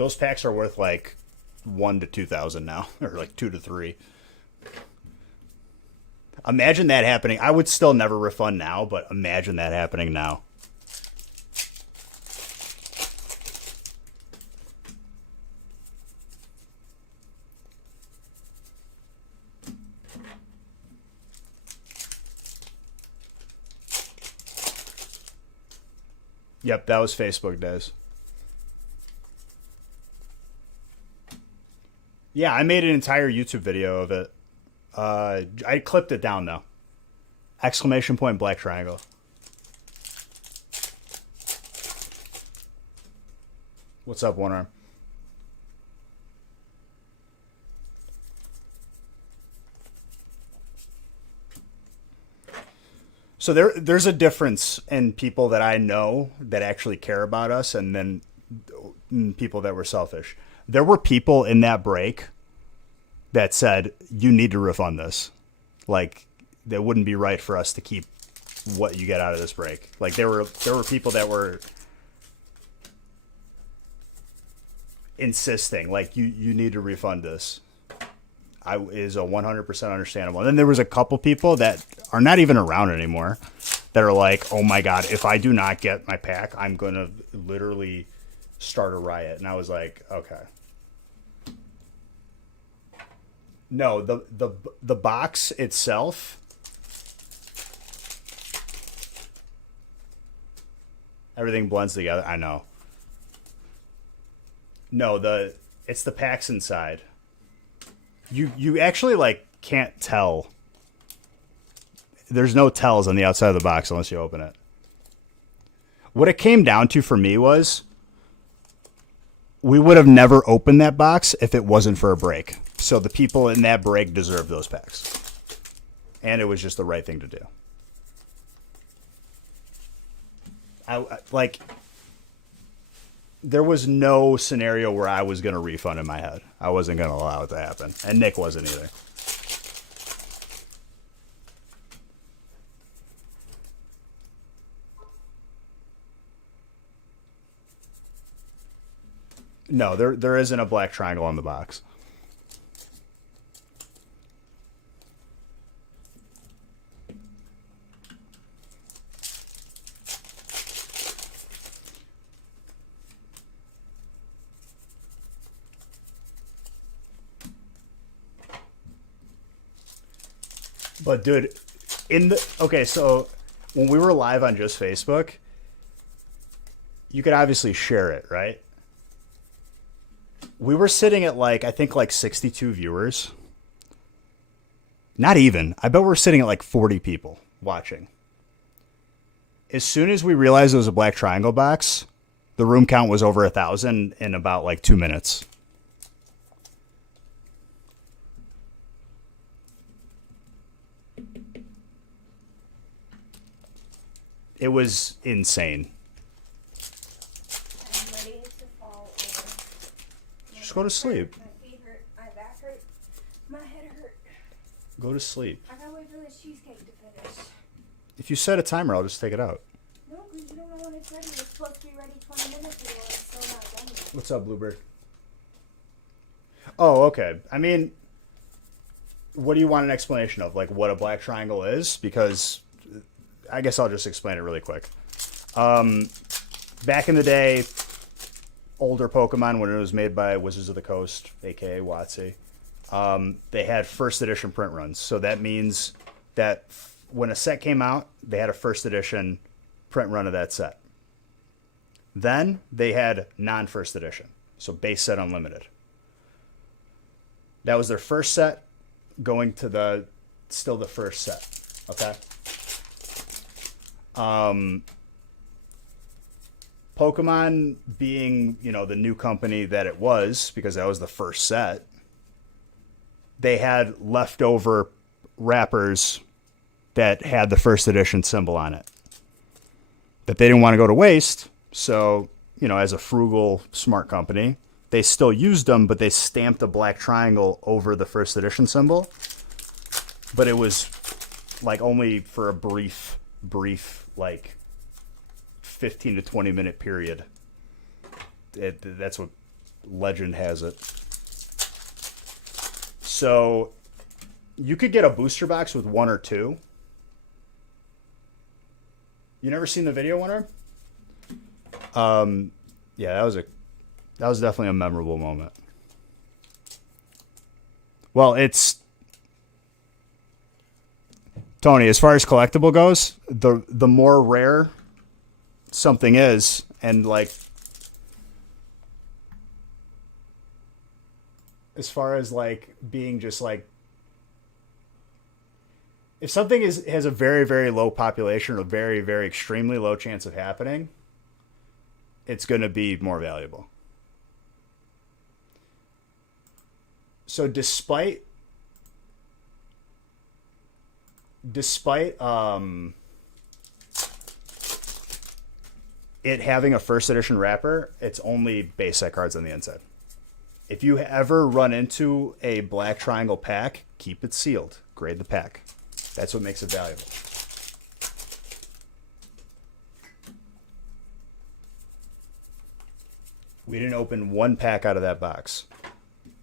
Those packs are worth like 1 to 2,000 now, or like 2 to 3. Imagine that happening. I would still never refund now, but imagine that happening now. Yep, that was Facebook days. Yeah, I made an entire YouTube video of it. I clipped it down though. Exclamation point black triangle. What's up, One Arm? So there's a difference in people that I know that actually care about us and then people that were selfish. There were people in that break that said, you need to refund this. Like, that wouldn't be right for us to keep what you get out of this break. Like, there were people that were insisting, like, you need to refund this. Is a 100% understandable. And then there was a couple people that are not even around anymore that are like, oh my God, if I do not get my pack, I'm going to literally start a riot. And I was like, okay. No, the box itself, everything blends together. I know. No, it's the packs inside. You actually like can't tell. There's no tells on the outside of the box unless you open it. What it came down to for me was we would have never opened that box if it wasn't for a break. So the people in that break deserve those packs. And it was just the right thing to do. There was no scenario where I was going to refund in my head. I wasn't going to allow it to happen. And Nick wasn't either. No, there isn't a black triangle on the box. But dude, so when we were live on just Facebook, you could obviously share it, right? We were sitting at I think 62 viewers. Not even. I bet we're sitting at 40 people watching. As soon as we realized it was a black triangle box, the room count was over 1,000 in about 2 minutes. It was insane. I'm ready to fall over. Just go to sleep. My feet hurt, my back hurt, my head hurt. Go to sleep. I gotta wait for this cheesecake to finish. If you set a timer, I'll just take it out. No, because you don't know when it's ready. It's supposed to be ready 20 minutes ago and it's still not done yet. What's up, Bluebird? Oh, okay. I mean, what do you want an explanation of? What a black triangle is? Because I guess I'll just explain it really quick. Back in the day, older Pokemon, when it was made by Wizards of the Coast, aka WotC, they had first edition print runs. So that means that when a set came out, they had a first edition print run of that set. Then they had non-first edition, so base set unlimited. That was their first set going to still the first set, okay? Pokemon being, the new company that it was, because that was the first set, they had leftover wrappers that had the first edition symbol on it that they didn't want to go to waste. So, as a frugal, smart company, they still used them, but they stamped a black triangle over the first edition symbol. But it was only for a brief 15 to 20 minute period. That's what legend has it. So you could get a booster box with 1 or 2. You never seen the video, Winner? Yeah, that was definitely a memorable moment. Well, it's Tony, as far as collectible goes, the more rare something is, and like as far as like being just like if something has a very, very low population or a very, very extremely low chance of happening, it's going to be more valuable. So despite it having a first edition wrapper, it's only base set cards on the inside. If you ever run into a black triangle pack, keep it sealed. Grade the pack. That's what makes it valuable. We didn't open 1 pack out of that box.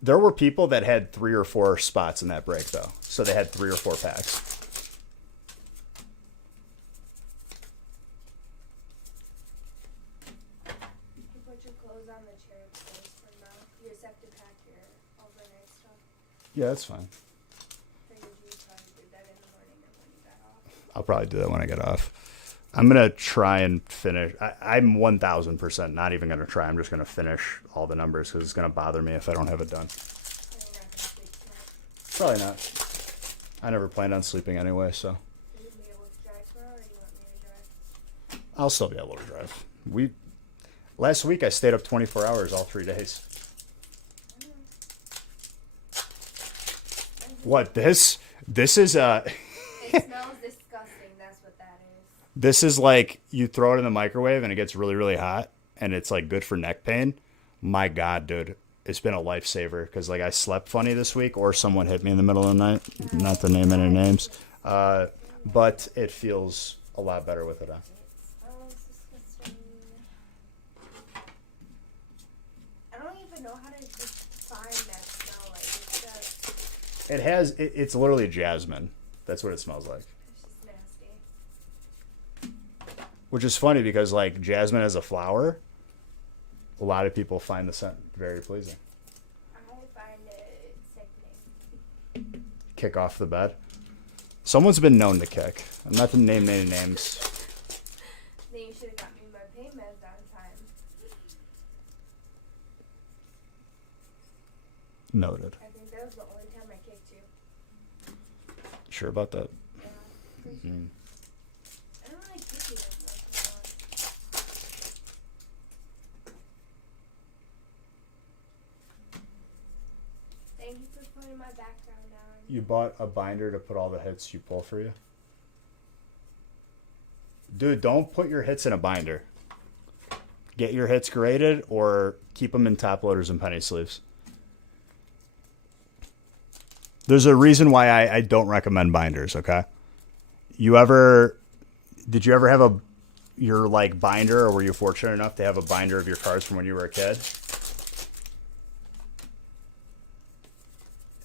There were people that had 3 or 4 spots in that break, though. So they had 3 or 4 packs. You put your clothes on the chair upstairs for now. You just have to pack your overnight stuff. Yeah, that's fine. Figured you probably did that in the morning or when you got off. I'll probably do that when I get off. I'm going to try and finish. I'm 1,000% not even going to try. I'm just going to finish all the numbers because it's going to bother me if I don't have it done. So you're not gonna sleep tonight. Probably not. I never planned on sleeping anyway, so. Will you be able to drive tomorrow, or do you want me to drive? I'll still be able to drive. Last week I stayed up 24 hours all 3 days. I don't know. What, this? This is, It smells disgusting. That's what that is. this is like you throw it in the microwave and it gets really, really hot and it's like good for neck pain. My God, dude. It's been a lifesaver because like I slept funny this week or someone hit me in the middle of the night. Not to name any names. But it feels a lot better with it on. It smells disgusting. I don't even know how to define that smell. Like, it's just, It's literally jasmine. That's what it smells like. it's just nasty. Which is funny because like jasmine as a flower, a lot of people find the scent very pleasing. I find it sickening. Kick off the bed. Someone's been known to kick. I'm not to name any names. Then you should have got me my pain meds on time. Noted. I think that was the only time I kicked you. Sure about that? Yeah. Pretty sure. Mm. I don't really kick you that much anymore. Thank you for putting my background on. You bought a binder to put all the hits you pull for you? Dude, don't put your hits in a binder. Get your hits graded or keep them in top loaders and penny sleeves. There's a reason why I don't recommend binders, okay? Did you ever have your like binder, or were you fortunate enough to have a binder of your cards from when you were a kid?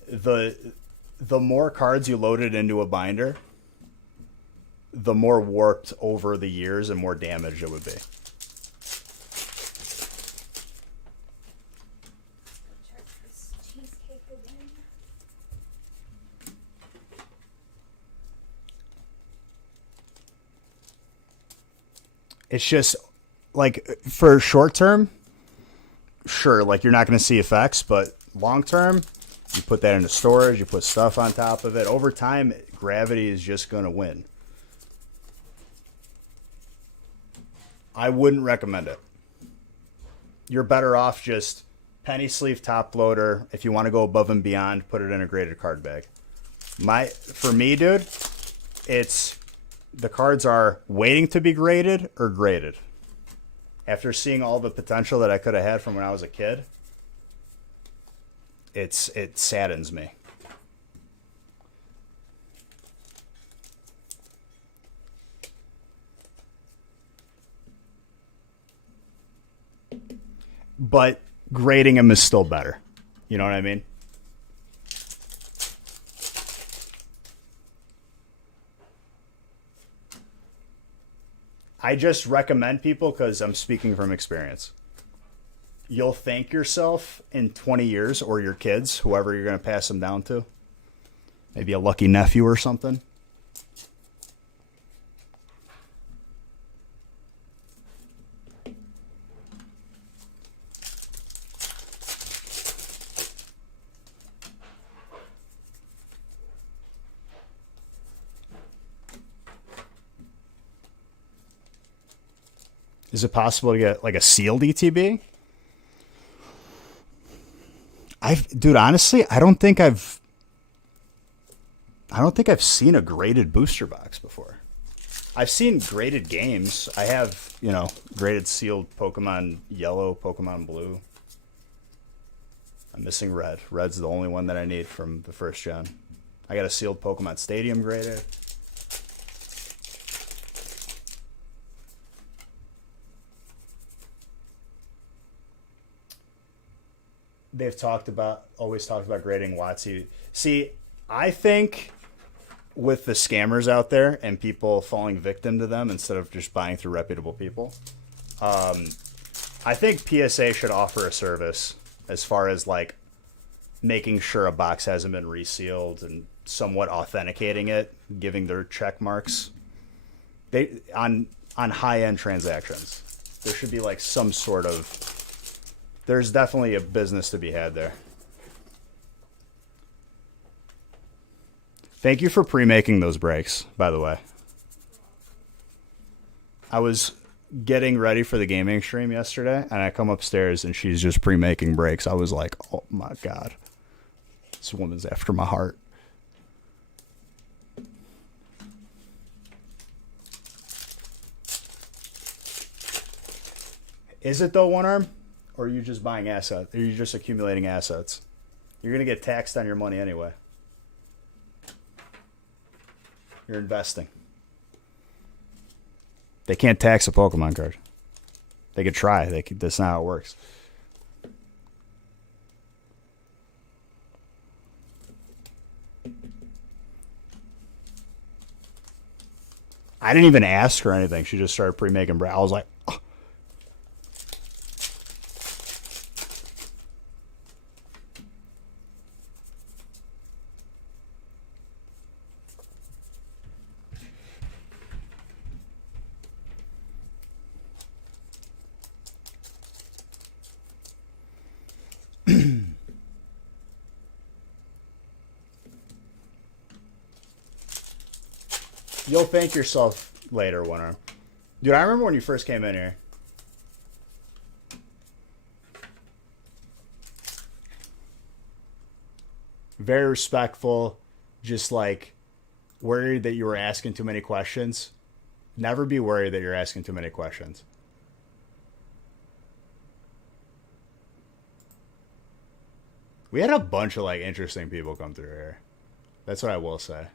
The more cards you loaded into a binder, the more warped over the years and more damaged it would be. Check this cheesecake again. It's just like for short term, sure, like you're not going to see effects, but long term, you put that into storage, you put stuff on top of it. Over time, gravity is just going to win. I wouldn't recommend it. You're better off just penny sleeve top loader. If you want to go above and beyond, put it in a graded card bag. For me, dude, it's the cards are waiting to be graded or graded. After seeing all the potential that I could have had from when I was a kid, it saddens me. But grading them is still better. You know what I mean? I just recommend people because I'm speaking from experience. You'll thank yourself in 20 years, or your kids, whoever you're going to pass them down to. Maybe a lucky nephew or something. Is it possible to get like a sealed ETB? Dude, honestly, I don't think I've seen a graded booster box before. I've seen graded games. I have, graded sealed Pokemon Yellow, Pokemon Blue. I'm missing Red. Red's the only one that I need from the first gen. I got a sealed Pokemon Stadium graded. They've always talked about grading WotC. See, I think with the scammers out there and people falling victim to them instead of just buying through reputable people, I think PSA should offer a service as far as like making sure a box hasn't been resealed and somewhat authenticating it, giving their check marks. On high-end transactions, there should be like some sort of. There's definitely a business to be had there. Thank you for pre-making those breaks, by the way. I was getting ready for the gaming stream yesterday, and I come upstairs, and she's just pre-making breaks. I was like, oh, my God. This woman's after my heart. Is it, though, One Arm? Or are you just buying assets? Are you just accumulating assets? You're going to get taxed on your money anyway. You're investing. They can't tax a Pokemon card. They could try. That's not how it works. I didn't even ask her anything. She just started pre-making bread. I was like, oh. You'll thank yourself later, One Arm. Dude, I remember when you first came in here. Very respectful, just like worried that you were asking too many questions. Never be worried that you're asking too many questions. We had a bunch of like interesting people come through here. That's what I will say.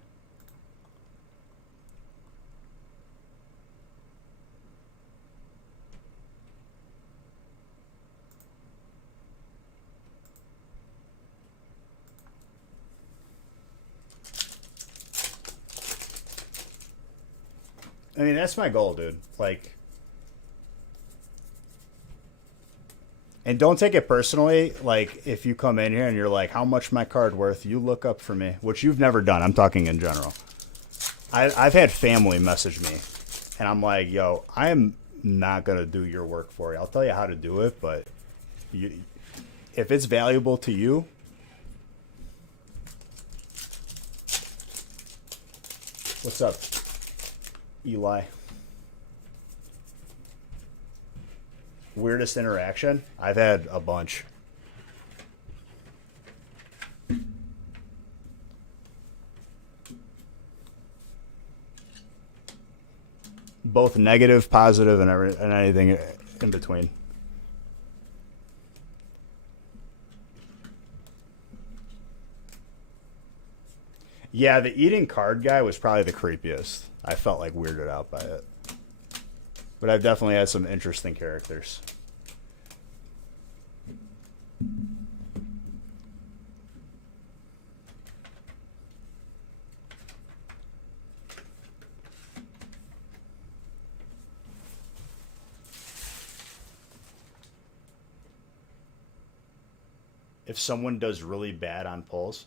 I mean, that's my goal, dude. Like, and don't take it personally. Like, if you come in here and you're like, how much my card worth? You look up for me, which you've never done. I'm talking in general. I've had family message me, and I'm like, yo, I am not going to do your work for you. I'll tell you how to do it, but if it's valuable to you, what's up, Eli? Weirdest interaction? I've had a bunch. Both negative, positive, and anything in between. Yeah, the eating card guy was probably the creepiest. I felt like weirded out by it. But I've definitely had some interesting characters. If someone does really bad on pulls,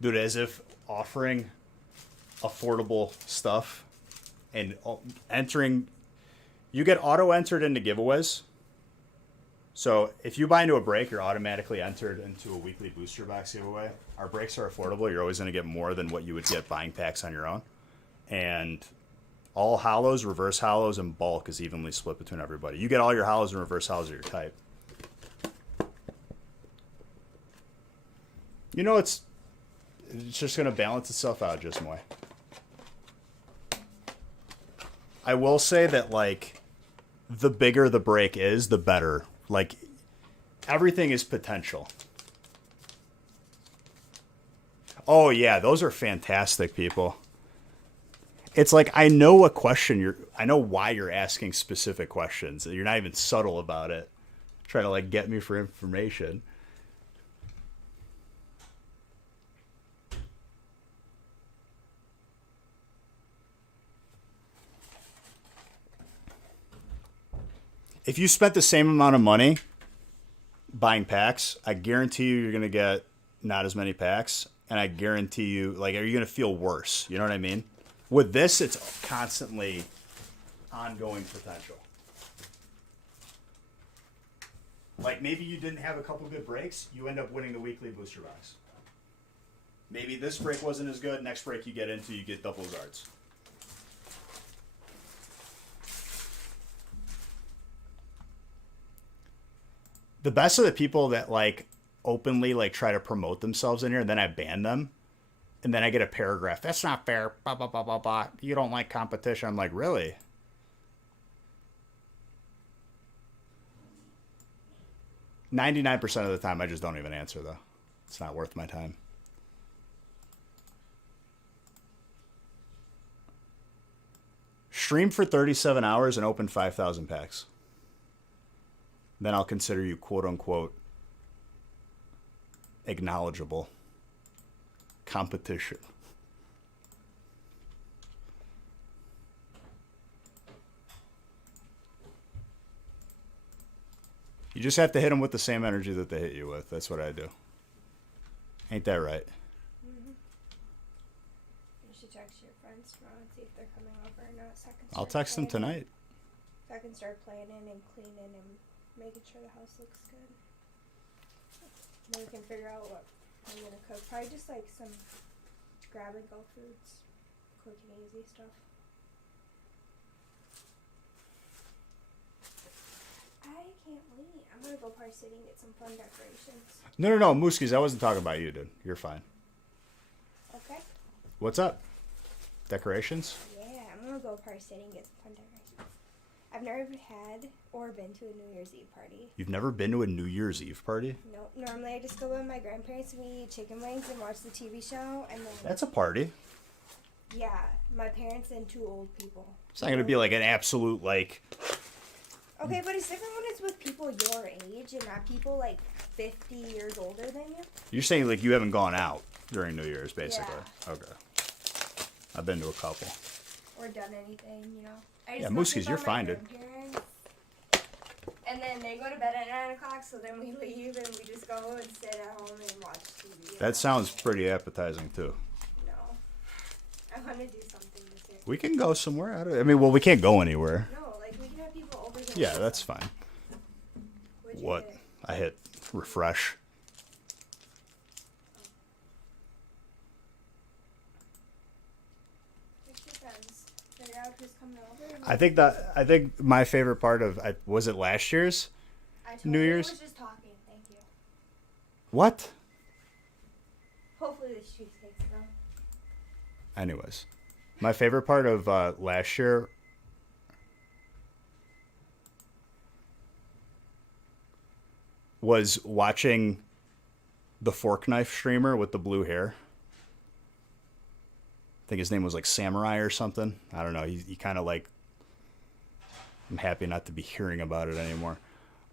dude, as if offering affordable stuff and entering, you get auto entered into giveaways. So if you buy into a break, you're automatically entered into a weekly booster box giveaway. Our breaks are affordable. You're always going to get more than what you would get buying packs on your own. And all hollows, reverse hollows, and bulk is evenly split between everybody. You get all your hollows and reverse hollows of your type. You know, it's just going to balance itself out just more. I will say that, like, the bigger the break is, the better. Like, everything is potential. Oh, yeah, those are fantastic, people. It's like, I know I know why you're asking specific questions. You're not even subtle about it. Trying to, like, get me for information. If you spent the same amount of money buying packs, I guarantee you're going to get not as many packs. And I guarantee you, like, are you going to feel worse? You know what I mean? With this, it's constantly ongoing potential. Like, maybe you didn't have a couple good breaks. You end up winning the weekly booster box. Maybe this break wasn't as good. Next break you get into, you get double Zards. The best are the people that, like, openly, like, try to promote themselves in here, and then I ban them, and then I get a paragraph. That's not fair. Blah, blah, blah, blah, blah. You don't like competition. I'm like, really? 99% of the time, I just don't even answer, though. It's not worth my time. Stream for 37 hours and open 5,000 packs. Then I'll consider you, quote-unquote, acknowledgeable. Competition. You just have to hit them with the same energy that they hit you with. That's what I do. Ain't that right? Mm-hmm. You should text your friends tomorrow and see if they're coming over or not. So I'll text them tonight. So I can start planning and cleaning and making sure the house looks good. Then we can figure out what I'm gonna cook. Probably just like some grab and go foods, quick and easy stuff. I can't wait. I'm gonna go Park City and get some fun decorations. No, Mooskies, I wasn't talking about you, dude. You're fine. Okay. What's up? Decorations? Yeah, I'm gonna go Park City and get some fun decorations. I've never had or been to a New Year's Eve party. You've never been to a New Year's Eve party? Nope. Normally I just go with my grandparents and we eat chicken wings and watch the TV show and then... That's a party. Yeah, my parents and two old people. It's not going to be like an absolute, like... Okay, but it's different when it's with people your age and not people like 50 years older than you. You're saying like you haven't gone out during New Year's, basically. Yeah. Okay. I've been to a couple. Or done anything, you know. I Yeah, just Mooskies, you're fine, dude. And then they go to bed at 9 o'clock, so then we leave and we just go and sit at home and watch TV. That sounds pretty appetizing, too. No. I want to do something this year. We can go somewhere. I mean, well, we can't go anywhere. No, like we can have people over here. Yeah, that's fine. What'd you What? hit? I hit refresh. Text your friends. Figure out who's coming over. I think my favorite part of was it last year's New Year's? I was just talking. Thank you. What? Hopefully the cheesecakes go. Anyways, my favorite part of last year was watching the fork knife streamer with the blue hair. I think his name was like Samurai or something. I don't know. He kind of like... I'm happy not to be hearing about it anymore.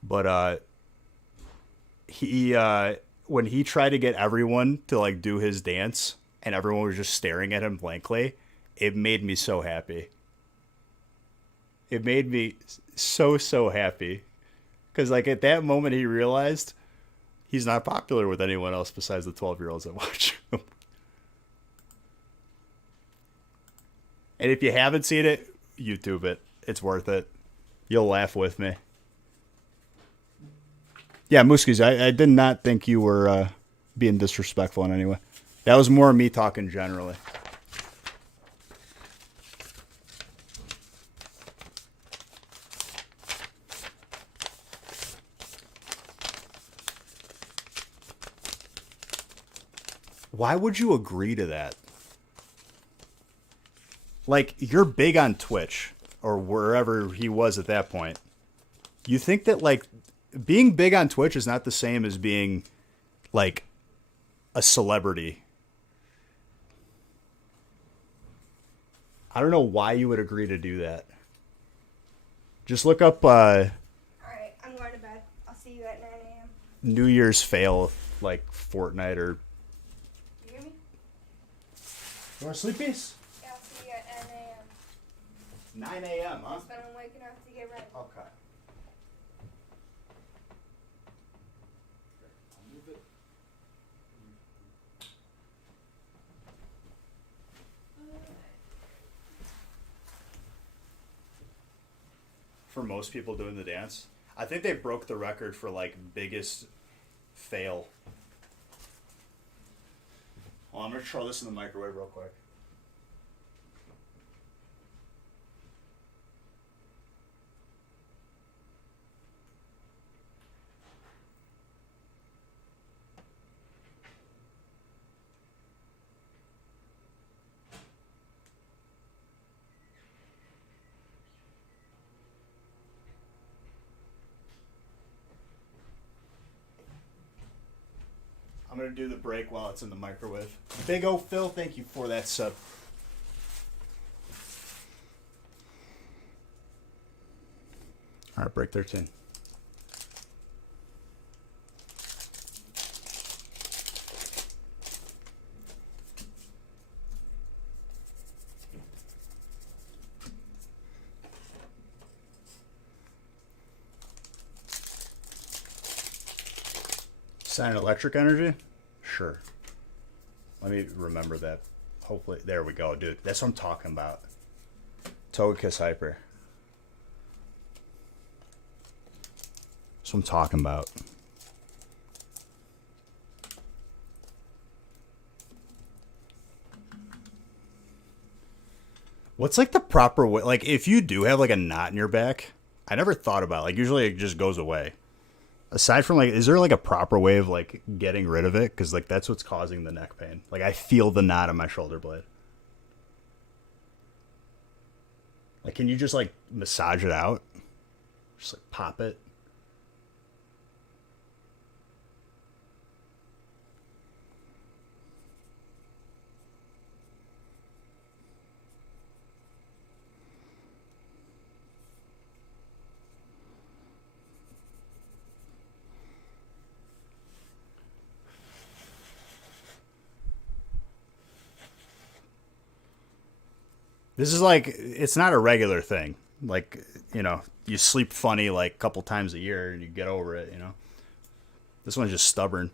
But he when he tried to get everyone to like do his dance and everyone was just staring at him blankly, it made me so happy. It made me so happy because like at that moment he realized he's not popular with anyone else besides the 12-year-olds that watch him. And if you haven't seen it, YouTube it. It's worth it. You'll laugh with me. Yeah, Mooskies, I did not think you were being disrespectful in any way. That was more me talking generally. Why would you agree to that? Like, you're big on Twitch, or wherever he was at that point. You think that, like, being big on Twitch is not the same as being, like, a celebrity. I don't know why you would agree to do that. Just look up Alright, I'm going to bed. I'll see you at 9 a.m. New Year's fail, like, Fortnite or... You hear me? You want to sleep, Peace? Yeah, I'll see you at 9 a.m. 9 a.m., huh? That's when I'm waking up to get ready. Okay. I'll move it. For most people doing the dance, I think they broke the record for like biggest fail. Well, I'm gonna throw this in the microwave real quick. I'm gonna do the break while it's in the microwave. Big O Phil, thank you for that sub. All right, break 13. Sign electric energy? Sure. Let me remember that. Hopefully, there we go, dude. That's what I'm talking about. Togekiss Hyper. That's what I'm talking about. What's like the proper way? Like, if you do have like a knot in your back, I never thought about it. Like, usually it just goes away. Aside from like, is there like a proper way of like getting rid of it? Because like that's what's causing the neck pain. Like I feel the knot on my shoulder blade. Like, can you just like massage it out? Just like pop it. This is like, it's not a regular thing. Like, you know, you sleep funny like a couple times a year and you get over it, you know. This one's just stubborn.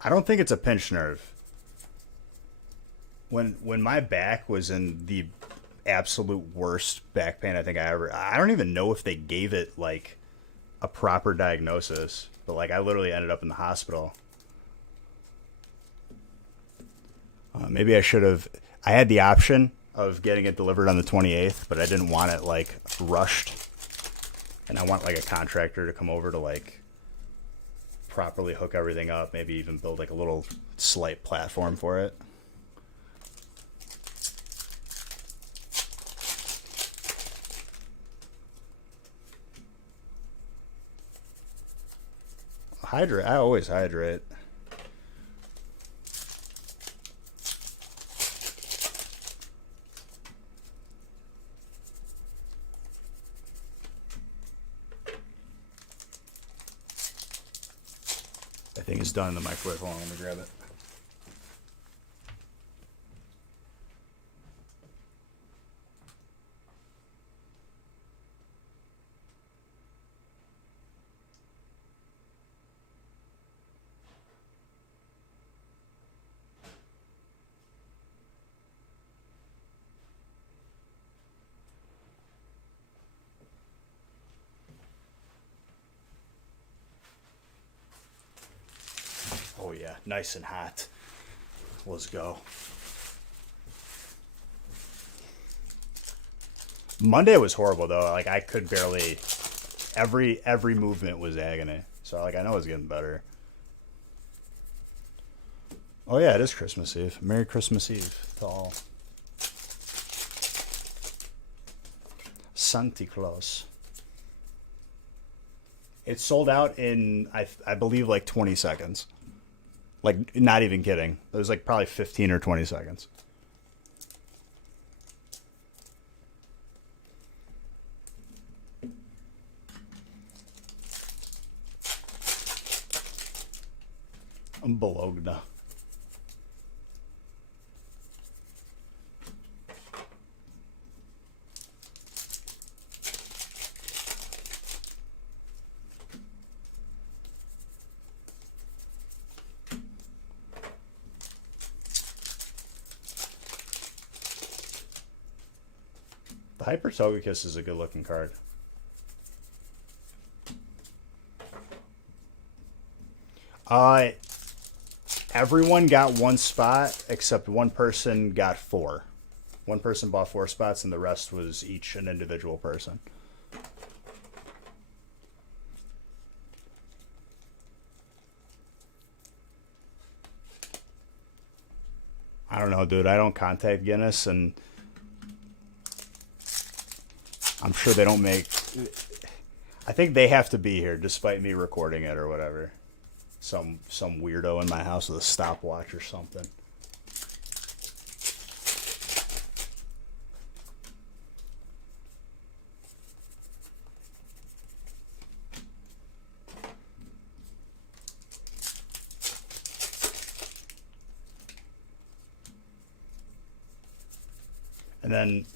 I don't think it's a pinched nerve. When my back was in the absolute worst back pain I think I don't even know if they gave it like a proper diagnosis, but like I literally ended up in the hospital. Maybe I should have, I had the option of getting it delivered on the 28th, but I didn't want it like rushed, and I want like a contractor to come over to like properly hook everything up, maybe even build like a little slight platform for it. Hydrate. I always hydrate. That thing is done in the microwave. Hold on, let me grab it. Oh yeah, nice and hot. Let's go. Monday was horrible though. Like I could barely. Every movement was agony. So like I know it's getting better. Oh yeah, it is Christmas Eve. Merry Christmas Eve to all. Santa Claus. It sold out in I believe like 20 seconds. Like, not even kidding. It was like probably 15 or 20 seconds. I'm Bologna. The Hyper Togekiss is a good looking card. Everyone got one spot except one person got 4. One person bought 4 spots and the rest was each an individual person. I don't know, dude. I don't contact Guinness, and I'm sure they don't make... I think they have to be here despite me recording it or whatever. Some weirdo in my house with a stopwatch or something. And then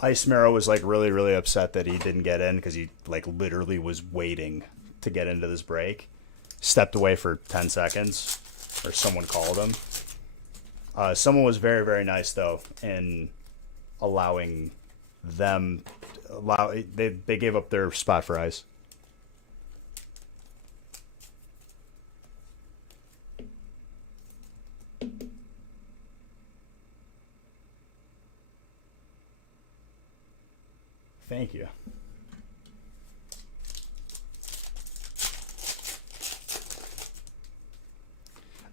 Ice Marrow was like really, really upset that he didn't get in because he like literally was waiting to get into this break. Stepped away for 10 seconds, or someone called him. Someone was very, very nice though in allowing them. They gave up their spot for Ice. Thank you.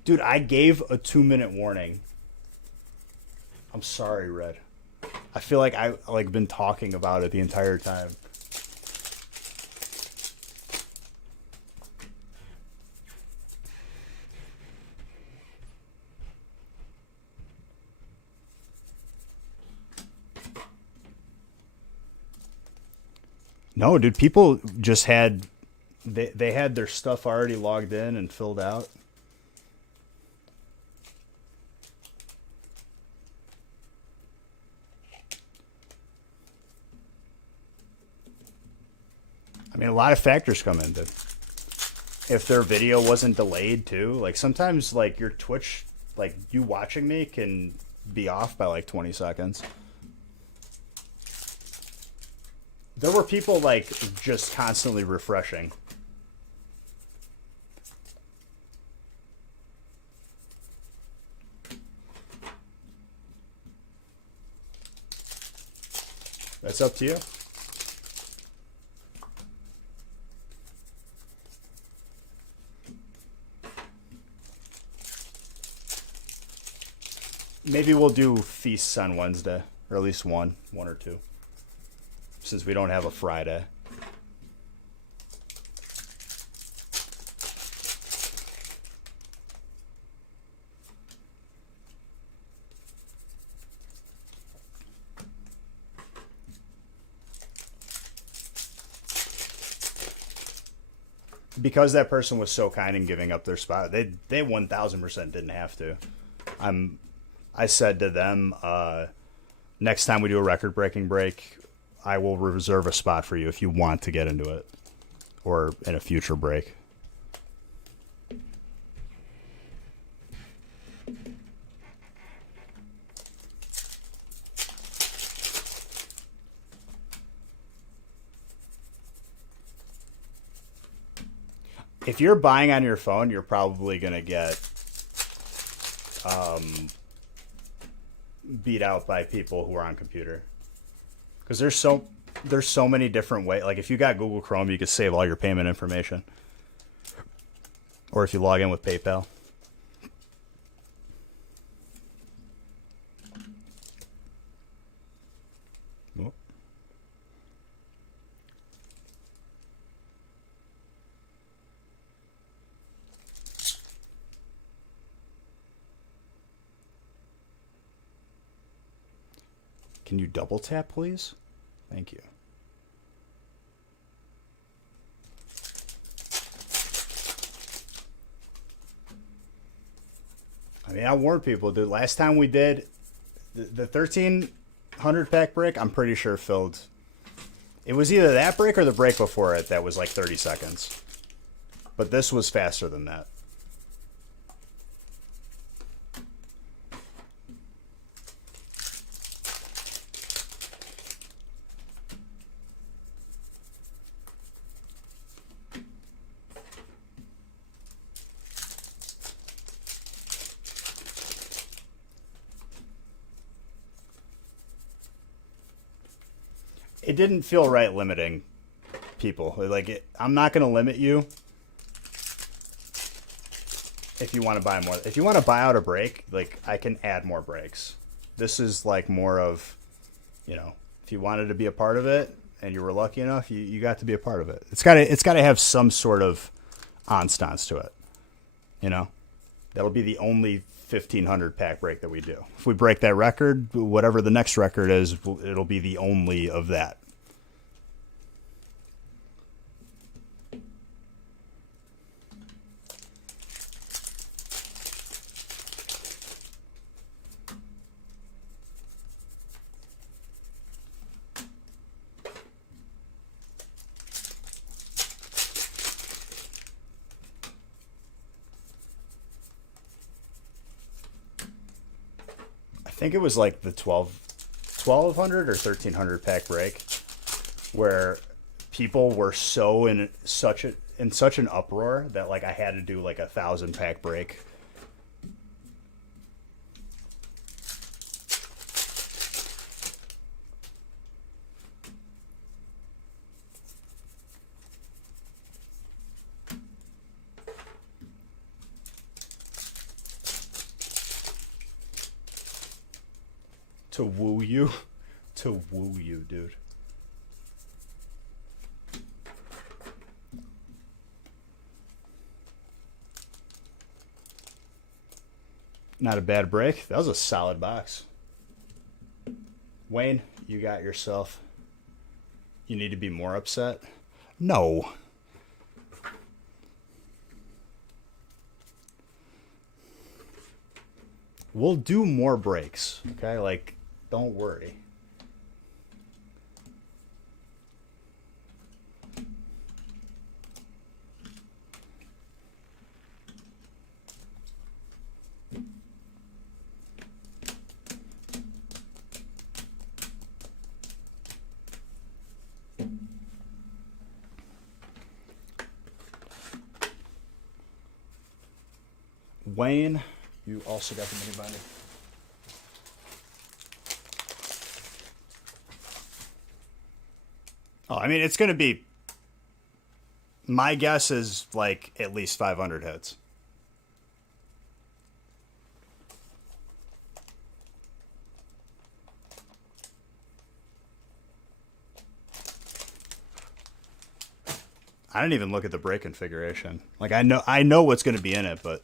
Dude, I gave a 2-minute warning. I'm sorry, Red. I feel like I been talking about it the entire time. No, dude, people just had they had their stuff already logged in and filled out. I mean, a lot of factors come into if their video wasn't delayed too. Like sometimes like your Twitch, like you watching me can be off by like 20 seconds. There were people like just constantly refreshing. That's up to you. Maybe we'll do feasts on Wednesday, or at least one or two, since we don't have a Friday. because that person was so kind in giving up their spot, they 1000% didn't have to. I said to them, next time we do a record breaking break, I will reserve a spot for you if you want to get into it, or in a future break. If you're buying on your phone, you're probably going to get beat out by people who are on computer. Because there's so many different ways. Like, if you got Google Chrome, you can save all your payment information. Or if you log in with PayPal. Oh. Can you double tap, please? Thank you. I mean, I warned people, dude. Last time we did the 1300 pack break, I'm pretty sure filled. It was either that break or the break before it that was like 30 seconds. But this was faster than that. It didn't feel right limiting people. Like, I'm not going to limit you if you want to buy more. If you want to buy out a break, like, I can add more breaks. This is like more of, you know, if you wanted to be a part of it and you were lucky enough, you got to be a part of it. It's got to have some sort of instance to it. You know, that'll be the only 1500 pack break that we do. If we break that record, whatever the next record is, it'll be the only of that. I think it was like the 1200 or 1300 pack break where people were so in such an uproar that like I had to do like 1000 pack break. To woo you? To woo you, dude. Not a bad break. That was a solid box. Wayne, you got yourself. You need to be more upset? No. We'll do more breaks, okay? Like, don't worry. Wayne, you also got the mini binder. Oh, I mean, it's going to be, my guess is like at least 500 hits. I didn't even look at the break configuration. Like, I know what's going to be in it, but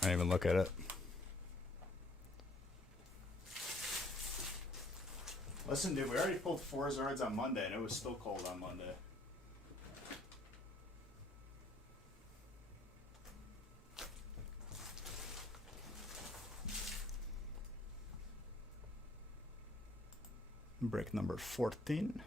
I didn't even look at it. Listen, dude, we already pulled 4 Zards on Monday, and it was still cold on Monday. break number 14.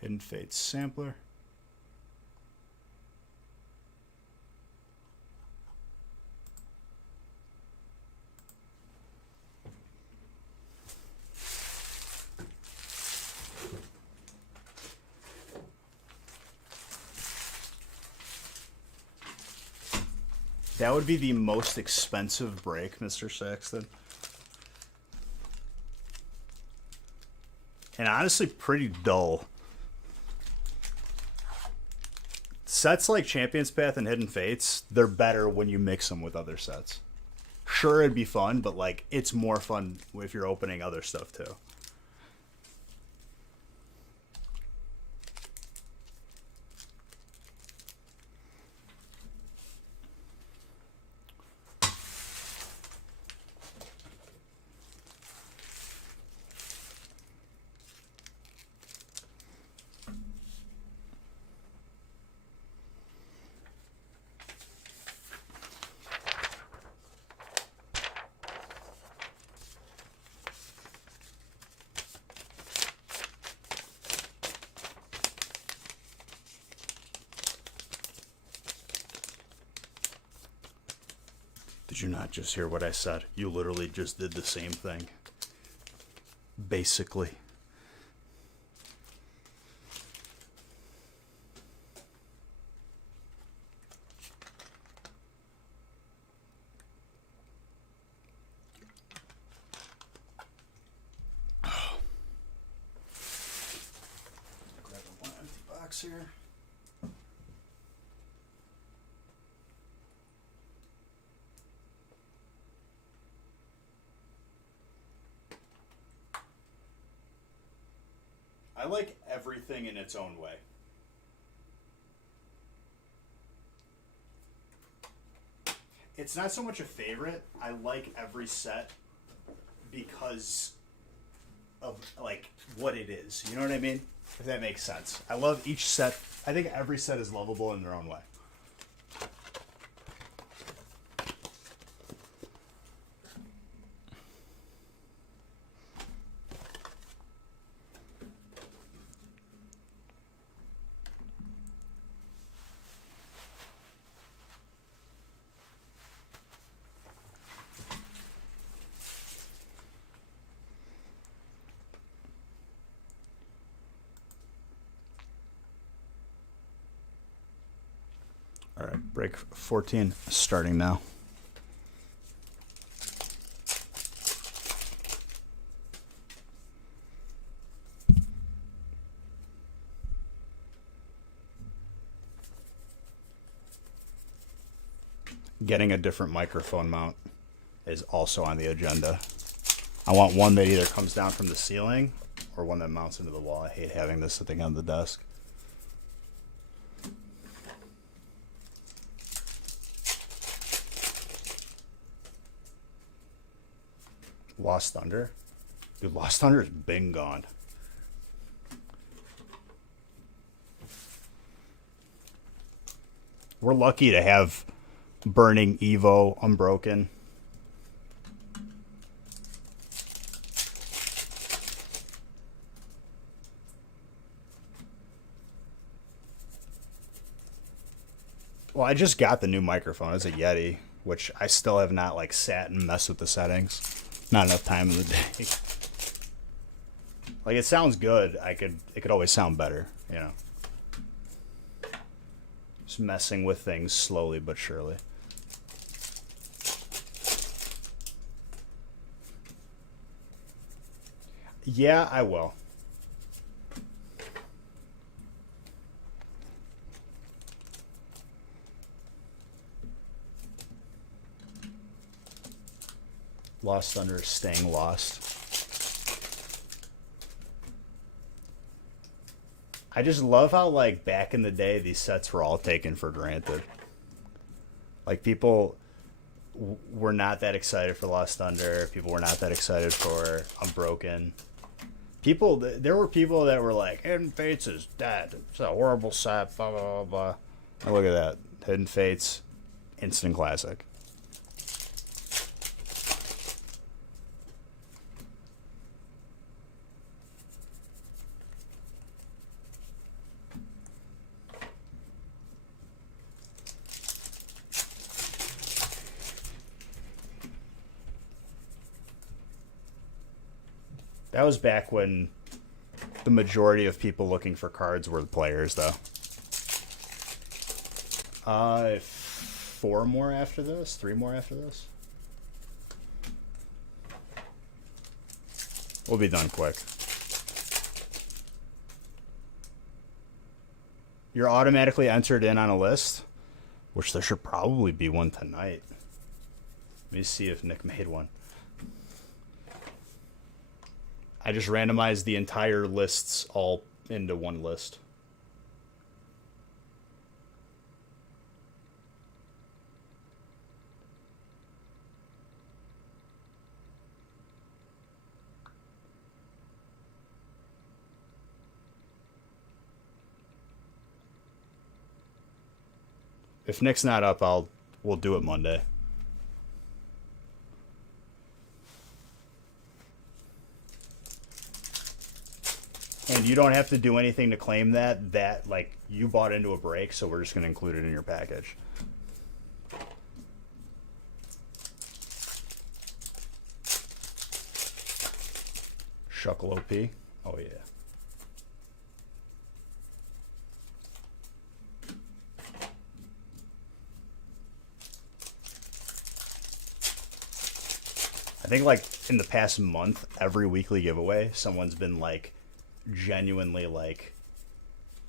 Hidden Fates sampler. That would be the most expensive break, Mr. Saxton. And honestly, pretty dull. Sets like Champion's Path and Hidden Fates, they're better when you mix them with other sets. Sure, it'd be fun, but like it's more fun if you're opening other stuff too. Did you not just hear what I said? You literally just did the same thing. Basically. Grab one empty box here. I like everything in its own way. It's not so much a favorite. I like every set because of like what it is. You know what I mean? If that makes sense. I love each set. I think every set is lovable in their own way. All right, break 14 starting now. Getting a different microphone mount is also on the agenda. I want one that either comes down from the ceiling or one that mounts into the wall. I hate having this sitting on the desk. Lost Thunder? Dude, Lost Thunder's been gone. We're lucky to have Burning Evo Unbroken. Well, I just got the new microphone. It's a Yeti, which I still have not like sat and messed with the settings. Not enough time in the day. Like it sounds good. It could always sound better, you know. Just messing with things slowly but surely. Yeah, I will. Lost Thunder is staying lost. I just love how, like, back in the day, these sets were all taken for granted. Like, people were not that excited for Lost Thunder. People were not that excited for Unbroken. There were people that were like, Hidden Fates is dead. It's a horrible set, blah, blah, blah, blah. And look at that. Hidden Fates, instant classic. That was back when the majority of people looking for cards were the players, though. 4 more after this? 3 more after this? We'll be done quick. You're automatically entered in on a list, which there should probably be one tonight. Let me see if Nick made one. I just randomized the entire lists all into one list. If Nick's not up, we'll do it Monday. And you don't have to do anything to claim that. That, like, you bought into a break, so we're just going to include it in your package. Shuckle OP. Oh, yeah. I think, like, in the past month, every weekly giveaway, someone's been, like, genuinely, like,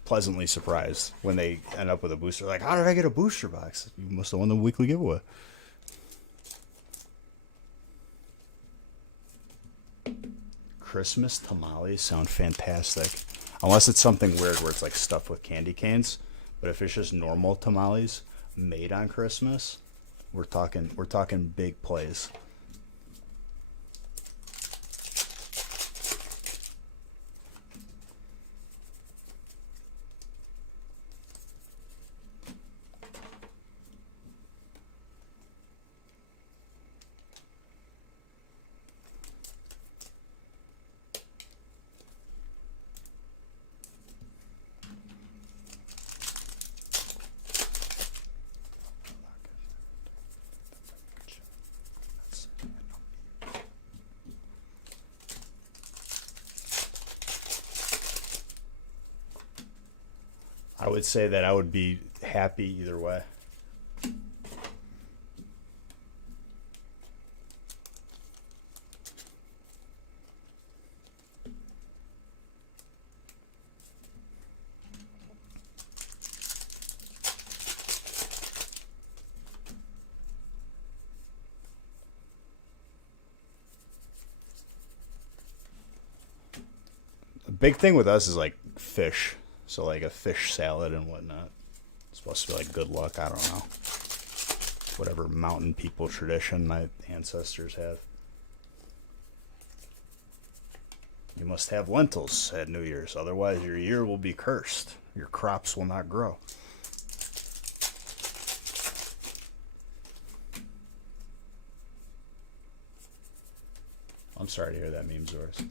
pleasantly surprised when they end up with a booster. Like, how did I get a booster box? You must have won the weekly giveaway. Christmas tamales sound fantastic. Unless it's something weird where it's like stuffed with candy canes. But if it's just normal tamales made on Christmas, we're talking big plays. I would say that I would be happy either way. The big thing with us is like fish. So like a fish salad and whatnot. It's supposed to be like good luck. I don't know. Whatever mountain people tradition my ancestors have. You must have lentils at New Year's. Otherwise your year will be cursed. Your crops will not grow. I'm sorry to hear that meme's yours.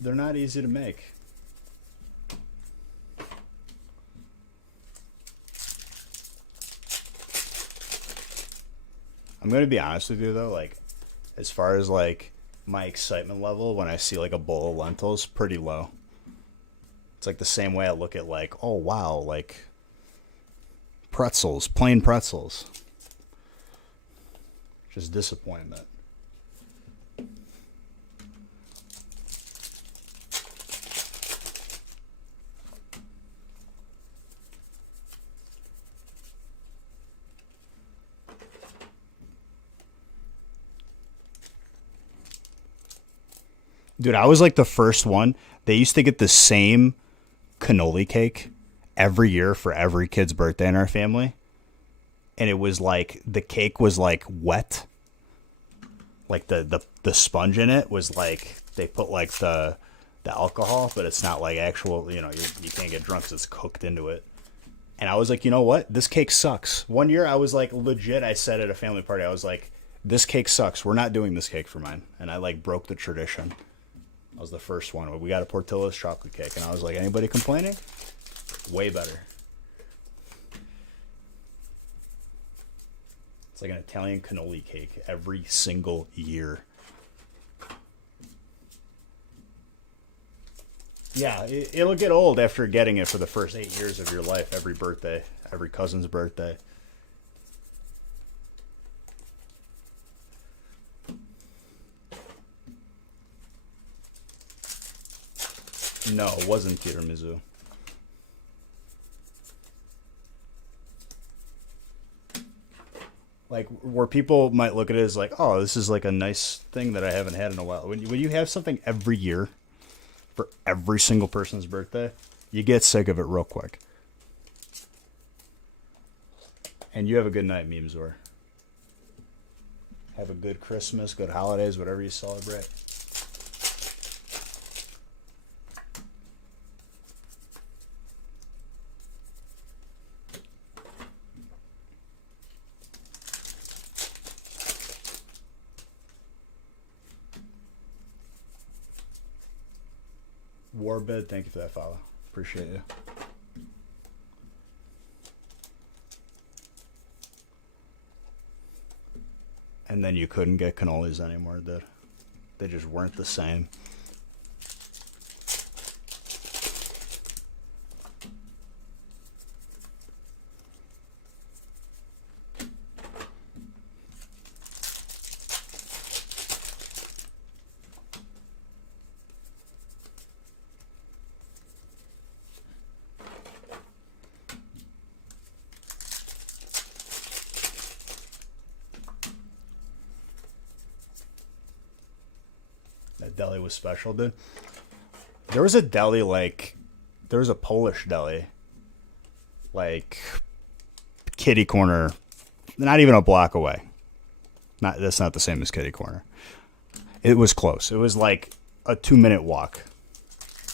they're not easy to make. I'm gonna be honest with you though, like as far as like my excitement level when I see like a bowl of lentils, pretty low. It's like the same way I look at like, oh wow, like pretzels, plain pretzels. Just disappointment. Dude, I was like the first one. They used to get the same cannoli cake every year for every kid's birthday in our family. And it was like the cake was like wet. Like the sponge in it was like they put like the alcohol, but it's not like actual, you can't get drunk because it's cooked into it. And I was like, you know what? This cake sucks. One year I was like legit, I said at a family party, I was like, this cake sucks. We're not doing this cake for mine. And I like broke the tradition. I was the first one. We got a Portillo's chocolate cake, and I was like, anybody complaining? Way better. It's like an Italian cannoli cake every single year. Yeah, it'll get old after getting it for the first 8 years of your life, every birthday, every cousin's birthday. No, it wasn't tiramisu. Like, where people might look at it as like, oh, this is like a nice thing that I haven't had in a while. When you have something every year for every single person's birthday, you get sick of it real quick. And you have a good night, Memesor. Have a good Christmas, good holidays, whatever you celebrate. Warbid, thank you for that follow. Appreciate you. And then you couldn't get cannolis anymore, did? They just weren't the same. That deli was special, dude. There was a deli there was a Polish deli, like kitty corner, not even a block away. That's not the same as kitty corner. It was close. It was like a 2-minute walk.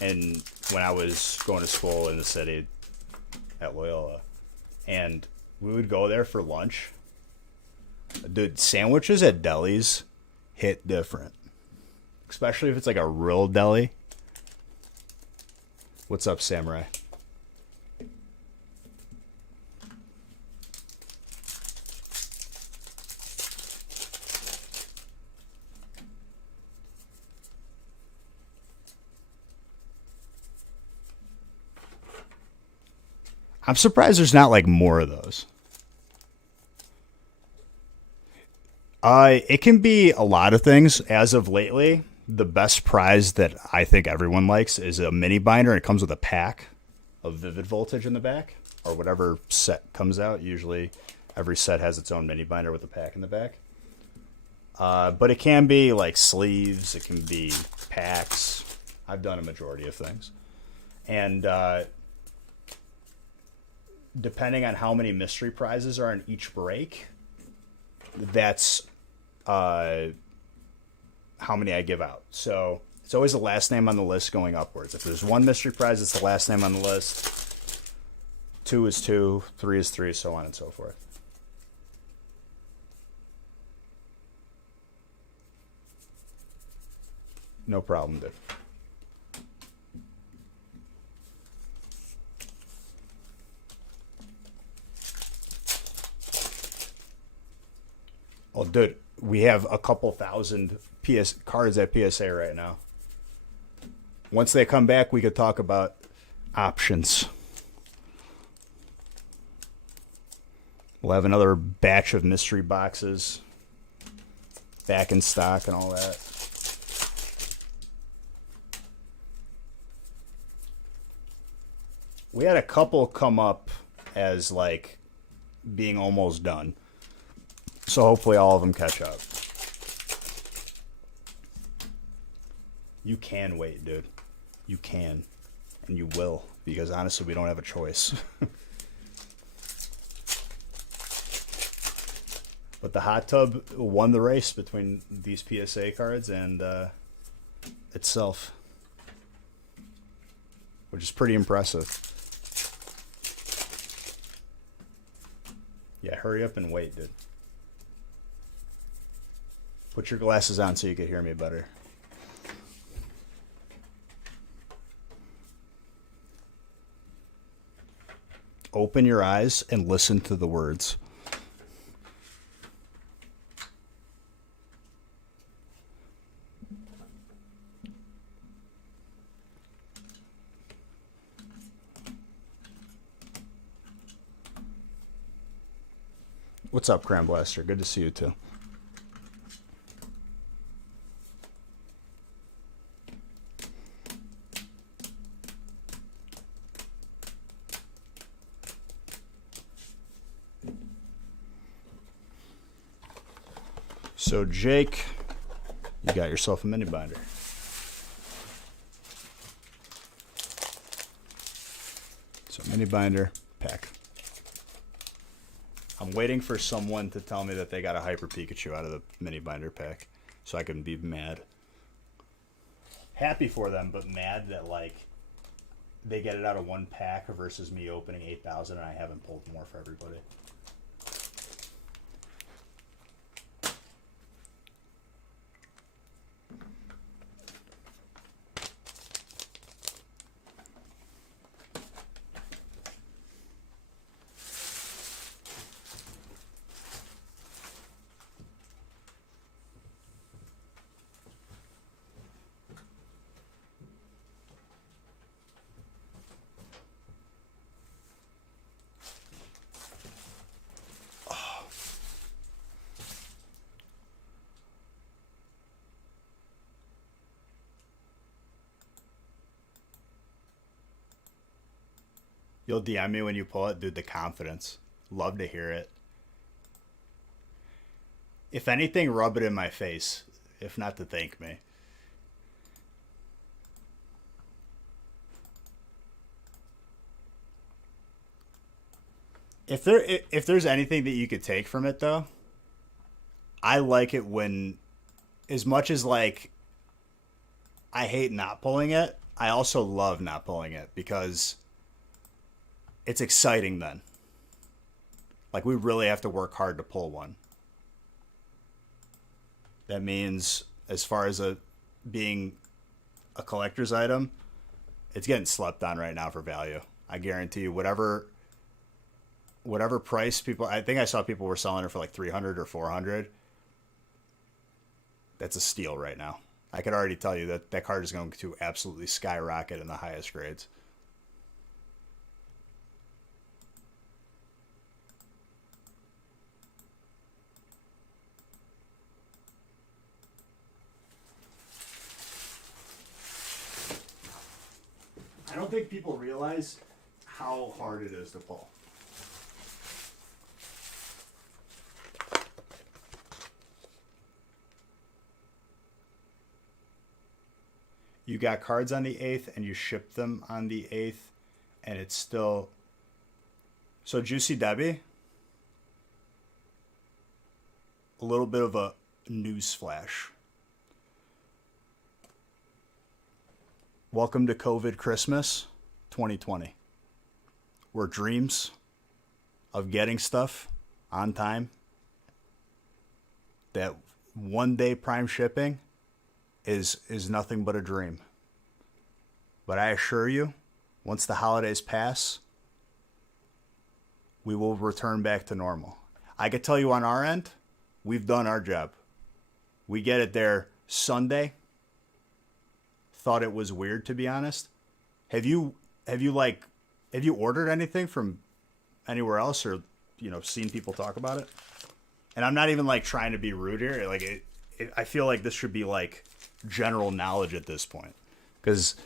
And when I was going to school in the city at Loyola, and we would go there for lunch. Dude, sandwiches at delis hit different. Especially if it's like a real deli. What's up, Samurai? I'm surprised there's not like more of those. It can be a lot of things. As of lately, the best prize that I think everyone likes is a mini binder. And it comes with a pack of Vivid Voltage in the back, or whatever set comes out. Usually, every set has its own mini binder with a pack in the back. But it can be like sleeves. It can be packs. I've done a majority of things, and depending on how many mystery prizes are in each break, that's how many I give out. So it's always the last name on the list going upwards. If there's one mystery prize, it's the last name on the list. 2 is 2, 3 is 3, so on and so forth. No problem, dude. Oh, dude, we have a couple thousand PS cards at PSA right now. Once they come back, we could talk about options. We'll have another batch of mystery boxes back in stock and all that. We had a couple come up as like being almost done. So hopefully all of them catch up. You can wait, dude. You can. And you will. Because honestly, we don't have a choice. But the hot tub won the race between these PSA cards and itself. Which is pretty impressive. Yeah, hurry up and wait, dude. Put your glasses on so you can hear me better. Open your eyes and listen to the words. What's up, Cram Blaster? Good to see you too. So Jake, you got yourself a mini binder. So mini binder pack. I'm waiting for someone to tell me that they got a Hyper Pikachu out of the mini binder pack so I can be mad. Happy for them, but mad that like they get it out of one pack versus me opening 8,000 and I haven't pulled more for everybody. You'll DM me when you pull it, dude. The confidence. Love to hear it. If anything, rub it in my face. If not, to thank me. If there's anything that you could take from it, though, I like it when, as much as like, I hate not pulling it, I also love not pulling it because it's exciting then. Like, we really have to work hard to pull one. That means, as far as being a collector's item, it's getting slept on right now for value. I guarantee you, whatever price people, I think I saw people were selling it for like 300 or 400. That's a steal right now. I could already tell you that that card is going to absolutely skyrocket in the highest grades. I don't think people realize how hard it is to pull. You got cards on the 8th and you ship them on the 8th and it's still... So Juicy Debbie, a little bit of a news flash. Welcome to COVID Christmas 2020, where dreams of getting stuff on time, that one day prime shipping is nothing but a dream. But I assure you, once the holidays pass, we will return back to normal. I could tell you on our end, We've done our job. We get it there Sunday. Thought it was weird, to be honest. Have you ordered anything from anywhere else, or seen people talk about it? And I'm not even like trying to be rude here. Like I feel like this should be like general knowledge at this point, because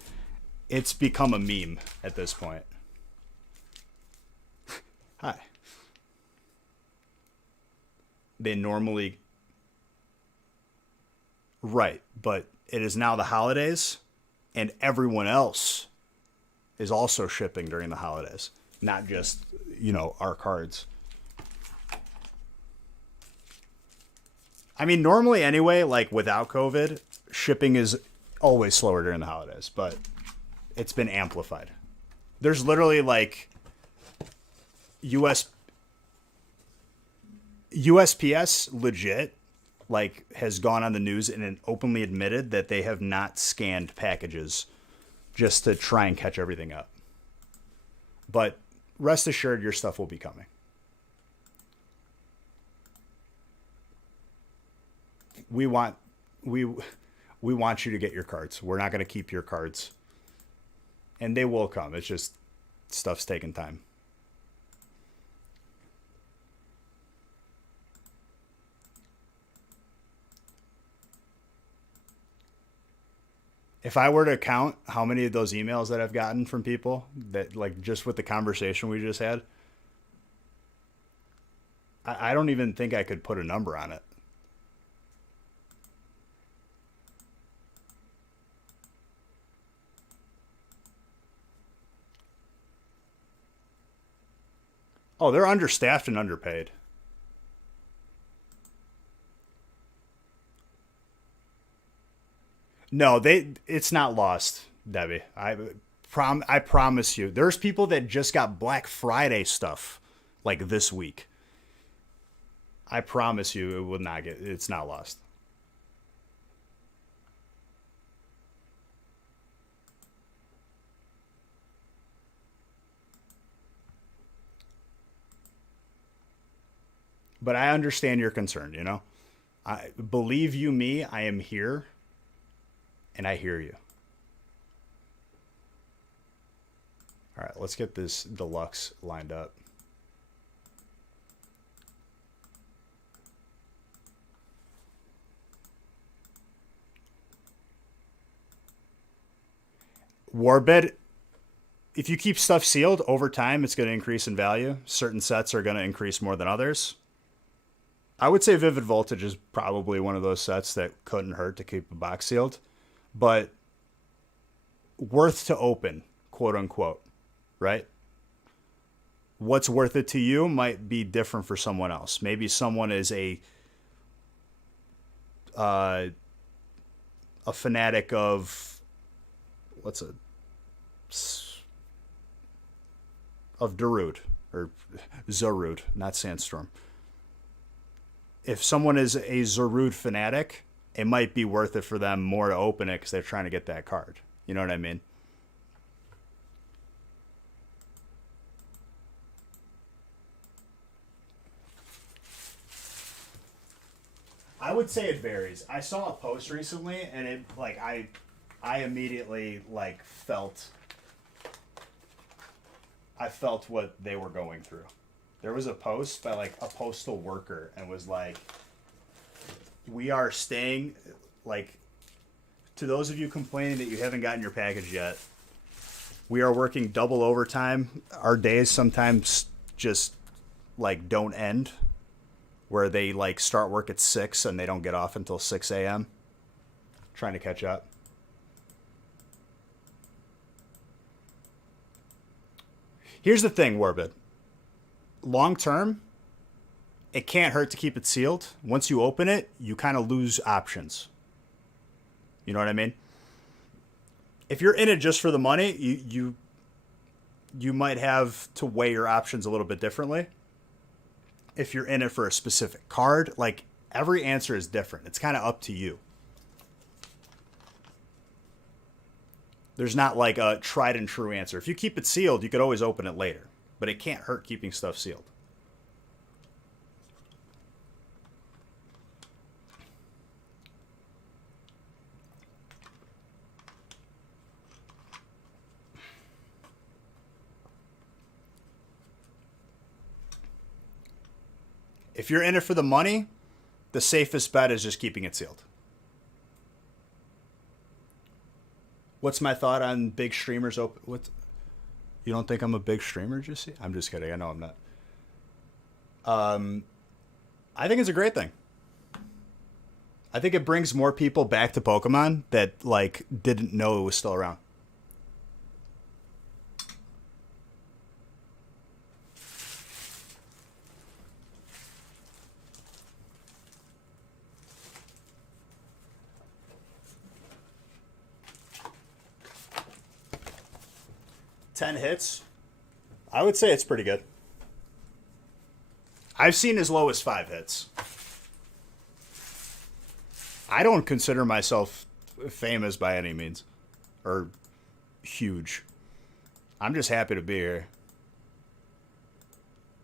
it's become a meme at this point. Hi. They normally... Right, but it is now the holidays, and everyone else is also shipping during the holidays, not just, our cards. I mean, normally anyway, like without COVID, shipping is always slower during the holidays, but it's been amplified. There's literally like USPS legit like has gone on the news and openly admitted that they have not scanned packages just to try and catch everything up. But rest assured, your stuff will be coming. We want you to get your cards. We're not going to keep your cards. And they will come. It's just stuff's taking time. If I were to count how many of those emails that I've gotten from people that, like, just with the conversation we just had, I don't even think I could put a number on it. Oh, they're understaffed and underpaid. No, it's not lost, Debbie. I promise you. There's people that just got Black Friday stuff like this week. I promise you it's not lost. But I understand your concern, I believe you me, I am here. And I hear you. All right, let's get this deluxe lined up. Warbed, if you keep stuff sealed over time, it's going to increase in value. Certain sets are going to increase more than others. I would say Vivid Voltage is probably one of those sets that couldn't hurt to keep a box sealed. But worth to open, quote unquote, right? What's worth it to you might be different for someone else. Maybe someone is a fanatic of Darude or Zarud, not Sandstorm. If someone is a Zarud fanatic, it might be worth it for them more to open it because they're trying to get that card. You know what I mean? I would say it varies. I saw a post recently, and it like I immediately like felt what they were going through. There was a post by like a postal worker, and was like, we are staying, like, to those of you complaining that you haven't gotten your package yet, we are working double overtime. Our days sometimes just, like, don't end, where they, like, start work at 6 and they don't get off until 6 a.m. Trying to catch up. Here's the thing, Warbit. Long term, it can't hurt to keep it sealed. Once you open it, you kind of lose options. You know what I mean? If you're in it just for the money, you might have to weigh your options a little bit differently. If you're in it for a specific card, like, every answer is different. It's kind of up to you. There's not like a tried and true answer. If you keep it sealed, you could always open it later. But it can't hurt keeping stuff sealed. If you're in it for the money, the safest bet is just keeping it sealed. What's my thought on big streamers open? What? You don't think I'm a big streamer, Jesse? I'm just kidding. I know I'm not. I think it's a great thing. I think it brings more people back to Pokemon that like didn't know it was still around. Ten hits. I would say it's pretty good. I've seen as low as 5 hits. I don't consider myself famous by any means. Or huge. I'm just happy to be here.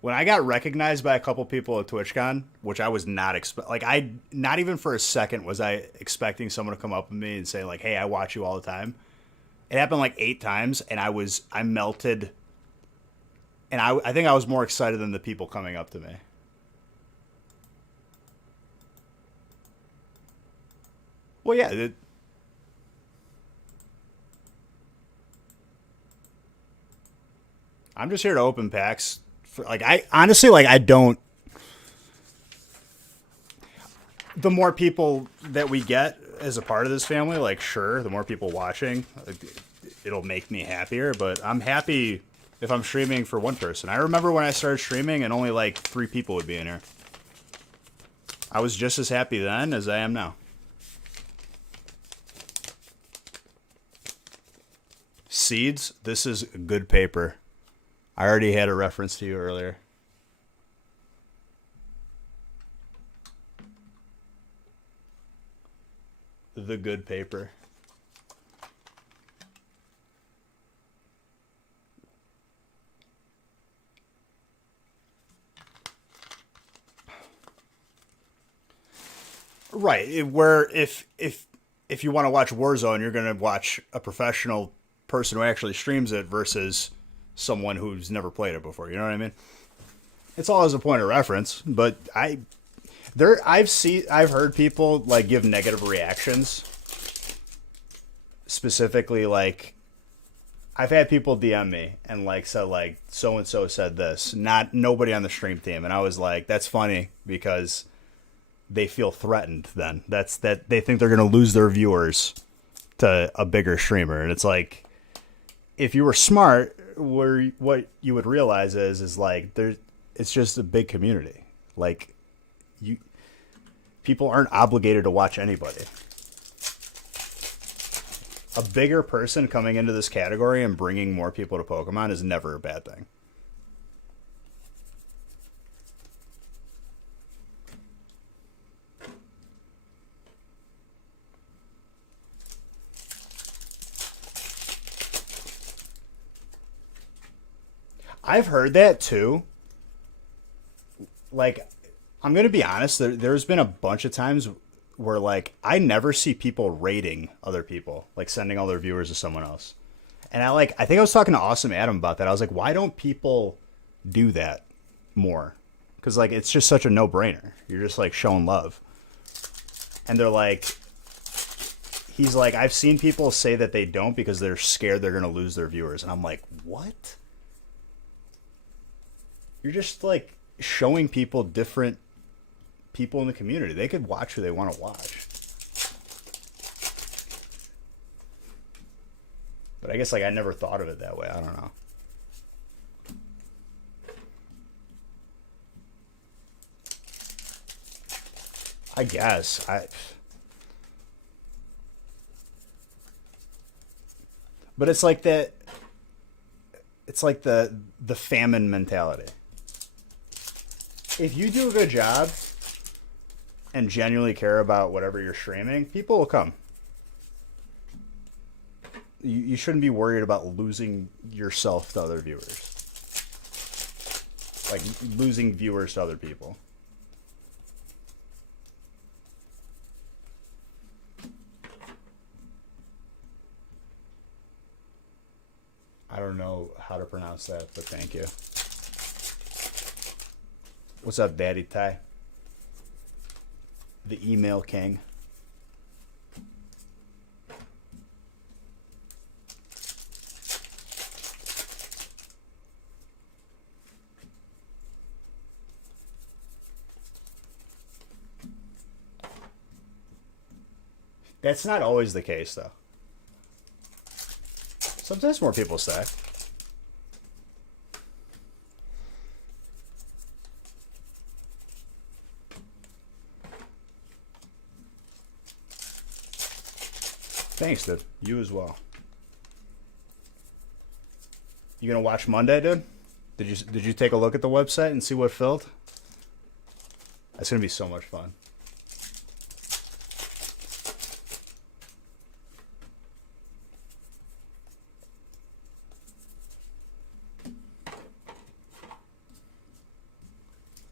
When I got recognized by a couple people at TwitchCon, which I was not not even for a second was I expecting someone to come up with me and say like, hey, I watch you all the time. It happened like 8 times, and I melted. And I think I was more excited than the people coming up to me. Well, yeah. I'm just here to open packs. I honestly, I don't. The more people that we get as a part of this family, like, sure, the more people watching, it'll make me happier. But I'm happy if I'm streaming for one person. I remember when I started streaming and only like 3 people would be in here. I was just as happy then as I am now. Seeds, this is good paper. I already had a reference to you earlier. The good paper. Right, where if you want to watch Warzone, you're going to watch a professional person who actually streams it versus someone who's never played it before. You know what I mean? It's all as a point of reference, but I've heard people like give negative reactions. Specifically, like I've had people DM me and like said like so and so said this, not nobody on the stream team, and I was like, that's funny because they feel threatened. Then that they think they're gonna lose their viewers to a bigger streamer, and it's like if you were smart, what you would realize is like it's just a big community. Like people aren't obligated to watch anybody. A bigger person coming into this category and bringing more people to Pokemon is never a bad thing. I've heard that too. Like, I'm going to be honest, there's been a bunch of times where, like, I never see people rating other people, like sending all their viewers to someone else. And I think I was talking to Awesome Adam about that. I was like, why don't people do that more? Because, like, it's just such a no-brainer. You're just, like, showing love. And they're like, he's like, I've seen people say that they don't because they're scared they're going to lose their viewers. And I'm like, what? You're just, like, showing people different people in the community. They could watch who they want to watch. But I guess, like, I never thought of it that way. I don't know. I guess. But it's like that. It's like the famine mentality. If you do a good job and genuinely care about whatever you're streaming, people will come. You shouldn't be worried about losing yourself to other viewers. Like, losing viewers to other people. I don't know how to pronounce that, but thank you. What's up, Daddy Ty? The email king. That's not always the case, though. Sometimes more people stay. Thanks, dude. You as well. You gonna watch Monday, dude? Did you take a look at the website and see what filled? That's gonna be so much fun.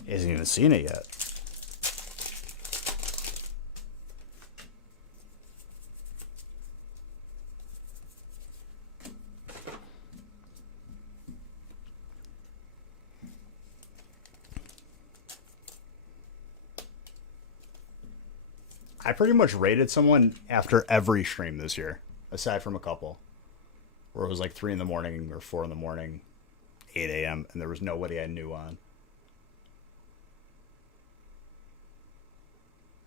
He hasn't even seen it yet. I pretty much rated someone after every stream this year, aside from a couple, where it was like 3 in the morning or 4 in the morning, 8 a.m., and there was nobody I knew on.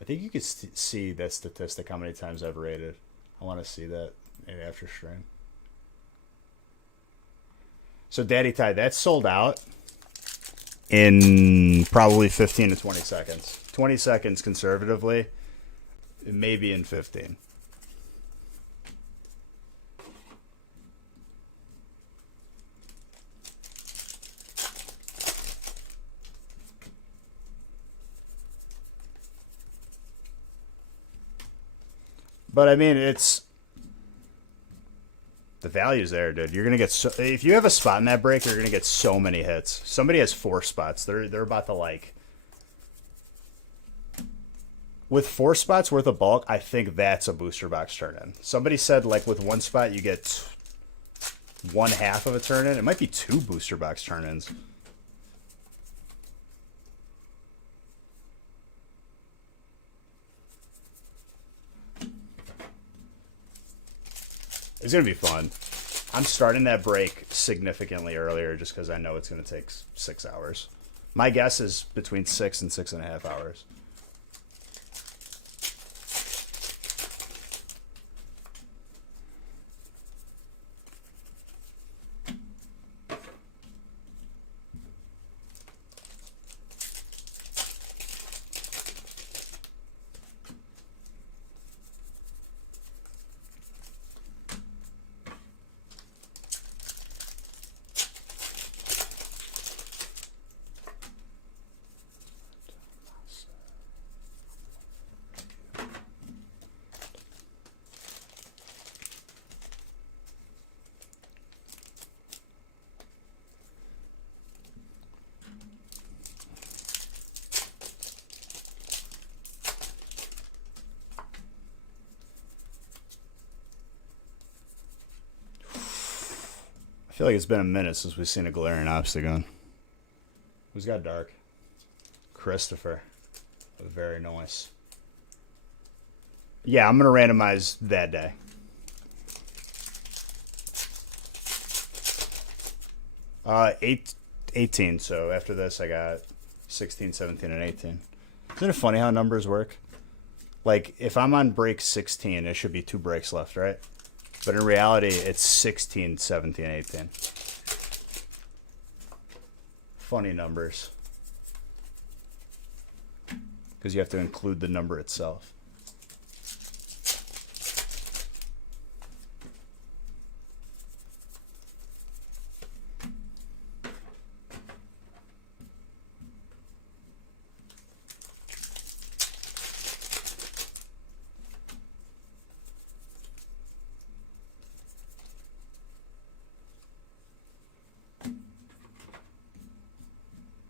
I think you could see that statistic, how many times I've rated. I want to see that maybe after stream. So, Daddy Ty, that's sold out in probably 15 to 20 seconds. 20 seconds conservatively. Maybe in 15. But I mean, it's the value's there, dude. You're gonna get so if you have a spot in that break, you're gonna get so many hits. Somebody has 4 spots. They're about to like. With 4 spots worth of bulk, I think that's a booster box turn-in. Somebody said, like, with 1 spot, you get 1/2 of a turn-in. It might be 2 booster box turn-ins. It's going to be fun. I'm starting that break significantly earlier just because I know it's going to take 6 hours. My guess is between 6 and 6.5 hours. I feel like it's been a minute since we've seen a Galarian Obstagoon. Who's got dark? Christopher. Very nice. Yeah, I'm going to randomize that day. Uh, 18. So after this, I got 16, 17, and 18. Isn't it funny how numbers work? Like, if I'm on break 16, it should be 2 breaks left, right? But in reality, it's 16, 17, 18. Funny numbers. Because you have to include the number itself.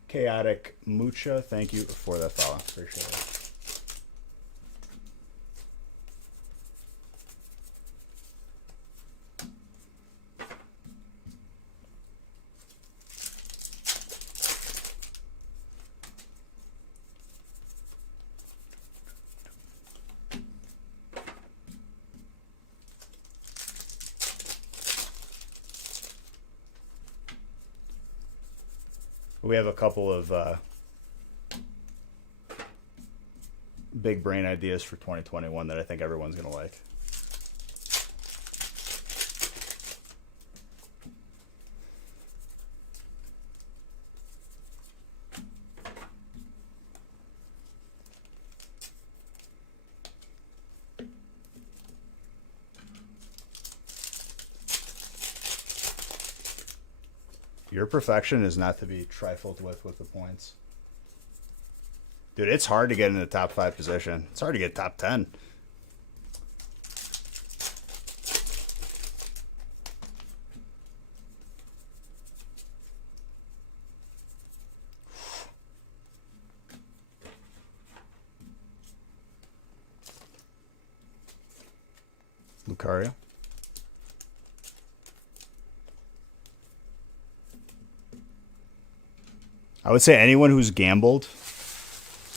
Chaotic Mucha, thank you for that follow. Appreciate it. We have a couple of big brain ideas for 2021 that I think everyone's going to like. Your perfection is not to be trifled with the points. Dude, it's hard to get in the top 5 position. It's hard to get top 10. Lucario. I would say anyone who's gambled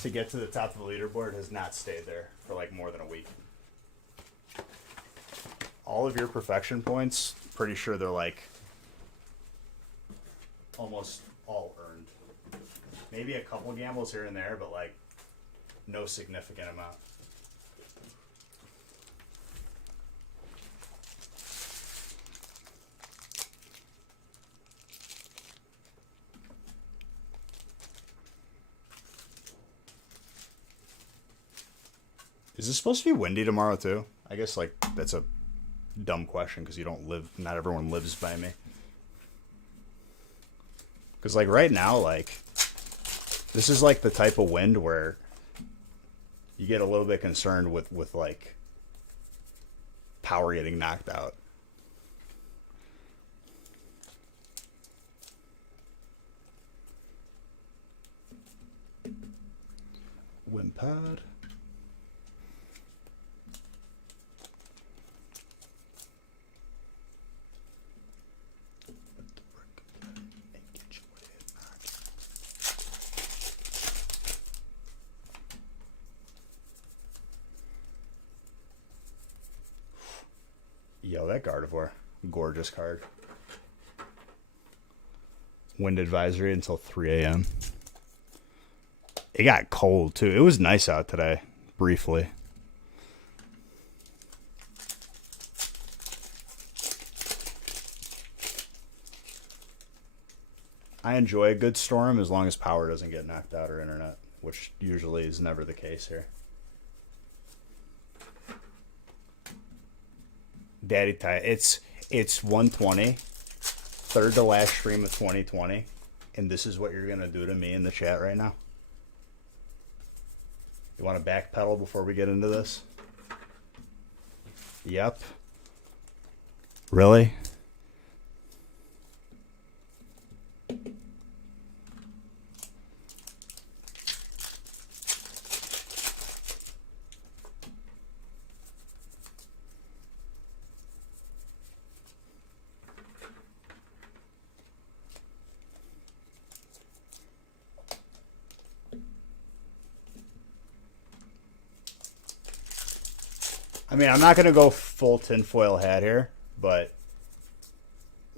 to get to the top of the leaderboard has not stayed there for like more than a week. All of your perfection points, pretty sure they're like almost all earned. Maybe a couple gambles here and there, but like no significant amount. Is it supposed to be windy tomorrow too? I guess like that's a dumb question because you don't live. Not everyone lives by me. Because like right now, like this is like the type of wind where you get a little bit concerned with like power getting knocked out. Wind pad. Yo, that Gardevoir. Gorgeous card. Wind advisory until 3 a.m. It got cold, too. It was nice out today, briefly. I enjoy a good storm as long as power doesn't get knocked out or internet, which usually is never the case here. Daddy Ty, it's 120, third to last stream of 2020, and this is what you're gonna do to me in the chat right now. You want to backpedal before we get into this? Yep. Really? I mean, I'm not going to go full tinfoil hat here, but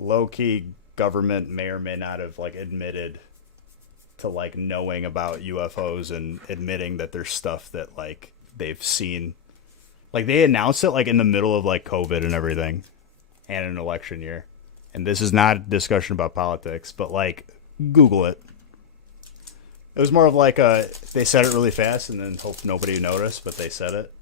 low-key government may or may not have, like, admitted to, like, knowing about UFOs and admitting that there's stuff that, like, they've seen. Like, they announced it, like, in the middle of, like, COVID and everything and an election year. And this is not a discussion about politics, but, like, Google it. It was more of like they said it really fast and then hope nobody noticed, but they said it.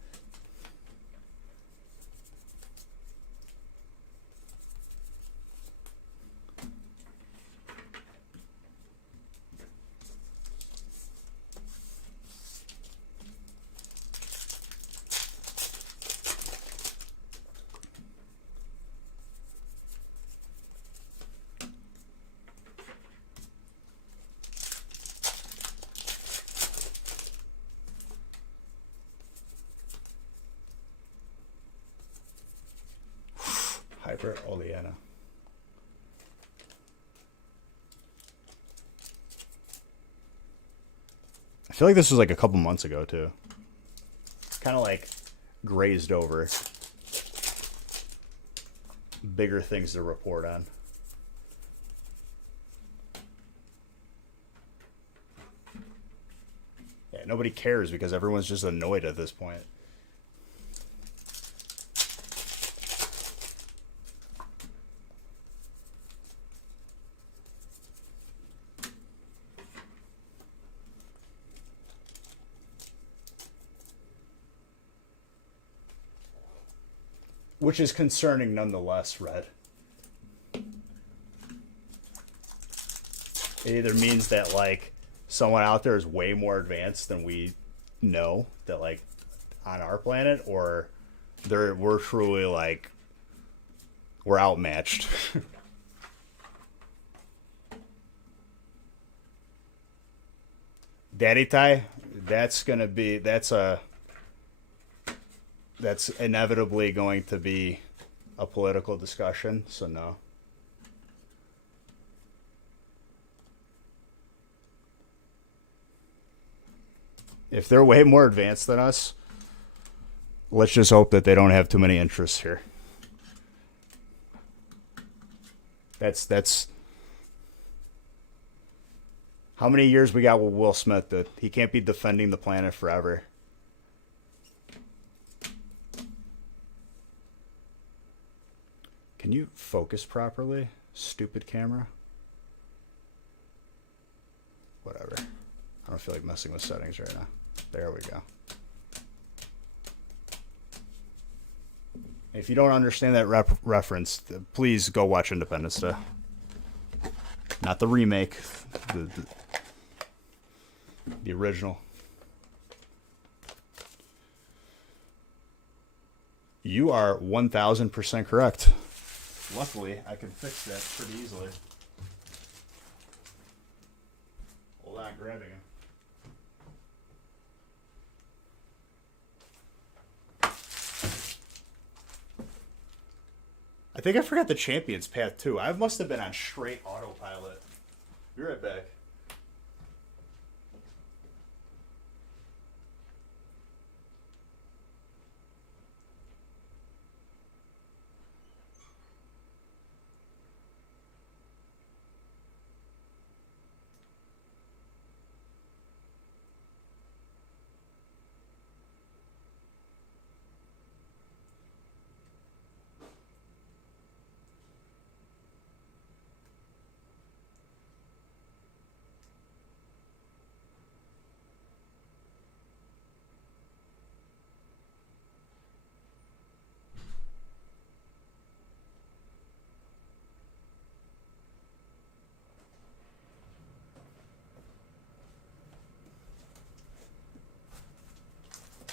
Hyper Oleana. I feel like this was like a couple months ago too. Kind of like grazed over. Bigger things to report on. Nobody cares because everyone's just annoyed at this point. Which is concerning nonetheless, Red. It either means that, like, someone out there is way more advanced than we know, that, like, on our planet, or we're truly, like, we're outmatched. Daddy Tie, that's inevitably going to be a political discussion, so no. If they're way more advanced than us, let's just hope that they don't have too many interests here. That's how many years we got with Will Smith that he can't be defending the planet forever. Can you focus properly, stupid camera? Whatever. I don't feel like messing with settings right now. There we go. If you don't understand that reference, please go watch Independence Day. Not the remake, the original. You are 1000% correct. Luckily, I can fix that pretty easily. Hold on, grabbing him. I think I forgot the Champions Path too. I must have been on straight autopilot. Be right back.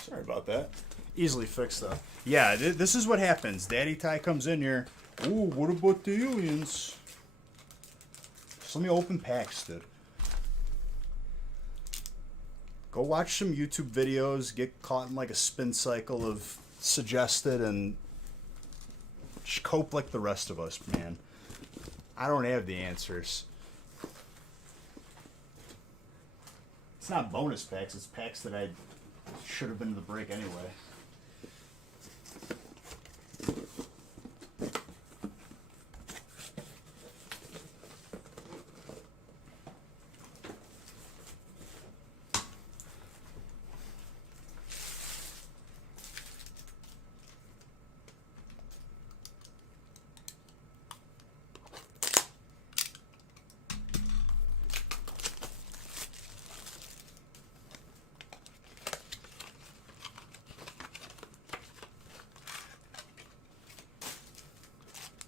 Sorry about that. Easily fixed though. Yeah, this is what happens. Daddy Ty comes in here. Ooh, what about the aliens? Just let me open packs, dude. Go watch some YouTube videos. Get caught in like a spin cycle of suggested and just cope like the rest of us, man. I don't have the answers. It's not bonus packs. It's packs that I should have been to the break anyway.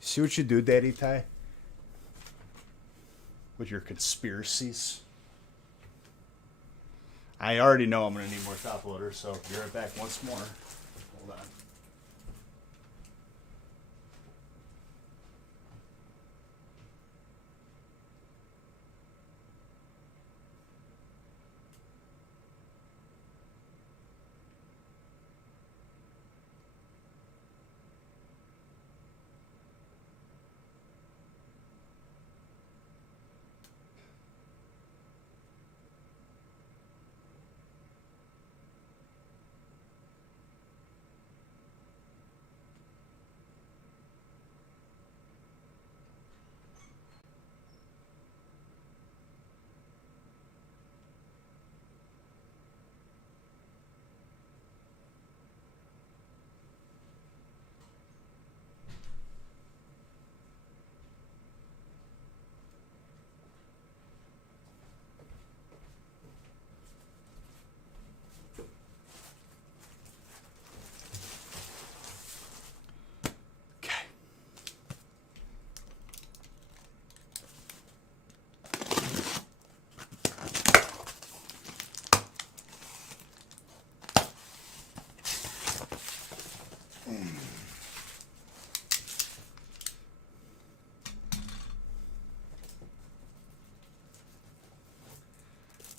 See what you do, Daddy Ty? With your conspiracies. I already know I'm going to need more top loaders, so be right back once more. Hold on.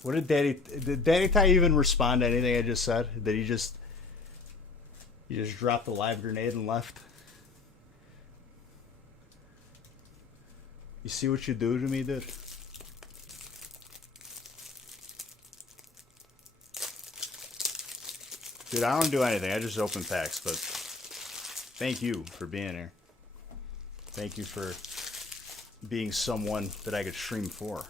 What did Daddy Ty even respond to anything I just said? Did he just dropped the live grenade and left? You see what you do to me, dude? Dude, I don't do anything. I just open packs, but thank you for being here. Thank you for being someone that I could stream for.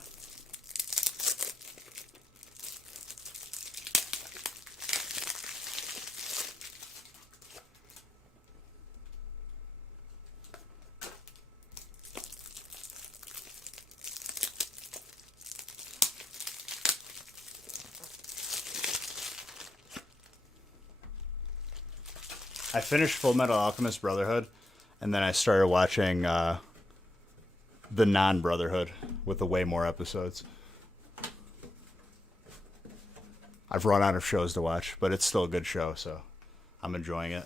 I finished Full Metal Alchemist Brotherhood, and then I started watching the non-Brotherhood with the way more episodes. I've run out of shows to watch, but it's still a good show, so I'm enjoying it.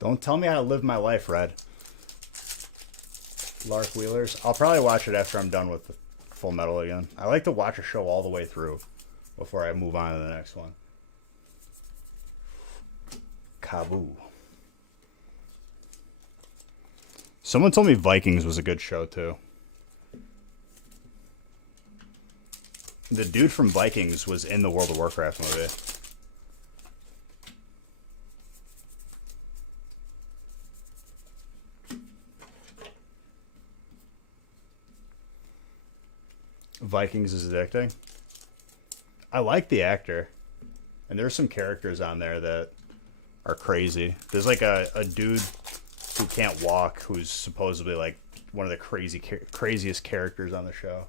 Don't tell me how to live my life, Red. Lark Wheelers. I'll probably watch it after I'm done with the Full Metal again. I like to watch a show all the way through before I move on to the next one. Kaboo. Someone told me Vikings was a good show, too. The dude from Vikings was in the World of Warcraft movie. Vikings is addicting. I like the actor. And there's some characters on there that are crazy. There's like a dude who can't walk who's supposedly like one of the craziest characters on the show.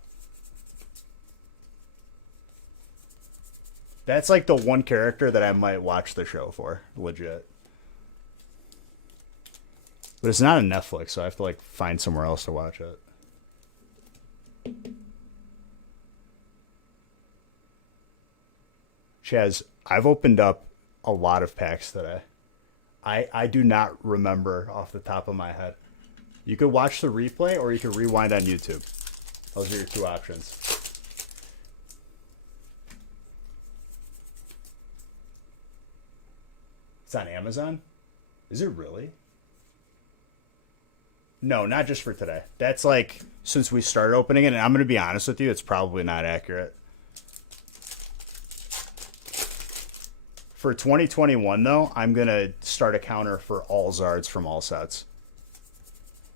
That's like the one character that I might watch the show for, legit. But it's not on Netflix, so I have to like find somewhere else to watch it. Chaz, I've opened up a lot of packs today. I do not remember off the top of my head. You could watch the replay or you could rewind on YouTube. Those are your two options. It's on Amazon? Is it really? No, not just for today. That's like since we started opening it, and I'm going to be honest with you, it's probably not accurate. For 2021, though, I'm going to start a counter for all Zards from all sets.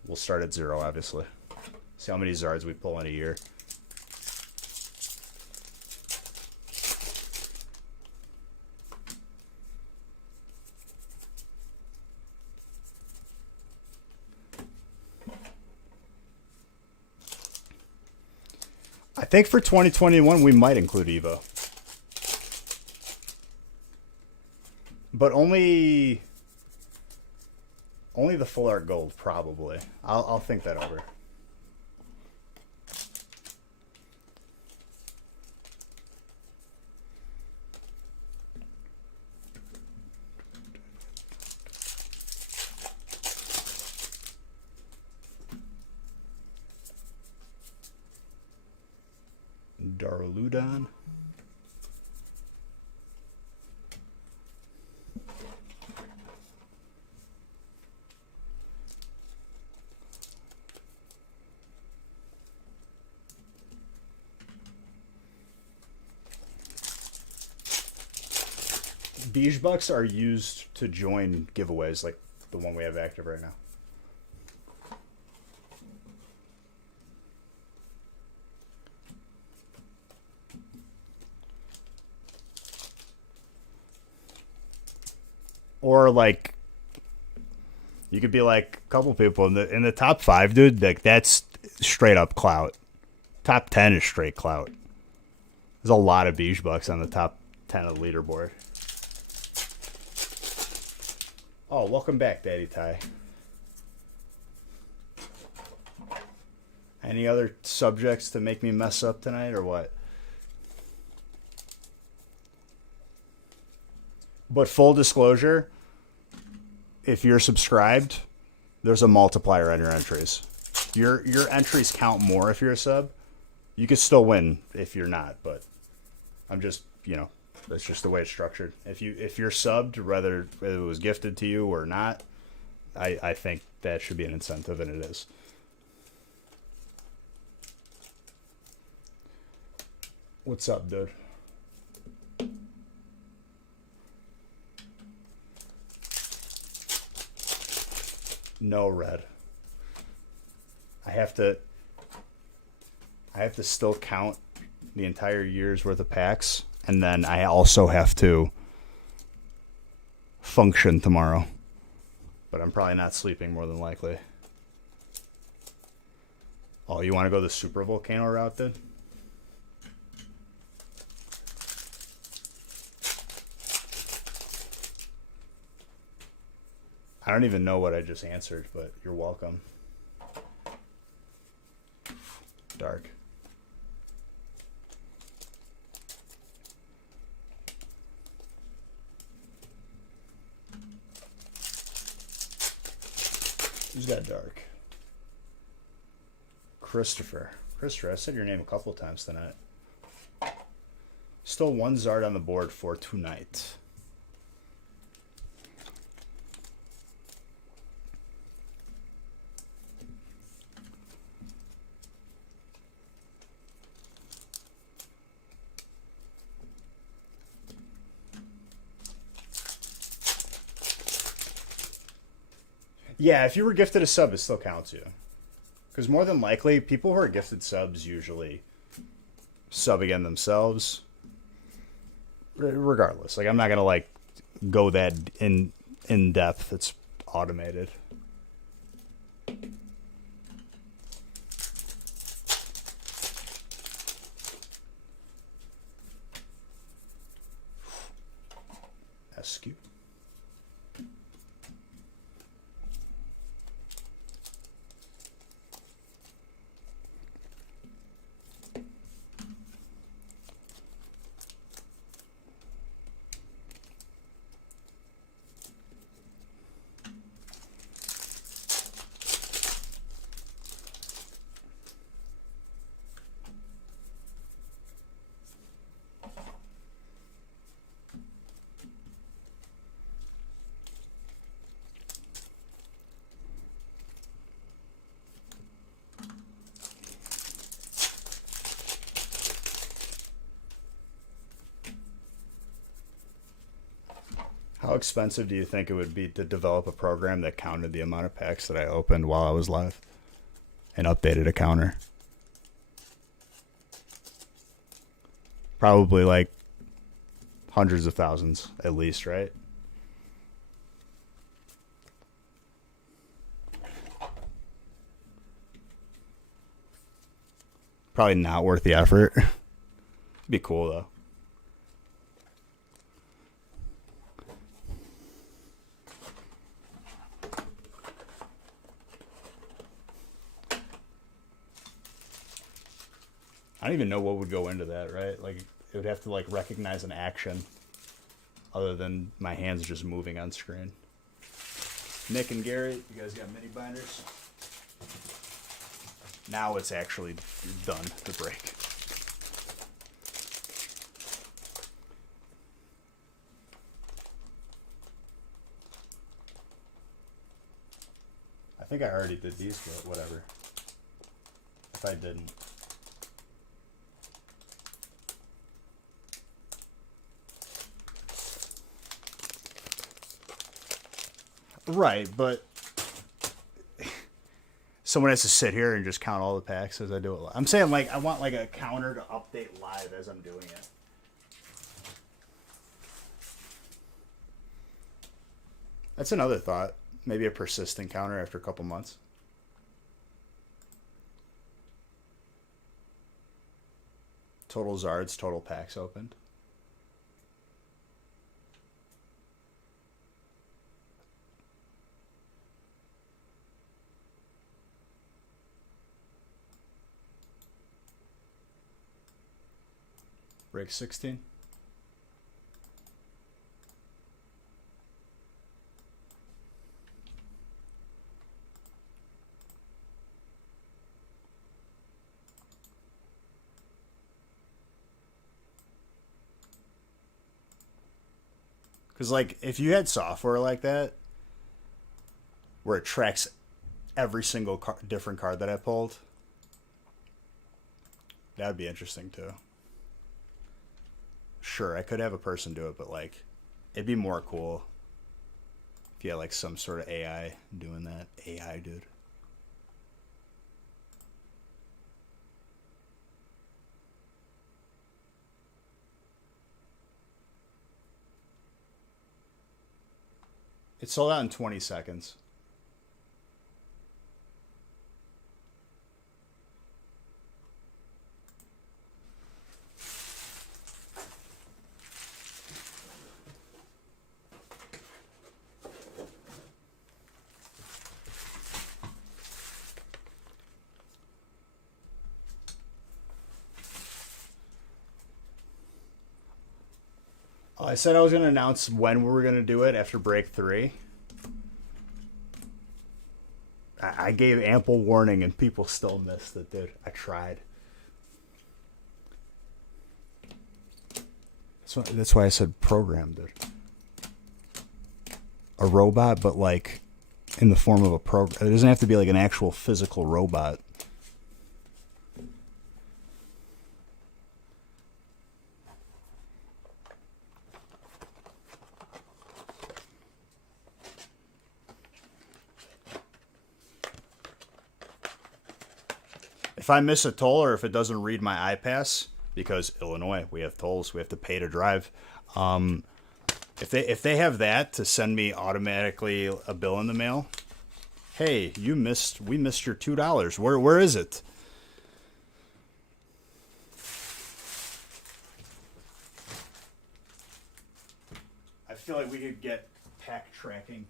We'll start at 0, obviously. See how many Zards we pull in a year. I think for 2021, we might include Evo. But only the full art gold, probably. I'll think that over. Daruludon. Beige Bucks are used to join giveaways like the one we have active right now. Or like you could be like a couple people in the top 5, dude, like that's straight up clout. Top 10 is straight clout. There's a lot of Beige Bucks on the top 10 of the leaderboard. Oh, welcome back, Daddy Ty. Any other subjects to make me mess up tonight or what? But full disclosure, if you're subscribed, there's a multiplier on your entries. Your entries count more if you're a sub. You could still win if you're not, but I'm just, that's just the way it's structured. If you're subbed, whether it was gifted to you or not, I think that should be an incentive, and it is. What's up, dude? No red. I have to still count the entire year's worth of packs, and then I also have to function tomorrow. But I'm probably not sleeping more than likely. Oh, you want to go the super volcano route then? I don't even know what I just answered, but you're welcome. Dark. Who's got dark? Christopher. Christopher, I said your name a couple times tonight. Still one Zard on the board for tonight. Yeah, if you were gifted a sub, it still counts you. Because more than likely, people who are gifted subs usually sub again themselves. Regardless. Like, I'm not going to, go that in depth. It's automated. SQ. How expensive do you think it would be to develop a program that counted the amount of packs that I opened while I was live and updated a counter? Probably like hundreds of thousands at least, right? Probably not worth the effort. Be cool though. I don't even know what would go into that, right? Like, it would have to, recognize an action other than my hands just moving on screen. Nick and Garrett, you guys got mini binders? Now it's actually done to break. I think I already did these, but whatever. If I didn't. Right, but someone has to sit here and just count all the packs as I do it. I'm saying, I want, a counter to update live as I'm doing it. That's another thought. Maybe a persistent counter after a couple months. Total Zards, total packs opened. Break 16. Because, like, if you had software like that, where it tracks every single different card that I pulled, that would be interesting, too. Sure, I could have a person do it, but, like, it'd be more cool if you had, like, some sort of AI doing that. AI, dude. It sold out in 20 seconds. I said I was going to announce when we were going to do it after break 3. I gave ample warning and people still missed it, dude. I tried. That's why I said program, dude. A robot, but like in the form of a program. It doesn't have to be like an actual physical robot. If I miss a toll or if it doesn't read my iPass, because Illinois, we have tolls, we have to pay to drive. If they have that to send me automatically a bill in the mail, hey, we missed your $2. Where is it? I feel like we could get pack tracking.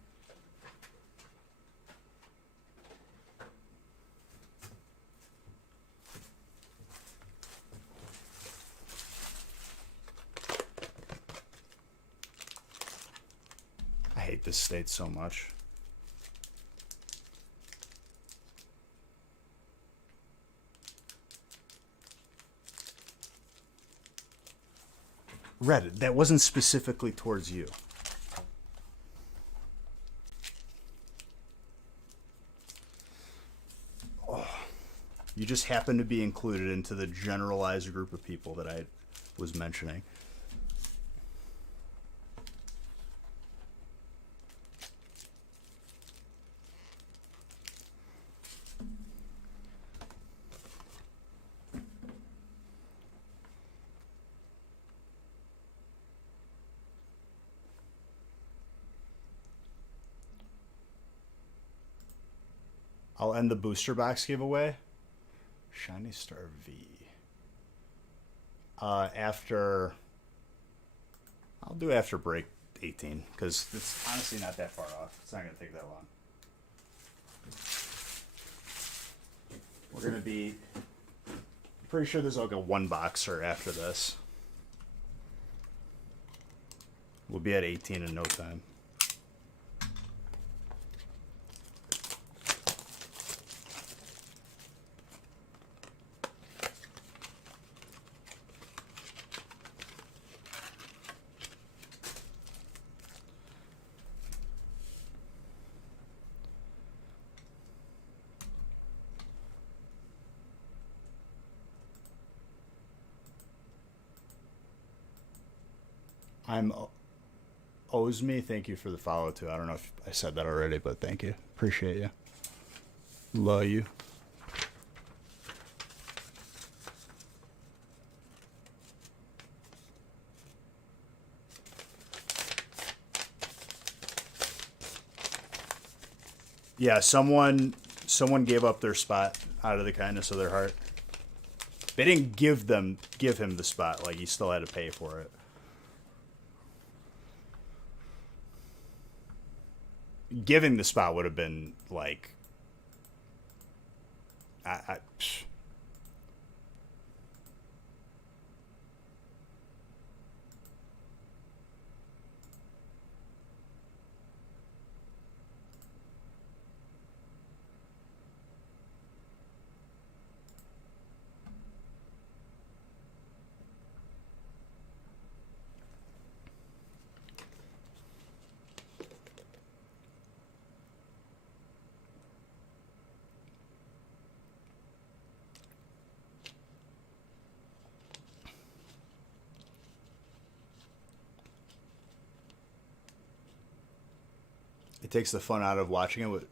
I hate this state so much. Reddit, that wasn't specifically towards you. Oh, you just happen to be included into the generalized group of people that I was mentioning. I'll end the booster box giveaway. Shiny Star V. After... I'll do after break 18, because it's honestly not that far off. It's not going to take that long. We're going to be... pretty sure there's like a one boxer after this. We'll be at 18 in no time. I'm owes me. Thank you for the follow too. I don't know if I said that already, but thank you. Appreciate you. Love you. Yeah, someone gave up their spot out of the kindness of their heart. They didn't give him the spot, like he still had to pay for it. Giving the spot would have been like It takes the fun out of watching it.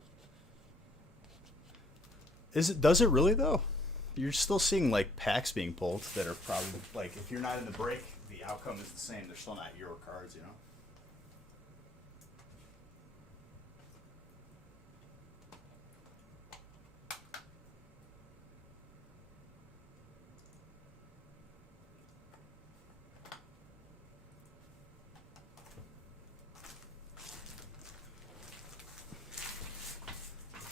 Does it really though? You're still seeing like packs being pulled that are probably like if you're not in the break, the outcome is the same. They're still not your cards, you know.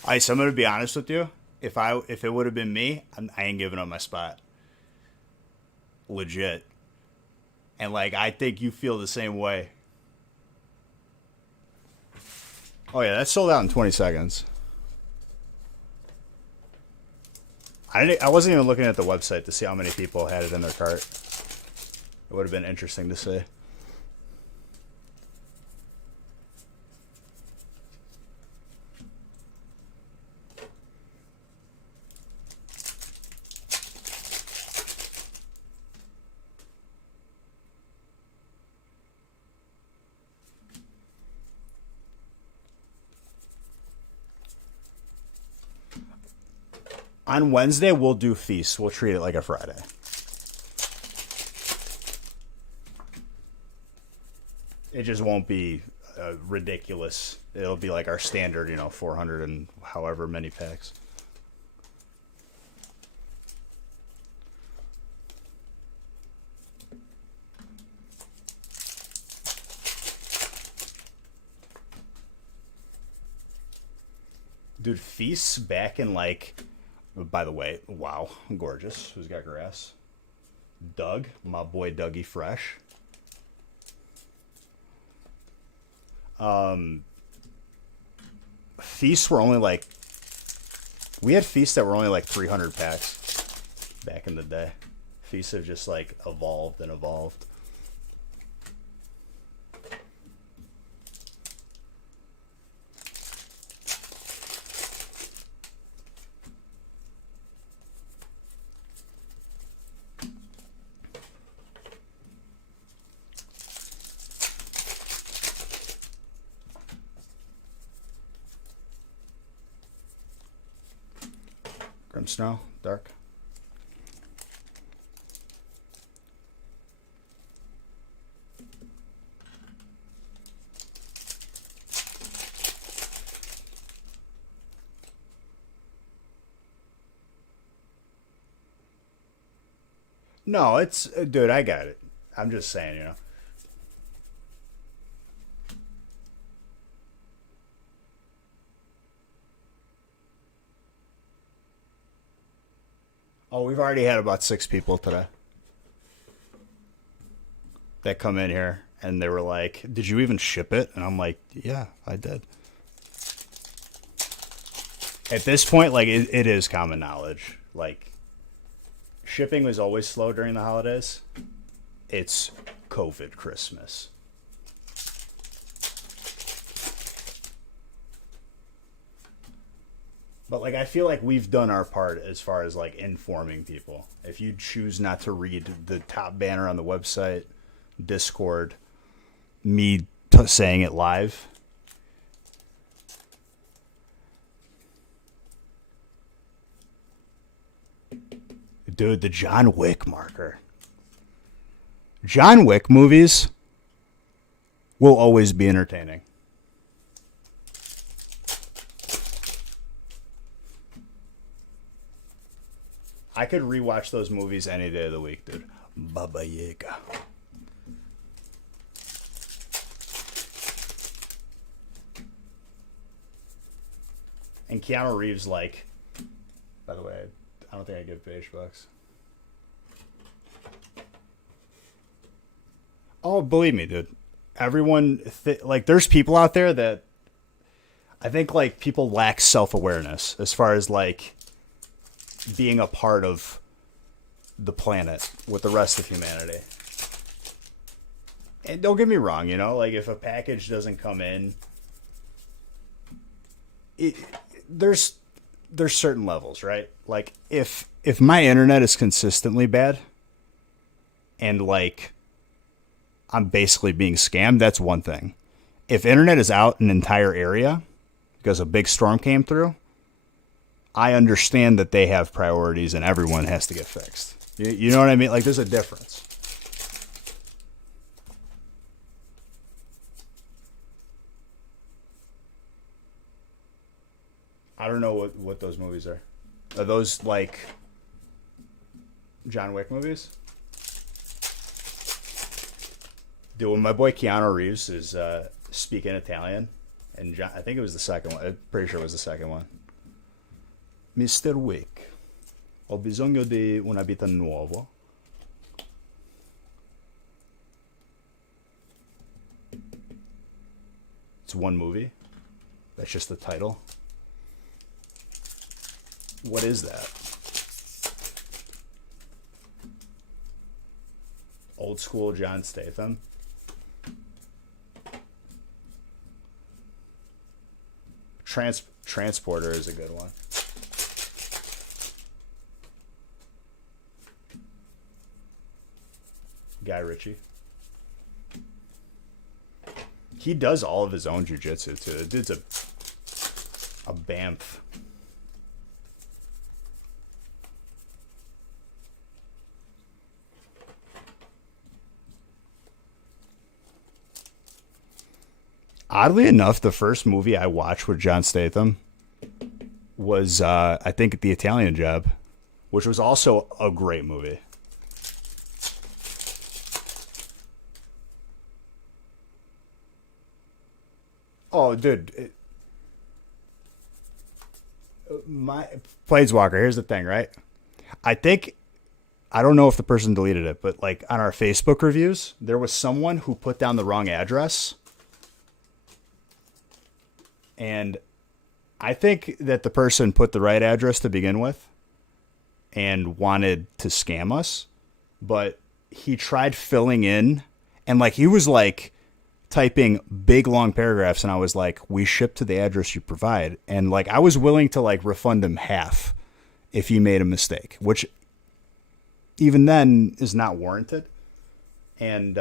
Ice, I'm gonna be honest with you. If it would have been me, I ain't giving up my spot. Legit. And like I think you feel the same way. Oh yeah, that sold out in 20 seconds. I wasn't even looking at the website to see how many people had it in their cart. It would have been interesting to see. On Wednesday, we'll do Feast. We'll treat it like a Friday. It just won't be ridiculous. It'll be like our standard, 400 and however many packs. Dude, Feast's back in like... By the way, wow, gorgeous. Who's got grass? Doug, my boy Dougie Fresh. Feasts were only like... We had feasts that were only like 300 packs back in the day. Feasts have just like evolved and evolved. Grim Snow, dark. No, it's... Dude, I got it. I'm just saying, Oh, we've already had about 6 people today that come in here, and they were like, did you even ship it? And I'm like, yeah, I did. At this point, like, it is common knowledge. Like, shipping was always slow during the holidays. It's COVID Christmas. But, like, I feel like we've done our part as far as, like, informing people. If you choose not to read the top banner on the website, Discord, me saying it live. Dude, the John Wick marker. John Wick movies will always be entertaining. I could rewatch those movies any day of the week, dude. Baba Yaga. And Keanu Reeves, like... By the way, I don't think I give Beige bucks. Oh, believe me, dude. Everyone... like, there's people out there that... I think, like, people lack self-awareness as far as, like... being a part of the planet with the rest of humanity. And don't get me wrong, like if a package doesn't come in, there's certain levels, right? Like if my internet is consistently bad and like I'm basically being scammed, that's one thing. if internet is out an entire area because a big storm came through, I understand that they have priorities and everyone has to get fixed. You know what I mean? Like, there's a difference. I don't know what those movies are. Are those like John Wick movies? Dude, when my boy Keanu Reeves is speaking Italian, and I think it was the second one. I'm pretty sure it was the second one. Mr. Wick, ho bisogno di una vita nuova. It's one movie. That's just the title. What is that? Old school John Statham. Transporter is a good one. Guy Ritchie. He does all of his own jujitsu too. The dude's a bamf. Oddly enough, the first movie I watched with John Statham was, I think, The Italian Job, which was also a great movie. Oh, dude. My Planeswalker, here's the thing, right? I don't know if the person deleted it, but like on our Facebook reviews, there was someone who put down the wrong address. And I think that the person put the right address to begin with and wanted to scam us, but he tried filling in and like he was like typing big long paragraphs and I was like, we ship to the address you provide. And like I was willing to like refund him half if he made a mistake, which even then is not warranted. And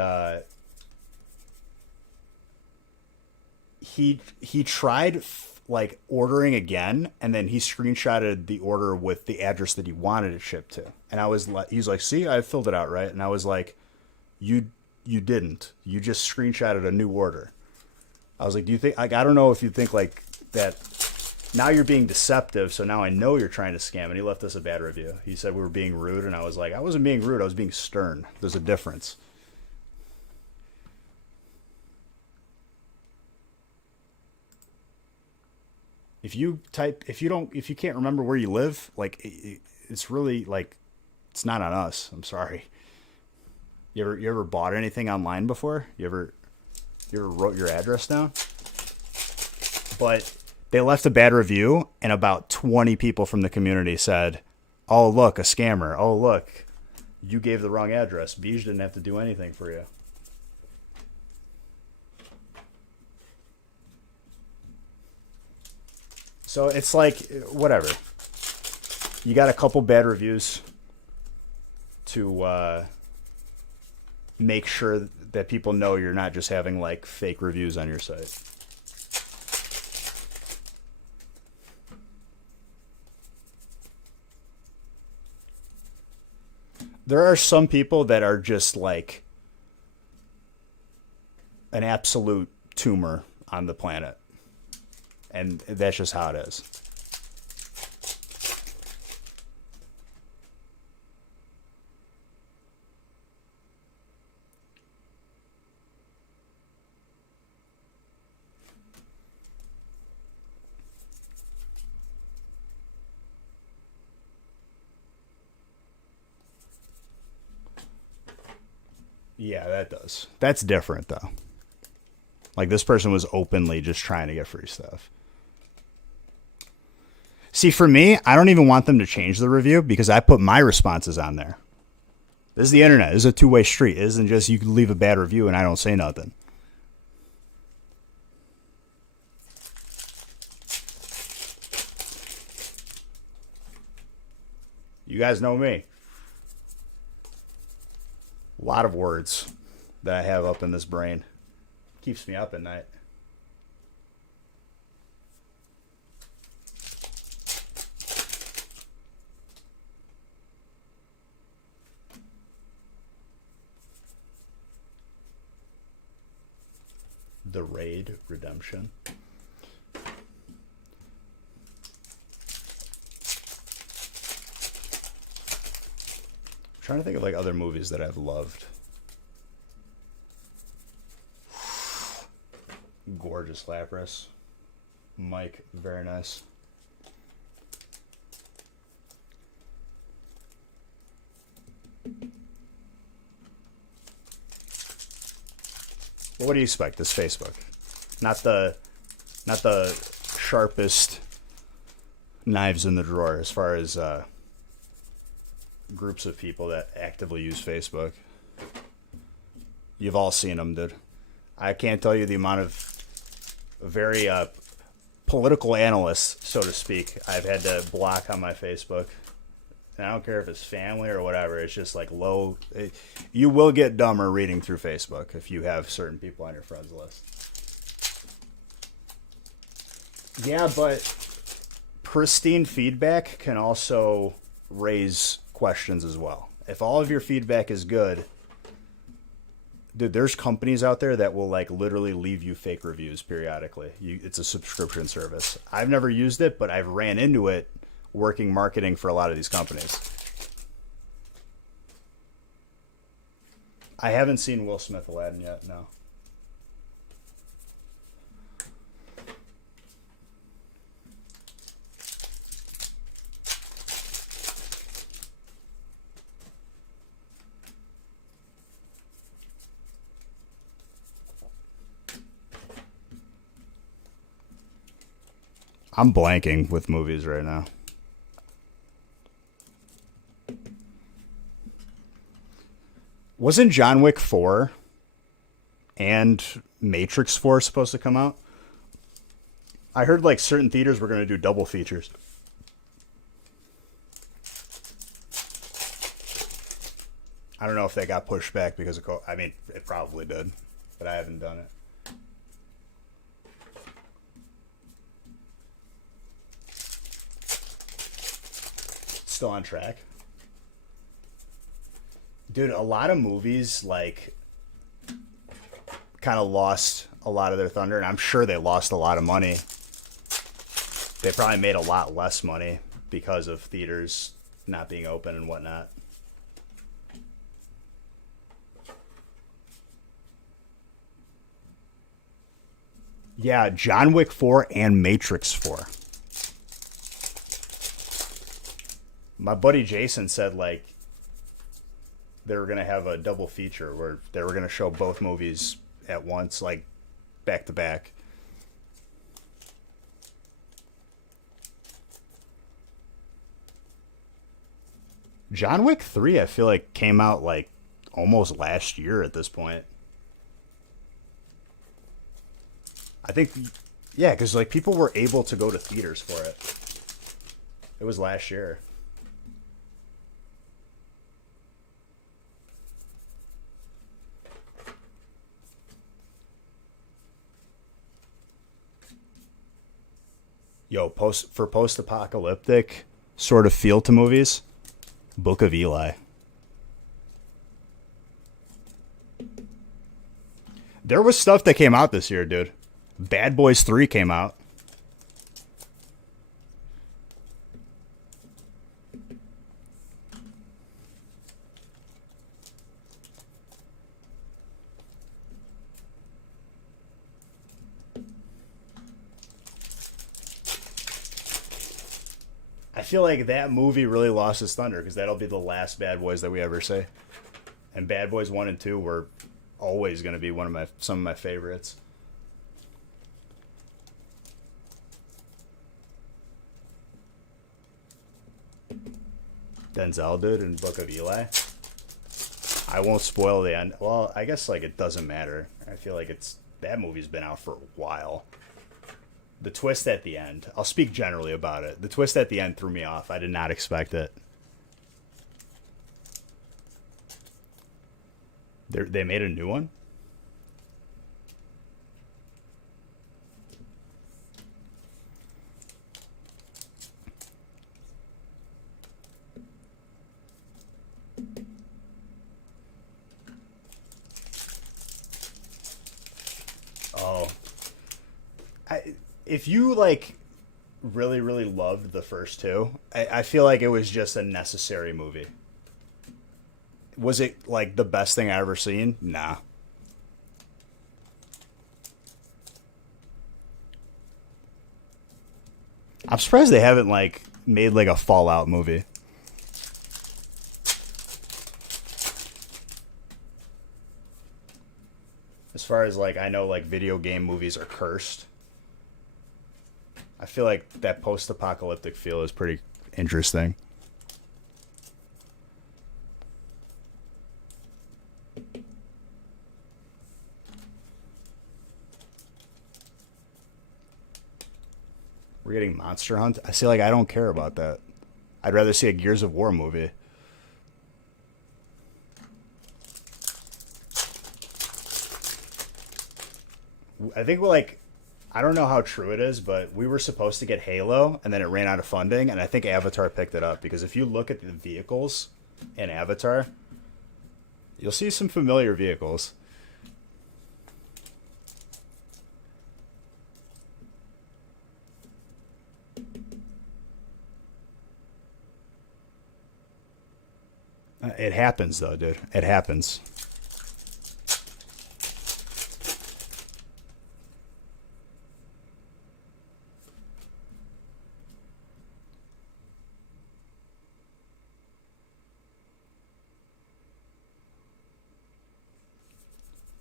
he tried like ordering again, and then he screenshotted the order with the address that he wanted it shipped to. And I was like, he's like, see, I filled it out right. And I was like, you didn't. You just screenshotted a new order. I was like, do you think? Like, I don't know if you think like that. Now you're being deceptive, so now I know you're trying to scam. And he left us a bad review. He said we were being rude, and I was like, I wasn't being rude. I was being stern. There's a difference. If you can't remember where you live, like it's really like it's not on us. I'm sorry. You ever bought anything online before? You ever wrote your address down? But they left a bad review, and about 20 people from the community said, "Oh look, a scammer. Oh look, you gave the wrong address. Beige didn't have to do anything for you." So it's like, whatever. You got a couple bad reviews to make sure that people know you're not just having like fake reviews on your site. There are some people that are just like an absolute tumor on the planet. And that's just how it is. Yeah, that does. That's different, though. Like, this person was openly just trying to get free stuff. See, for me, I don't even want them to change the review because I put my responses on there. This is the internet. This is a two-way street. It isn't just you can leave a bad review and I don't say nothing. You guys know me. A lot of words that I have up in this brain. Keeps me up at night. The Raid Redemption. I'm trying to think of like other movies that I've loved. Gorgeous Lapras. Mike, very nice. What do you expect? This Facebook, not the sharpest knives in the drawer as far as groups of people that actively use Facebook. You've all seen them, dude. I can't tell you the amount of very political analysts, so to speak, I've had to block on my Facebook. And I don't care if it's family or whatever. It's just like low. You will get dumber reading through Facebook if you have certain people on your friends list. Yeah, but pristine feedback can also raise questions as well. If all of your feedback is good, dude, there's companies out there that will like literally leave you fake reviews periodically. It's a subscription service. I've never used it, but I've ran into it working marketing for a lot of these companies. I haven't seen Will Smith Aladdin yet, no. I'm blanking with movies right now. Wasn't John Wick 4 and Matrix 4 supposed to come out? I heard like certain theaters were going to do double features. I don't know if they got pushed back because of I mean, it probably did, but I haven't done it. Still on track. Dude, a lot of movies like kind of lost a lot of their thunder, and I'm sure they lost a lot of money. They probably made a lot less money because of theaters not being open and whatnot. Yeah, John Wick 4 and Matrix 4. My buddy Jason said like they were going to have a double feature where they were going to show both movies at once, like back to back. John Wick 3, I feel like came out like almost last year at this point. I think, yeah, because like people were able to go to theaters for it. It was last year. Yo, post-apocalyptic sort of feel to movies, Book of Eli. There was stuff that came out this year, dude. Bad Boys 3 came out. I feel like that movie really lost its thunder because that'll be the last Bad Boys that we ever see. And Bad Boys 1 and 2 were always going to be some of my favorites. Denzel did in Book of Eli. I won't spoil the end. Well, I guess like it doesn't matter. I feel like that movie's been out for a while. The twist at the end, I'll speak generally about it. The twist at the end threw me off. I did not expect it. They made a new one? Oh, if you like really really loved the first two, I feel like it was just a necessary movie. Was it like the best thing I ever seen? Nah. I'm surprised they haven't like made like a Fallout movie. As far as like I know, like video game movies are cursed. I feel like that post-apocalyptic feel is pretty interesting. We're getting Monster Hunt. I see. Like I don't care about that. I'd rather see a Gears of War movie. I think like I don't know how true it is, but we were supposed to get Halo, and then it ran out of funding, and I think Avatar picked it up because if you look at the vehicles in Avatar, you'll see some familiar vehicles. It happens, though, dude. It happens.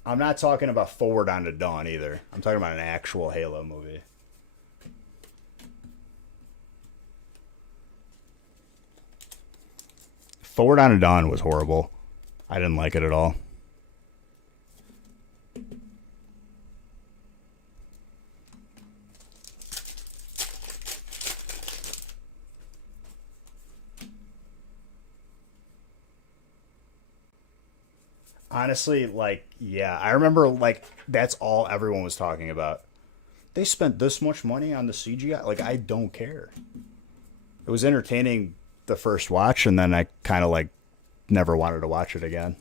I'm not talking about Forward Unto Dawn either. I'm talking about an actual Halo movie. Forward Unto Dawn was horrible. I didn't like it at all. Honestly, like, yeah, I remember, like, that's all everyone was talking about. They spent this much money on the CGI. Like, I don't care. It was entertaining the first watch, and then I kind of, like, never wanted to watch it again.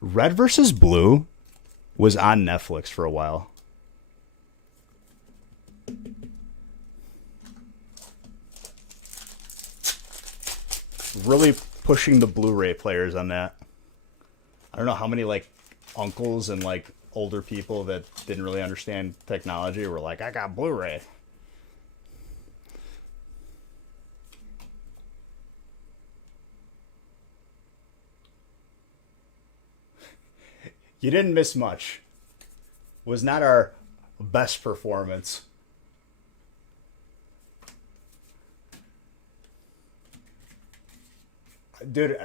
Red versus Blue was on Netflix for a while. Really pushing the Blu-ray players on that. I don't know how many like uncles and like older people that didn't really understand technology were like, I got Blu-ray. You didn't miss much. Was not our best performance. Dude,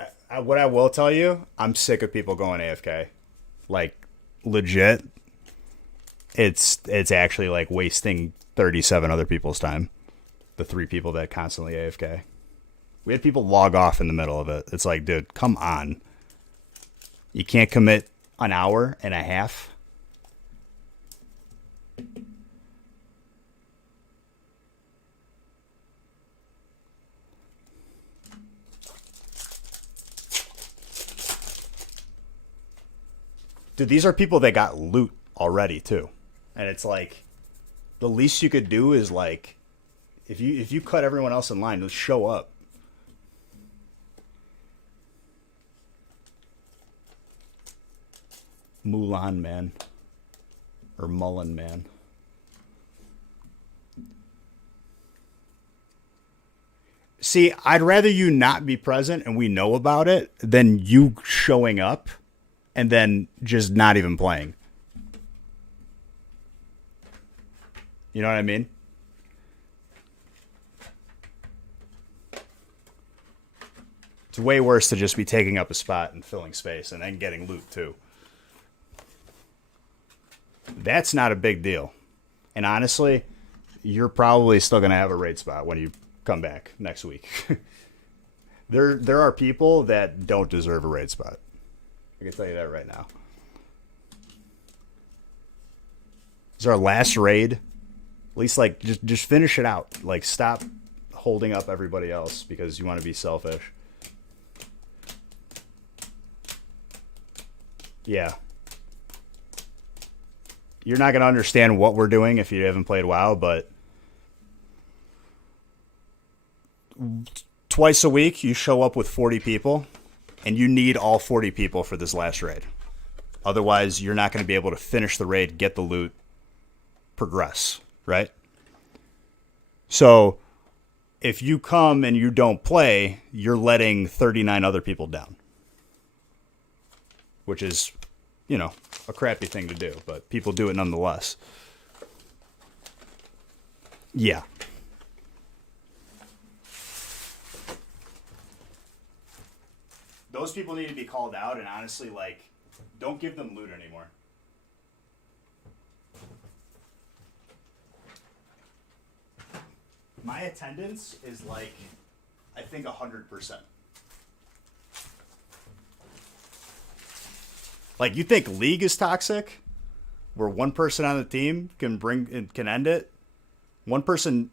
what I will tell you, I'm sick of people going AFK. Like, legit, it's actually like wasting 37 other people's time. The 3 people that constantly AFK. We had people log off in the middle of it. It's like, dude, come on. You can't commit an hour and a half. Dude, these are people that got loot already too. And it's like the least you could do is like if you cut everyone else in line, just show up. Mulan Man. Or Mullen Man. See, I'd rather you not be present and we know about it than you showing up and then just not even playing. You know what I mean? It's way worse to just be taking up a spot and filling space and then getting loot too. That's not a big deal. And honestly, you're probably still going to have a raid spot when you come back next week. There are people that don't deserve a raid spot. I can tell you that right now. It's our last raid. At least, like, just finish it out. Like, stop holding up everybody else because you want to be selfish. Yeah. you're not going to understand what we're doing if you haven't played WoW, but twice a week you show up with 40 people, and you need all 40 people for this last raid. Otherwise, you're not going to be able to finish the raid, get the loot, progress, right? So if you come and you don't play, you're letting 39 other people down, which is, you know, a crappy thing to do, but people do it nonetheless. Yeah. Those people need to be called out, and honestly, like, don't give them loot anymore. My attendance is like, I think 100%. Like, you think League is toxic, where one person on the team can end it? One person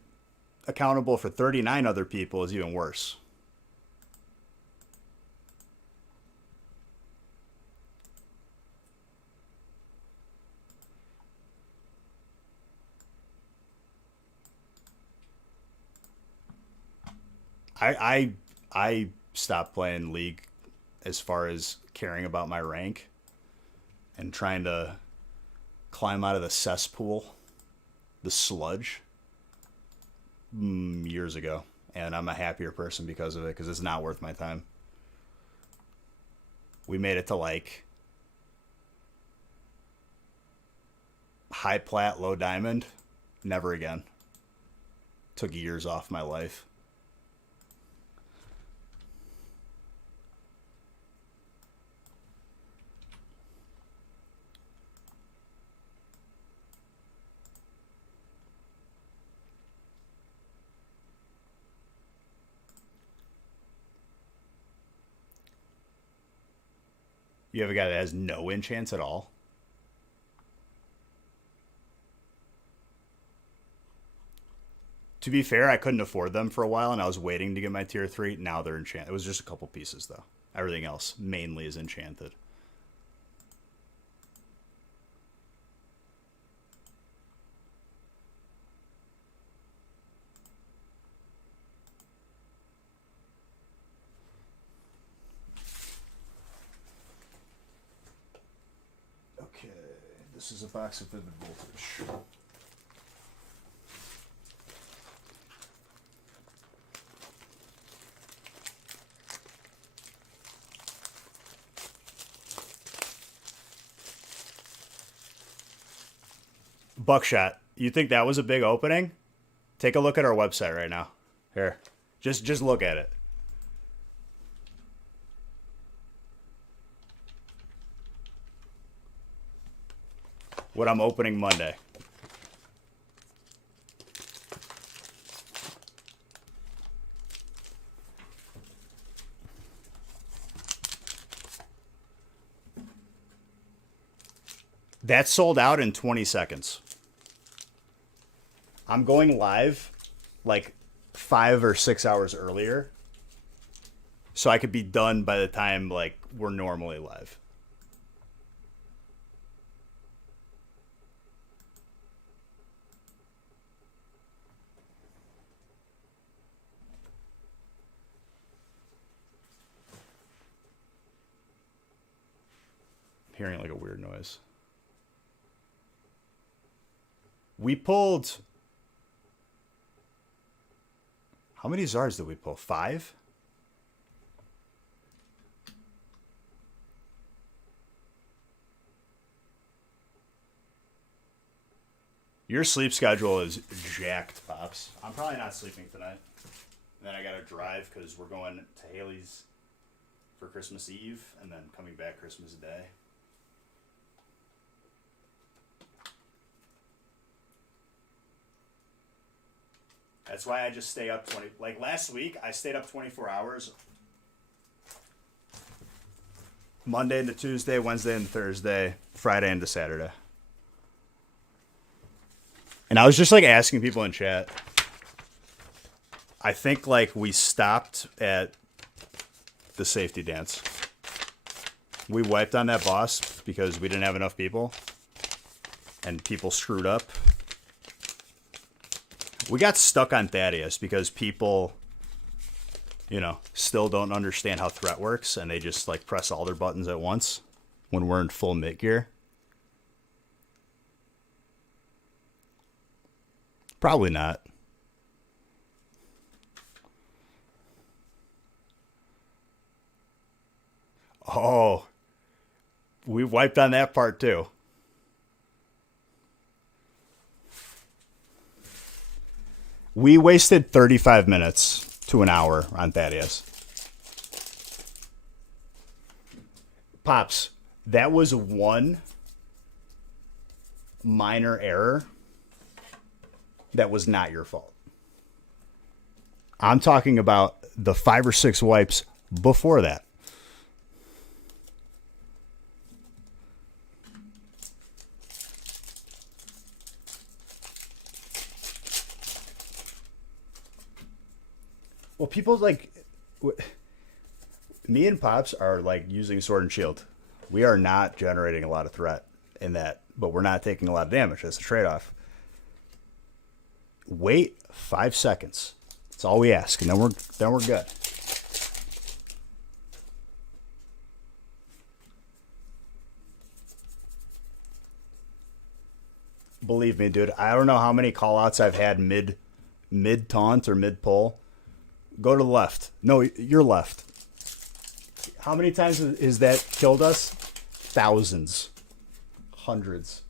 accountable for 39 other people is even worse. I stopped playing League as far as caring about my rank and trying to climb out of the cesspool, the sludge, years ago. And I'm a happier person because of it, because it's not worth my time. We made it to like high plat, low diamond. Never again. Took years off my life. You have a guy that has no enchants at all? To be fair, I couldn't afford them for a while, and I was waiting to get my tier 3. Now they're enchanted. It was just a couple pieces, though. Everything else mainly is enchanted. Okay, this is a box of vivid voltage. Buckshot, you think that was a big opening? Take a look at our website right now. Here, just look at it. What I'm opening Monday. That sold out in 20 seconds. I'm going live like 5 or 6 hours earlier, so I could be done by the time like we're normally live. I'm hearing like a weird noise. We pulled... How many Zars did we pull? 5? Your sleep schedule is jacked, Pops. I'm probably not sleeping tonight. And then I gotta drive because we're going to Haley's for Christmas Eve and then coming back Christmas Day. That's why I just stay up 20... Like, last week, I stayed up 24 hours. Monday into Tuesday, Wednesday into Thursday, Friday into Saturday. And I was just, like, asking people in chat. I think, like, we stopped at the safety dance. We wiped on that boss because we didn't have enough people. and people screwed up. We got stuck on Thaddeus because people, still don't understand how threat works, and they just like press all their buttons at once when we're in full mitt gear. Probably not. Oh, we wiped on that part too. We wasted 35 minutes to an hour on Thaddeus. Pops, that was one minor error that was not your fault. I'm talking about the 5 or 6 wipes before that. Well, people me and Pops are like using Sword and Shield. We are not generating a lot of threat in that, but we're not taking a lot of damage. That's a trade-off. Wait 5 seconds. That's all we ask, and then we're good. Believe me, dude. I don't know how many call-outs I've had mid taunt or mid pull. Go to the left. No, you're left. How many times has that killed us? Thousands. Hundreds.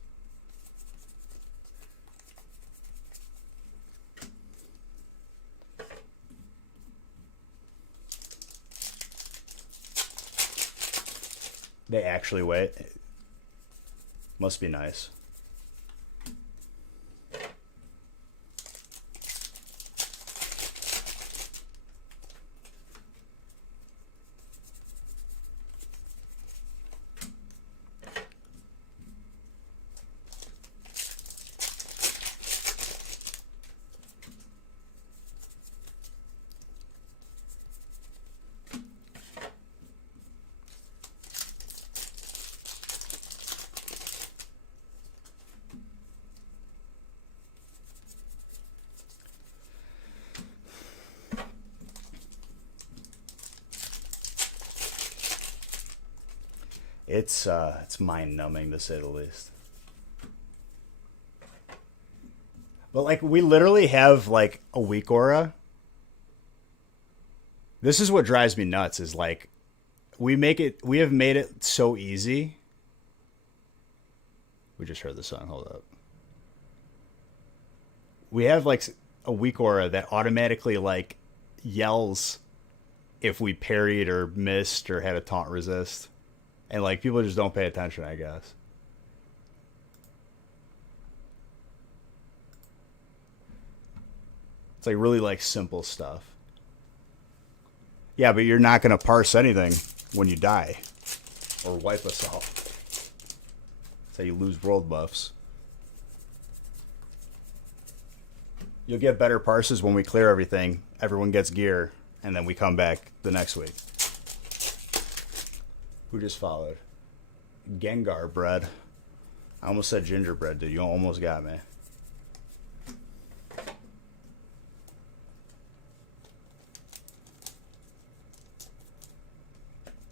They actually wait. Must be nice. It's mind numbing to say the least. But like we literally have like a weak aura. This is what drives me nuts is like we have made it so easy. We just heard the song, hold up. We have like a weak aura that automatically like yells if we parried or missed or had a taunt resist. And, like, people just don't pay attention, I guess. It's, like, really, like, simple stuff. Yeah, but you're not going to parse anything when you die. Or wipe us all. That's how you lose world buffs. You'll get better parses when we clear everything. Everyone gets gear. And then we come back the next week. Who just followed? Gengar bread. I almost said gingerbread, dude. You almost got me.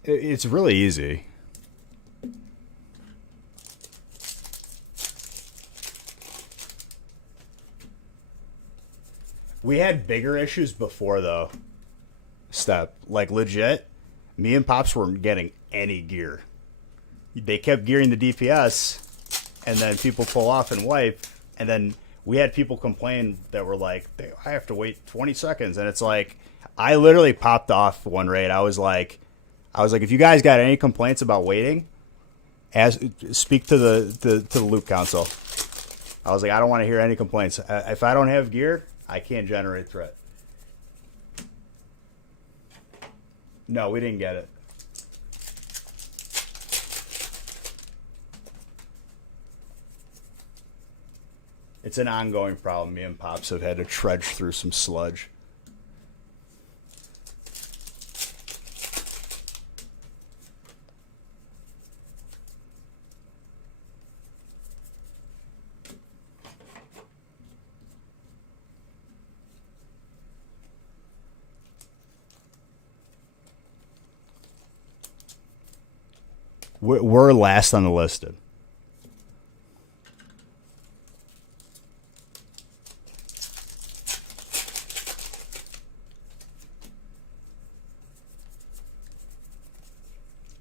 It's really easy. We had bigger issues before, though. Step. Like, legit, me and Pops weren't getting any gear. They kept gearing the DPS, and then people pull off and wipe, and then we had people complain that were like, I have to wait 20 seconds, and it's like, I literally popped off one raid. I was like, if you guys got any complaints about waiting, speak to the loop council. I was like, I don't want to hear any complaints. If I don't have gear, I can't generate threat. No, we didn't get it. It's an ongoing problem. Me and Pops have had to trudge through some sludge. We're last on the list, dude.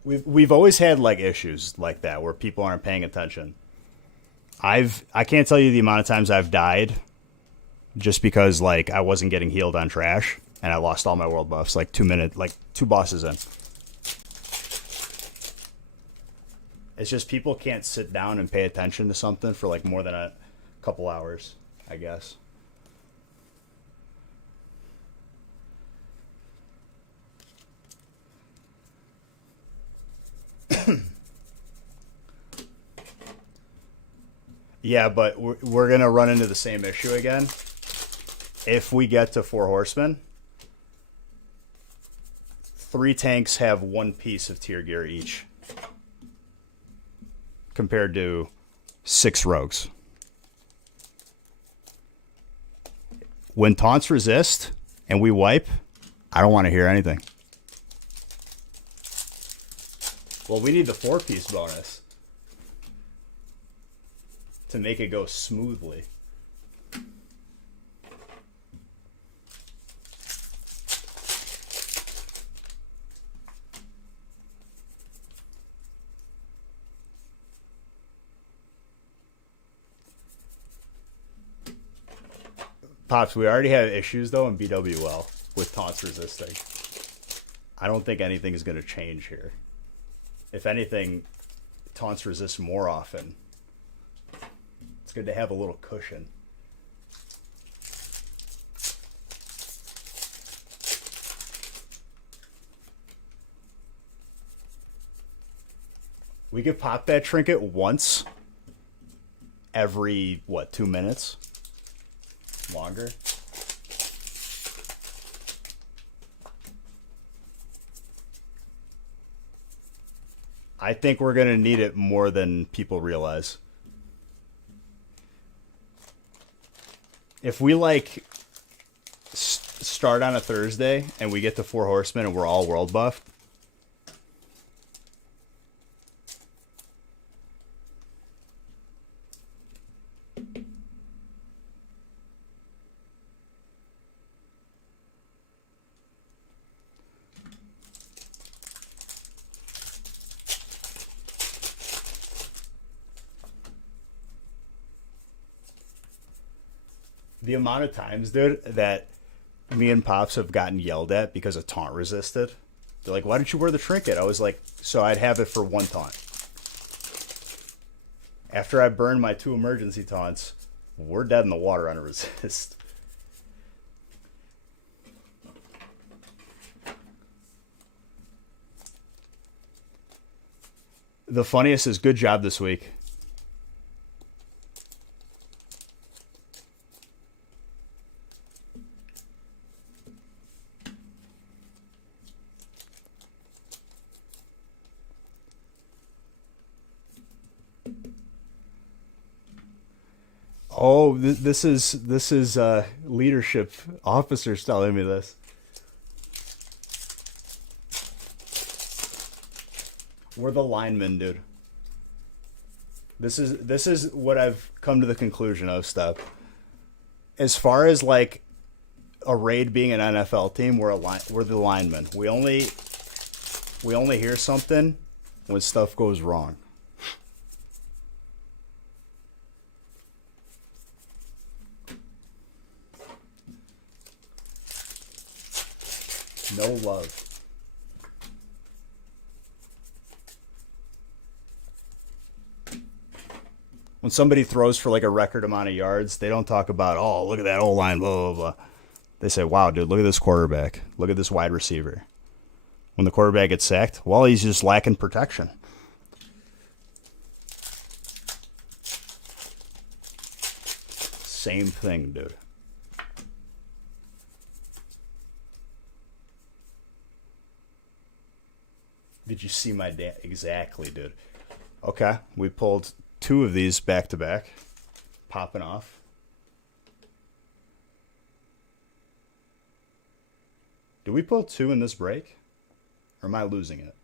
We've always had like issues like that where people aren't paying attention. I can't tell you the amount of times I've died just because like I wasn't getting healed on trash and I lost all my world buffs like 2 minutes, like 2 bosses in. It's just people can't sit down and pay attention to something for like more than a couple hours, I guess. Yeah, but we're going to run into the same issue again. If we get to 4 horsemen, 3 tanks have 1 piece of tier gear each, compared to 6 rogues. When taunts resist and we wipe, I don't want to hear anything. Well, we need the 4-piece bonus to make it go smoothly. Pops, we already have issues though in BWL with taunts resisting. I don't think anything is going to change here. If anything, taunts resist more often. It's good to have a little cushion. We could pop that trinket once every, 2 minutes? Longer? I think we're going to need it more than people realize. If we start on a Thursday and we get to 4 horsemen and we're all world buffed, the amount of times, dude, that me and Pops have gotten yelled at because a taunt resisted. They're like, why didn't you wear the trinket? I was like, so I'd have it for 1 taunt. After I burned my 2 emergency taunts, we're dead in the water on a resist. The funniest is good job this week. Oh, this is leadership officers telling me this. We're the linemen, dude. This is what I've come to the conclusion of, Step. As far as like a raid being an NFL team, we're the linemen. We only hear something when stuff goes wrong. No love. When somebody throws for like a record amount of yards, they don't talk about, oh, look at that O-line, blah, blah, blah. They say, wow, dude, look at this quarterback. Look at this wide receiver. When the quarterback gets sacked, well, he's just lacking protection. Same thing, dude. Did you see my dad? Exactly, dude. Okay, we pulled 2 of these back to back, popping off. Did we pull 2 in this break? Or am I losing it?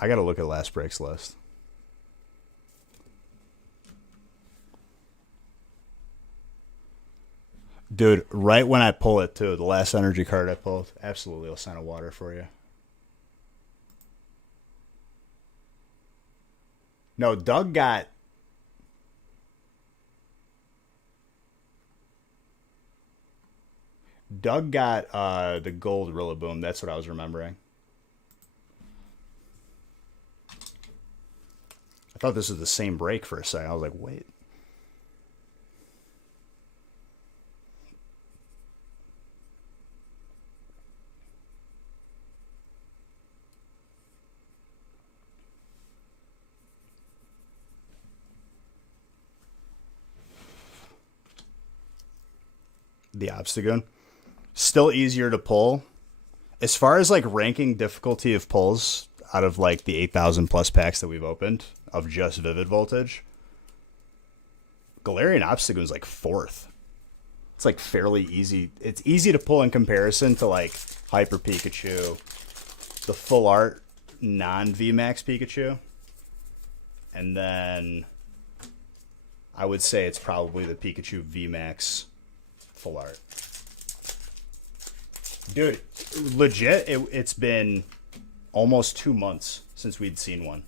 I gotta look at last breaks list. Dude, right when I pull it too, the last energy card I pulled, absolutely I'll sign a water for you. No, Doug got the gold Rillaboom. That's what I was remembering. I thought this was the same break for a second. I was like, wait. The Obstagoon. Still easier to pull. As far as like ranking difficulty of pulls out of like the 8,000 plus packs that we've opened of just Vivid Voltage, Galarian Obstagoon is like 4th. It's like fairly easy. It's easy to pull in comparison to like Hyper Pikachu, the full art non VMAX Pikachu, and then I would say it's probably the Pikachu VMAX full art. Dude, legit, it's been almost 2 months since we'd seen one.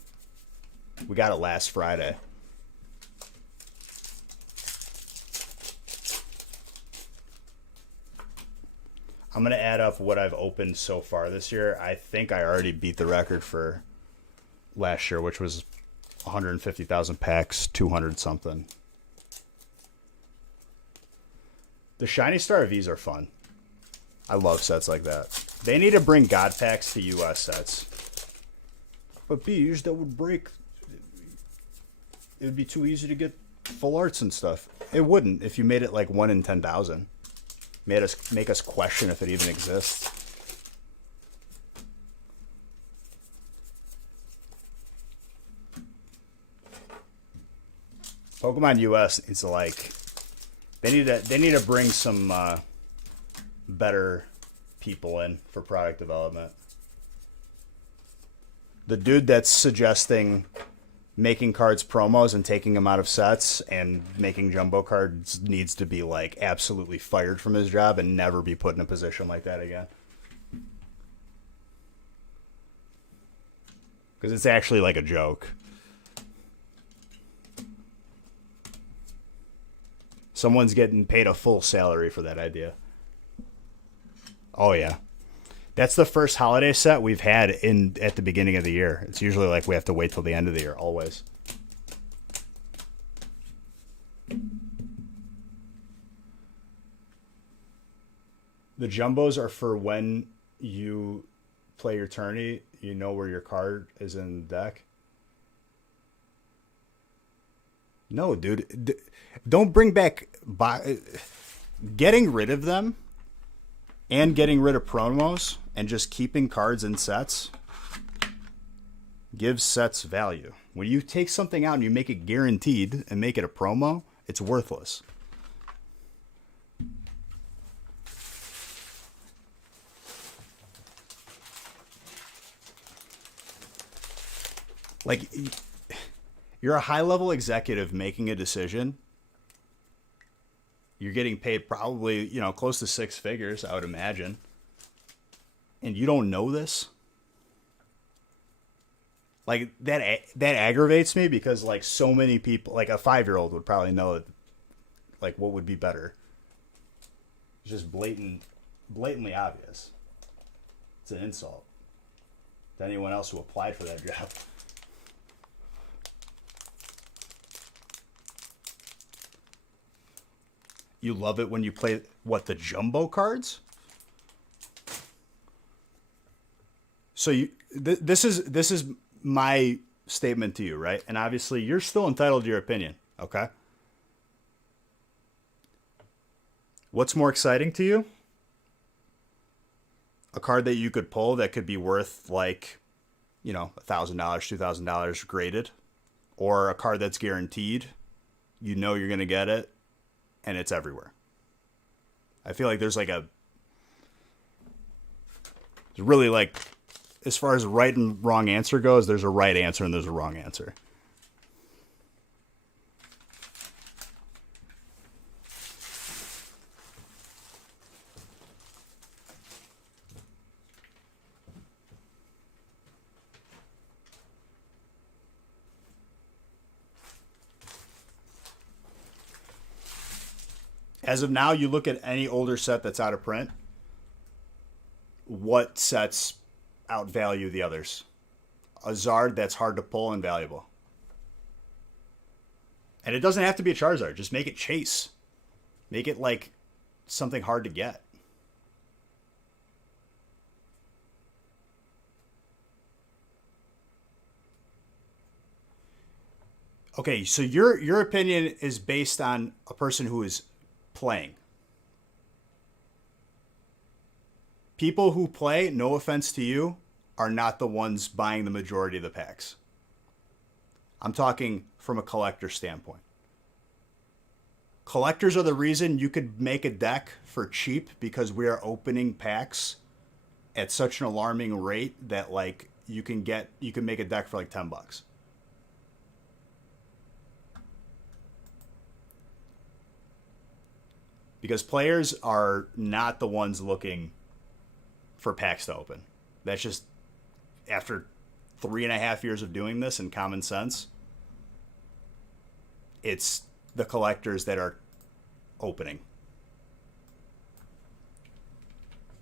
We got it last Friday. I'm going to add up what I've opened so far this year. I think I already beat the record for last year, which was 150,000 packs, 200 something. The Shiny Star Vs are fun. I love sets like that. They need to bring God Packs to US sets. But bees, that would break. It would be too easy to get full arts and stuff. It wouldn't if you made it like 1 in 10,000. Make us question if it even exists. Pokemon US needs to like they need to bring some better people in for product development. The dude that's suggesting making cards promos and taking them out of sets and making jumbo cards needs to be like absolutely fired from his job and never be put in a position like that again. Because it's actually like a joke. Someone's getting paid a full salary for that idea. Oh yeah. That's the first holiday set we've had at the beginning of the year. It's usually like we have to wait till the end of the year, always. The jumbos are for when you play your tourney, you know where your card is in the deck. No, dude. Don't bring back... Getting rid of them and getting rid of promos and just keeping cards in sets gives sets value. When you take something out and you make it guaranteed and make it a promo, it's worthless. Like, you're a high-level executive making a decision. You're getting paid probably, close to 6 figures, I would imagine. And you don't know this? Like, that aggravates me because, like, so many people, like, a 5-year-old would probably know, like, what would be better. It's just blatantly obvious. It's an insult to anyone else who applied for that job. You love it when you play, the jumbo cards? So this is my statement to you, right? And obviously you're still entitled to your opinion, okay? What's more exciting to you? A card that you could pull that could be worth like, $1,000, $2,000 graded, or a card that's guaranteed, you're going to get it, and it's everywhere. I feel like there's really like as far as right and wrong answer goes, there's a right answer and there's a wrong answer. As of now, you look at any older set that's out of print, what sets outvalue the others? A Zard that's hard to pull and valuable. And it doesn't have to be a Charizard. Just make it Chase. Make it like something hard to get. Okay, so your opinion is based on a person who is playing. People who play, no offense to you, are not the ones buying the majority of the packs. I'm talking from a collector standpoint. Collectors are the reason you could make a deck for cheap because we are opening packs at such an alarming rate that like you can make a deck for like $10. Because players are not the ones looking for packs to open. That's just, after 3.5 years of doing this and common sense, it's the collectors that are opening.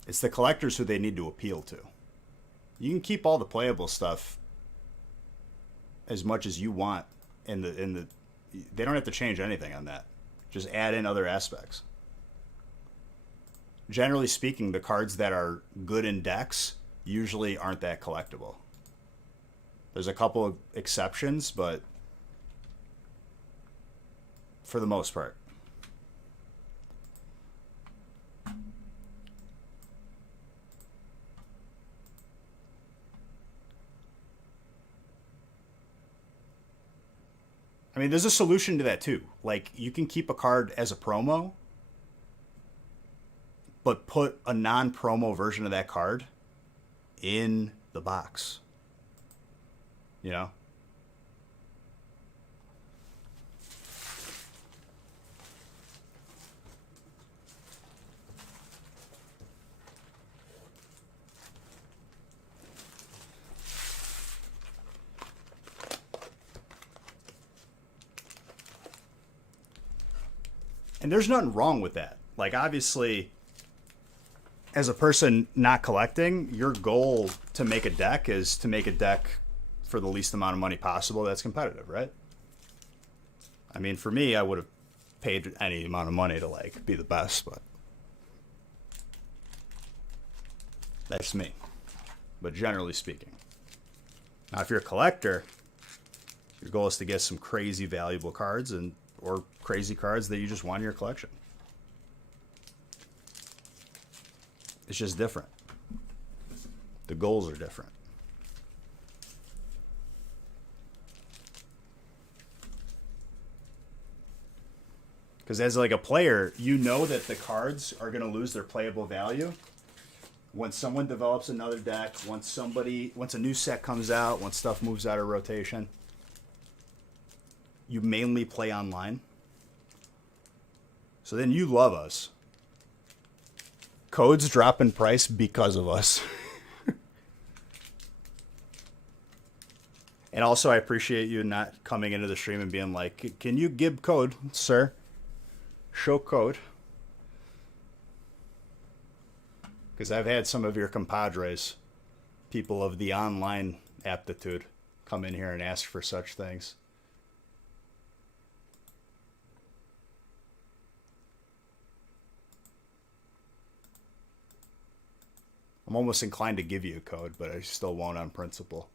It's the collectors who they need to appeal to. You can keep all the playable stuff as much as you want in the they don't have to change anything on that. Just add in other aspects. Generally speaking, the cards that are good in decks usually aren't that collectible. There's a couple of exceptions, but for the most part. I mean, there's a solution to that too. Like, you can keep a card as a promo, but put a non-promo version of that card in the box. You know? And there's nothing wrong with that. Like, obviously, as a person not collecting, your goal to make a deck is to make a deck for the least amount of money possible that's competitive, right? I mean, for me, I would have paid any amount of money to, like, be the best, but that's me. But generally speaking. Now, if you're a collector, your goal is to get some crazy valuable cards or crazy cards that you just want in your collection. It's just different. The goals are different. Because as like a player, you know that the cards are going to lose their playable value when someone develops another deck, once a new set comes out, once stuff moves out of rotation. You mainly play online. So then you love us. Codes drop in price because of us. And also, I appreciate you not coming into the stream and being like, can you give code, sir? Show code. Because I've had some of your compadres, people of the online aptitude, come in here and ask for such things. I'm almost inclined to give you a code, but I still won't on principle.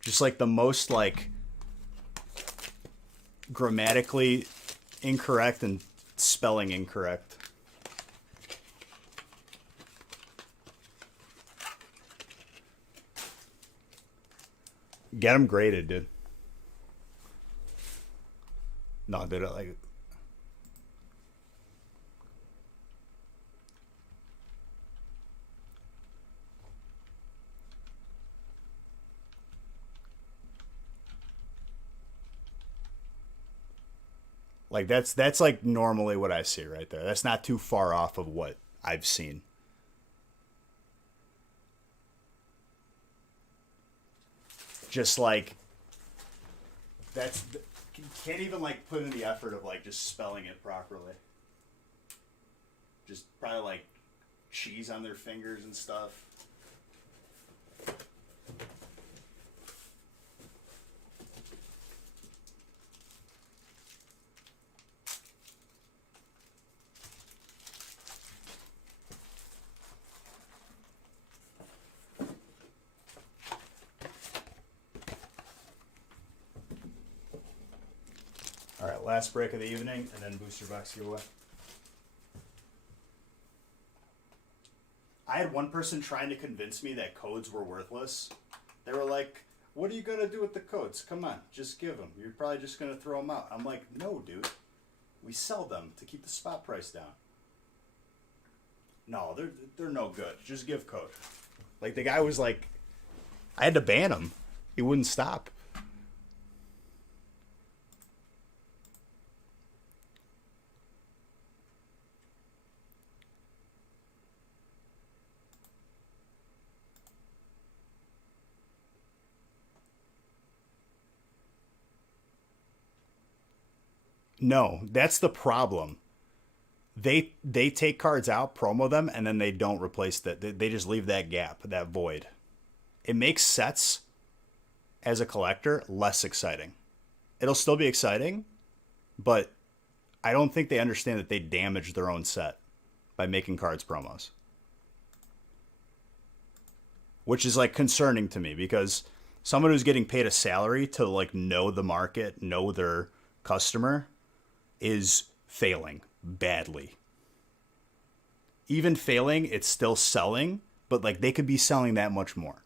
Just like the most like grammatically incorrect and spelling incorrect. Get them graded, dude. No, dude, like that's like normally what I see right there. That's not too far off of what I've seen. Just like that's can't even like put in the effort of like just spelling it properly. Just probably like cheese on their fingers and stuff. All right, last break of the evening, and then booster box giveaway. I had one person trying to convince me that codes were worthless. They were like, "What are you gonna do with the codes? Come on, just give them. You're probably just gonna throw them out." I'm like, "No, dude. We sell them to keep the spot price down." No, they're no good. Just give code. Like the guy was like, I had to ban him. He wouldn't stop. No, that's the problem. They take cards out, promo them, and then they don't replace that. They just leave that gap, that void. It makes sets as a collector less exciting. It'll still be exciting, but I don't think they understand that they damage their own set by making cards promos. Which is like concerning to me because someone who's getting paid a salary to like know the market, know their customer is failing badly. Even failing, it's still selling, but like they could be selling that much more.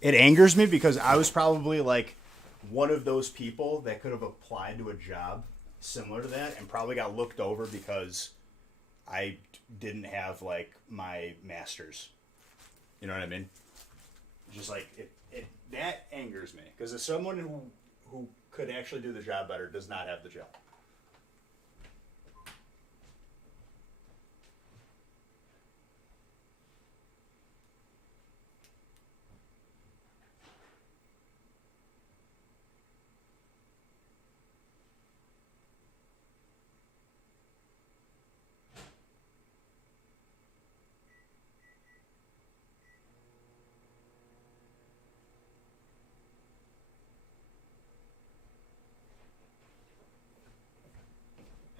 It angers me because I was probably like one of those people that could have applied to a job similar to that and probably got looked over because I didn't have like my master's. You know what I mean? Just like it that angers me because as someone who could actually do the job better does not have the job.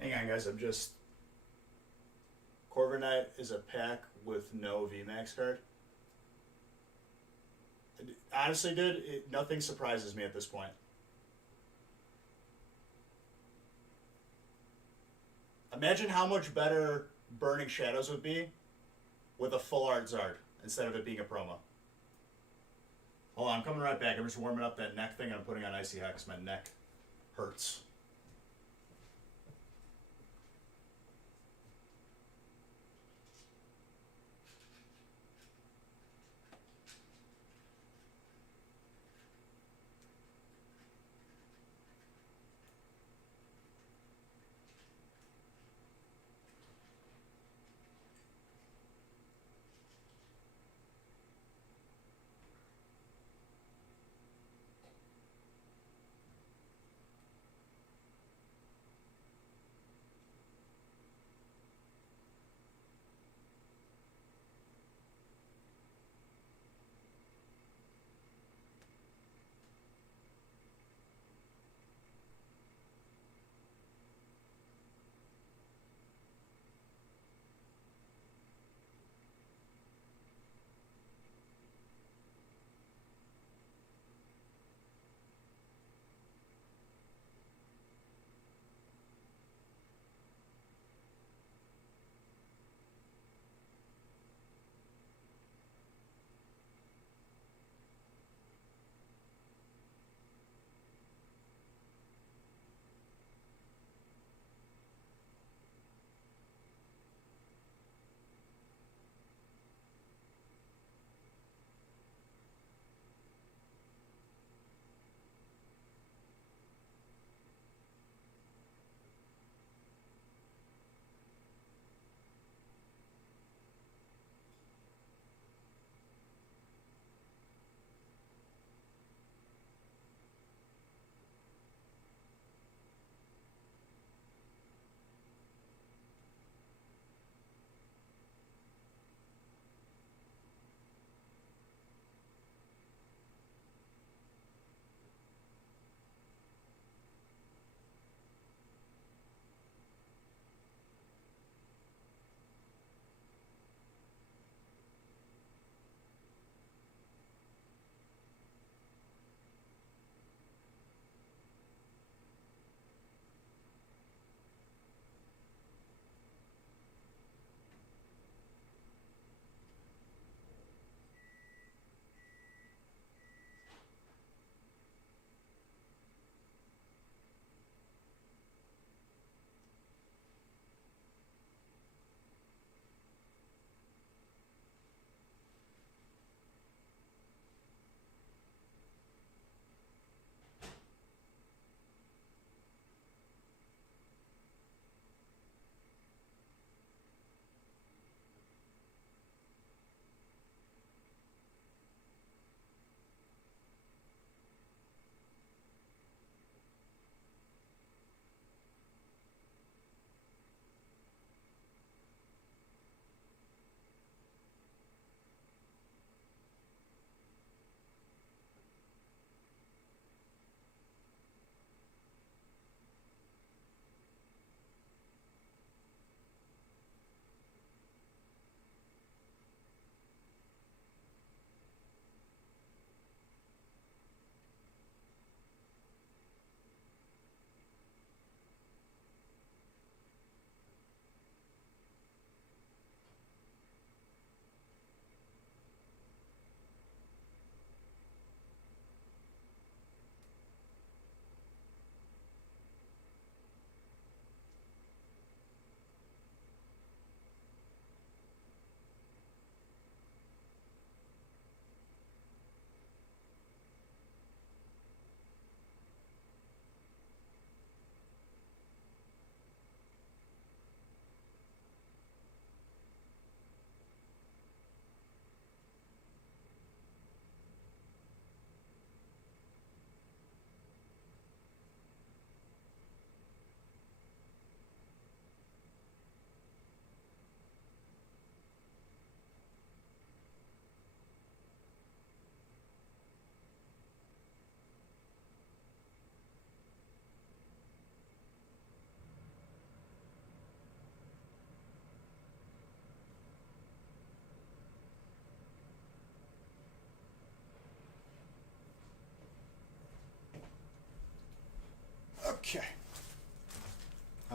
Hang on, guys. I'm just. Corviknight is a pack with no VMAX card. Honestly, dude, nothing surprises me at this point. Imagine how much better Burning Shadows would be with a full art Zard instead of it being a promo. Hold on, I'm coming right back. I'm just warming up that neck thing and I'm putting on Icy Hex. My neck hurts.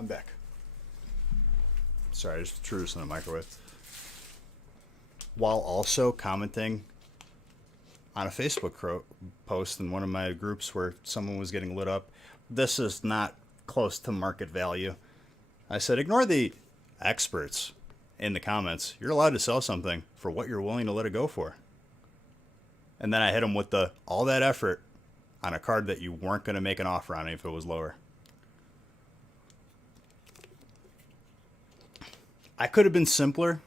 I'm back. Sorry, I just threw this in the microwave. While also commenting on a Facebook post in one of my groups where someone was getting lit up. This is not close to market value. I said, ignore the experts in the comments. You're allowed to sell something for what you're willing to let it go for. And then I hit him with all that effort on a card that you weren't going to make an offer on if it was lower. I could have been simpler.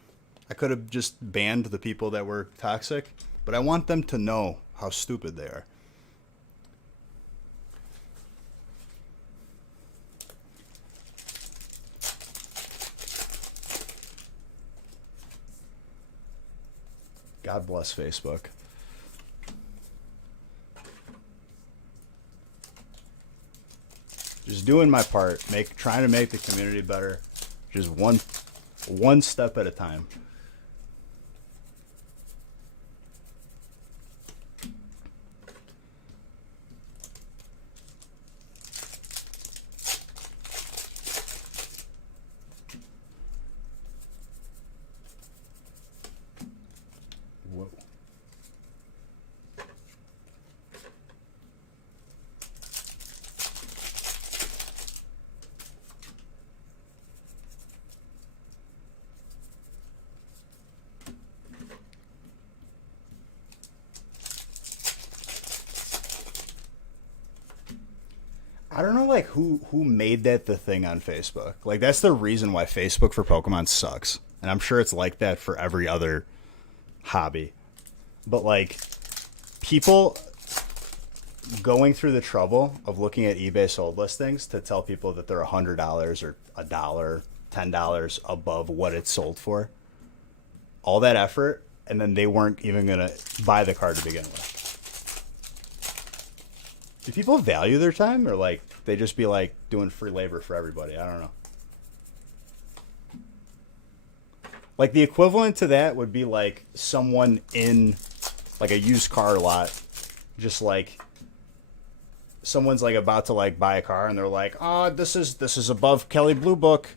I could have just banned the people that were toxic, but I want them to know how stupid they are. God bless Facebook. Just doing my part, trying to make the community better, just one step at a time. Whoa. I don't know, like, who made that the thing on Facebook. Like, that's the reason why Facebook for Pokemon sucks. And I'm sure it's like that for every other hobby. But, like, people going through the trouble of looking at eBay sold listings to tell people that they're $100 or $1, $10 above what it's sold for. All that effort, and then they weren't even going to buy the card to begin with. Do people value their time, or like they just be like doing free labor for everybody? I don't know. Like the equivalent to that would be like someone in like a used car lot, just like someone's like about to like buy a car and they're like, "Oh, this is above Kelly Blue Book."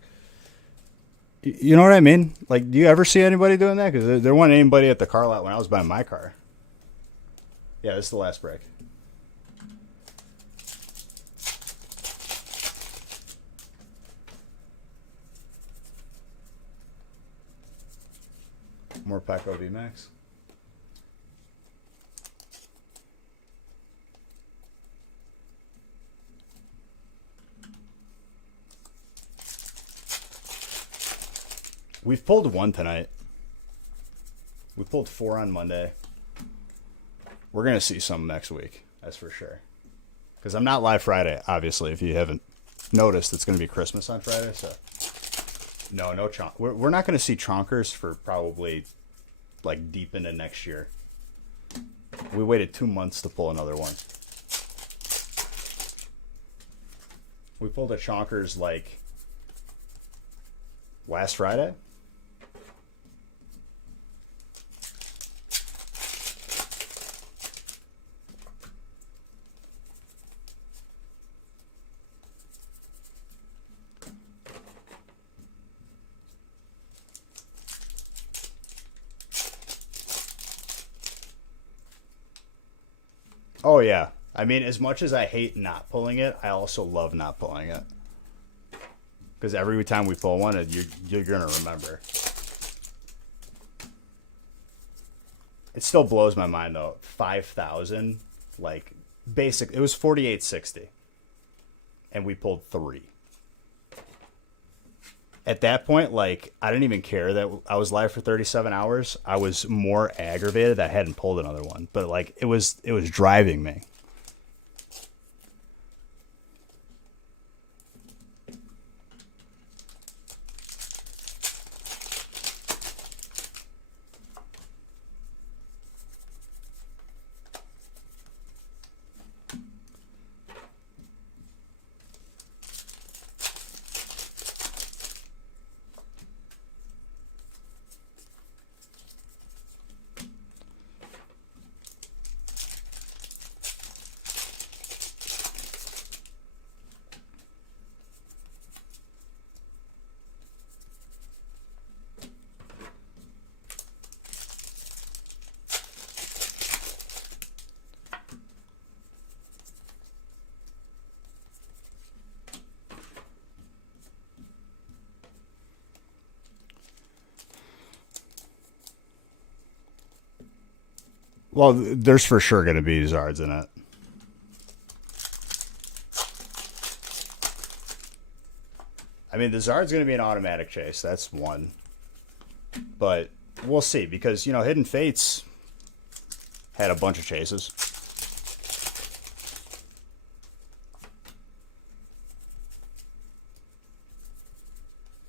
You know what I mean? Like, do you ever see anybody doing that? Because there wasn't anybody at the car lot when I was buying my car. Yeah, this is the last break. More Paco VMAX. We've pulled one tonight. We pulled 4 on Monday. We're going to see some next week. That's for sure. Because I'm not live Friday, obviously. If you haven't noticed, it's going to be Christmas on Friday. So no chonk. We're not going to see chonkers for probably like deep into next year. We waited 2 months to pull another one. We pulled a chonkers like last Friday. Oh, yeah. I mean, as much as I hate not pulling it, I also love not pulling it. Because every time we pull one, you're going to remember. It still blows my mind, though. 5,000, like, basic. It was 48.60. And we pulled 3. At that point, like, I didn't even care that I was live for 37 hours. I was more aggravated that I hadn't pulled another one. But, like, it was driving me. Well, there's for sure going to be Zards in it. I mean, the Zard's going to be an automatic chase. That's one. But we'll see, because, you know, Hidden Fates had a bunch of chases.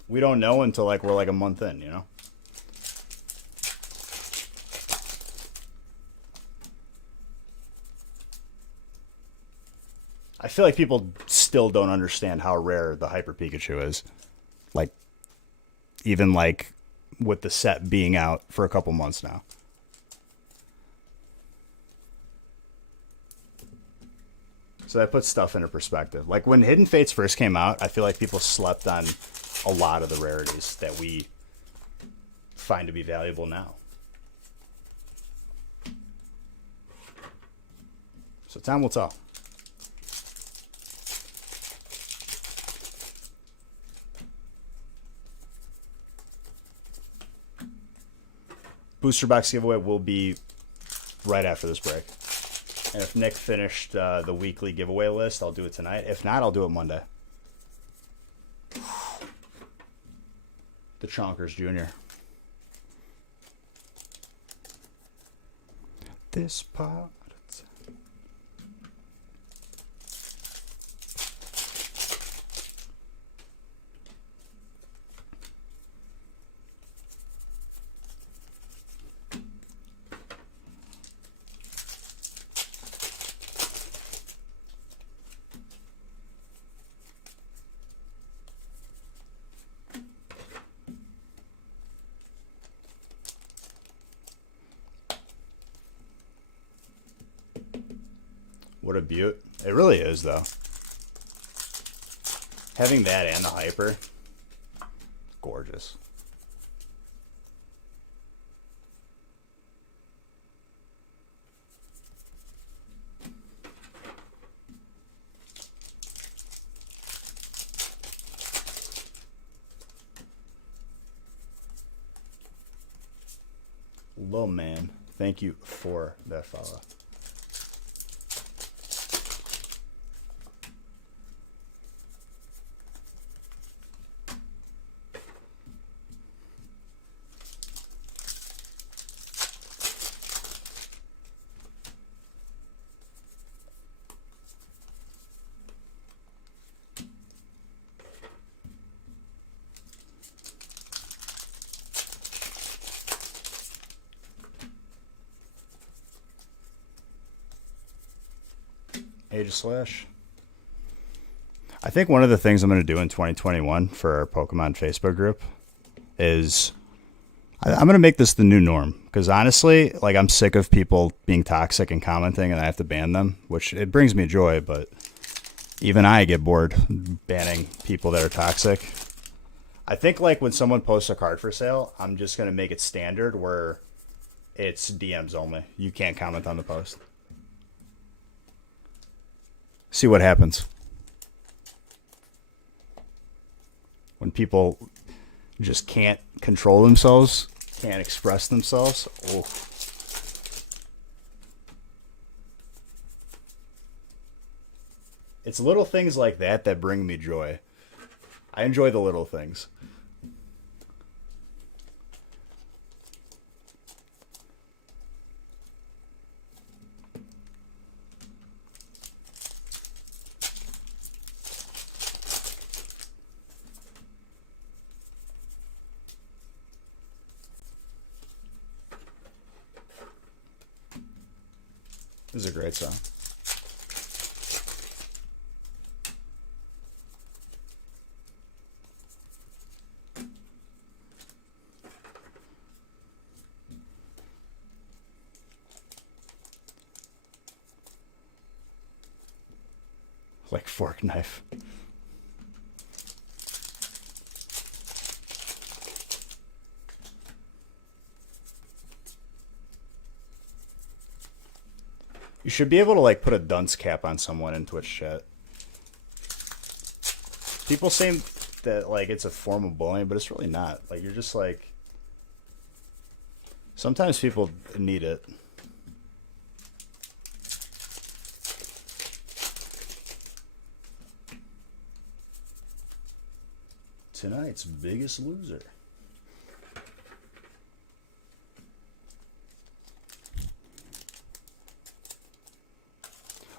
We don't know until, like, we're, like, a month in, you know? I feel like people still don't understand how rare the Hyper Pikachu is. Like, even, like, with the set being out for a couple months now. So that puts stuff into perspective. Like, when Hidden Fates first came out, I feel like people slept on a lot of the rarities that we find to be valuable now. So time will tell. Booster box giveaway will be right after this break. And if Nick finished the weekly giveaway list, I'll do it tonight. If not, I'll do it Monday. The Chonkers Jr. This part. What a beaut. It really is, though. Having that and the Hyper, gorgeous. Lil man, thank you for that follow. Age of Slash. I think one of the things I'm going to do in 2021 for our Pokemon Facebook group is I'm going to make this the new norm. Because honestly, like, I'm sick of people being toxic and commenting and I have to ban them, which it brings me joy, but even I get bored banning people that are toxic. I think, like, when someone posts a card for sale, I'm just going to make it standard where it's DMs only. You can't comment on the post. See what happens. When people just can't control themselves, can't express themselves. Oh. It's little things like that that bring me joy. I enjoy the little things. This is a great song. Like fork knife. You should be able to, like, put a dunce cap on someone in Twitch chat. People say that, like, it's a form of bullying, but it's really not. Like, you're just, like... Sometimes people need it. tonight's Biggest Loser.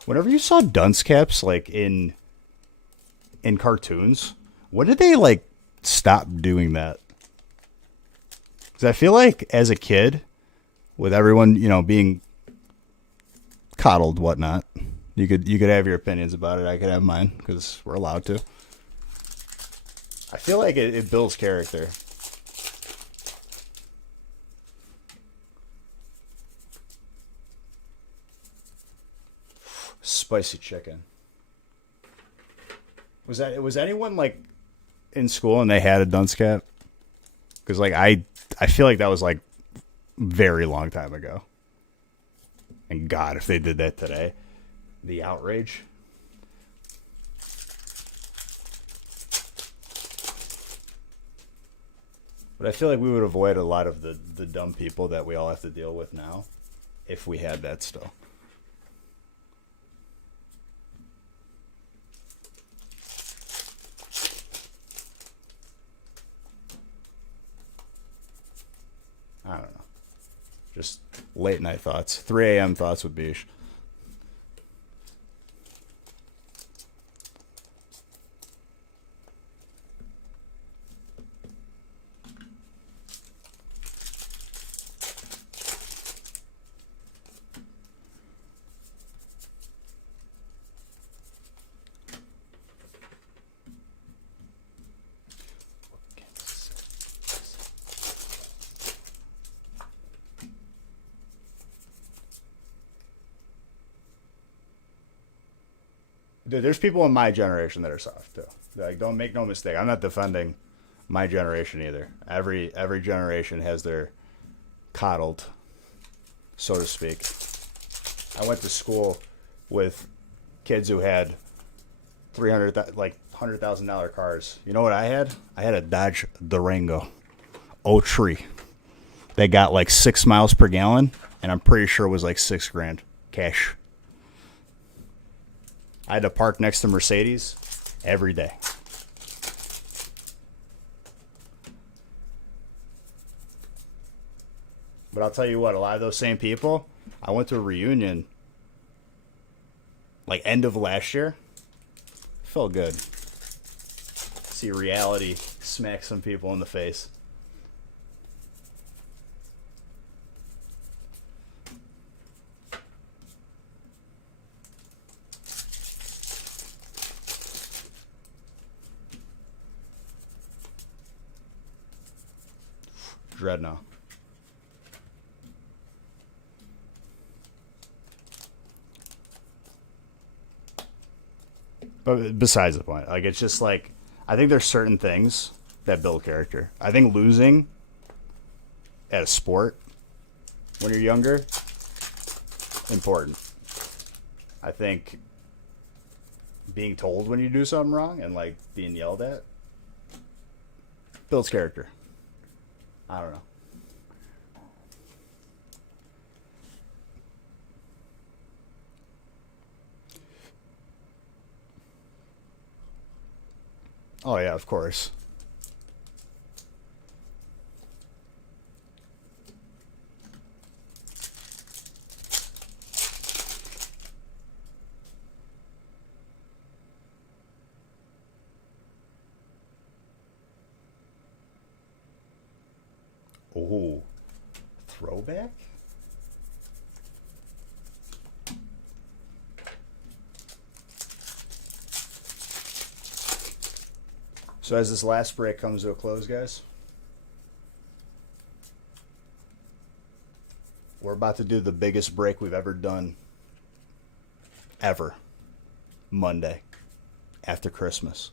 Whenever you saw dunce caps like in cartoons, when did they like stop doing that? Because I feel like as a kid, with everyone being coddled, whatnot, you could have your opinions about it. I could have mine because we're allowed to. I feel like it builds character. Spicy chicken. Was anyone like in school and they had a dunce cap? Because like I feel like that was like very long time ago. And God, if they did that today, the outrage. But I feel like we would avoid a lot of the dumb people that we all have to deal with now if we had that still. I don't know. Just late night thoughts. 3 a.m. thoughts with Bish. Dude, there's people in my generation that are soft too. Like, don't make no mistake. I'm not defending my generation either. Every generation has their coddled, so to speak. I went to school with kids who had $100,000 cars. You know what I had? I had a Dodge Durango, tree. They got like 6 miles per gallon, and I'm pretty sure it was like $6,000 cash. I had to park next to Mercedes every day. But I'll tell you what, a lot of those same people, I went to a reunion like end of last year. Felt good. See reality smack some people in the face. Dreadnought. But besides the point, like, it's just like, I think there's certain things that build character. I think losing at a sport when you're younger, important. I think being told when you do something wrong and like being yelled at builds character. I don't know. Oh yeah, of course. Oh, throwback? So as this last break comes to a close, guys, we're about to do the biggest break we've ever done. Ever. Monday. After Christmas.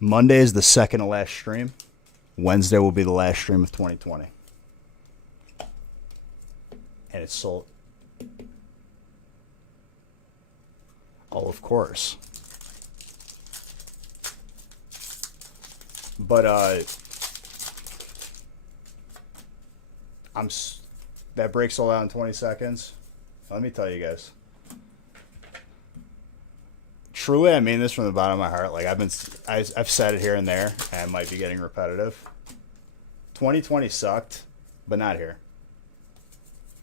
Monday is the second to last stream. Wednesday will be the last stream of 2020. And it's sold. Oh, of course. But that break sold out in 20 seconds. Let me tell you guys. truly, I mean this from the bottom of my heart. Like I've said it here and there, and I might be getting repetitive. 2020 sucked, but not here.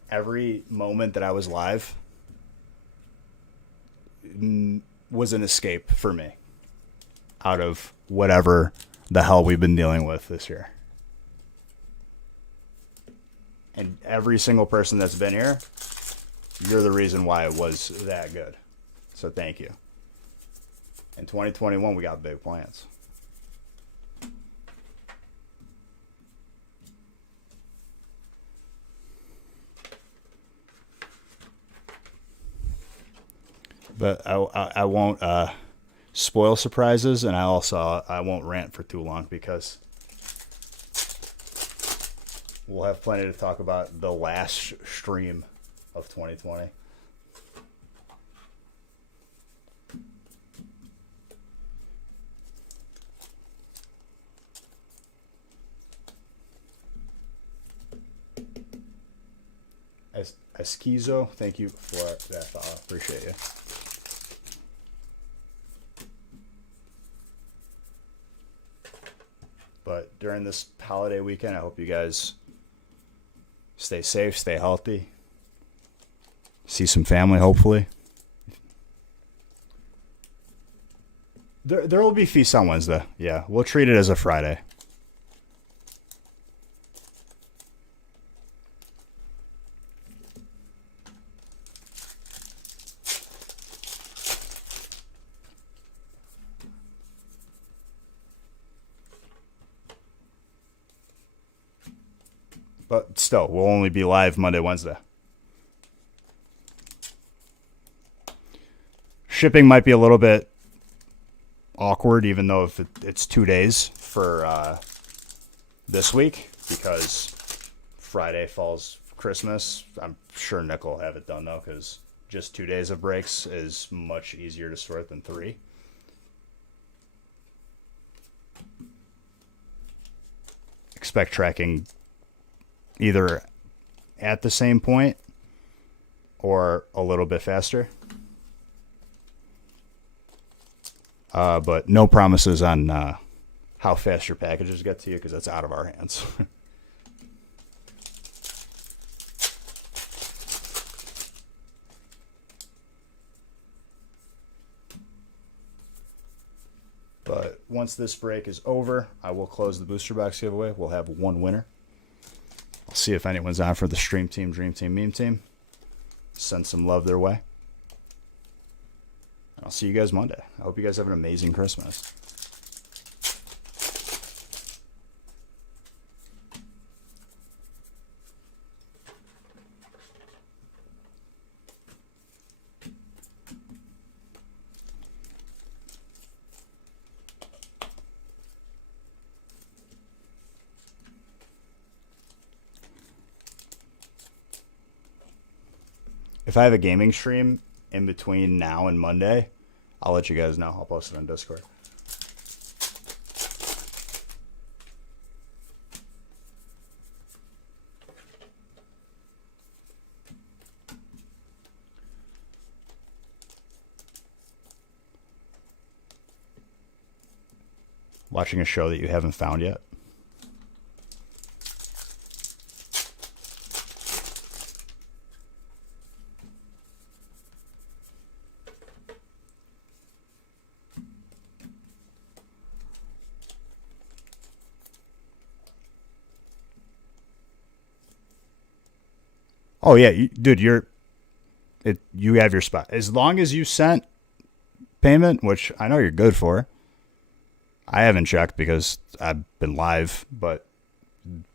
Every moment that I was live was an escape for me out of whatever the hell we've been dealing with this year. And every single person that's been here, you're the reason why it was that good. So thank you. In 2021, we got big plans. But I won't spoil surprises, and I won't rant for too long because we'll have plenty to talk about the last stream of 2020. Esquizo, thank you for that follow. Appreciate you. But during this holiday weekend, I hope you guys stay safe, stay healthy, see some family, hopefully. There will be feasts on Wednesday. Yeah, we'll treat it as a Friday. But still, we'll only be live Monday, Wednesday. Shipping might be a little bit awkward, even though if it's 2 days for this week, because Friday falls Christmas. I'm sure Nick will have it done, though, because just 2 days of breaks is much easier to sort than 3. Expect tracking either at the same point or a little bit faster. But no promises on how fast your packages get to you, because that's out of our hands. But once this break is over, I will close the booster box giveaway. We'll have one winner. I'll see if anyone's on for the Stream Team, Dream Team, Meme Team. Send some love their way. And I'll see you guys Monday. I hope you guys have an amazing Christmas. If I have a gaming stream in between now and Monday, I'll let you guys know. I'll post it on Discord. Watching a show that you haven't found yet? Oh yeah, dude, you have your spot. As long as you sent payment, which I know you're good for. I haven't checked because I've been live, but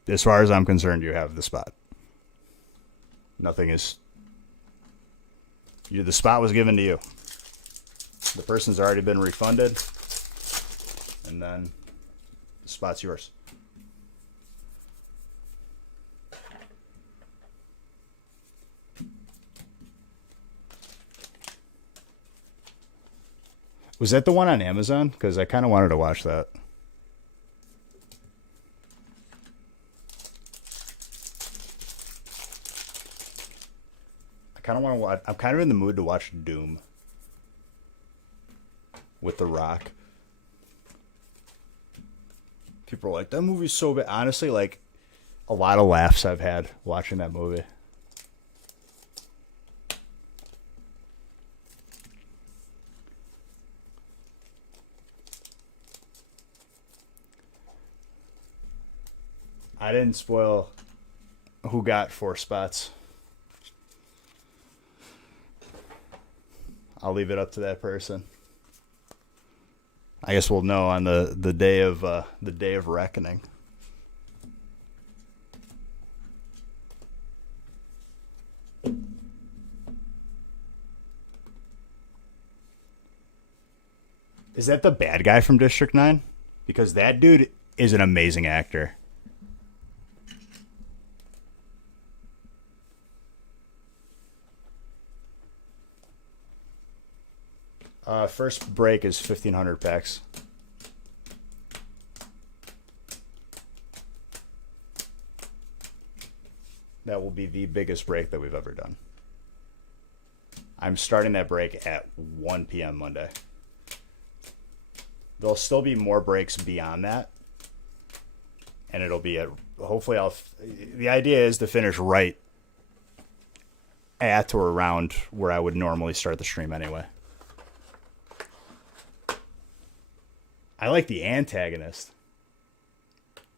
as far as I'm concerned, you have the spot. Nothing is. The spot was given to you. The person's already been refunded, and then the spot's yours. Was that the one on Amazon? Because I kind of wanted to watch that. I kind of want to watch. I'm kind of in the mood to watch Doom. with The Rock. People are like, that movie's so bad. Honestly, like, a lot of laughs I've had watching that movie. I didn't spoil who got 4 spots. I'll leave it up to that person. I guess we'll know on the day of reckoning. Is that the bad guy from District 9? Because that dude is an amazing actor. First break is 1,500 packs. That will be the biggest break that we've ever done. I'm starting that break at 1 p.m. Monday. There'll still be more breaks beyond that. And it'll be at, hopefully the idea is to finish right at or around where I would normally start the stream anyway. I like the antagonist.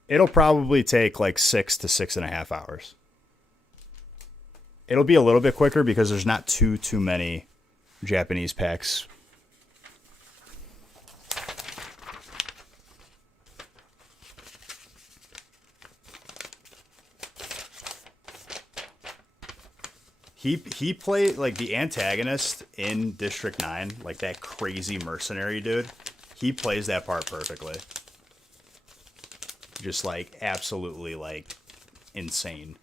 It'll probably take like 6 to 6.5 hours. It'll be a little bit quicker because there's not too many Japanese packs. He played like the antagonist in District 9, like that crazy mercenary dude. He plays that part perfectly. Just like absolutely like insane.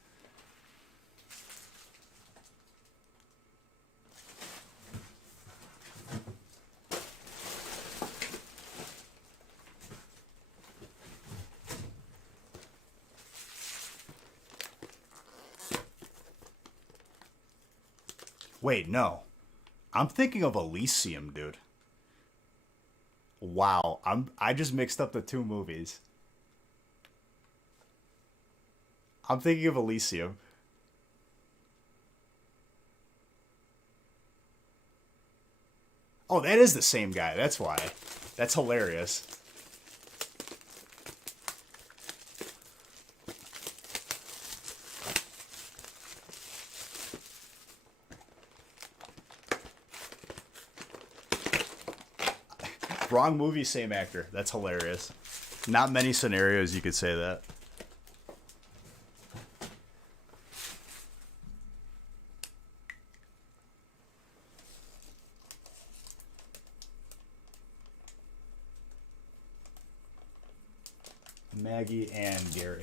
Wait, no. I'm thinking of Elysium, dude. Wow, I just mixed up the two movies. I'm thinking of Elysium. Oh, that is the same guy. That's why. That's hilarious. Wrong movie, same actor. That's hilarious. Not many scenarios you could say that. Maggie and Gary.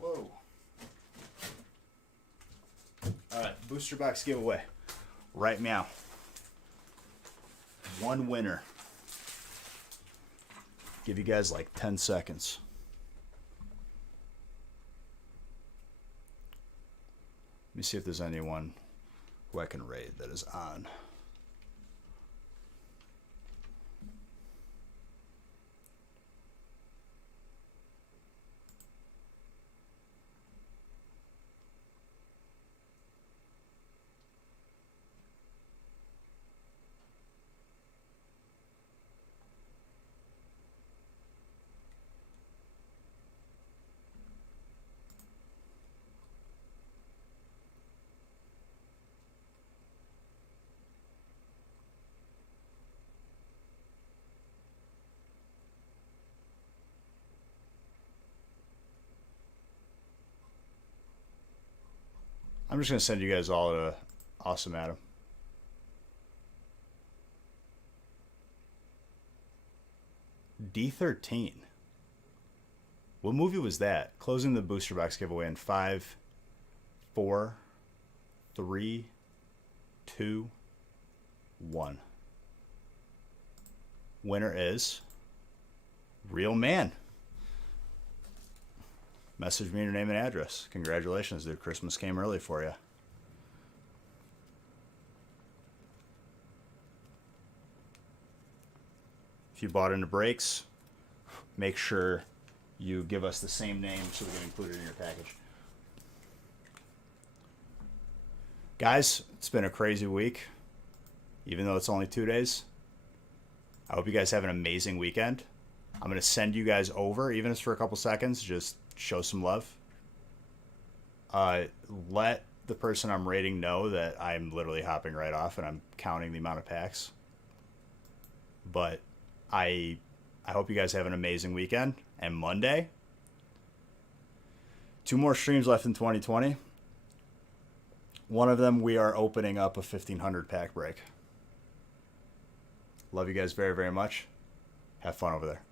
Whoa. Alright, booster box giveaway. Right meow. One winner. Give you guys like 10 seconds. Let me see if there's anyone who I can raid that is on. I'm just going to send you guys all to Awesome Adam. D13. What movie was that? Closing the booster box giveaway in 5, 4, 3, 2, 1. Winner is Real Man. Message me your name and address. Congratulations, dude. Christmas came early for you. If you bought into breaks, make sure you give us the same name so we can include it in your package. Guys, it's been a crazy week, even though it's only 2 days. I hope you guys have an amazing weekend. I'm going to send you guys over, even if it's for a couple seconds, just show some love. Let the person I'm rating know that I'm literally hopping right off and I'm counting the amount of packs. But I hope you guys have an amazing weekend. And Monday, 2 more streams left in 2020. One of them, we are opening up a 1,500 pack break. Love you guys very, very much. Have fun over there.